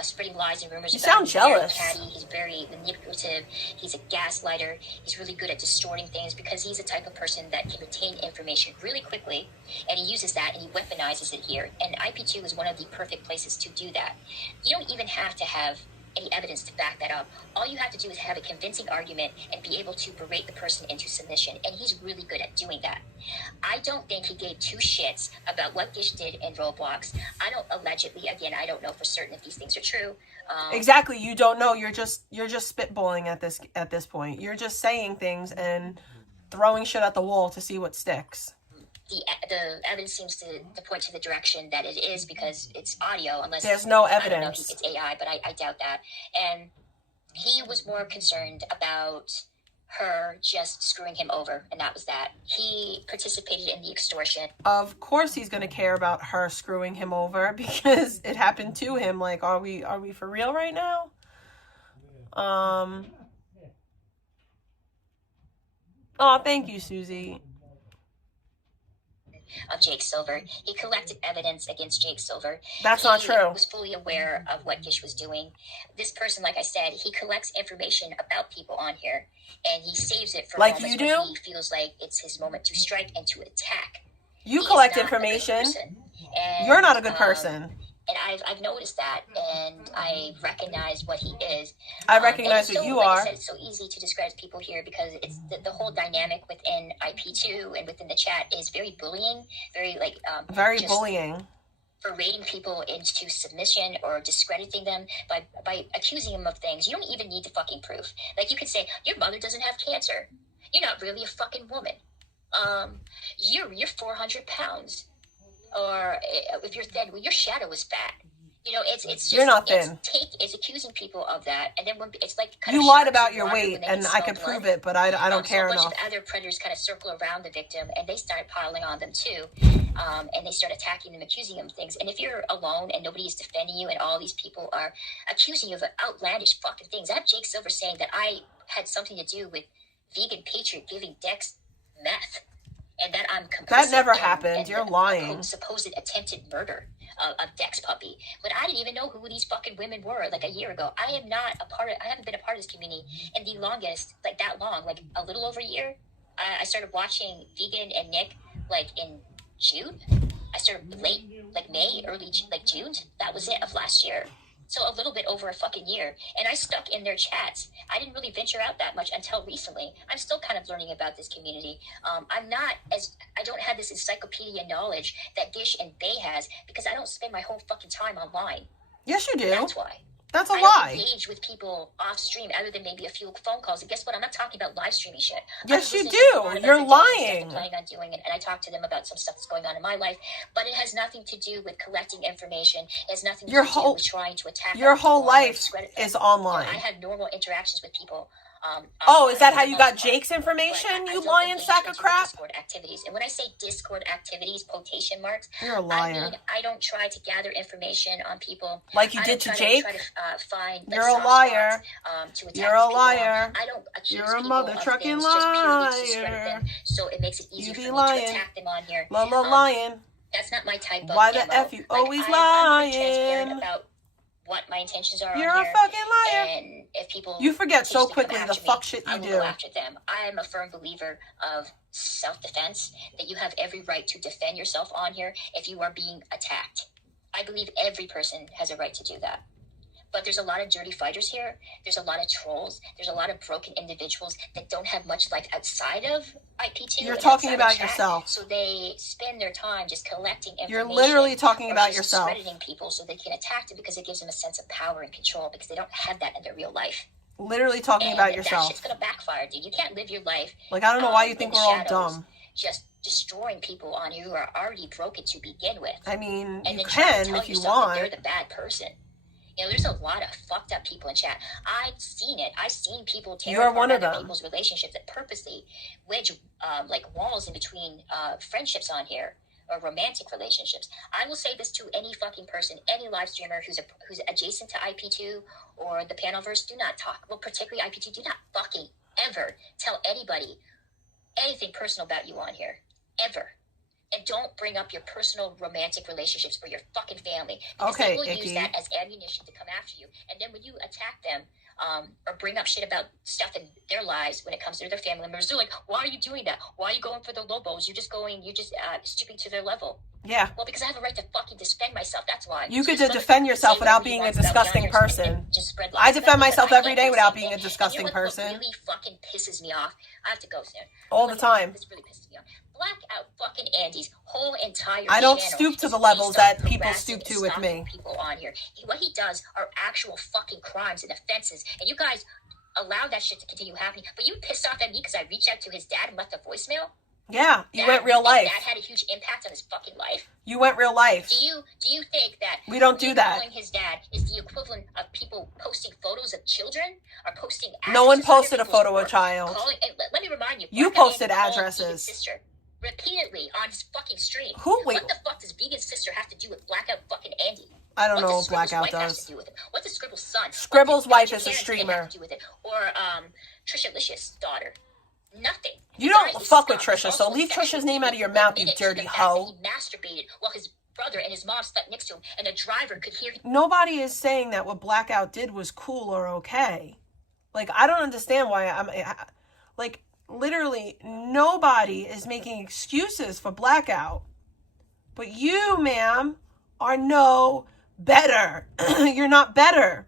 spreading lies and rumors. You sound jealous. He's very manipulative. He's a gaslighter. He's really good at distorting things because he's the type of person that can retain information really quickly, and he uses that and he weaponizes it here. And IP2 is one of the perfect places to do that. You don't even have to have any evidence to back that up. All you have to do is have a convincing argument and be able to berate the person into submission, and he's really good at doing that. I don't think he gave two shits about what Gish did in Roblox. I don't I don't know for certain if these things are true. Exactly, you don't know. You're just spitballing at this point. You're just saying things and throwing shit at the wall to see what sticks. The evidence seems to point to the direction that it is because it's audio, unless there's no evidence. I don't know, it's AI, but I doubt that. And he was more concerned about her just screwing him over, and that was that. He participated in the extortion. Of course he's going to care about her screwing him over because it happened to him. Like, are we for real right now? Oh, thank you, Susie. Of Jake Silver. He collected evidence against Jake Silver. That's not true. He was fully aware of what Gish was doing. This person, like I said, he collects information about people on here, and he saves it for moments when he feels like it's his moment to strike and to attack. You collect information. You're not a good person. And I've noticed that, and I recognize what he is. I recognize what you are. I said, it's so easy to discredit people here because it's the whole dynamic within IP2 and within the chat is very bullying, very bullying. Berating people into submission or discrediting them by accusing them of things you don't even need the fucking proof. Like, you could say your mother doesn't have cancer. You're not really a fucking woman. You're 400 pounds. Or if you're thin, well, your shadow is fat. You know, it's just, you're not thin. It's accusing people of that, and then when it's like you lied about your weight, and I can prove it, but I don't care enough. So a bunch of other predators kind of circle around the victim, and they start piling on them too, and they start attacking them, accusing them of things. And if you're alone and nobody is defending you, and all these people are accusing you of outlandish fucking things, I have Jake Silver saying that I had something to do with Vegan Patriot giving Dex meth. And that I'm complicit. That never happened. You're lying. Supposed attempted murder of Dex Puppy. But I didn't even know who these fucking women were like a year ago. I haven't been a part of this community in the longest, like that long, like a little over a year. I started watching Vegan and Nick like in June. I started late, like May, early, like June. That was it of last year. So a little bit over a fucking year. And I stuck in their chats. I didn't really venture out that much until recently. I'm still kind of learning about this community. I don't have this encyclopedia knowledge that Gish and Bay has because I don't spend my whole fucking time online. Yes, you do. That's why. That's a I lie. don't engage with people off stream other than maybe a few phone calls. And guess what? I'm not talking about live streaming shit. Yes, you do. You're lying. I'm planning on doing it, and I talk to them about some stuff that's going on in my life. But it has nothing to do with collecting information. It has nothing to do with trying to attack. Your whole life is online. I have normal interactions with people. Is that how you got Jake's information, you lying sack of crap? Discord activities. And when I say Discord activities, quotation marks, you're a liar. I mean, I don't try to gather information on people. Like you did to Jake? Find, you're a liar. You're a liar. I don't accuse you're a mother trucking liar. So it makes it easier for me to attack them on here. Lying. That's not my type of Why the F you always lying? I'm transparent about what my intentions are. You're on a here, fucking liar. And if people you forget so quickly the fuck shit you do. I will go after them. I am a firm believer of self-defense, that you have every right to defend yourself on here if you are being attacked. I believe every person has a right to do that. But there's a lot of dirty fighters here. There's a lot of trolls. There's a lot of broken individuals that don't have much life outside of IP2. You're talking about yourself. So they spend their time just collecting information. You're literally talking about yourself. Discrediting people so they can attack them because it gives them a sense of power and control because they don't have that in their real life. Literally talking about yourself. That shit's gonna backfire, dude. You can't live your life. Like, I don't know why you think we're all dumb. Just destroying people on you who are already broken to begin with. I mean, and you can if you want. They're the bad person. You know, there's a lot of fucked up people in chat. I've seen it. I've seen people tear apart other people's relationships that purposely wedge like walls in between friendships on here or romantic relationships. I will say this to any fucking person, any live streamer who's adjacent to IP2 or the Panelverse. Do not talk. Well, particularly IP2. Do not fucking ever tell anybody anything personal about you on here, ever. And don't bring up your personal romantic relationships or your fucking family. Because they will use that as ammunition to come after you. And then when you attack them or bring up shit about stuff in their lives when it comes to their family members, they're like, why are you doing that? Why are you going for the lobos? You're just stooping to their level. Yeah. Well, because I have a right to fucking defend myself. That's why. You could defend yourself without being a disgusting person. I defend myself every day without being a disgusting person. What really fucking pisses me off? I have to go soon. All the time. This really pisses me off. Blackout fucking Andy's whole entire I don't channel stoop to the levels that people stoop to with me. People on here. What he does are actual fucking crimes and offenses, and you guys allow that shit to continue happening. But you pissed off at me because I reached out to his dad and left a voicemail. Yeah, you went real life. That had a huge impact on his fucking life. You went real life. Do you think that we don't do that? Calling his dad is the equivalent of people posting photos of children or posting? No one posted a photo of a child. Let me remind you. You posted addresses. Sister repeatedly on his fucking stream. Wait. What the fuck does Vegan's sister have to do with Blackout fucking Andy? I don't know what Blackout does. What does Scribble's son? Scribble's wife is a streamer. Have to do with it? Or Trisha Licious' daughter? Nothing. You don't fuck with Trisha, so leave Trisha's name out of your mouth, you dirty hoe. He masturbated while his brother and his mom slept next to him, and a driver could hear him. Nobody is saying that what Blackout did was cool or okay. Like, I don't understand why like, literally, nobody is making excuses for Blackout. But you, ma'am, are no better. You're not better.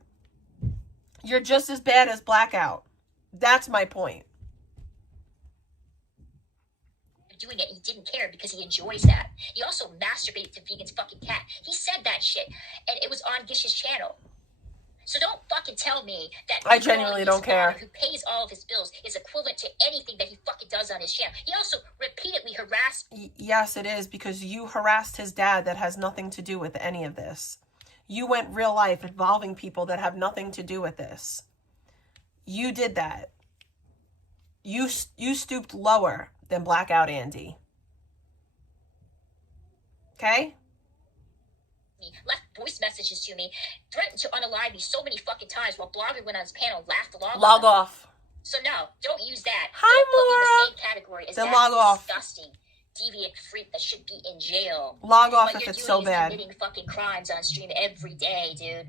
You're just as bad as Blackout. That's my point. Doing it, he didn't care because he enjoys that. He also masturbated to Vegan's fucking cat. He said that shit, and it was on Gish's channel. So don't fucking tell me that I genuinely don't care. Who pays all of his bills is equivalent to anything that he fucking does on his channel. He also repeatedly harassed. Yes, it is, because you harassed his dad. That has nothing to do with any of this. You went real life involving people that have nothing to do with this. You did that. You stooped lower than Blackout Andy. Okay? Left voice messages to me, threatened to unalive me so many fucking times while Blogger went on his panel, laughed, log off. So no, don't use that. Hi, Maura. In the same category as then that log off. Disgusting, deviant freak that should be in jail. Log off what if it's so bad. Committing fucking crimes on stream every day, dude.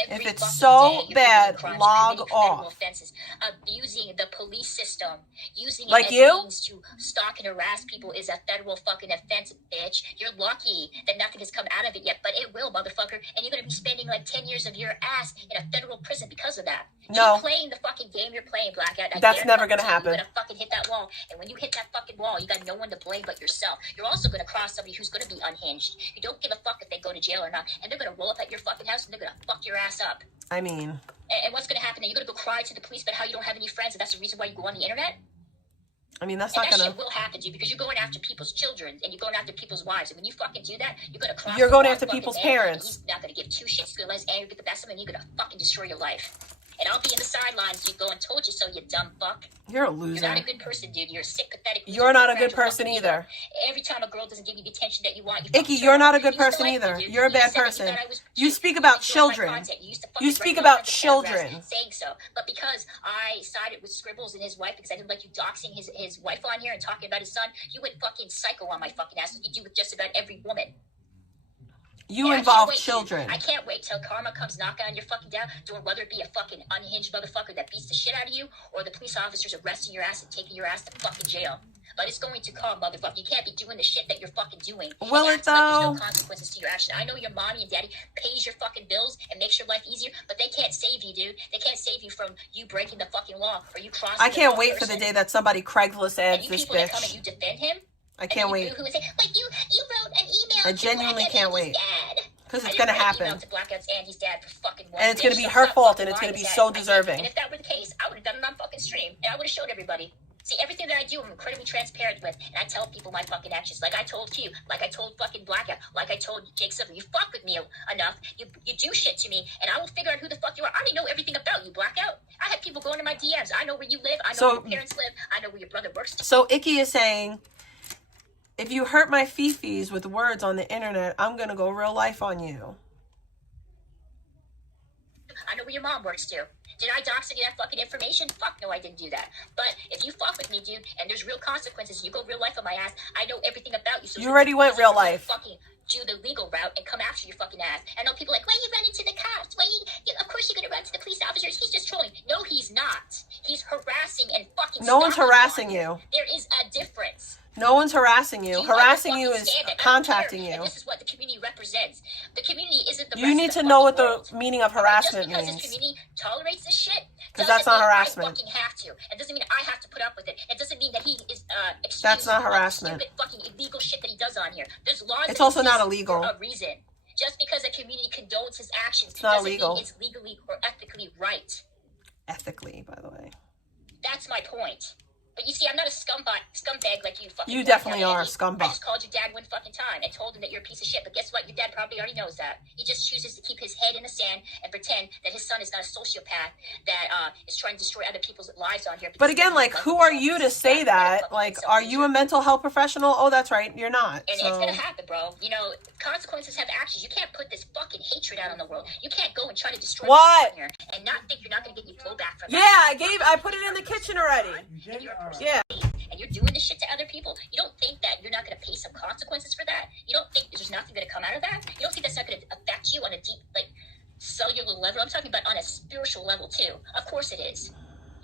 If it's so bad, log off. Offenses, abusing the police system, using like it as you? means to stalk and harass people is a federal fucking offense, bitch. You're lucky that nothing has come out of it yet, but it will, motherfucker. And you're gonna be spending like 10 years of your ass in a federal prison because of that. No. Keep playing the fucking game you're playing, Blackout. That's never gonna happen. You're gonna fucking hit that wall, and when you hit that fucking wall, you got no one to blame but yourself. You're also gonna cross somebody who's gonna be unhinged. You don't give a fuck if they go to jail or not, and they're gonna roll up at your fucking house and they're gonna fuck your ass up. I mean. And what's going to happen? Are you going to go cry to the police about how you don't have any friends and that's the reason why you go on the internet? I mean, that's and not that gonna. Shit will happen to you because you're going after people's children and you're going after people's wives. And when you fucking do that, you're going to cross. You're going after people's parents. He's not going to give two shits. He's going to let his anger get the best of him, and you're going to fucking destroy your life. And I'll be in the sidelines. You go and told you so, you dumb fuck. You're a loser. You're not a good person, dude. You're a sick, pathetic loser. You're not a good person either. Every time a girl doesn't give you the attention that you want, Icky, you're not a good person either. You're a bad person. You speak about children. You speak about children. Saying so, but because I sided with Scribbles and his wife because I didn't like you doxing his wife on here and talking about his son, you went fucking psycho on my fucking ass like you do with just about every woman. You involve children. I can't wait till karma comes knocking on your fucking door, whether it be a fucking unhinged motherfucker that beats the shit out of you or the police officers arresting your ass and taking your ass to fucking jail. But it's going to come, motherfucker. You can't be doing the shit that you're fucking doing. Will it though? Like there's no consequences to your action. I know your mommy and daddy pays your fucking bills and makes your life easier, but they can't save you, dude. They can't save you from you breaking the fucking law or you crossing. I can't wait for the day that somebody Craigslist adds this bitch. That come and you defend him. I can't wait. Who would say, like you wrote an email. I genuinely can't wait. Because it's going to happen. To Blackout's Andy's dad for fucking and it's going to be her fault, and it's going to be so deserving. And if that were the case, I would have done it on fucking stream, and I would have showed everybody. See, everything that I do, I'm incredibly transparent with, and I tell people my fucking actions. Like I told Q, like I told fucking Blackout, like I told Jake Silver. You fuck with me enough, you do shit to me, and I will figure out who the fuck you are. I already know everything about you, Blackout. I have people going to my DMs. I know where you live. I know where your parents live. I know where your brother works. So Icky is saying, if you hurt my fifis with words on the internet, I'm going to go real life on you. I know where your mom works too. Did I dox you that fucking information? Fuck no, I didn't do that. But if you fuck with me, dude, and there's real consequences, you go real life on my ass, I know everything about you. So you already went real life. Fucking do the legal route and come after your fucking ass. I know people are like, why you run into the cops? Of course you're gonna run to the police officers. He's just trolling. No, he's not. He's harassing and fucking. No one's harassing you. There is a difference. No one's harassing you. Harassing you is contacting you. And this is what the community represents. The community isn't the. You need to know what the meaning of harassment means. Just because this community tolerates this shit, because that's not harassment. I fucking have to. It doesn't mean I have to put up with it. It doesn't mean that he is excused. That's not harassment. Stupid fucking illegal shit that he does on here. There's laws. It's also not illegal. For a reason. Just because a community condones his actions, it's not doesn't illegal. mean it's legally or ethically right. Ethically, by the way. That's my point. But you see, I'm not a scumbag like you fucking. You definitely are a scumbag. I just called your dad one fucking time and told him that you're a piece of shit. But guess what? Your dad probably already knows that. He just chooses to keep his head in the sand and pretend that his son is not a sociopath that is trying to destroy other people's lives on here. But again, like, who are you to say that? Like, are you a mental health professional? Oh, that's right, you're not. And it's gonna happen, bro. You know, consequences have actions. You can't put this fucking hatred out on the world. You can't go and try to destroy what? Here and not think you're not gonna get any blowback from that. Yeah, I put it in the kitchen already. Yeah. And you're doing this shit to other people, you don't think that you're not going to pay some consequences for that? You don't think there's nothing going to come out of that? You don't think that's not going to affect you on a deep, like, cellular level? I'm talking about on a spiritual level, too. Of course it is.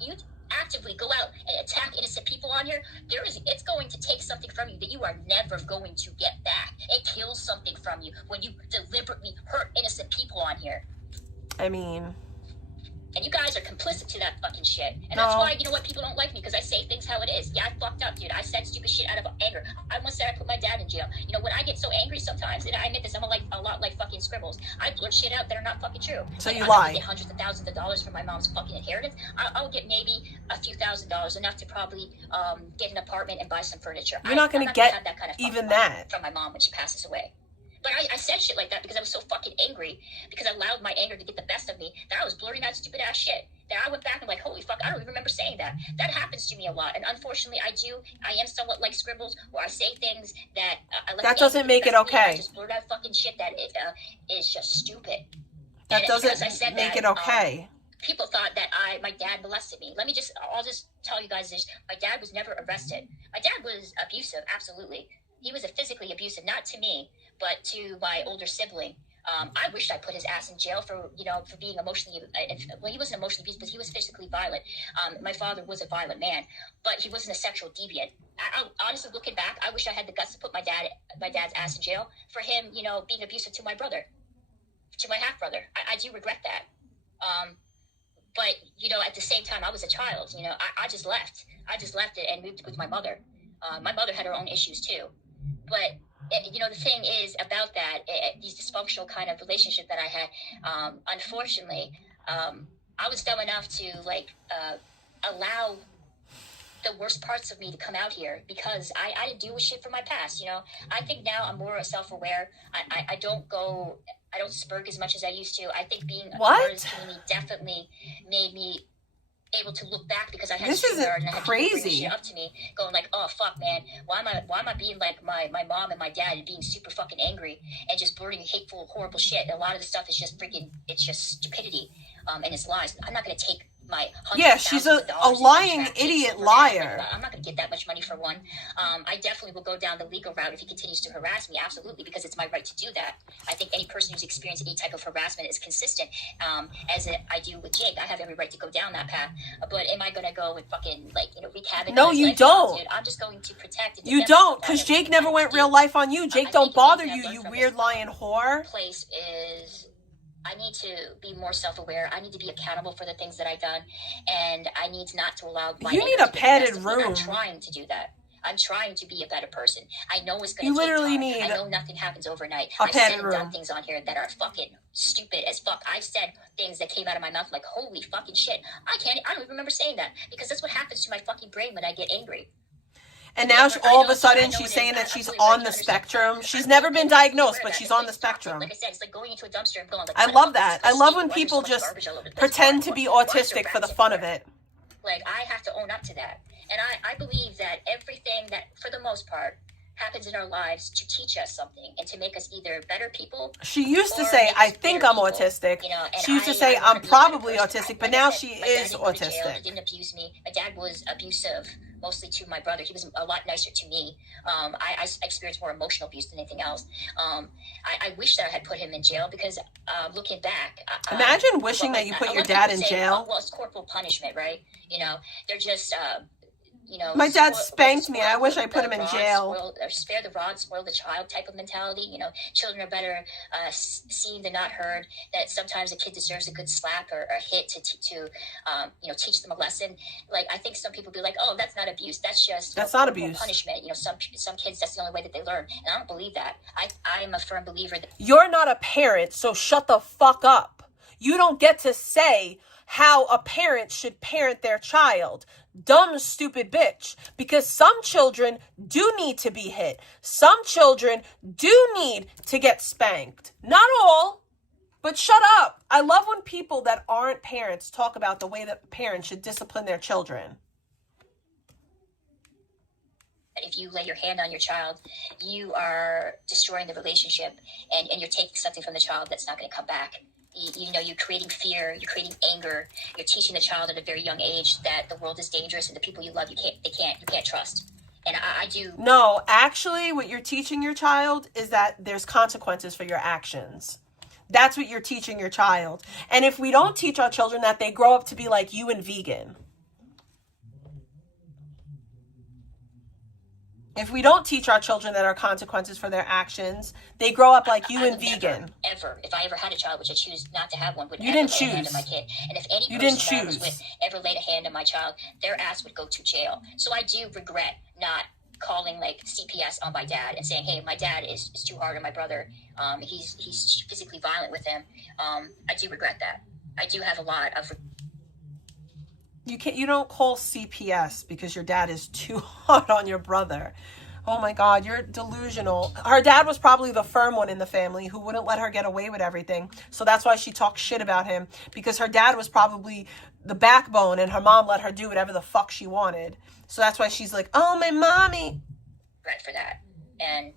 You actively go out and attack innocent people on here, it's going to take something from you that you are never going to get back. It kills something from you when you deliberately hurt innocent people on here. I mean... And you guys are complicit to that fucking shit. And that's why, you know what, people don't like me, because I say things how it is. Yeah, I fucked up, dude. I said stupid shit out of anger. I once said I put my dad in jail. You know, when I get so angry sometimes, and I admit this, I'm a lot like fucking Scribbles. I blurt shit out that are not fucking true. So you I'm lie. I get hundreds of thousands of dollars from my mom's fucking inheritance. I'll get maybe a few $1,000s, enough to probably get an apartment and buy some furniture. You're not going to get that kind of even that from my mom when she passes away. But I said shit like that because I was so fucking angry, because I allowed my anger to get the best of me, that I was blurting out stupid ass shit. That I went back and like, holy fuck, I don't even remember saying that. That happens to me a lot. And unfortunately, I am somewhat like Scribbles, where I say things that... that doesn't make it okay. I just blurt out fucking shit that is just stupid. That doesn't make it okay. People thought that my dad molested me. I'll just tell you guys this. My dad was never arrested. My dad was abusive, absolutely. He was physically abusive, not to me, but to my older sibling. I wished I put his ass in jail for being emotionally, well, he wasn't emotionally abused, but he was physically violent. My father was a violent man, but he wasn't a sexual deviant. Honestly, looking back, I wish I had the guts to put my dad's ass in jail for him, being abusive to my brother, to my half brother. I do regret that. But at the same time, I was a child. I just left. I just left it and moved with my mother. My mother had her own issues too, but. The thing is about that, these dysfunctional kind of relationship that I had, unfortunately, I was dumb enough to like allow the worst parts of me to come out here because I didn't deal with shit from my past, you know. I think now I'm more self-aware. I don't spurg as much as I used to. I think being a part of this community definitely made me able to look back because I had This isn't and I had people bring crazy. shit up to me, going like, "Oh fuck, man, why am I being like my mom and my dad and being super fucking angry and just blurting hateful, horrible shit?" And a lot of the stuff is just freaking, it's just stupidity, and it's lies. I'm not gonna take my She's a lying idiot liar. I'm not going to get that much money for one. I definitely will go down the legal route if he continues to harass me, absolutely, because it's my right to do that. I think any person who's experienced any type of harassment is consistent, as I do with Jake. I have every right to go down that path. But am I going to go and fucking, like, you know, wreak havoc? No, you don't. Dude, I'm just going to protect and You don't, because Jake never went real life on you. Jake don't bother you, you weird lying whore. Place is, I need to be more self-aware. I need to be accountable for the things that I've done, and I need not to allow my You need a padded room. I'm trying to do that. I'm trying to be a better person. I know it's going You to take literally time. need I know nothing happens overnight. a I've said padded and done room. things on here that are fucking stupid as fuck. I've said things that came out of my mouth like, holy fucking shit. I don't even remember saying that because that's what happens to my fucking brain when I get angry. And now all of a sudden she's saying that she's on the spectrum. She's never been diagnosed, but she's on the spectrum. Like I said, it's like going into a dumpster and going like, I love that. I love when people just pretend to be autistic for the fun of it. Like, I have to own up to that. And I believe that everything that, for the most part, happens in our lives to teach us something and to make us either better people. She used to say, I think I'm autistic. You know, she used to say, I'm probably autistic, but now she is autistic. He didn't abuse me. My dad was abusive, mostly to my brother. He was a lot nicer to me. I experienced more emotional abuse than anything else. I wish that I had put him in jail because looking back... Imagine wishing that you put your dad in jail. Well, it's corporal punishment, right? You know, they're just... you know, my dad spanked me. I wish I put him in jail. Spare the rod, spoil the child type of mentality. You know, children are better seen than not heard. That sometimes a kid deserves a good slap or a hit to you know, teach them a lesson. Like, I think some people be like, oh, that's not abuse. That's just not abuse. Punishment. You know, some kids, that's the only way that they learn. And I don't believe that. I am a firm believer that you're not a parent, so shut the fuck up. You don't get to say how a parent should parent their child. Dumb, stupid bitch. Because some children do need to be hit. Some children do need to get spanked. Not all, but shut up. I love when people that aren't parents talk about the way that parents should discipline their children. If you lay your hand on your child, you are destroying the relationship and you're taking something from the child that's not going to come back. You know, you're creating fear, you're creating anger, you're teaching the child at a very young age that the world is dangerous and the people you love you can't trust. And I do. No, actually, what you're teaching your child is that there's consequences for your actions. That's what you're teaching your child. And if we don't teach our children that, they grow up to be like you and vegan. If we don't teach our children that there are consequences for their actions, they grow up like you and vegan. If I ever had a child, which I choose not to have one, would you didn't lay a hand choose. on my kid. And if any you person didn't that I choose. was with ever laid a hand on my child, their ass would go to jail. So I do regret not calling like CPS on my dad and saying, hey, my dad is too hard on my brother. He's physically violent with him. I do regret that. I do have a lot of. You don't call CPS because your dad is too hard on your brother. Oh my God, you're delusional. Her dad was probably the firm one in the family who wouldn't let her get away with everything. So that's why she talks shit about him, because her dad was probably the backbone and her mom let her do whatever the fuck she wanted. So that's why she's like, oh, my mommy. Regret for that. And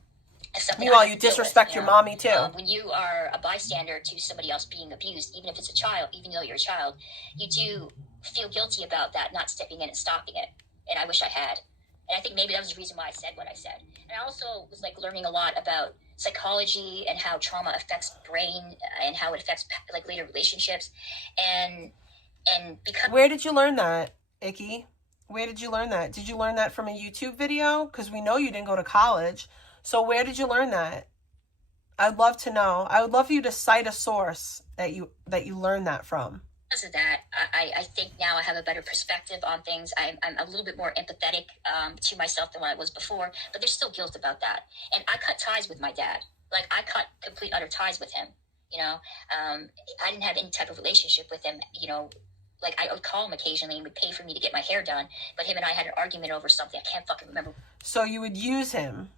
meanwhile, you disrespect your mommy too. When you are a bystander to somebody else being abused, even if it's a child, even though you're a child, you do feel guilty about that, not stepping in and stopping it. And I wish I had. And I think maybe that was the reason why I said what I said. And I also was like learning a lot about psychology and how trauma affects the brain and how it affects like later relationships. And because. Where did you learn that, Icky? Where did you learn that? Did you learn that from a YouTube video? Because we know you didn't go to college. So where did you learn that? I'd love to know. I would love for you to cite a source that you learned that from. Because of that, I think now I have a better perspective on things. I'm a little bit more empathetic to myself than what I was before, but there's still guilt about that. And I cut ties with my dad. Like, I cut complete utter ties with him. You know, I didn't have any type of relationship with him. You know, like I would call him occasionally and would pay for me to get my hair done. But him and I had an argument over something. I can't fucking remember. So you would use him.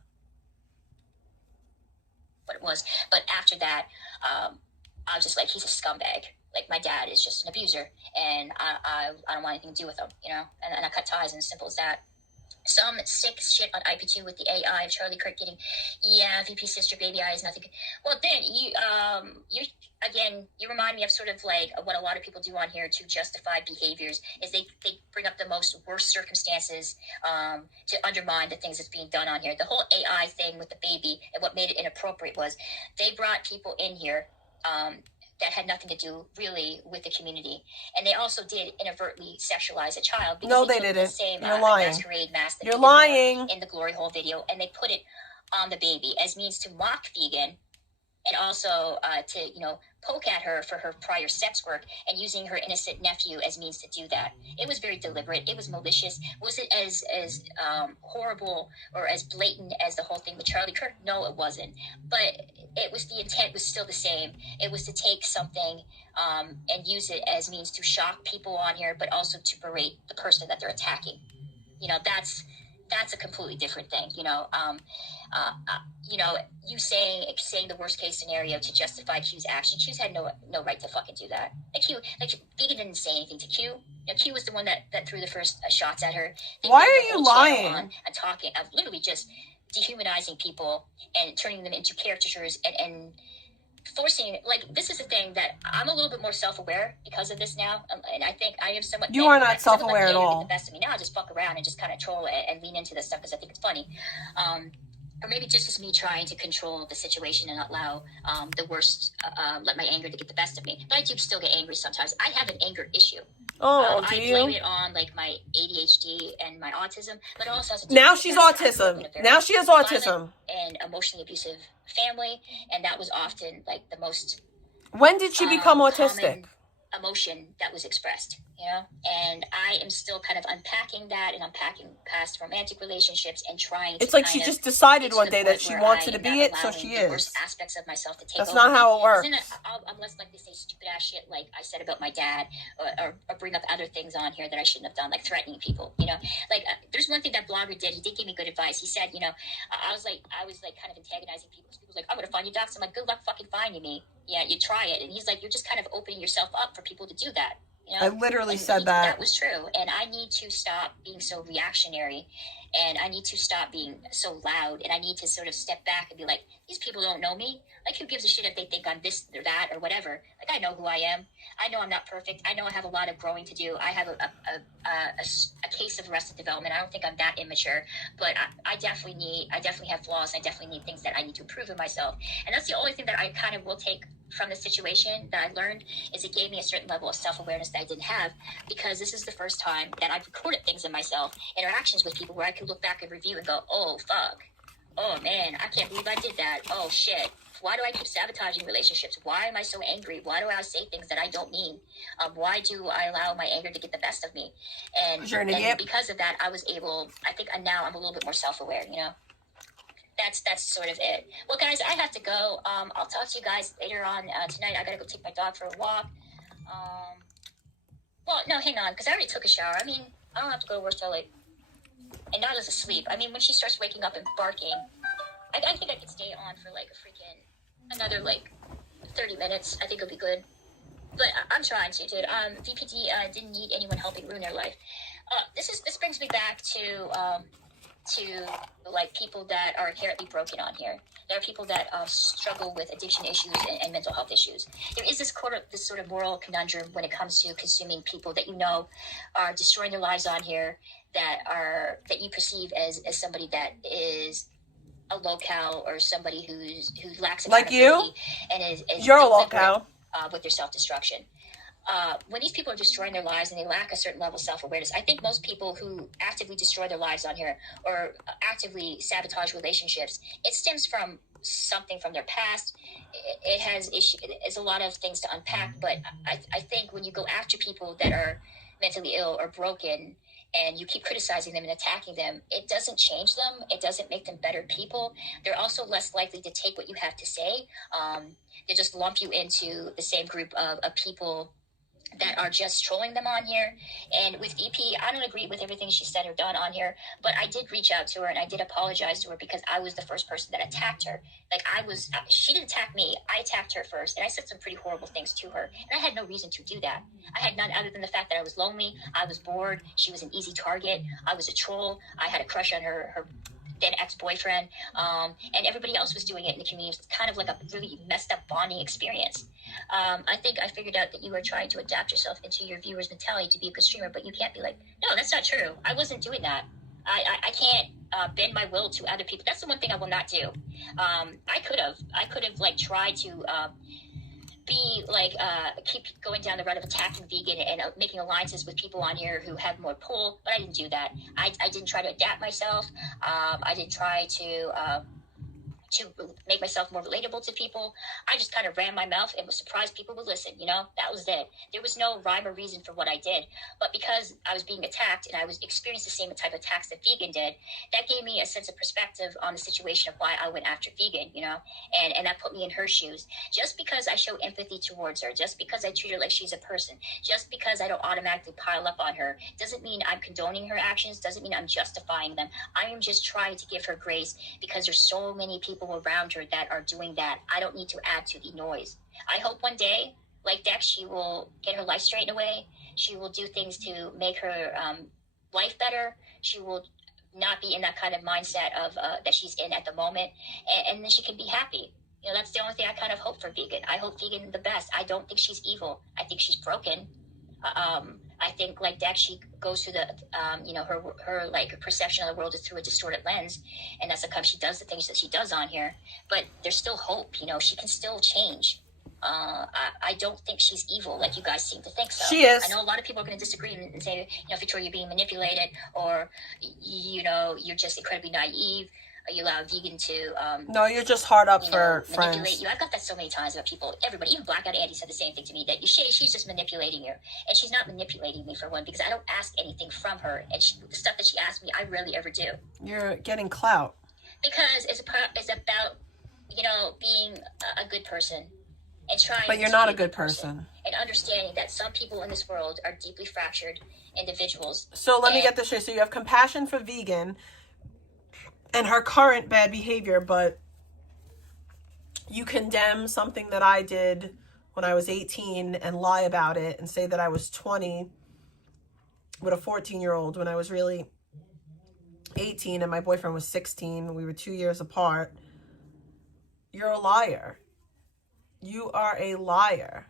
What it was. But after that, I was just like, he's a scumbag. Like, my dad is just an abuser, and I don't want anything to do with him, you know? And I cut ties, and as simple as that. Some sick shit on IP2 with the AI of Charlie Kirk getting, yeah, VP sister baby eyes, nothing. Well, then you remind me of sort of like what a lot of people do on here to justify behaviors is they bring up the most worst circumstances to undermine the things that's being done on here. The whole AI thing with the baby and what made it inappropriate was they brought people in here that had nothing to do really with the community, and they also did inadvertently sexualize a child. No, they didn't. The same, You're lying. Masquerade mask that You're lying. in the glory hole video, and they put it on the baby as means to mock vegan, and also to poke at her for her prior sex work, and using her innocent nephew as means to do that. It was very deliberate. It was malicious. Was it as horrible or as blatant as the whole thing with Charlie Kirk? No, it wasn't. But it was, the intent was still the same. It was to take something and use it as means to shock people on here, but also to berate the person that they're attacking. You know, that's a completely different thing. You saying the worst case scenario to justify Q's action. Q's had no right to fucking do that. Vegan didn't say anything to Q. Q was the one that threw the first shots at her. Why are you lying? And talking of literally just dehumanizing people and turning them into caricatures and forcing, like, this is the thing that I'm a little bit more self-aware because of this now, and I think I am somewhat. You are not self-aware at all. The best of me now. I just fuck around and just kind of troll and lean into this stuff because I think it's funny, or maybe just as me trying to control the situation and not allow the worst, let my anger to get the best of me. But I do still get angry sometimes. I have an anger issue. Oh, do I you? blame it on like my ADHD and my autism, but it also has to do Now with she's the fact that I grew up autism. in a very Now she has violent autism. and emotionally abusive family, and that was often like the most. When did she become autistic? Common emotion that was expressed, and I am still kind of unpacking that and unpacking past romantic relationships and trying It's to like kind she of just decided get to one the day point that she where wanted I to am be not it, so allowing she the is. worst aspects of myself to take That's over not me. how it works. Then I'm less likely to say stupid ass shit like I said about my dad, or bring up other things on here that I shouldn't have done, like threatening people. There's one thing that blogger did. He did give me good advice. He said, I was kind of antagonizing people. People was like, I'm gonna find you, docs. I'm like, good luck fucking finding me. Yeah, you try it. And he's like, you're just kind of opening yourself up for people to do that. I literally And said that. That was true. And I need to stop being so reactionary, and I need to stop being so loud, and I need to sort of step back and be like, these people don't know me. Like, who gives a shit if they think I'm this or that or whatever? Like, I know who I am. I know I'm not perfect. I know I have a lot of growing to do. I have a case of arrested development. I don't think I'm that immature, but I definitely have flaws. I definitely need things that I need to improve in myself. And that's the only thing that I kind of will take from the situation that I learned, is it gave me a certain level of self-awareness that I didn't have, because this is the first time that I've recorded things in myself, interactions with people, where I could look back and review and go, oh, fuck. Oh, man, I can't believe I did that. Oh, shit. Why do I keep sabotaging relationships? Why am I so angry? Why do I say things that I don't mean? Why do I allow my anger to get the best of me? And because of that, I was able, I think now I'm a little bit more self-aware, That's sort of it. Well, guys, I have to go. I'll talk to you guys later on tonight. I gotta go take my dog for a walk. Well, no, hang on, because I already took a shower. I mean, I don't have to go to work till like, and Nada's asleep. I mean, when she starts waking up and barking, I think I could stay on for like another like 30 minutes. I think it'll be good. But I'm trying to, dude. VPD didn't need anyone helping ruin their life. This brings me back to like people that are inherently broken on here. There are people that struggle with addiction issues and mental health issues. There is this sort of moral conundrum when it comes to consuming people that are destroying their lives on here, that you perceive as somebody that is a low-cal, or somebody who lacks accountability, like you, and is you're a low-cal with their self-destruction. When these people are destroying their lives and they lack a certain level of self-awareness, I think most people who actively destroy their lives on here or actively sabotage relationships, it stems from something from their past. It has it's a lot of things to unpack, but I think when you go after people that are mentally ill or broken, and you keep criticizing them and attacking them, it doesn't change them. It doesn't make them better people. They're also less likely to take what you have to say. They just lump you into the same group of people that are just trolling them on here. And with VP, I don't agree with everything she said or done on here, but I did reach out to her and I did apologize to her because I was the first person that attacked her. Like she didn't attack me. I attacked her first, and I said some pretty horrible things to her. And I had no reason to do that. I had none other than the fact that I was lonely, I was bored, she was an easy target, I was a troll, I had a crush on her then ex-boyfriend, and everybody else was doing it in the community. It's kind of like a really messed up bonding experience. I think I figured out that you are trying to adapt yourself into your viewers' mentality to be a good streamer, but you can't be like, no, that's not true. I wasn't doing that. I can't bend my will to other people. That's the one thing I will not do. I could have like tried to be like keep going down the road of attacking vegan and making alliances with people on here who have more pull, but I didn't do that. I didn't try to adapt myself. I didn't try to make myself more relatable to people. I just kind of ran my mouth and was surprised people would listen. That was it. There was no rhyme or reason for what I did. But because I was being attacked and I was experiencing the same type of attacks that vegan did, that gave me a sense of perspective on the situation of why I went after vegan, and that put me in her shoes. Just because I show empathy towards her, just because I treat her like she's a person, just because I don't automatically pile up on her, doesn't mean I'm condoning her actions, doesn't mean I'm justifying them. I am just trying to give her grace because there's so many people around her that are doing that. I don't need to add to the noise. I hope one day, like Dex, she will get her life straightened away. She will do things to make her life better. She will not be in that kind of mindset of that she's in at the moment, and then she can be happy. That's the only thing I kind of hope for vegan. I hope vegan the best. I don't think she's evil. I think she's broken. I think like Dex, she goes through the, her like perception of the world is through a distorted lens, and that's because she does the things that she does on here. But there's still hope. She can still change. I don't think she's evil like you guys seem to think so. She is. I know a lot of people are going to disagree and say, Victoria, you're being manipulated, or you're just incredibly naive. You allow vegan to no, you're just hard up for manipulate friends. you. I've got that so many times about people, everybody, even Blackout Andy said the same thing to me, that she's just manipulating you. And she's not manipulating me, for one, because I don't ask anything from her, and the stuff that she asks me, I rarely ever do. You're getting clout. Because it's about being a good person and trying. But you're not a good person. And understanding that some people in this world are deeply fractured individuals. So let me get this straight. So you have compassion for vegan and her current bad behavior, but you condemn something that I did when I was 18 and lie about it and say that I was 20 with a 14-year-old when I was really 18 and my boyfriend was 16. We were 2 years apart. You're a liar. You are a liar.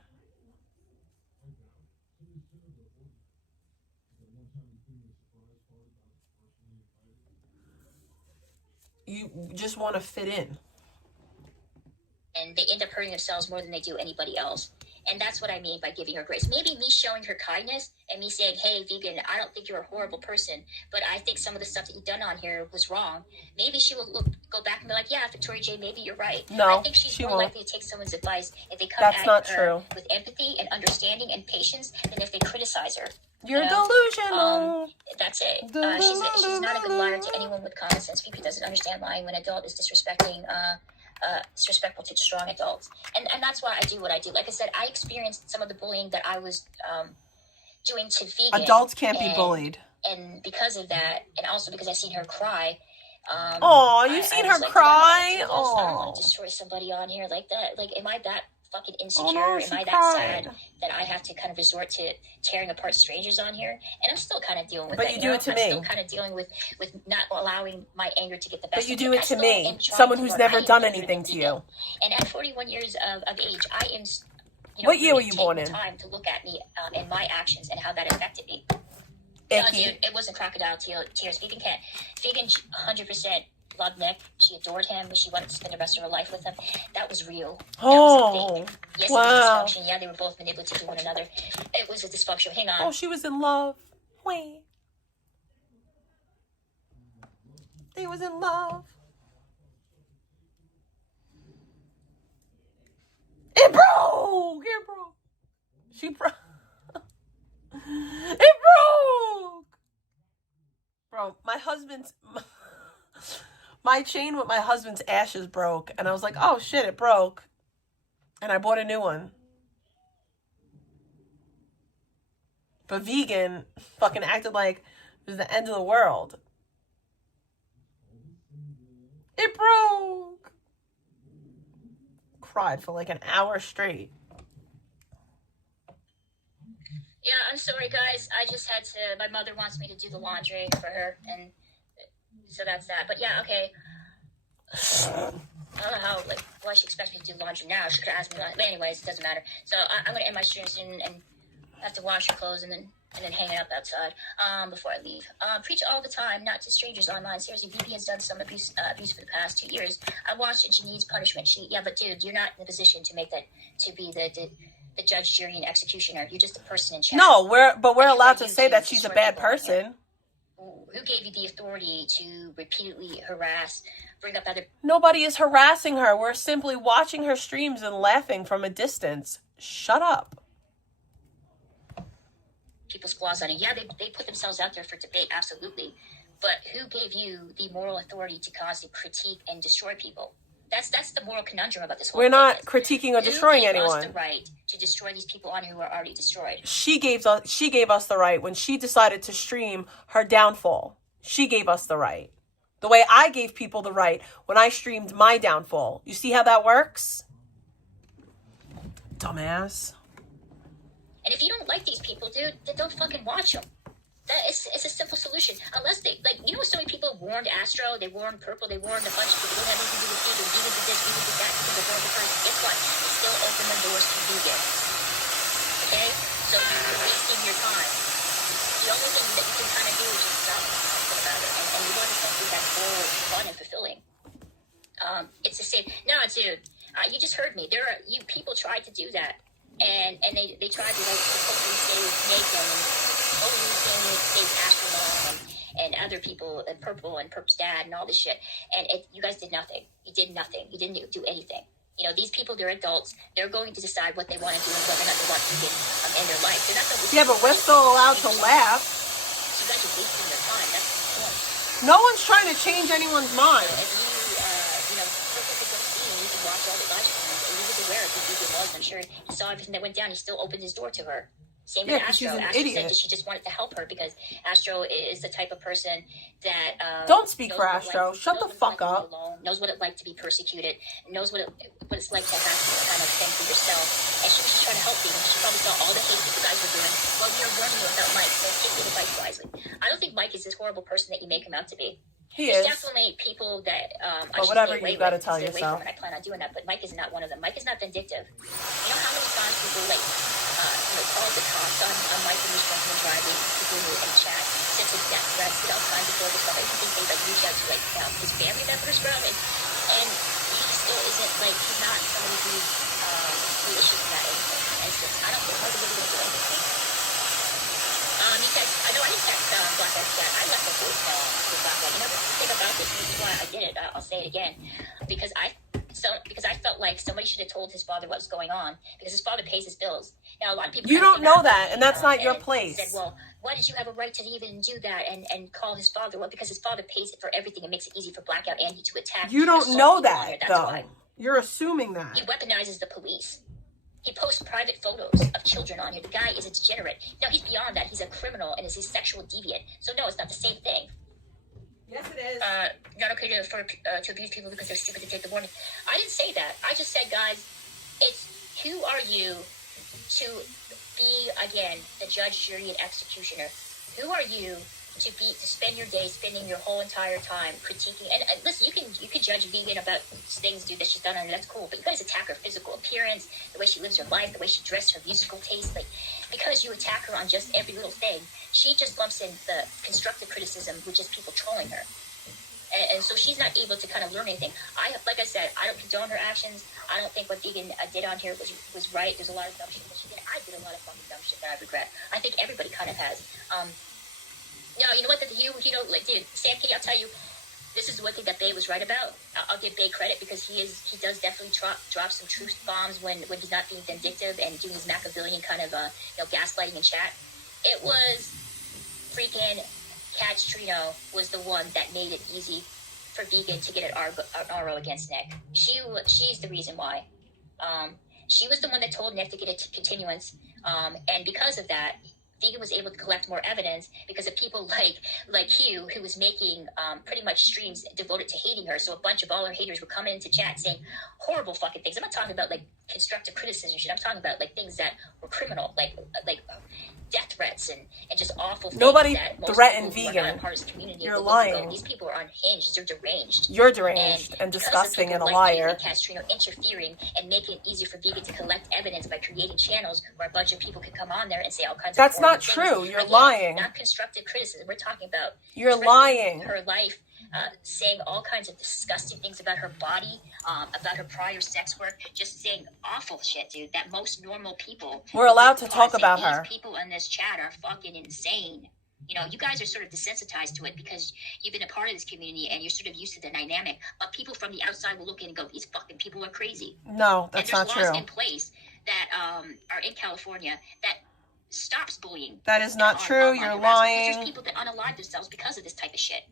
You just want to fit in. And they end up hurting themselves more than they do anybody else. And that's what I mean by giving her grace. Maybe me showing her kindness and me saying, hey, vegan, I don't think you're a horrible person, but I think some of the stuff that you've done on here was wrong. Maybe she will go back and be like, yeah, Victoria J, maybe you're right. No, I think she's more won't. likely to take someone's advice if they come That's at not her true. with empathy and understanding and patience than if they criticize her. You're delusional. That's it. She's not a good liar to anyone with common sense. VP doesn't understand lying when an adult is disrespecting disrespectful to strong adults, and that's why I do what I do. Like I said, I experienced some of the bullying that I was doing to vegan. Adults can't be bullied, and because of that, and also because I seen her cry. You've seen her cry. I don't want to destroy somebody on here like that. Like, am I that fucking insecure? Am I that sad that I have to kind of resort to tearing apart strangers on here? And I'm still kind of dealing with that. But you do it to me. I'm still kind of dealing with not allowing my anger to get the best. But you do it to me, someone who's never done anything to you. And at 41 years of age, I am. What year were you born in? Time to look at me and my actions and how that affected me. No, dude, it wasn't crocodile tears. Vegan 100% loved Nick. She adored him. She wanted to spend the rest of her life with him. That was real. That was a thing. Yes, wow. It was dysfunction. Yeah, they were both manipulative to one another. It was a dysfunction. Hang on. Oh, she was in love. Wait. They was in love. It broke. It broke. She broke. It broke. my chain with my husband's ashes broke, and I was like, oh shit, it broke, and I bought a new one. But vegan fucking acted like it was the end of the world. It broke. Cried for like an hour straight. Yeah, I'm sorry, guys. I just had to. My mother wants me to do the laundry for her, and so that's that. But yeah, okay. I don't know how, like, why she expects me to do laundry now. She could ask me. But anyways, it doesn't matter. So I'm gonna end my stream soon, and I have to wash your clothes and then hang it up outside before I leave. Preach all the time, not to strangers online. Seriously, VP has done some abuse for the past 2 years. I watched and she needs punishment. Yeah, but dude, you're not in the position to make that, to be the judge, jury, and executioner. You're just a person in chat. No, we're allowed to say that she's a bad person. Who gave you the authority to repeatedly harass, bring up other... Nobody is harassing her. We're simply watching her streams and laughing from a distance. Shut up. People's flaws on it. Yeah, they put themselves out there for debate, absolutely. But who gave you the moral authority to constantly critique and destroy people? That's the moral conundrum about this whole We're not business. critiquing or destroying Who gave anyone. us the right to destroy these people on who are already destroyed? She gave us the right when she decided to stream her downfall. She gave us the right. The way I gave people the right when I streamed my downfall. You see how that works? Dumbass. And if you don't like these people, dude, then don't fucking watch them. It's a simple solution. Unless they, like, you know, so many people warned Astro, they warned Purple, they warned a bunch of people. They don't have anything to do with vegan. Vegan did this, vegan did that, because they warned the person. Guess what? They still open the doors to vegan. Okay? So you're wasting your time. The only thing that you can kind of do is just stop talking about it. And you want something that's more fun and fulfilling. It's the same. No, dude, you just heard me. People tried to do that. And they tried to, like, supposedly save Nathan and supposedly save Astronaut and other people, and Purple and Perp's dad and all this shit. And you guys did nothing. You did nothing. You didn't do anything. You know, these people, they're adults. They're going to decide what they want to do and whether or not they want to get in their life. They're not going to... Yeah, but we're still allowed to laugh. You guys are wasting your time. That's the point. No one's trying to change anyone's mind. If you know, Purple could go see and you could watch all the live streams. And he was aware of who Vegan was. I'm sure he saw everything that went down. He still opened his door to her. Same with Astro. Astro said that she just wanted to help her because Astro is the type of person that... Don't speak for Astro. Shut the fuck up. Knows what it's like to be persecuted. Knows what it's like to have to kind of think for yourself. And she was just trying to help you. She probably saw all the hate that you guys were doing while we were warning you about Mike. So take the advice wisely. I don't think Mike is this horrible person that you make him out to be. There's definitely people that I should whatever stay away you gotta with, tell stay away yourself. from, and I plan on doing that. But Mike is not one of them. Mike is not vindictive. You know how many times people like called the cops on Mike when he was drunk and driving, people who in chat said to death threats, did all kinds of horrible stuff. I even think they like reach out to like his family members from it, and he still isn't like he's not somebody who's malicious about anything. And it's just I don't know how to really do anything. You guys, I know I didn't text Black Eyed Cat. I left a voicemail with Black Eyed. You know the thing about this is why I did it. I'll say it again because I felt like somebody should have told his father what was going on because his father pays his bills. Now a lot of people You don't know that, and that's not your place. Said, well, why did you have a right to even do that and call his father? Well, because his father pays for everything and makes it easy for Blackout Andy to attack. You don't know that, That's though. why. You're assuming that. He weaponizes the police. He posts private photos of children on here. The guy is a degenerate. No, he's beyond that. He's a criminal and is a sexual deviant. So no, it's not the same thing. Yes, it is. Not okay to abuse people because they're stupid to take the warning. I didn't say that. I just said, guys, it's who are you to be, again, the judge, jury, and executioner? Who are you to spend your day, spending your whole entire time critiquing? And listen, you can judge Vegan about things, dude, that she's done on her. That's cool. But you guys attack her physical appearance, the way she lives her life, the way she dressed, her musical taste. Like, because you attack her on just every little thing, she just lumps in the constructive criticism, which is people trolling her. And so she's not able to kind of learn anything. Like I said, I don't condone her actions. I don't think what Vegan did on here was right. There's a lot of dumb shit that she did. I did a lot of fucking dumb shit that I regret. I think everybody kind of has. No, you know what? You know, like, dude, Sam Kitty, I'll tell you, this is one thing that Bay was right about. I'll give Bay credit because he does definitely drop some truth bombs when he's not being vindictive and doing his Machiavellian kind of gaslighting in chat. It was freaking Castrino was the one that made it easy for Vegan to get an RO against Nick. She's the reason why. She was the one that told Nick to get a continuance, and because of that, Vegan was able to collect more evidence because of people like Hugh, who was making pretty much streams devoted to hating her. So a bunch of all her haters were coming into chat saying horrible fucking things. I'm not talking about like constructive criticism shit. I'm talking about like things that were criminal, like death threats and just awful things. Nobody that most threatened people Vegan. Who are not part of the community You're will lying. These people are unhinged. They're deranged. You're deranged and disgusting and a liar. Castrino interfering and making it easier for Vegan to collect evidence by creating channels where a bunch of people could come on there and say all kinds of That's not things. true. You're Again, lying. Not constructive criticism. We're talking about You're lying. Her life, saying all kinds of disgusting things about her body, about her prior sex work, just saying awful shit, dude. That most normal people. We're allowed to talk about her. These people in this chat are fucking insane. You know, you guys are sort of desensitized to it because you've been a part of this community and you're sort of used to the dynamic. But people from the outside will look in and go, these fucking people are crazy. No, that's not true. And there's laws in place that are in California that stops bullying. That is not true. You're lying. There's people that unalive themselves because of this type of shit.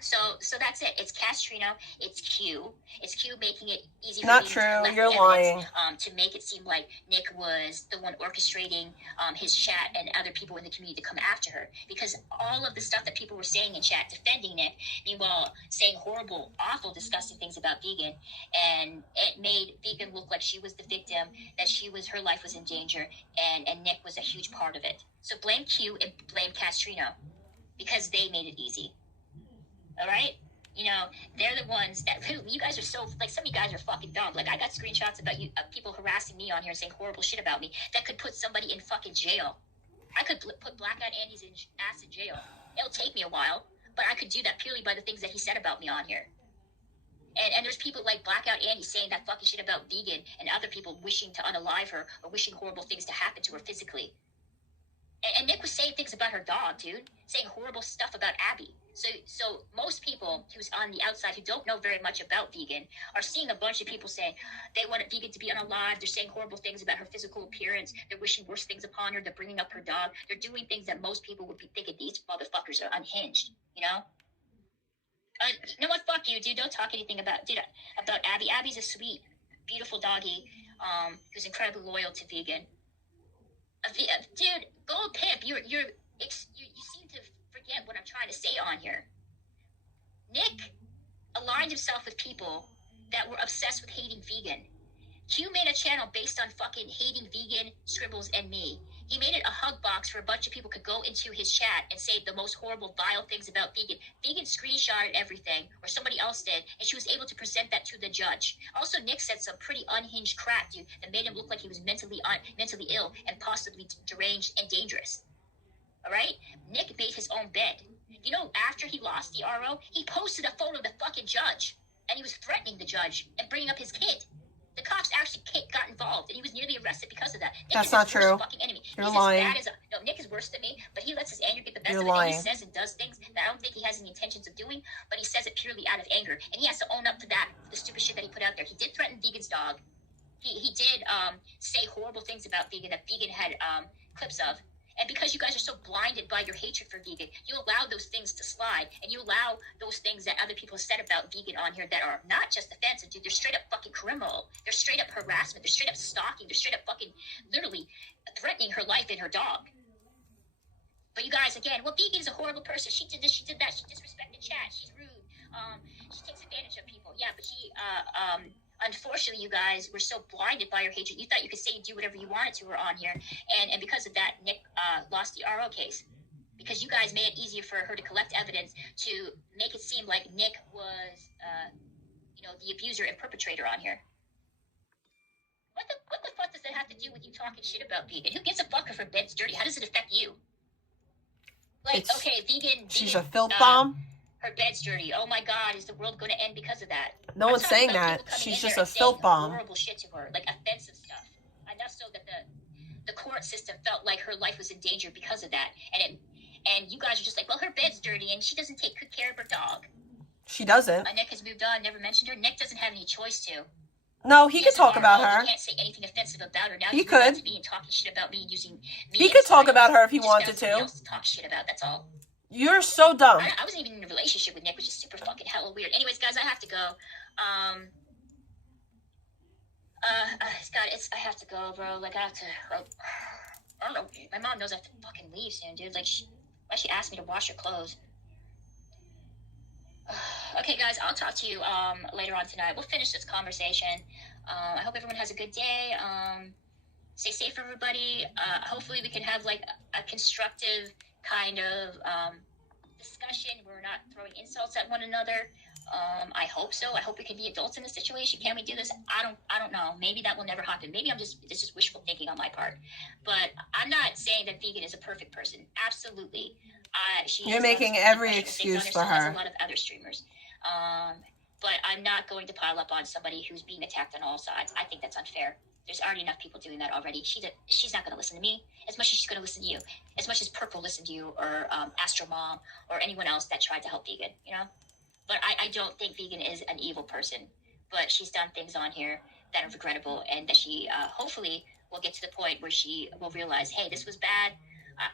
So that's it. It's Castrino. It's Q. It's Q making it easy for not me true. to collect You're evidence, lying. To make it seem like Nick was the one orchestrating his chat and other people in the community to come after her. Because all of the stuff that people were saying in chat defending Nick, meanwhile saying horrible, awful, disgusting things about Vegan, and it made Vegan look like she was the victim, that her life was in danger, and Nick was a huge part of it. So blame Q and blame Castrino because they made it easy. All right? You know, they're the ones that, you guys are so, like, some of you guys are fucking dumb. Like, I got screenshots about you, of people harassing me on here and saying horrible shit about me that could put somebody in fucking jail. I could put Blackout Andy's ass in jail. It'll take me a while, but I could do that purely by the things that he said about me on here. And there's people like Blackout Andy saying that fucking shit about Vegan and other people wishing to unalive her or wishing horrible things to happen to her physically. And Nick was saying things about her dog, dude. Saying horrible stuff about Abby. So most people who's on the outside who don't know very much about Vegan are seeing a bunch of people saying they want Vegan to be unalive. They're saying horrible things about her physical appearance. They're wishing worse things upon her. They're bringing up her dog. They're doing things that most people would be thinking these motherfuckers are unhinged, you know? You know what? Fuck you, dude. Don't talk anything about Abby. Abby's a sweet, beautiful doggy who's incredibly loyal to Vegan. Dude, Gold Pimp, you seem to forget what I'm trying to say on here. Nick aligned himself with people that were obsessed with hating Vegan. Q made a channel based on fucking hating Vegan, Scribbles, and me. He made it a hug box where a bunch of people could go into his chat and say the most horrible, vile things about Vegan. Vegan screenshotted everything, or somebody else did, and she was able to present that to the judge. Also, Nick said some pretty unhinged crap, dude, that made him look like he was mentally ill and possibly deranged and dangerous. All right? Nick made his own bed. You know, after he lost the RO, he posted a photo of the fucking judge, and he was threatening the judge and bringing up his kid. The cops actually got involved, and he was nearly arrested because of that. Nick That's not true. You're lying. No, Nick is worse than me, but he lets his anger get the best You're of him. lying. He says and does things that I don't think he has any intentions of doing, but he says it purely out of anger, and he has to own up to that, the stupid shit that he put out there. He did threaten Vegan's dog. He did say horrible things about Vegan that Vegan had clips of. And because you guys are so blinded by your hatred for Vegan, you allow those things to slide, and you allow those things that other people have said about Vegan on here that are not just offensive, dude. They're straight up fucking criminal. They're straight up harassment. They're straight up stalking. They're straight up fucking literally threatening her life and her dog. But you guys, again, well, Vegan is a horrible person. She did this, she did that. She disrespected chat. She's rude. She takes advantage of people. Yeah, but she, unfortunately, you guys were so blinded by your hatred. You thought you could say and do whatever you wanted to her on here. And because of that, Nick lost the RO case. Because you guys made it easier for her to collect evidence to make it seem like Nick was, the abuser and perpetrator on here. What the fuck does that have to do with you talking shit about Vegan? Who gives a fuck if her bed's dirty? How does it affect you? Like, okay, Vegan. She's a filth bomb. Her bed's dirty. Oh my God, is the world going to end because of that? No one's saying that. She's just a filth bomb. Horrible shit to her, like offensive stuff. Enough so that the court system felt like her life was in danger because of that. And you guys are just like, well, her bed's dirty and she doesn't take good care of her dog. She doesn't. Nick has moved on, never mentioned her. Nick doesn't have any choice to. No, he could talk about her. He can't say anything offensive about her. Now he could. To me and talking shit about me using me. He could talk about her if he wanted to. Else to talk shit about. That's all. You're so dumb. I wasn't even in a relationship with Nick, which is super fucking hella weird. Anyways, guys, I have to go. Scott, I have to go, bro. Like, I have to, like, I don't know. My mom knows I have to fucking leave soon, dude. Like, why she asked me to wash her clothes? Okay, guys, I'll talk to you later on tonight. We'll finish this conversation. I hope everyone has a good day. Stay safe, everybody. Hopefully we can have, like, a constructive kind of discussion. We're not throwing insults at one another. I hope so. I hope we can be adults in this situation. Can we do this? I don't know. Maybe that will never happen. Maybe it's just wishful thinking on my part. But I'm not saying that Vegan is a perfect person. Absolutely. You're making every excuse for her. There's a lot of other streamers. But I'm not going to pile up on somebody who's being attacked on all sides. I think that's unfair. There's already enough people doing that already. She's not going to listen to me as much as she's going to listen to you. As much as Purple listened to you, or Astro Mom, or anyone else that tried to help Vegan, you know? But I don't think Vegan is an evil person. But she's done things on here that are regrettable, and that she hopefully will get to the point where she will realize, hey, this was bad.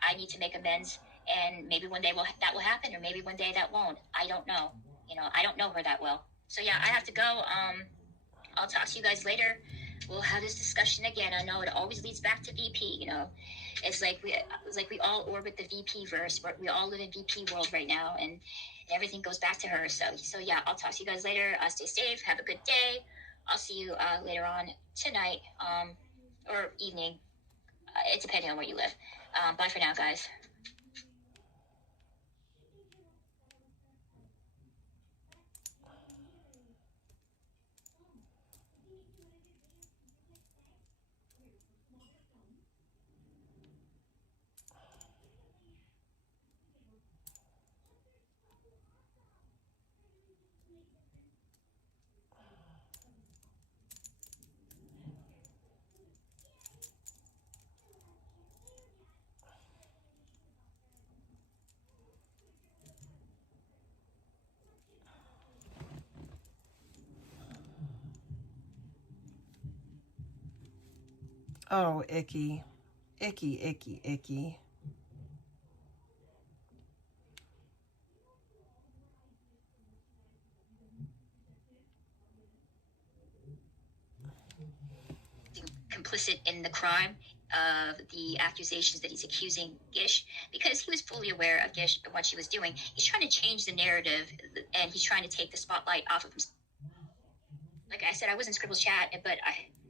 I need to make amends. And maybe one day that will happen, or maybe one day that won't. I don't know. You know, I don't know her that well. So yeah, I have to go. I'll talk to you guys later. We'll have this discussion again. I know it always leads back to VP. You know, it's like we all orbit the VP verse. We all live in VP world right now, and everything goes back to her. So yeah, I'll talk to you guys later. Stay safe. Have a good day. I'll see you later on tonight, or evening. It's depending on where you live. Bye for now, guys. Oh, icky. Icky, icky, icky. Complicit in the crime of the accusations that he's accusing Gish, because he was fully aware of Gish and what she was doing. He's trying to change the narrative, and he's trying to take the spotlight off of him. Like I said, I was in Scribble's chat, but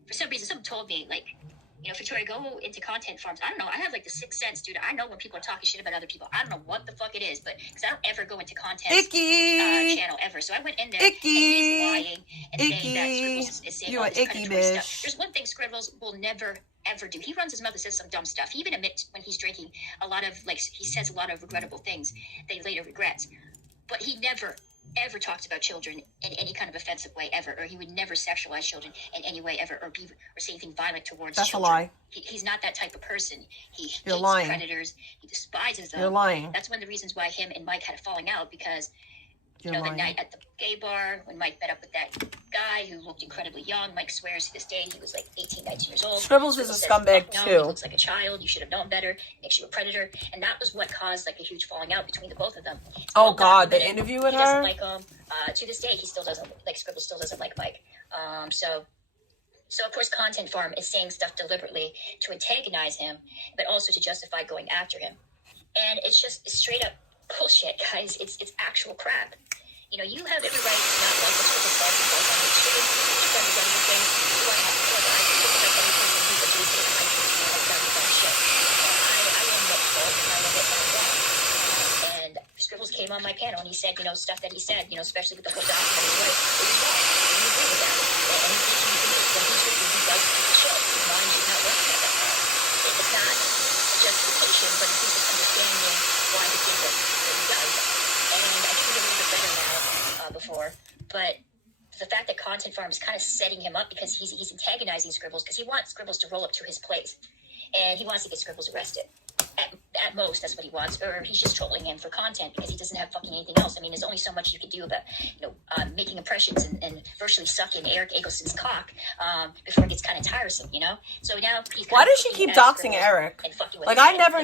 for some reason, someone told me, like, you know, Victoria, go into content farms. I don't know. I have like the sixth sense, dude. I know when people are talking shit about other people. I don't know what the fuck it is, but because I don't ever go into content channel ever. So I went in there, and he's lying and saying that Scribbles is saying all this predatory stuff. There's one thing Scribbles will never ever do. He runs his mouth and says some dumb stuff. He even admits when he's drinking a lot of, like, he says a lot of regrettable things that he later regrets. But he never ever talked about children in any kind of offensive way ever, or he would never sexualize children in any way ever, or say anything violent towards children. That's a lie. He's not that type of person. He hates lying. predators. He despises them. You're lying. That's one of the reasons why him and Mike had a falling out, because the night at the gay bar when Mike met up with that guy who looked incredibly young, Mike swears to this day he was like 18, 19 years old. Scribbles is a scumbag no, too. He looks like a child. You should have known better. Makes you a predator. And that was what caused like a huge falling out between the both of them. Oh God, the interview with he her? doesn't like him. To this day, he still doesn't like Scribbles. Still doesn't like Mike. So of course, Content Farm is saying stuff deliberately to antagonize him, but also to justify going after him. And it's just straight up bullshit, guys. It's actual crap. You know, you have every right to not like what Scribbles says. He goes on the street. He's done the other things. You want to have to like any person who's abusing in high school has done dumb shit. I am not fault, and I will get that wrong. And Scribbles came on my panel and he said, you know, stuff that he said, you know, especially with the whole documentary, it was wrong. And you agree with that. And he's teaching you when he's drinking, he does stupid shit. His mind is not working at that time. It's not justification, but it's just understanding why he did what he does. And I treat him a little bit better now before, but the fact that Content Farm is kind of setting him up because he's antagonizing Scribbles because he wants Scribbles to roll up to his place, and he wants to get Scribbles arrested. At At most, that's what he wants, or he's just trolling him for content because he doesn't have fucking anything else. I mean, there's only so much you can do about, making impressions and virtually sucking Eric Eggleston's cock before it gets kind of tiresome, So now he's. Why does she keep doxing Eric? Like, I never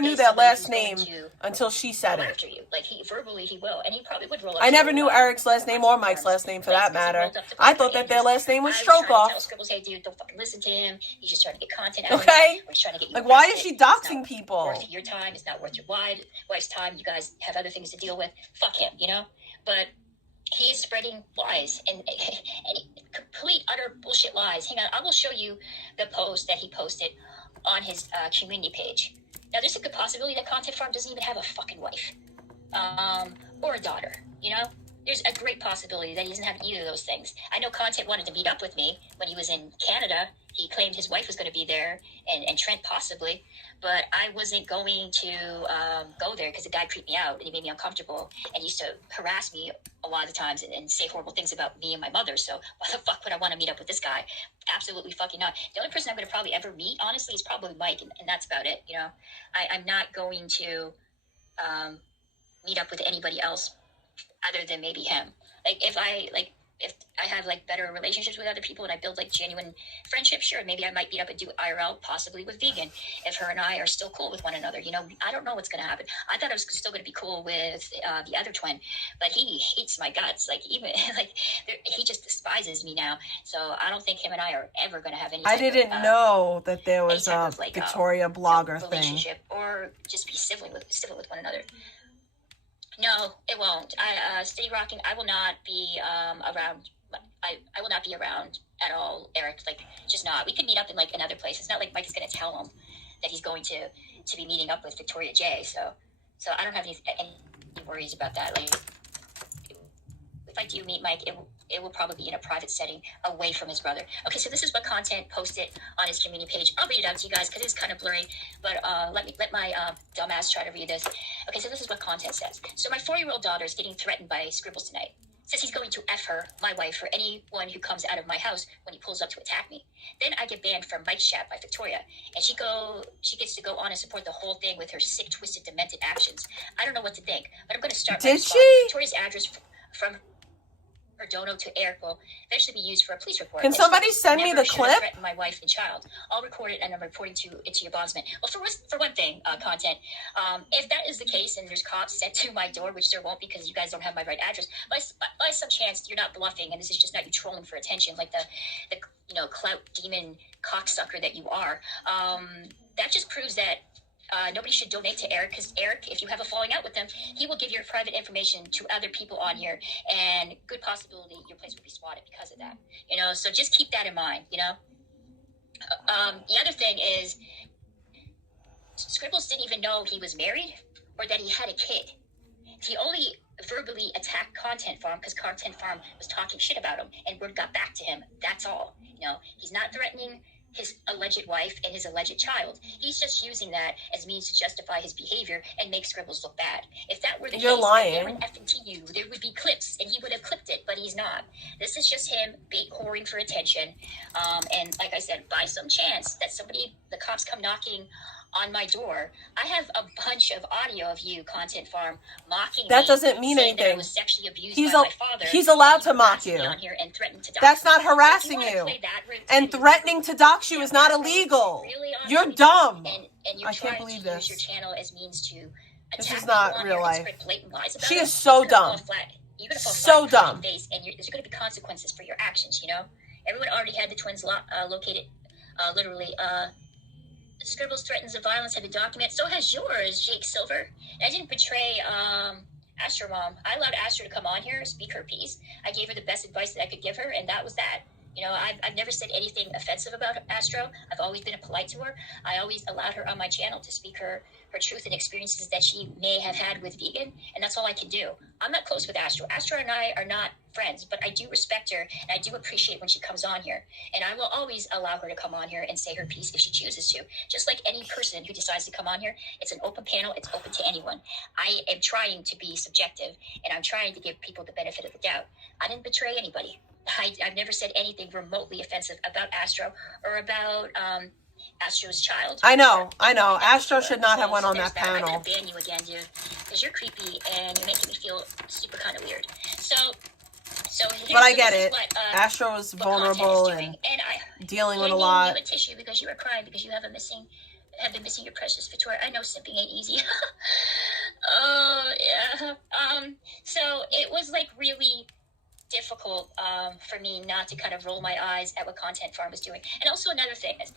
knew their last name until she said it. After you, like he verbally, he will, and he probably would roll up. I never knew Eric's last name or Mike's last name for that matter. I thought that their last name was Stroke Off. Tell Scribbles, hey dude, don't fucking listen to him. He's just trying to get content out of Okay? Or he's trying to get you Like, why arrested. is she doxing people? It's not worth your time. It's not worth your wife's time. You guys have other things to deal with. Fuck him, But he is spreading lies and complete, utter bullshit lies. Hang on, I will show you the post that he posted on his community page. Now, there's a good possibility that Content Farm doesn't even have a fucking wife or a daughter, There's a great possibility that he doesn't have either of those things. I know Content wanted to meet up with me when he was in Canada. He claimed his wife was going to be there, and Trent possibly, but I wasn't going to go there because the guy creeped me out and he made me uncomfortable and used to harass me a lot of the times and say horrible things about me and my mother. So why the fuck would I want to meet up with this guy? Absolutely fucking not. The only person I'm going to probably ever meet, honestly, is probably Mike, and that's about it. I'm not going to meet up with anybody else other than maybe him. If I have better relationships with other people and I build genuine friendships, sure, maybe I might meet up and do IRL, possibly with Vegan, if her and I are still cool with one another. I don't know what's going to happen. I thought I was still going to be cool with the other twin, but he hates my guts. He just despises me now. So I don't think him and I are ever going to have any. I didn't know that there was a Victoria blogger thing. Relationship, or just be civil with one another. No, it won't. Stay rocking. I will not be around. I will not be around at all, Eric. Just not. We could meet up in another place. It's not like Mike is going to tell him that he's going to be meeting up with Victoria J. So I don't have any worries about that. If I do meet Mike, it will probably be in a private setting away from his brother. Okay, so this is what Content posted on his community page. I'll read it out to you guys because it's kind of blurry, but let my dumbass try to read this. Okay, so this is what Content says. So my 4-year-old daughter is getting threatened by Scribbles tonight. Says he's going to F her, my wife, or anyone who comes out of my house when he pulls up to attack me. Then I get banned from Mike's chat by Victoria, and she gets to go on and support the whole thing with her sick, twisted, demented actions. I don't know what to think, but I'm going to start. Did she? Victoria's address from her dono to Eric will eventually be used for a police report. Can somebody send me the clip? Threaten my wife and child. I'll record it and I'm reporting it to your bondsman. Well, for one thing, Content, if that is the case and there's cops sent to my door, which there won't because you guys don't have my right address, by some chance you're not bluffing and this is just not you trolling for attention like the clout demon cocksucker that you are. That just proves that nobody should donate to Eric, because Eric, if you have a falling out with him, he will give your private information to other people on here, and good possibility your place will be swatted because of that. So just keep that in mind. The other thing is, Scribbles didn't even know he was married or that he had a kid. He only verbally attacked Content Farm because Content Farm was talking shit about him, and word got back to him. That's all. He's not threatening his alleged wife and his alleged child. He's just using that as means to justify his behavior and make Scribbles look bad. If that were the case, there would FNTU, there would be clips, and he would have clipped it, but he's not. This is just him bait whoring for attention. And like I said, by some chance that the cops come knocking on my door, I have a bunch of audio of you, Content Farm, mocking that me, doesn't mean saying that I anything. was sexually abused by my father. He's allowed to mock you. On here and threatened to dox That's me. not harassing So if you. play that, And threatening to dox you is not illegal. You're dumb. And you're I can't trying believe to use your this. channel as means to This attack is not people on real here and life. spread blatant lies about She it. is so You're gonna dumb. fall flat. You're gonna fall So flat on dumb. your face, and there's going to be consequences for your actions. Everyone already had the twins located. Literally, Scribbles threatens of violence have been documented. So has yours, Jake Silver. And I didn't betray Astro Mom. I allowed Astro to come on here, speak her piece. I gave her the best advice that I could give her, and that was that. I've never said anything offensive about Astro. I've always been polite to her. I always allowed her on my channel to speak her truth and experiences that she may have had with Vegan, and that's all I can do. I'm not close with Astro. Astro and I are not friends, but I do respect her, and I do appreciate when she comes on here. And I will always allow her to come on here and say her piece if she chooses to. Just like any person who decides to come on here, it's an open panel. It's open to anyone. I am trying to be subjective, and I'm trying to give people the benefit of the doubt. I didn't betray anybody. I've never said anything remotely offensive about Astro or about Astro's child. I know. Astro should not have went on that I'm panel. gonna ban you again, dude, because you're creepy and you're making me feel super kind of weird. So But I get it. Astro is vulnerable and dealing with a lot. You a tissue because you were crying because you have been missing your precious Victoria. I know simping ain't easy. Oh yeah. So it was like really difficult for me not to kind of roll my eyes at what Content Farm was doing. And also another thing is,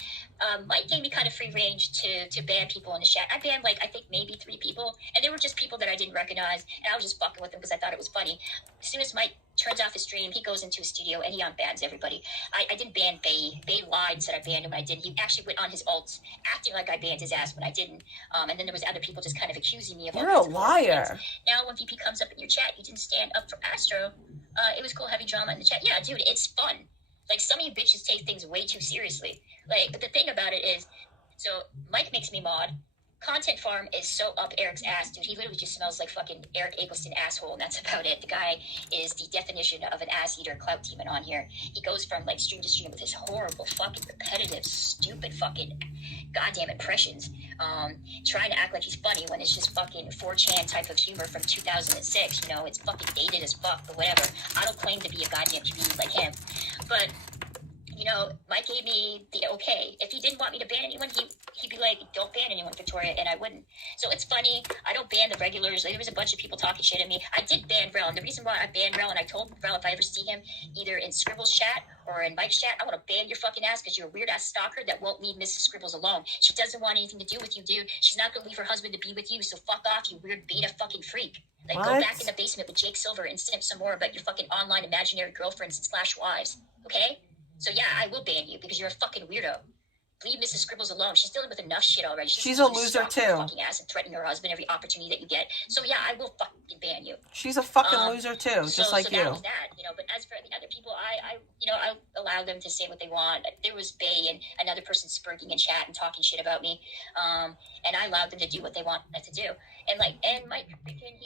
Mike gave me kind of free range to ban people in the chat. I banned like I think maybe 3 people, and they were just people that I didn't recognize, and I was just fucking with them because I thought it was funny. As soon as Mike turns off his stream, he goes into his studio and he unbans everybody. I didn't ban Bay. Bay lied and said I banned him when I didn't. He actually went on his alts acting like I banned his ass when I didn't. And then there was other people just kind of accusing me of You're a liar. things. Now when VP comes up in your chat, you didn't stand up for Astro. It was cool having drama in the chat. Yeah, dude, it's fun. Like, some of you bitches take things way too seriously. Like, but the thing about it is, so Mike makes me mod. Content Farm is so up Eric's ass, dude. He literally just smells like fucking Eric Eggleston asshole, and that's about it. The guy is the definition of an ass eater clout demon on here. He goes from like stream to stream with his horrible, fucking repetitive, stupid, fucking goddamn impressions, trying to act like he's funny when it's just fucking 4chan type of humor from 2006. You know, it's fucking dated as fuck, but whatever. I don't claim to be a goddamn comedian like him, but. You know, Mike gave me the okay. If he didn't want me to ban anyone, he'd be like, don't ban anyone, Victoria, and I wouldn't. So it's funny. I don't ban the regulars. There was a bunch of people talking shit at me. I did ban Rel, and the reason why I banned Rel, and I told Rel if I ever see him, either in Scribble's chat or in Mike's chat, I want to ban your fucking ass because you're a weird-ass stalker that won't leave Mrs. Scribbles alone. She doesn't want anything to do with you, dude. She's not going to leave her husband to be with you, so fuck off, you weird beta fucking freak. Like, go back in the basement with Jake Silver and simp some more about your fucking online imaginary girlfriends / wives, okay? So yeah, I will ban you because you're a fucking weirdo. Leave Mrs. Scribbles alone. She's dealing with enough shit already. She's a loser too. Fucking ass and threatening her husband every opportunity that you get. So yeah, I will fucking ban you. She's a fucking loser too, just like you. That was that, you know. But as for the other people, I allow them to say what they want. There was Bay and another person spurting in chat and talking shit about me, and I allowed them to do what they wanted to do. And Mike freaking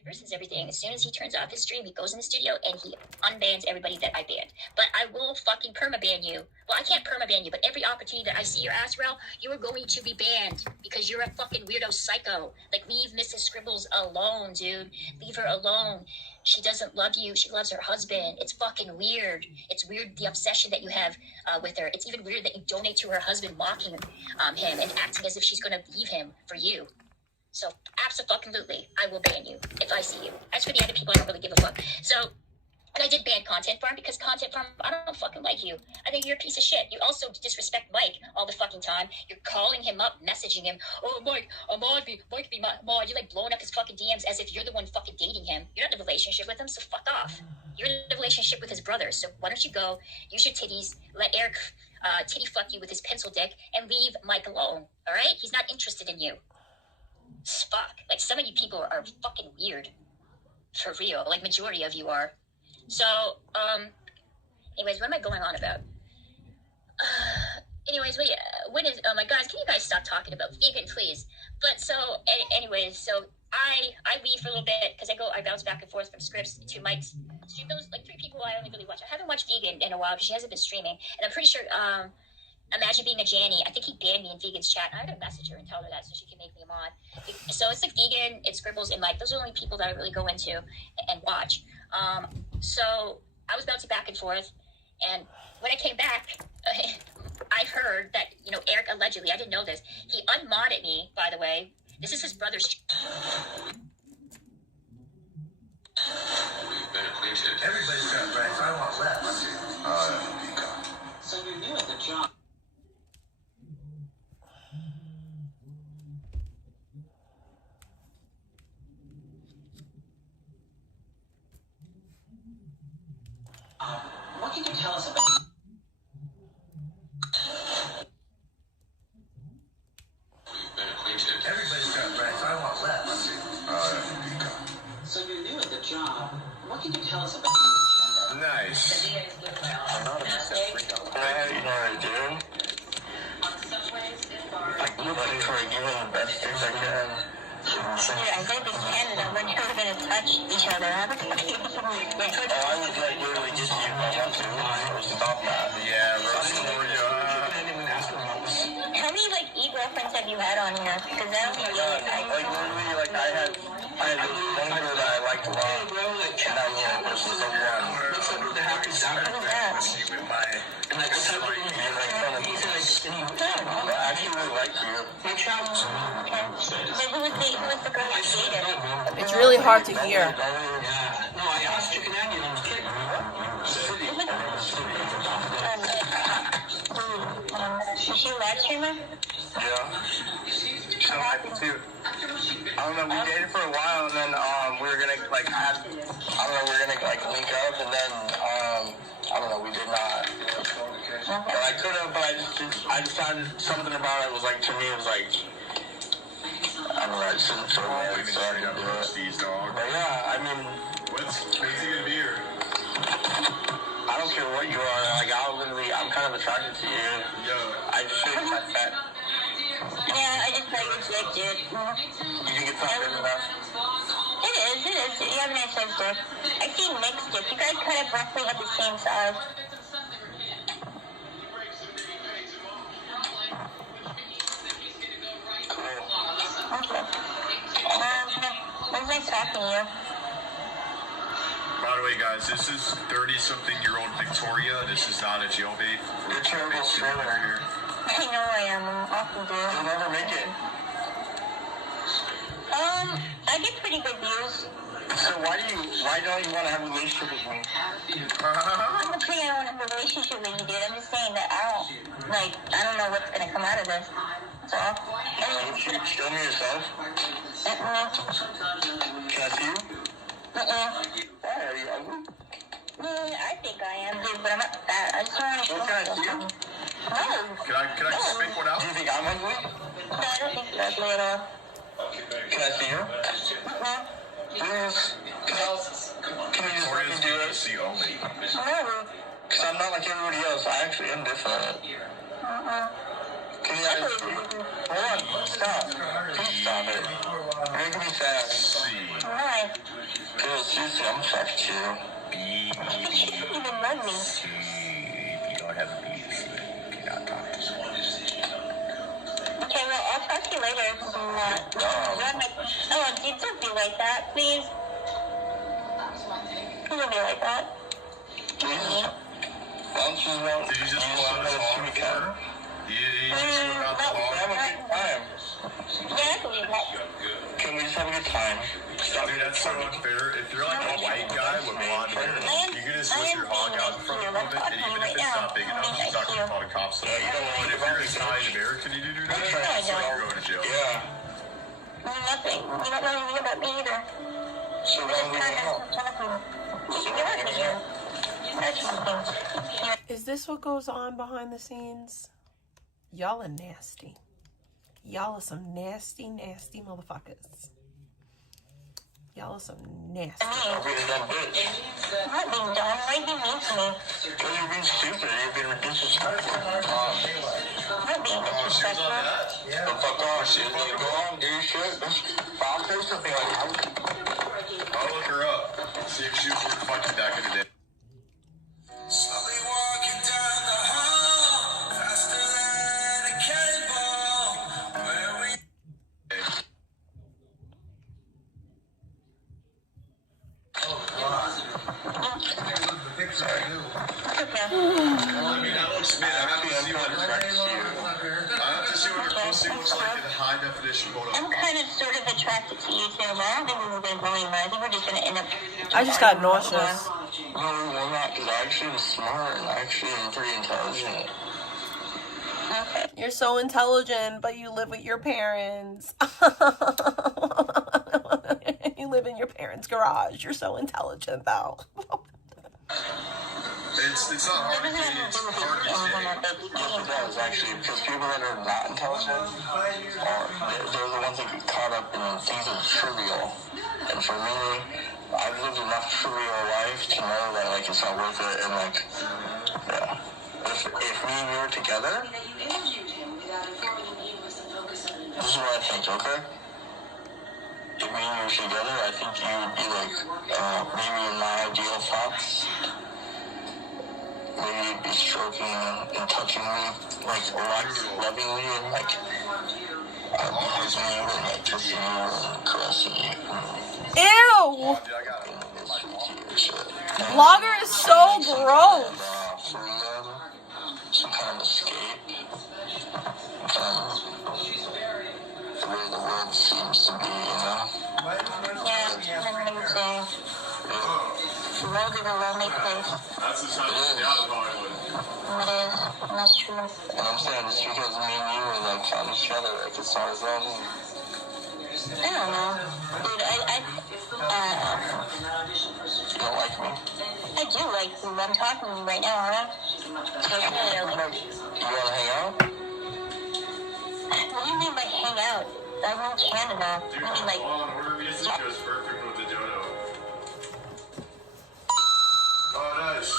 reverses everything. As soon as he turns off his stream, he goes in the studio and he unbans everybody that I banned. But I will fucking permaban you. Well, I can't permaban you, but every opportunity that I see your ass, Rel, you are going to be banned because you're a fucking weirdo psycho. Like, leave Mrs. Scribbles alone, dude. Leave her alone. She doesn't love you. She loves her husband. It's fucking weird. It's weird, the obsession that you have with her. It's even weird that you donate to her husband, mocking him and acting as if she's going to leave him for you. So, abso-fucking-lutely, I will ban you if I see you. As for the other people, I don't really give a fuck. So, and I did ban Content Farm because Content Farm, I don't fucking like you. I think you're a piece of shit. You also disrespect Mike all the fucking time. You're calling him up, messaging him. Oh, Mike, Mike be my mod. You're like blowing up his fucking DMs as if you're the one fucking dating him. You're not in a relationship with him, so fuck off. You're in a relationship with his brother, so why don't you go, use your titties, let Eric titty fuck you with his pencil dick, and leave Mike alone, all right? He's not interested in you. Fuck. Like, some of you people are fucking weird. For real. Like, majority of you are. So, anyways, what am I going on about? Anyways, when is, oh my guys, can you guys stop talking about vegan, please? But so, anyways, so I leave for a little bit, because I bounce back and forth from scripts to Mike's stream. Those, like, 3 people I only really watch. I haven't watched Vegan in a while, because she hasn't been streaming. And I'm pretty sure, Imagine Being a Janny, I think he banned me in Vegan's chat. I gotta message her and tell her that so she can make me a mod. So it's like Vegan, it's Scribbles, and Mike. Those are the only people that I really go into and watch. So I was bouncing back and forth, and when I came back, I heard that, you know, Eric allegedly, I didn't know this, he unmodded me, by the way. This is his brother's... Everybody's got rights. I want less. So you're new at the job. What can you tell us about? Everybody's got rights. I want less. So you're new at the job. What can you tell us about your agenda? Nice. Anonymous says freedom. How you doing? I'm looking for giving the best things I can. I think in Canada, we're never going to touch each other. I was like, literally just you. I have to stop that. Yeah, Rosie, you had on here? Because I don't think like literally, like I had this one girl that I liked a lot, and that was the only person. So one. What is that? And like what's happening? And like fun of me. I actually really like you. But who was the girl you dated? It's really hard to hear. No, I asked Chicken Andy on the kick. Is she a live streamer? Yeah. She liked me too. I don't know, we dated for a while, and then we were gonna like we were gonna like link up, and then I don't know, we did not. But I could have, but I decided something about it was like, to me it was like, I don't know, I just didn't feel right, so I didn't do it. But yeah, I mean, When's he gonna be here? I don't care what you are, like I'm kind of attracted to you. Yo. I just think my fat. Yeah, I just thought you were sick, dude. You think it's not good enough? It is. You have a nice size dick. I see mixed dick. You guys kind of roughly have the same size. Okay. It was nice talking to you. By the way, guys, this is 30-something-year-old Victoria. This is not a jailbait. You're a terrible streamer here. I know I am. I'm awful, dude. You'll never make it. I get pretty good views. So why don't you want to have a relationship with me? I'm not saying I don't want to have a relationship with you, dude. I'm just saying that I don't know what's gonna come out of this. That's all. Show me yourself. Can I see you? Why are you ugly? I think I am, dude, but I'm not fat. I just don't want to show Can I see you? No. Can I spit one out? Do you think I'm ugly? No, I don't think you're ugly at all. Can I see you? Please. Can you just let me do it? See only. Because I'm not like everybody else. I actually am different. Can you guys see? Hold on. Stop. Please stop it. You're making me sad. Why? Because seriously, I'm attracted to you. You don't even love me. You don't have a BBC. You cannot talk to me. Okay, well, I'll talk to you later. Dude, don't be like that, please. Don't be like that. Did you just want to talk to her? You just went out to have a good time. Yeah, I believe that. Can we just have a good time? Dude, that's so unfair. If you're like a white guy with blonde hair, you can just whip your hog out in front of it, and even if it's not big enough, it's not going to call the cops. But if you're Italian American and you do that, you're going to jail. Yeah. Nothing. You don't know anything about me either. So when we Is this what goes on behind the scenes? Y'all are nasty. Y'all are some nasty, nasty motherfuckers. Y'all are some nasty. You're being a dumb bitch. I'm not being dumb. Why are you mean to me? Because you're being stupid. You're being disrespectful. I'm not being disrespectful. But fuck off, shit. Go on, do your shit. I'll say something like that. I'll look her up. See if she was fucking back in the day. Slowly walking down the hall, faster than a cannonball. Where we sorry. I mean, that looks mid. I have to see what her pussy looks like in high definition. I'm kind of sort of attracted to you too, but I don't think we're going to go anywhere. I think we're just going to end up. I just got nauseous. No, we're not, because I actually am smart and I actually am pretty intelligent. Okay. You're so intelligent, but you live with your parents. You live in your parents' garage. You're so intelligent, though. It's not hard to get. It's hard to get. Yes, it does, actually, because people that are not intelligent, they're the ones that get caught up in things that are trivial. And for me, I've lived enough trivial life to know that, like, it's not worth it, and, like, yeah. If me and you were together, this is what I think, okay? If me and you were together, I think you would be, like, maybe in my ideal thoughts. Maybe you'd be stroking and touching me, like, lovingly, and, like, Ew! Vlogger is so gross. Some kind of escape from the way the world seems to be, you know? Yeah, I know what you're saying. The world is a lonely place. That's the sound of Hollywood. It is, and that's true. And I'm saying just because me and you are like found each other, like it's not as long. I don't know. Dude, You don't like me? I do like you. I'm talking to you right now, alright? So it's really You wanna hang out? what do you mean by hang out? I'm in Canada. Dude, I mean, like, order me a Citro's perfect with the dodo. Oh, nice.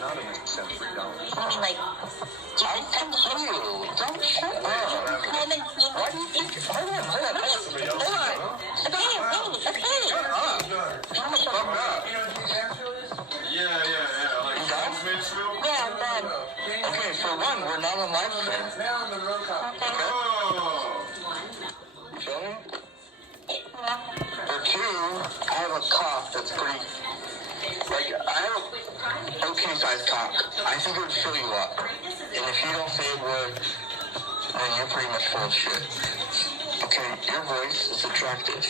Not even except $3. I mean, like, I can hear you. Don't shut up. come and see Why do you think? Hold on. How much Yeah. Like, you done? Yeah, I'm done. Okay, for one, we're not on live stream. Oh. You feel me? For two, I have a cock that's pretty. Like, I have a okay sized cock. I think it would fill you up. And if you don't say it would, then you're pretty much full of shit. Okay, your voice is attractive.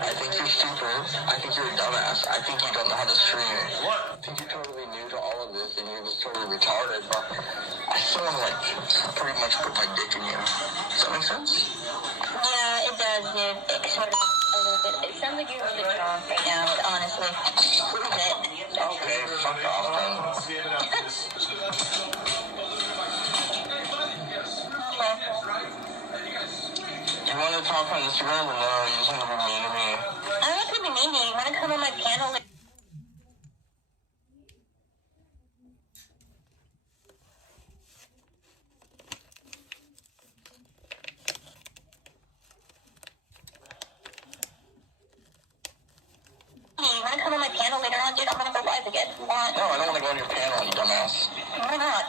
I think you're stupid. I think you're a dumbass. I think you don't know how to stream. What? I think you're totally new to all of this and you're just totally retarded, but I still want to, like, pretty much put my dick in you. Does that make sense? Yeah, it does, dude. It sort of a little bit. It sounds like you're a little bit strong right now, honestly. A little bit. Okay, fuck off then. You want to talk on Instagram or no? You just want to be mean to me? I don't want to be mean to you. You want to come on my panel? You want to come on my panel later on, dude? I'm going to go live again if you want. No, I don't want to go on your panel, you dumbass. Why not?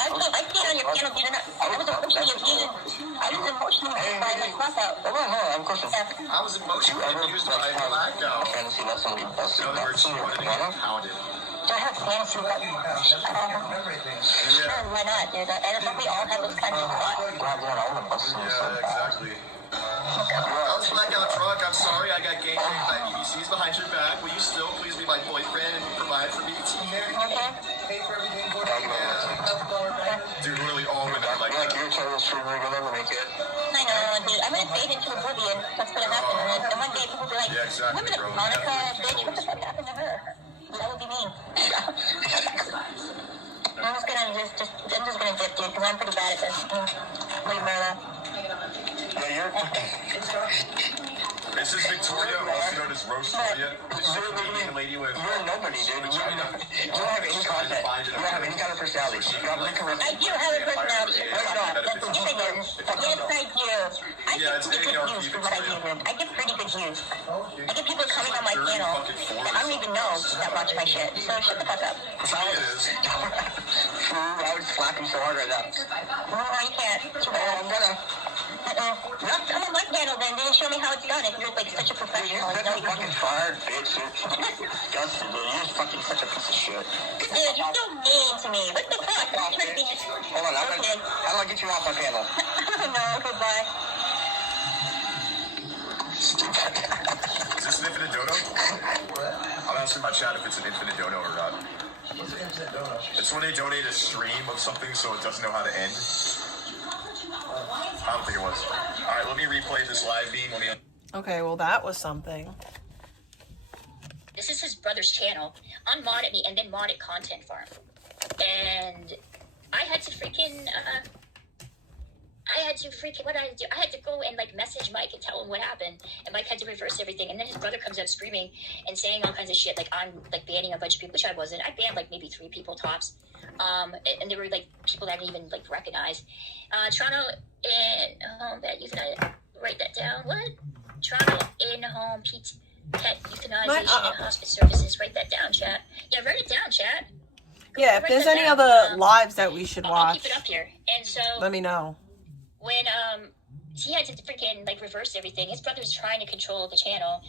I stayed on your panel, dude. I was emotionally abused. I was emotionally abused by my blackout. Hold on, I have a question. I was emotionally abused by a blackout. Fantasy that somebody busted In other words, she wanted to get pounded. Do I have fantasy about Sure, why not, dude? I think we all have those kinds of thoughts. Yeah, exactly. I was blackout drunk. I'm sorry. I got gang raped by BBCs behind your back. Will you still please be my boyfriend and provide for me? Okay. Dude, literally all women are like that. You're a terrible streamer. You'll never make it. I know, dude. I'm gonna fade into oblivion. That's gonna happen. And one day people will be like, Yeah, exactly, women bro. of Monica, bitch, what the fuck happened to her? That would be me. I'm just gonna dip, dude, because I'm pretty bad at this. Leave Merla. Yeah, you're. This is Victoria, also known as Rostoria. This is a Canadian lady with. You're nobody, dude. You don't have any content. You don't have any kind of personality. You got no charisma. I do have a personality. No, you don't. Yes, I do. Yes, I do. I get pretty good views for what I do, dude. I get pretty good views. I get people coming on my channel that I don't even know that watch my shit. So shut the fuck up. I would slap you so hard right now. No, you can't. I'm gonna. Come on my channel then. Then show me how it's done. If you're like such a professional. You're fucking fired, bitch. You're disgusting, dude. You're just fucking such a piece of shit. Dude, you're so mean to me. What the fuck? I'm trying to be. Hold on, how do I get you off my panel? No, goodbye. Is this an infinite dodo? I'm asking my chat if it's an infinite dodo or not. It's when they donate a stream of something so it doesn't know how to end. I don't think it was. Alright, let me replay this live feed. Okay, well that was something. This is his brother's channel. Unmodded me and then modded Content Farm. And I had to freaking, what did I do? I had to go and like message Mike and tell him what happened. And Mike had to reverse everything. And then his brother comes out screaming and saying all kinds of shit. Like I'm like banning a bunch of people, which I wasn't. I banned like maybe 3 people tops. And there were like people that I didn't even like recognize. Toronto in-home pet euthanasia. Write that down. What? Toronto in-home pet euthanization and hospice services. Write that down, chat. Yeah, write it down, chat. Yeah, if there's any other lives that we should I'll watch, keep it up here. And so let me know. when he had to freaking like reverse everything. His brother was trying to control the channel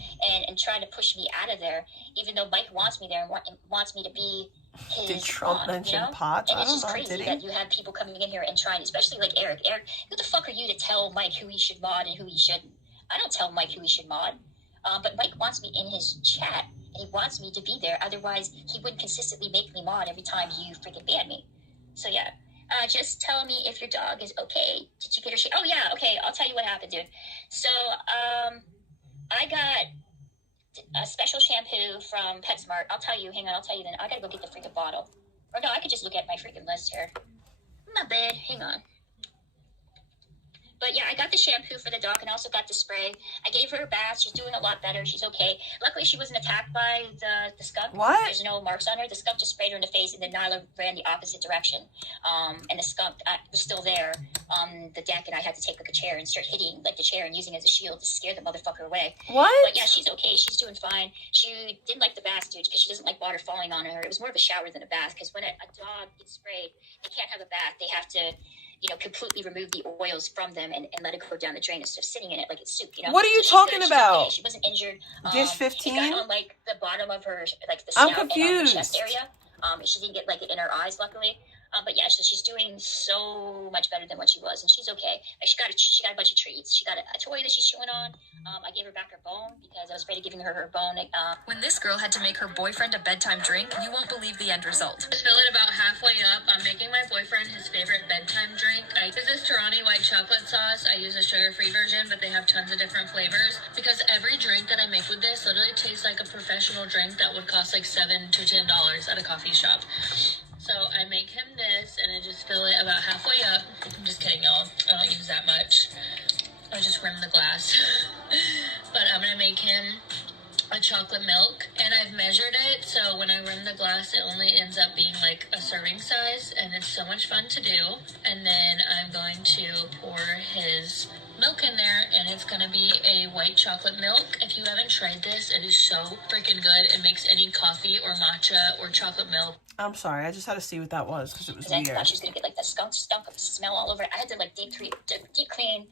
and trying to push me out of there, even though Mike wants me there and wants me to be his Did Trump pawn, mention you know? pots? And I it's don't just know. crazy Did that he? you have people coming in here and trying, especially like Eric. Eric, who the fuck are you to tell Mike who he should mod and who he shouldn't? I don't tell Mike who he should mod. But Mike wants me in his chat, and he wants me to be there. Otherwise, he wouldn't consistently make me mod every time you freaking ban me. So yeah. Just tell me if your dog is okay. Did you get her shit? Oh yeah, okay. I'll tell you what happened, dude. So, I got a special shampoo from PetSmart. I'll tell you. Hang on, I'll tell you then. I gotta go get the freaking bottle. Or no, I could just look at my freaking list here. My bad. Hang on. But yeah, I got the shampoo for the dog and also got the spray. I gave her a bath. She's doing a lot better. She's okay. Luckily, she wasn't attacked by the skunk. What? There's no marks on her. The skunk just sprayed her in the face, and then Nyla ran the opposite direction. And the skunk was still there on the deck, and I had to take like a chair and start hitting like the chair and using it as a shield to scare the motherfucker away. What? But yeah, she's okay. She's doing fine. She didn't like the bath, dude, because she doesn't like water falling on her. It was more of a shower than a bath, because when a dog gets sprayed, they can't have a bath. They have to, you know, completely remove the oils from them and let it go down the drain instead of sitting in it like it's soup, you know? What are you So she's talking good. She's about? okay. She wasn't injured. Dish It 15? got on, like, the bottom of her, like, the I'm snout and on the confused. chest area. She didn't get, like, it in her eyes, luckily. But yeah, so she's doing so much better than what she was, and she's okay. Like, she got a bunch of treats. She got a toy that she's chewing on. I gave her back her bone because I was afraid of giving her bone. When this girl had to make her boyfriend a bedtime drink, you won't believe the end result. I fill it about halfway up. I'm making my boyfriend his favorite bedtime drink. I use this Torani white chocolate sauce. I use a sugar-free version, but they have tons of different flavors. Because every drink that I make with this literally tastes like a professional drink that would cost like $7 to $10 at a coffee shop. So I make him this, and I just fill it about halfway up. I'm just kidding, y'all. I don't use that much. I just rim the glass. But I'm gonna make him a chocolate milk, and I've measured it, so when I rim the glass, it only ends up being like a serving size, and it's so much fun to do. And then I'm going to pour his milk in there, and it's gonna be a white chocolate milk. If you haven't tried this, it is so freaking good. It makes any coffee or matcha or chocolate milk. I'm sorry, I just had to see what that was because it was I weird. thought she was gonna get like that skunk smell all over it. I had to like deep clean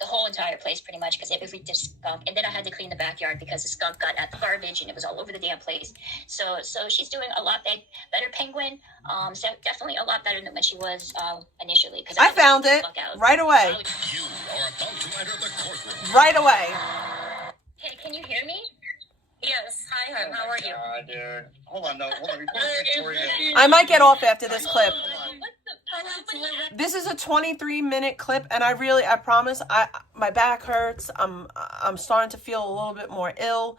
the whole entire place pretty much because it reeked of skunk, and then I had to clean the backyard because the skunk got at the garbage and it was all over the damn place. So she's doing a lot better, Penguin. So definitely a lot better than when she was initially. Because I found it right away. You are about to enter the courtroom. Right away. Hey, can you hear me? Yes. Hi, hon. How are you? Dude. Hold on, no. Hold on. We Victoria. I might get off after this clip. This is a 23-minute clip, and I promise, my back hurts. I'm starting to feel a little bit more ill.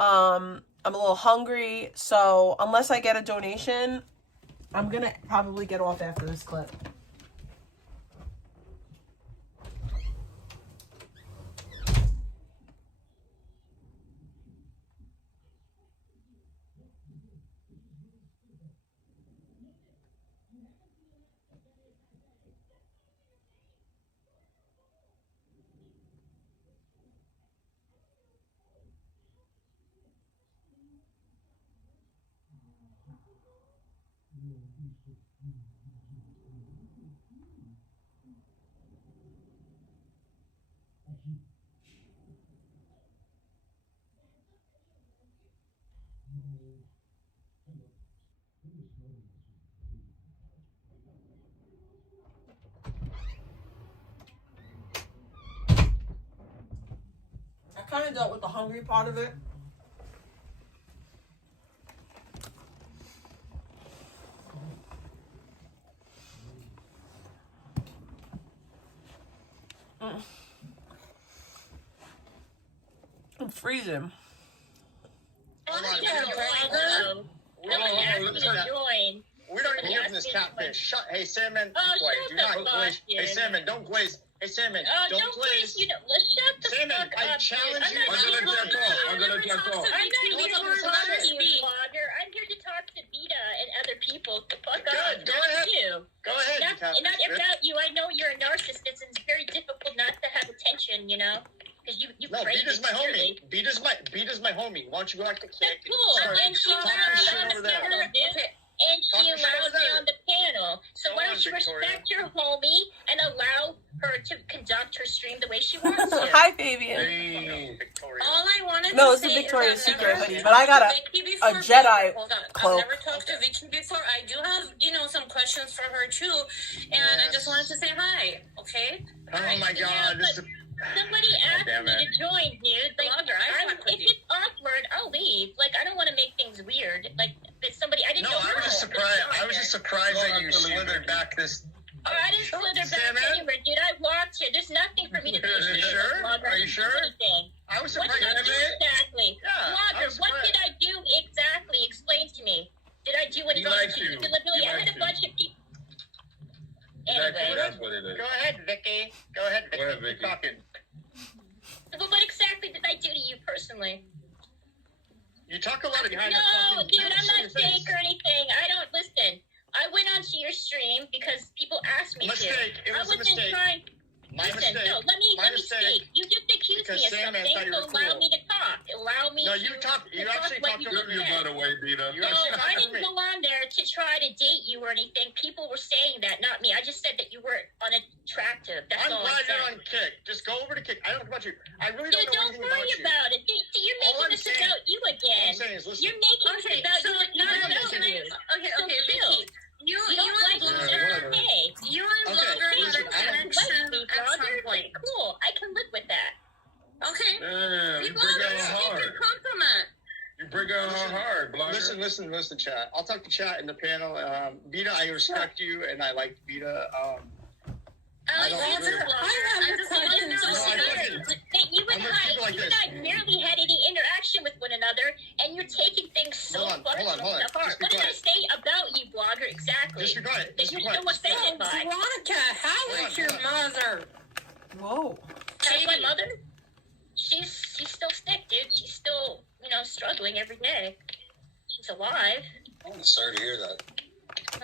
I'm a little hungry, so unless I get a donation, I'm gonna probably get off after this clip. I kind of dealt with the hungry part of it. I'm freezing. We don't even hear from this catfish. Hey, Salmon. Do not glaze. Hey, Salmon, don't glaze. Hey, Salmon, don't glaze. Let's shut the Salmon, fuck I up. challenge you. I'm I'm not gonna here let to that go. talk I'm gonna let that go. to you, blogger. I'm here to talk to Vita and other people. The fuck up. Go ahead. You. Go ahead, you Not catfish, bitch. about you. I know you're a narcissist, and it's very difficult not to have attention, you know? Because you No, crave Beat is it my dearly. homie. Beat is my homie. Why don't you go like the kid? Cool. And she allowed me on the panel, dude. And she allowed me on the panel. So why don't you respect your homie and allow her to conduct her stream the way she wants to. Hi, Fabian. Hey, Victoria. All I wanted No, to it's a say Victoria's is I've Secret never hoodie, talked but I got to a Vicky before. Jedi Hold on. cloak. I've never talked to Vicky before. I do have, some questions for her too, and I just wanted to say hi. Okay. Oh my God, this is. Somebody asked me to join, dude. Like, if it's awkward, I'll leave. Like, I don't want to make things weird. Like, if somebody, I didn't know. I was just surprised. I was just surprised that you slithered back this. Oh, I didn't slither back anywhere, dude. I walked here. There's nothing for me to do. Are you sure? Are you sure? I was surprised. What did I do exactly? Yeah, Blogger, what did I do exactly? Explain to me. Did I do anything? I had a bunch of people. Anyway, that's what it is. Go ahead, Vicky. Go ahead, Vicky. Keep talking. But what exactly did I do to you personally? You talk a lot of behind No, dude, I'm not fake or anything. I don't listen. I went onto your stream because people asked me Mistake. to. It was a mistake. My mistake. No, let me speak. You just accused me of something, so allow me to talk. Allow me to. No, you talked. You actually talked over You're not away, Dita. No, I didn't go on there to try to date you or anything. People were saying that, not me. I just said that you weren't unattractive. That's all I said. I'm glad you're on Kick. Just go over to Kick. I don't know about you. I really Dude, don't know anything worry about it. Dude, you're making this about you again. All I'm saying is, listen. You're making this about you. Not about you. Okay, Vicky. You and Blogger, you and Blogger had a connection at some point. Cool, I can live with that. Okay. You bring it on hard. Compliment. You bring it on hard, Blogger. Listen, chat. I'll talk to chat in the panel. Beta, I respect you, and I like Beta. I don't You and I barely had any interaction with one another, and you're taking things so personal to heart. What did I say about you, Blogger, exactly? Just be quiet. That you're so offended by. Veronica, how is your mother? Whoa. How's my mother? She's still sick, dude. She's still, struggling every day. She's alive. I'm sorry to hear that.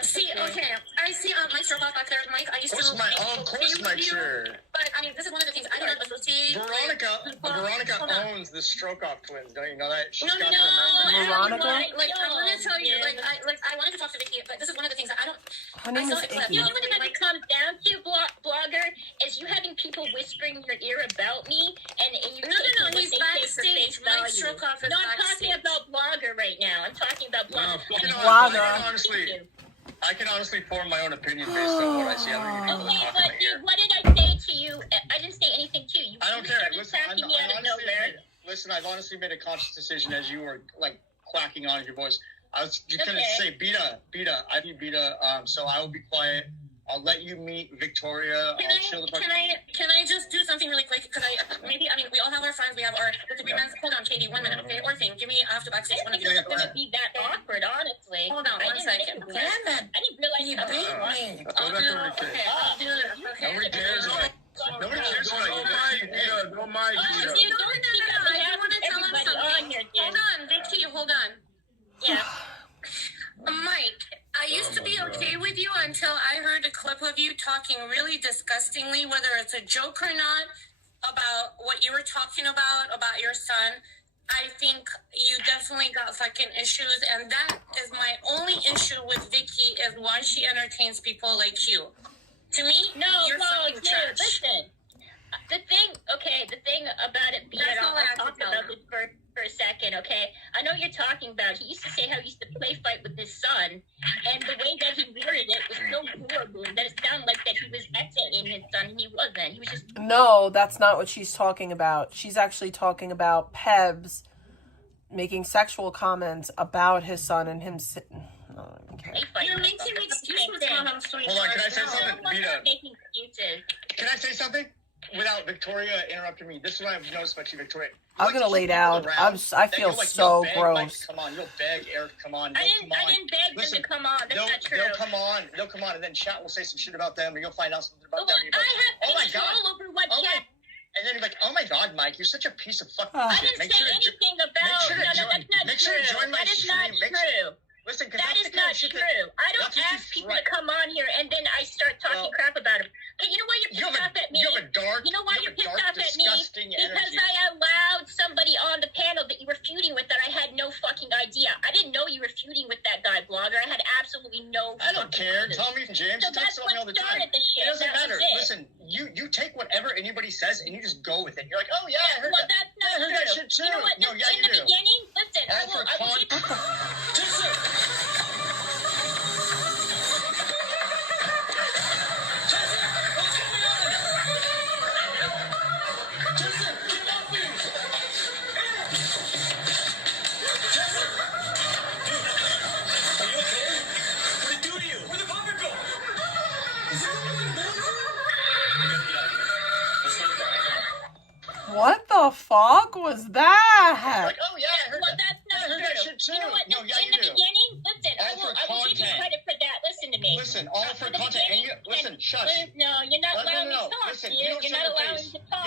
See, okay, I see Mike Sherlock back there, Mike. I used to Of course, Mike, sure. But, this is one of the things I do not associate. Veronica owns the Stroke-Off twins. Don't you know that? No. Veronica? I'm going to tell you, I wanted to talk to Vicky, but this is one of the things that I don't... Her name is Icky. You know what it comes down to, Blogger, is you having people whispering in your ear about me, and you No, he's backstage. Mike Stroke-Off is backstage. No, I'm talking about Blogger right now. I'm talking about Blogger. Blogger. I can honestly form my own opinion based on what I see other people Okay, talking but about here. dude, what did I say to you? I didn't say anything to you. I don't care. Listen, I've honestly made a conscious decision as you were quacking on your voice. I was just gonna say, Beta. I need Beta. So I will be quiet. I'll let you meet Victoria. Can I just do something really quick? Because we all have our friends. We have our disagreements. Hold on, Katie, 1 minute, okay? Or thing. I have to backstage. I didn't think it was going to be that awkward, honestly. Hold on, 1 second. I didn't realize you beat me. Nobody cares about you. No mic. I want to tell him something. Hold on, Vicky, hold on. Yeah. Mike, I used to be okay with you until I heard a clip of you talking really disgustingly, whether it's a joke or not, about what you were talking about your son. I think you definitely got fucking issues, and that is my only issue with Vicky, is why she entertains people like you. To me, you're fucking trash. Listen. The thing about it being, I'll talk about this for a second, okay? I know you're talking about, he used to say how he used to play fight with his son, and the way that he worded it was so horrible that it sounded like that he was exiting his son, and he wasn't. He was just... No, that's not what she's talking about. She's actually talking about Pebs making sexual comments about his son and him... You're making excuses for how story. Hold on, can I say something? Beta. Making excuses. Can I say something? Without Victoria interrupting me. This is what I've noticed about you, Victoria. I'm gonna lay down. I feel so gross. Come on, you'll beg Eric. Come on. I didn't beg them to come on. That's not true. They'll come on, and then chat will say some shit about them, and you'll find out something about them. I have control over what chat. And then you're like, oh my God, Mike, you're such a piece of fucking I shit. didn't say anything about. No, that's not true. Make sure to join my stream. That is not true. Listen, that is not true. I don't ask people to come on here and then I start talking crap about them. Okay, you know why you're pissed off at me? You know why you're pissed off at me? Because I allowed somebody on the panel that you were feuding with that I had no fucking idea. I didn't know you were feuding with that guy, Blogger. I had absolutely no. I don't care. Tommy and James talk to me all the time. It doesn't matter. Listen, you take whatever anybody says, and you just go with it. You're like, oh yeah, I heard Well, that. that's not I heard true. that shit too. You know what? No, yeah, in you the do. beginning, listen, All I will for What the fuck was that? Like, oh yeah, I heard Well, that. that's not I heard true. that shit too. You know what? No, yeah, in you the do. beginning, listen, All I will give you content. credit for that. Listen to me. Listen, all for the content. And you beginning, listen, shush. No, you're not allowing me to talk. Listen, You're you don't not show allowing your me to face. talk.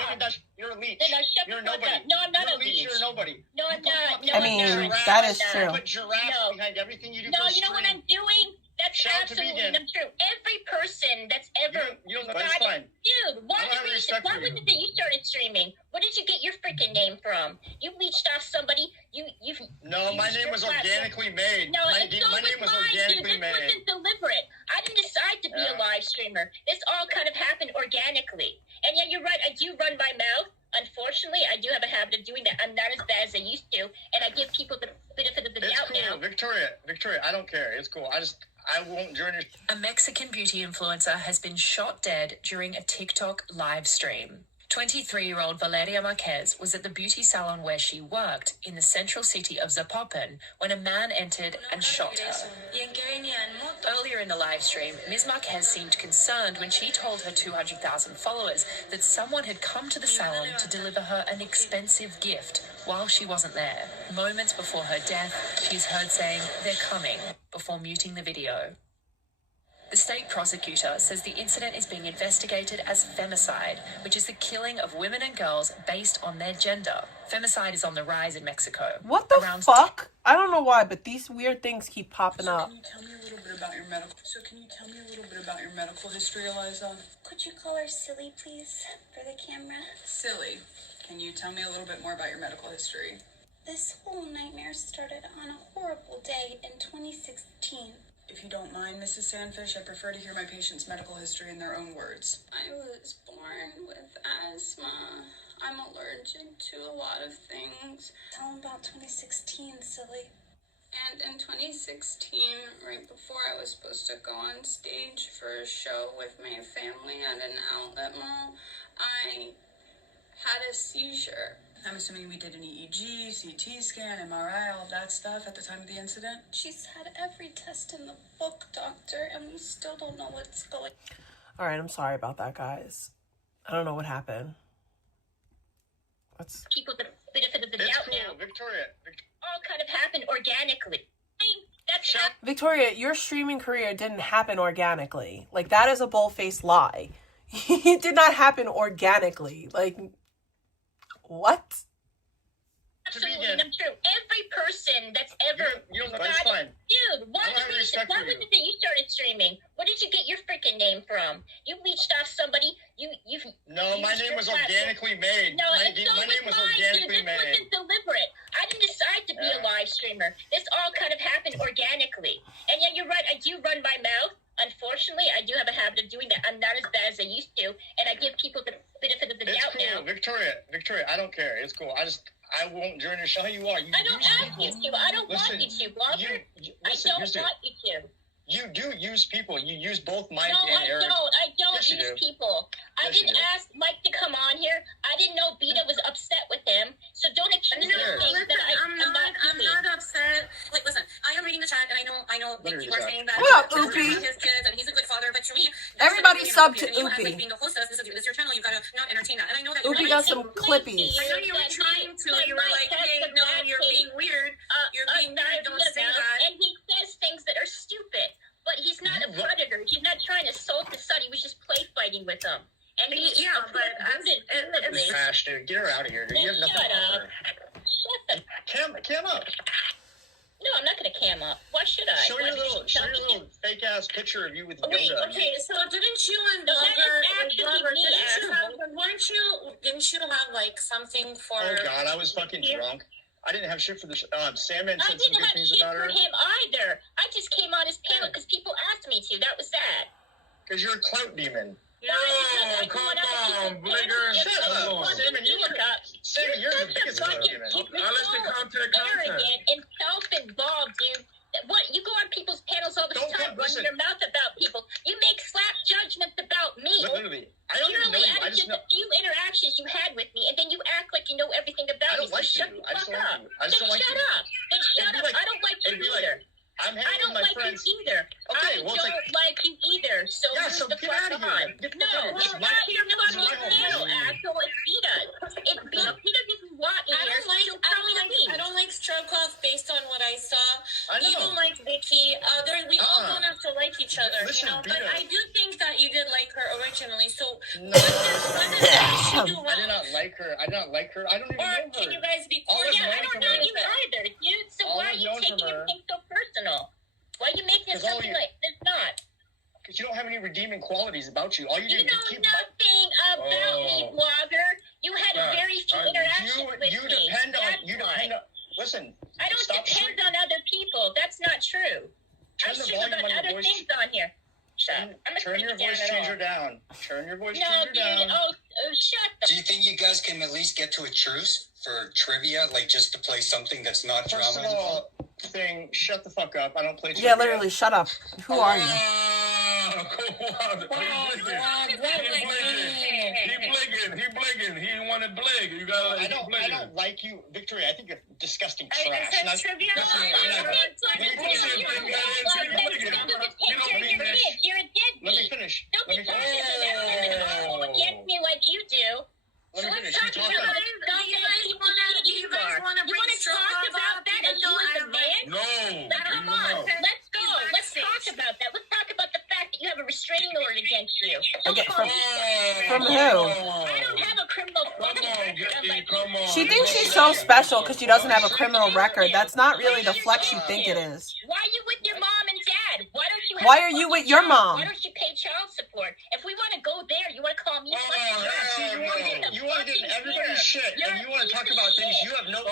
You're a leech. Then I shut You're the fuck nobody. up. No, I'm not You're a a leech. leech. You're a nobody. No, I'm not. No, I I'm mean, not. that is I'm true. not. Put giraffes No. behind everything you do No, for a you know what stream. I'm doing? That's Shout to absolutely vegan. not true. Every person that's ever You don't know, that's fine. Dude, why I don't have did respect why for was you. it that you started streaming? Where did you get your freaking name from? You leached off somebody. You've No, my name was organically made. No, my and so name was mine, organically dude. This made. wasn't deliberate. I didn't decide to be a Yeah. live streamer. This all kind of happened organically. And yeah, you're right. I do run my mouth. Unfortunately, I do have a habit of doing that. I'm not as bad as I used to, and I give people the benefit of the It's doubt cool, now. Victoria, I don't care. It's cool. I won't join your. A Mexican beauty influencer has been shot dead during a TikTok live stream. 23-year-old Valeria Marquez was at the beauty salon where she worked in the central city of Zapopan when a man entered and shot her. Earlier in the live stream, Ms. Marquez seemed concerned when she told her 200,000 followers that someone had come to the salon to deliver her an expensive gift while she wasn't there. Moments before her death, she's heard saying, "They're coming," before muting the video. The state prosecutor says the incident is being investigated as femicide, which is the killing of women and girls based on their gender. Femicide is on the rise in Mexico. What the fuck? I don't know why, but these weird things keep popping up. Can you tell me a little bit about your medical history, Eliza? Could you call her Silly, please, for the camera? Silly. Can you tell me a little bit more about your medical history? This whole nightmare started on a horrible day in 2016. If you don't mind, Mrs. Sandfish, I prefer to hear my patient's medical history in their own words. I was born with asthma. I'm allergic to a lot of things. Tell them about 2016, Silly. And in 2016, right before I was supposed to go on stage for a show with my family at an outlet mall, I had a seizure. I'm assuming we did an EEG, CT scan, MRI, all of that stuff at the time of the incident? She's had every test in the book, doctor, and we still don't know what's going on. All right, I'm sorry about that, guys. I don't know what happened. People the benefit of the It's doubt cool, now. Victoria. All kind of happened organically. That's Victoria, your streaming career didn't happen organically. Like, that is a bull-faced lie. It did not happen organically. Like, what? absolutely not true. Every person that's ever That's fine. dude, why I don't have was respect why for was you. it that you started streaming? Where did you get your freaking name from? You leached off somebody. You've No, my name was organically made. No, my and so name was mine, organically dude. This made. wasn't deliberate. I didn't decide to be a live streamer. This all kind of happened organically. And yeah, you're right. I do run my mouth. Unfortunately, I do have a habit of doing that. I'm not as bad as I used to, and I give people the benefit of the It's doubt cool, now. Victoria, I don't care. It's cool. I won't join your show. How you are. You I don't use ask you people. to. I don't Listen, want you to, Walter. listen, I don't listen. want you to. You do use people. You use both Mike No, and I Eric. don't. I don't Yes, you use do. people. I Yes, you didn't do. ask Mike to come on here. I didn't know Beta was upset with him. So don't accuse me of things that I'm not upset. Like, listen, I am reading the chat, and I know Literally people are chat. saying that What up, he's Oopie? his kids and he's a good father, but to me, Everybody sub to and you have, like, Oopie. being the hostess, this is your channel, you gotta not entertain that. And I know that Oopie got some clippies. I know you were trying to. You were like, hey, no, you're being weird. You're being weird. Don't say that. And he says things that are stupid. But he's not a predator. He's not trying to assault his son. He was just play fighting with him. And he It's trash, dude. Get her out of here, dude. You have nothing Shut to up. offer. Cam up. No, I'm not going to cam up. Why should I? Show your little fake ass picture of you with Wait, Yoda. okay, so didn't you and No, that is Blogger, didn't you have like something for? Oh God, I was fucking drunk. I didn't have shit for the Sandman I said some didn't good have things shit about for her. him either. I just came on his panel because people asked me to. That was that. Because you're a clout demon. Why? come on, Bligger. Shut up. Sammy, you're the biggest argument. Arrogant and self-involved, dude. What? You go on people's panels all the time, running your mouth about people. You make slap judgments about me. Literally, I don't even know you. I just know. A few interactions you had with me, and then you act like you know everything about me. I don't like you. I just don't like you. I just don't like you. Then shut up. I don't like you either. I'm hanging with my friends. You either. Okay, I don't like you either. So yeah, so get out of here. No, it's not your fucking panel, asshole. It's Vita. It's Vita. Vita doesn't want me here. I don't like Strokoff based on what I saw. I know. You don't like Vicky. We all don't have to like each other, Listen, you know. But I do think that you did like her originally. So no, I did not like her. I don't even know her. Can you guys be I don't know you either, dude. So why are you taking everything so personal? Why are you making it something like it's not? Because you don't have any redeeming qualities about you. All you do is keep nothing about me, blogger. You had very few interactions with me. You depend on. Listen. I don't depend on other people. That's not true. I stream about other things on here. Shut up. Turn your voice changer down. Turn your voice changer down. Oh, shut the. Do you think you guys can at least get to a truce for trivia, like just to play something that's not drama? First of all, shut the fuck up. I don't play trivia. Yeah, literally, shut up. Who are you? He blinking. He wanted blig. You got. I don't like you, Victoria. I think you're disgusting trash. Trivia. You're a deadbeat. Let me finish. Don't be talking against me like you do. Let me finish. Do you guys want to talk about that as you as a man? No. Come on. Let's go. Let's talk about that. Let's talk about the fact that you have a restraining order against you. From who? I don't have a criminal record. Come on. She thinks she's so special because she doesn't have a criminal record. That's not really the flex you think it is. Why are you with your mom and dad? Why are you with your mom? Why don't you pay child support? If we want to go there, you want to call me you want to get in everybody's shit, and you want to talk about things you have no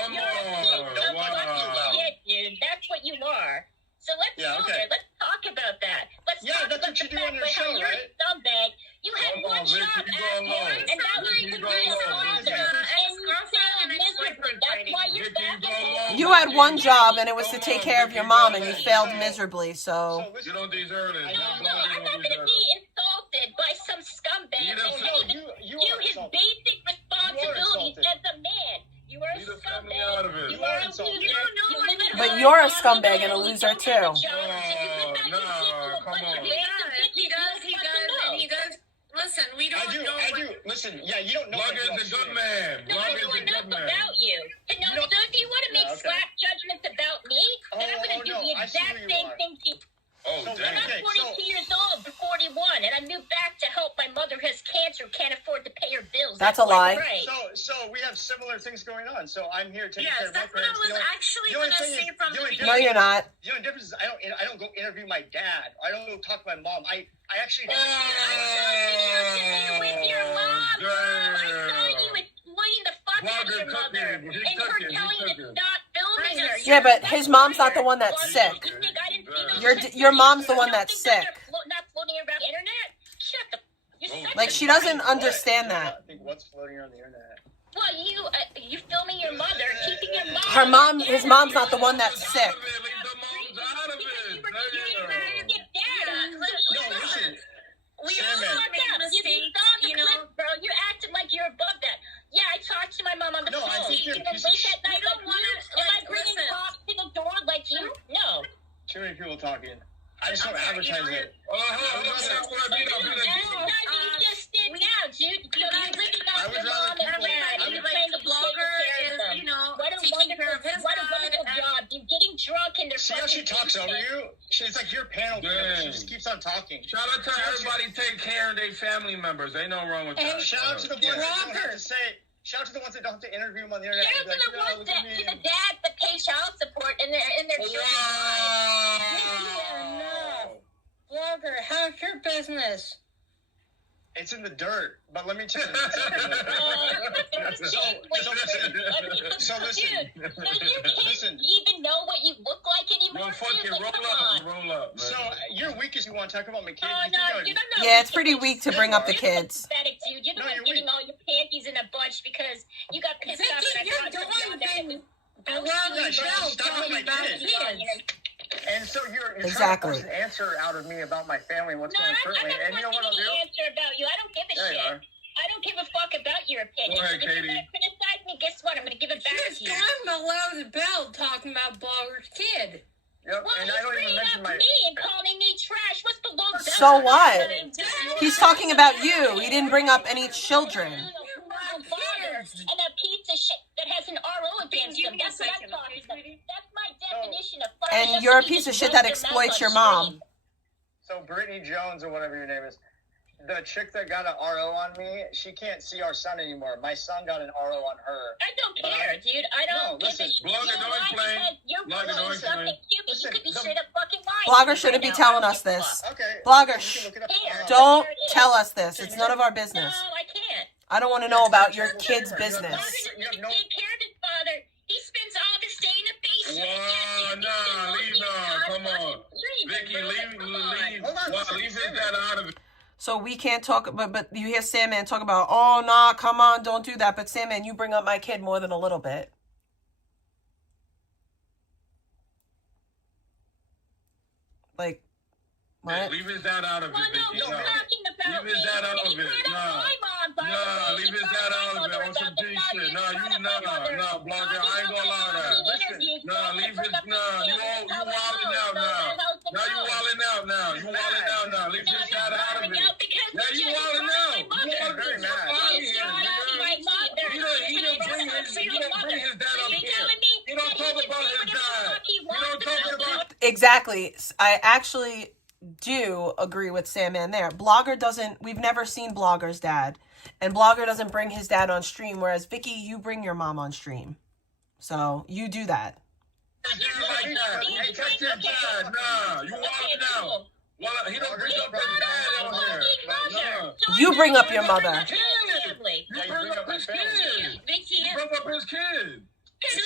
shit, dude. That's what you are. So let's go there. Let's talk about that. Let's talk that's what you do on your show, you're a scumbag. You had one job, asshole, and that was to be a father. And you failed miserably. That's why you're back. You had one job, and it was to take care of your mom, and you failed miserably. So you don't deserve it. No, I'm not going to be insulted by some scumbag that can't even do his basic responsibilities as a man. You are a scumbag. You are a loser. But you're a scumbag and a loser too. Come on. He does. Listen, we don't know. I do. Listen, yeah, you don't know. Blog is a good man. I know enough about you. So if you want to make slap judgments about me, then I'm going to do the exact same thing to you. Oh, damn. I'm 42 years old, 41, and I moved back to help my mother who has cancer, can't afford to pay her bills. That's a lie. Right. So we have similar things going on. So I'm here taking care of my that's what I was actually going to say from the beginning. No, you're not. The only difference is I don't go interview my dad. I don't go talk to my mom. I actually. I saw you with your mom. I saw you exploiting the fuck out of your mother and her telling you to stop filming her. Yeah, but his mom's not the one that's sick. Your mom's the one that's sick. Not floating around the internet? Shut the. Like she doesn't understand that. I think what's floating around the internet. Well, you filming your mother, keeping your mom. Her mom, his mom's not the one that's sick. We all make mistakes, you know. Bro, you're acting like you're above that. Yeah, I talked to my mom on the phone. I think you're a piece of shit. Am I bringing cops to the door like you? No. Too many people talking. I just don't advertise it. You just did now, dude. You're living off your mom and dad. And you're trying to blogger is, you know, taking care of his What a wonderful job. You're getting drunk and they're See how she talks over you? It's like your panel. She just keeps on talking. Shout out to everybody take care of their family members. Ain't no wrong with that. Shout out to the ones that don't have to say it. Shout out to the ones that don't have to interview them on the internet. Shout out to the ones that to the dads that pay child support and their children's lives. Blogger, how's your business? It's in the dirt, but let me tell you. So listen. You can't even know what you look like anymore. Roll up. So you're weak as you want to talk about my kids. Oh, no, dude, I'm not Yeah, it's pretty weak to bring up the kids. pathetic, dude. You're the one getting all your panties in a bunch because you got pissed off and I talked about that. And so you're exactly. trying to force an answer out of me about my family and what's going on currently. And you know what I'll do? Answer about you. I don't give a shit. I don't give a fuck about your opinion. Go ahead, if you're gonna criticize me, guess what? I'm gonna give it back to you. I'm allowed to bell talking about Blogger's kid. Yep, well, and I don't even mention my... me and calling me trash. What's the long So what? He's talking about you. He didn't bring up any children. And a piece of shit that has an RO against him. That's what I'm talking about. That's my definition of fuck. And you're a piece of shit that exploits your mom. So Brittany Jones or whatever your name is, the chick that got an RO on me, she can't see our son anymore. My son got an RO on her. I don't care, dude. I don't give a shit. Blogger, don't explain. Blogger, don't explain. You could be straight up fucking lying. Blogger shouldn't be telling us this. Blogger, don't tell us this. It's none of our business. No, I can't. I don't want to know about your kid's business. You have no... Take care of his father. He spends all his day in the basement. Come on. Vicky, leave his dad out of it. So we can't talk, but you hear Sandman talk about, oh, nah, come on, don't do that. But Sandman, you bring up my kid more than a little bit. Like, what? Leave his dad out of it, Vicky. You're talking about leave his dad out of it. Leave his dad out of it on some G shit. Blogger, I ain't gonna allow that. Leave his, you wilding out now. You wilding out now. Leave his dad out of it. You wilding out. You very mad. He didn't bring his dad up here. He don't talk about his dad. He don't talk about... Exactly. I actually do agree with Sandman there. Blogger doesn't, we've never seen Blogger's dad. And Blogger doesn't bring his dad on stream, whereas Vicky, you bring your mom on stream. So, you do that. Hey, check your dad. Nah, you wilding out. He don't bring up his dad on here. You bring up your mother. You bring up his kid. You bring up his kid. Leave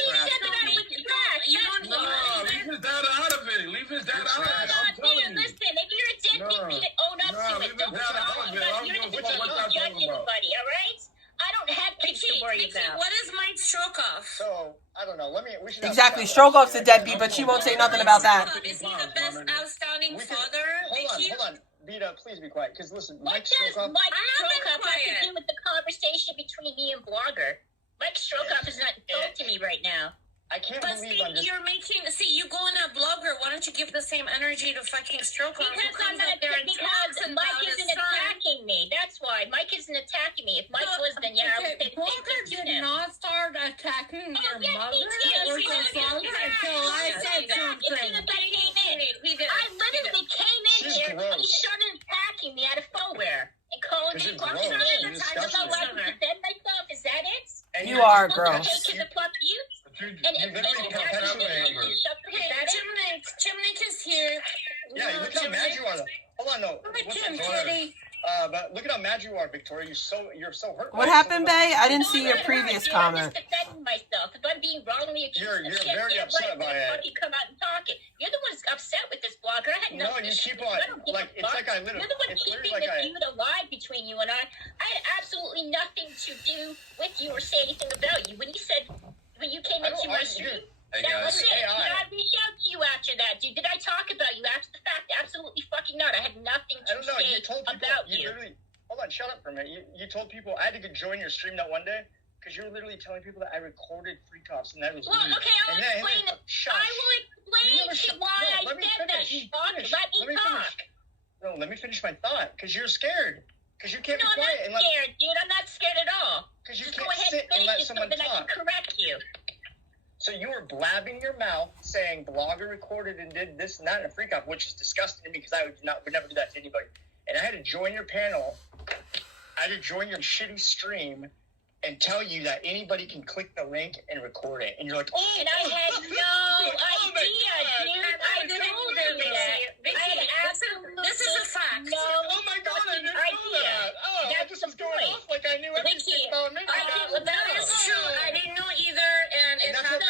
his dad out of it. Leave his dad out of it. I'm telling you. Listen, if you're a deadbeat, own up to it. Don't talk about you're the one who judge anybody, all right? I don't have kids to worry about. What is Mike Strokoff? So, I don't know. We should exactly. Strokoff's a deadbeat, but she won't say nothing about that. Is he the best outstanding father? Hold on. Beta, please be quiet. Because listen, Mike Strokoff has to do with the conversation between me and Blogger. Mike Strokoff is not insulting me right now. I can't believe I'm just... you're making... See, you go on a Blogger. Why don't you give the same energy to fucking Strokoff? Because I'm not... Because Mike isn't attacking me. That's why. Mike isn't attacking me. If Mike was, then yeah, I would say Blogger did not start attacking your mother. Yes, he did. Until I said something. I literally came in here and he started attacking me out of nowhere and calling me fucking names. I'm not allowed to defend myself. Is that it? You are gross. Chimney is here. Yeah, look how mad you are. Hold on, no. But look at how mad you are, Victoria. You're so hurt. What happened, Bae? I didn't see your previous comment. I'm just defending myself. If I'm being wrongly accused, you're very upset by it. You come out and talk it. You're the one who's upset with this Blogger. I had nothing. No, you keep on. Like it's like I literally. You're the one keeping the feud alive between you and I. I had absolutely nothing to do with you or say anything about you. When you came into my stream. Hey that guys. was it. Did I reach out to you after that, dude? Did I talk about you after the fact? Absolutely fucking not. I had nothing to say about you. Hold on, shut up for a minute. You told people I had to join your stream that one day because you were literally telling people that I recorded Freak Offs and that was well, okay, I'll explain it. I will explain why I said that. Let me talk. No, let me finish my thought because you're scared. Because you can't be quiet. I'm not scared, dude. I'm not scared at all. Because you can't sit and let someone talk. I can correct you. So you were blabbing your mouth saying Blogger recorded and did this and that in a Freak Off, which is disgusting to me because I would never do that to anybody. And I had to join your panel. I had to join your shitty stream and tell you that anybody can click the link and record it. And you're like, oh, and I had no idea, dude. I didn't do that. I had absolutely this is a fact. No, oh my God, I didn't know that. Oh, that's I just was going off like I knew everything about me. That is true. I didn't know either, and it's so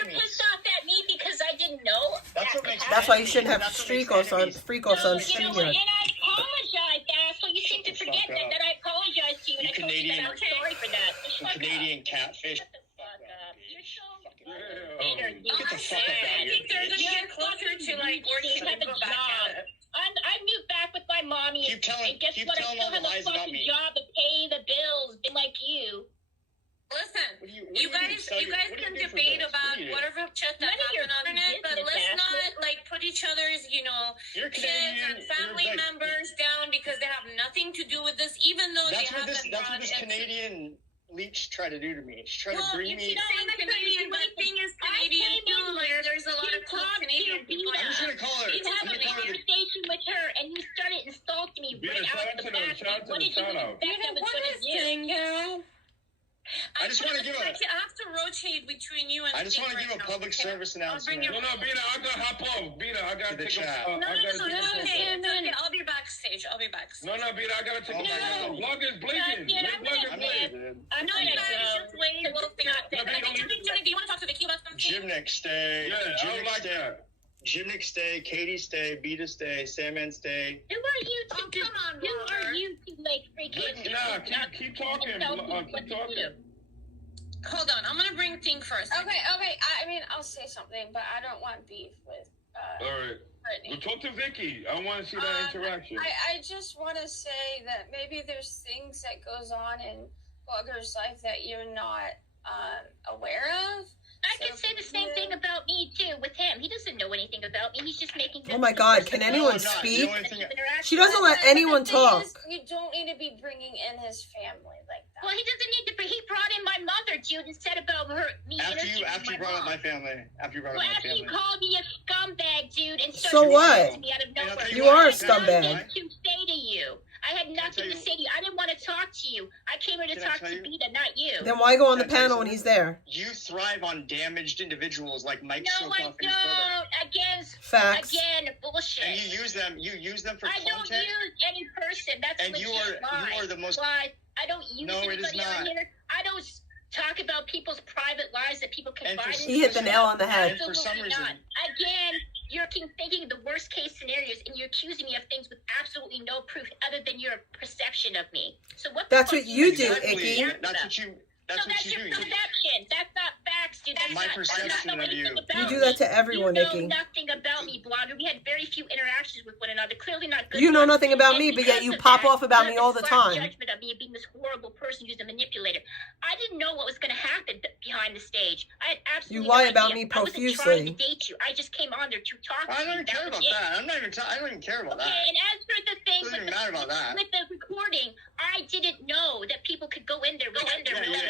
you're pissed off at me because I didn't know. That's what makes me That's why you shouldn't have freak-offs on StreamYard. And I apologize, asshole. You seem to forget that I apologize to you, and I told you that I'm sorry for that. You Canadian catfish. Shut the fuck up. You're so Get the fuck up out of I here. think they're gonna get closer to like working have a people back job. out. I moved back with my mommy, Keep telling and guess what? I all still the have a lies about fucking me. job to pay the bills, been like you. Listen, you what do guys you do? guys What do you can do for debate this? about What do you do? whatever shit that None of your happened on the internet, but business, let's asshole. not like put each other's, You're kids Canadian, and family you're like- members down because they have nothing to do with this, even though That's they what have this. been That's what brought this into. Canadian leech tried to do to me. She tried Well, to bring you me. know, I'm Canadian, but the thing is, Canadian too, like, there's a lot of cool Canadian people. I'm just gonna call her. You I'm have a gonna call her. conversation with her, and you started insulting me Beta, right shout out out the to the- back. shout out to What the did you shout out. expect I was What going to is do? thing, girl? I just want to give I a. have to rotate between you and I just Sting want to right give a now, public okay? service announcement. your- No, Beta, I gotta hop off. Beta, I To gotta the take chat. a. I gotta take a Okay, phone it's call. okay. I'll be backstage. No, Beta, I gotta take a Oh my phone call. God. Blog is blinking. Yeah, Let I'm blog gonna is I'm blinking. not good. I'm No, gonna you guys go. just wait. We'll figure out things. Okay, Jimmy, do you want to talk to Vicky about something? Gymnic stay. Yeah, I would Gymnic like stay. that. Gymnic stay. Katie stay. Beta stay. Sandman stay. Who are you to Oh, come on, Who are Robert. you to like freaking? Nah, keep talking. tell me Keep what to talking. do? Hold on, I'm gonna bring Tink first. Okay. I mean, I'll say something, but I don't want beef with All right. Brittany. Well, talk to Vicky. I want to see that interaction. I just want to say that maybe there's things that goes on in Blogger's life that you're not aware of. I could say the same thing about me too with him. He doesn't know anything about me. He's just making. Oh my God, can anyone speak? She doesn't let anyone The thing talk. is, you don't need to be bringing in his family like that. Well, he doesn't need to. He brought in my mother, dude, and said about me. After you interviewing brought up mom. my family. After you brought Well, up my after you family. called me a scumbag, dude, and So started what? listening to me out of nowhere. You are a I had scumbag. nothing to say to you. I had nothing to say to you. I didn't want to talk to you. I came here to Can I talk tell to you? Beta, not you. Then why go on the Can I tell you panel when he's there? You thrive on damaged individuals like Mike No, I Strokoff and his brother. don't. Again, Facts. Again, bullshit. And you use them for I don't content. use any person. That's And you legit are- you lie. are the most- Lie. I don't use No, it is anybody on not. here. I don't talk about people's private lives that people And for confide in. He hit the nail on the head. And for some Absolutely reason- not. Again, you're thinking the worst case scenarios, and you're accusing me of things with absolutely no proof other than your perception of me. So what? That's the what fuck you do, reacting Icky. to That's that? what you. So That's what that's you your do. perception. That's not facts, dude. That's My not, perception that's not of you. anything about You do me. that to everyone, You know Icky. nothing about me, blogger. We had very few interactions with one another. Clearly not good. You know ones. nothing about And me, but yet because you of pop that, off about you me have all this the flat time. Judgment of me being this horrible person who's a manipulator. I didn't know what was going to happen behind the stage. I had absolutely You lie no about idea. me I wasn't trying profusely. to date you. I just came on there to talk to I you. don't even care was about it. that. I'm not even. I don't even care about Okay, that. and as for the thing Doesn't with even matter about that. with the recording, I didn't know that people could go in there without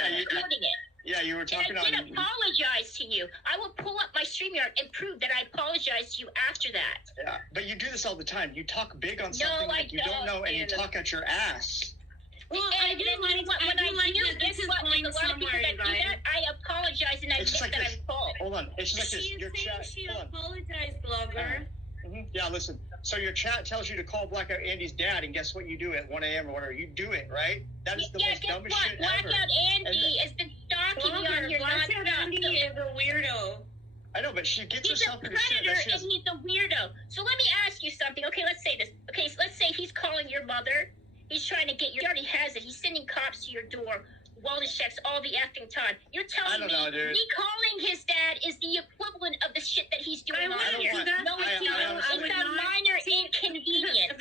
recording it. Yeah, you were talking And I did on. apologize to you. I will pull up my StreamYard and prove that I apologized to you after that. Yeah, but you do this all the time. You talk big on No, something I that you don't know, and you dude. talk at your ass. Well, And I do then like when that guess this is what? going There's a lot of people somewhere, that you do guys. that. I apologize and I It's just admit like that this. I'm fault. Hold on. It's just like this. She's Your saying chat. she Hold on. apologized, blogger. Yeah, listen. So your chat tells you to call Blackout Andy's dad, and guess what you do at 1 a.m. or whatever? You do it, right? That is the Yeah, most guess dumbest what? shit Blackout ever. Andy has been stalking me on your Blackout Andy nonstop. is a weirdo. I know, but she gets He's a herself into shit. predator That shit and is- he's a weirdo. So let me ask you something. Okay, let's say this. Okay, so let's say he's calling your mother. He's trying to get your. He already has it. He's sending cops to your door. Wellness checks all the effing time. You're telling I don't know, me dude. me calling his dad is the equivalent of the shit that he's doing on wouldn't here. do that. No, it's I not. honestly- It's a minor inconvenience.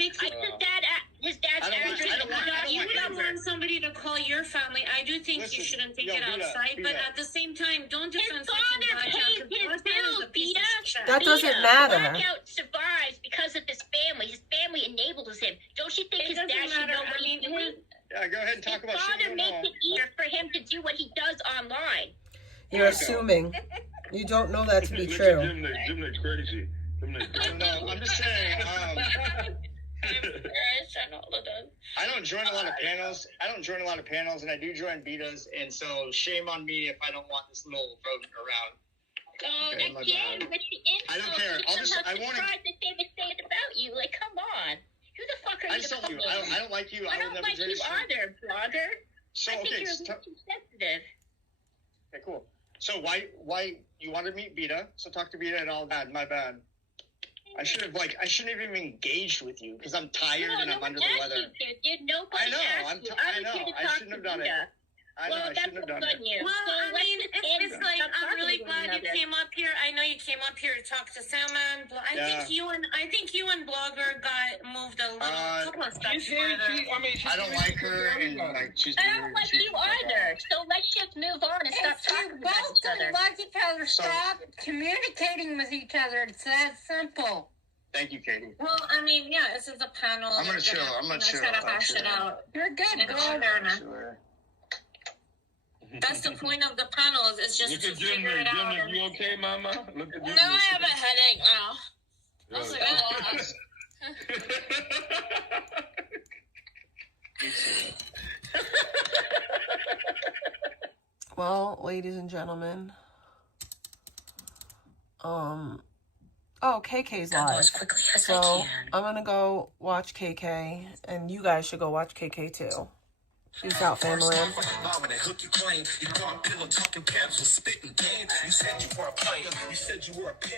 His dad's I don't want- address I don't is want- not I don't You your want- wouldn't number. want somebody to call your family. I do think Listen, you shouldn't take yo, it Beta, outside, but Beta. at the same time, don't His defend father pays his bills, Beta. That doesn't Beta. matter. Blackout survives because of his family. His family enables him. Don't you think It his doesn't dad should matter. know what I he's mean, doing? Yeah, go ahead and talk His about shit father you don't makes know. it easier for him to do what he does online. You're assuming. You don't know that to be Look at true. Gymnast crazy. Gymnast I don't know. I'm just saying. I don't join a lot of panels. And I do join betas, and so shame on me if I don't want this little rodent around. So Okay, my again, bad. with the insult, I don't care. I'll just- somehow I wanna- surprised that they would say it about you. Like, come on. Who the fuck are I you just to told you. come in? I don't like you. I I will don't never like join you a stream. either, blogger. So I think okay, you're a so little too sensitive. okay, cool. So why you wanted to meet Beta? So talk to Beta and all that. My bad. I shouldn't have even engaged with you because I'm tired and I'm under the weather. Dude, nobody I know. asked you. I know. I shouldn't have done it. I know. I shouldn't have done it. You. Well, So I mean, it's like, I'm really glad you came up here. I know you came up here to talk to Salman. I think you and Blogger got moved a couple of steps further. I don't like her, and like she's I don't like you either. So let's just move on and stop talking about each other. Like each other, stop communicating with each other. It's that simple. Thank you, Katie. Well, I mean, yeah, this is a panel. I'm gonna chill. I'm gonna chill. Try to hash it out. You're good, girl. That's the point of the panels, is just to figure it out. You okay, Mama? Look at No, I have a headache now. I was like, Well, ladies and gentlemen, KK's live, as quickly as so I can. I'm gonna go watch KK, and you guys should go watch KK too. Peace out, family.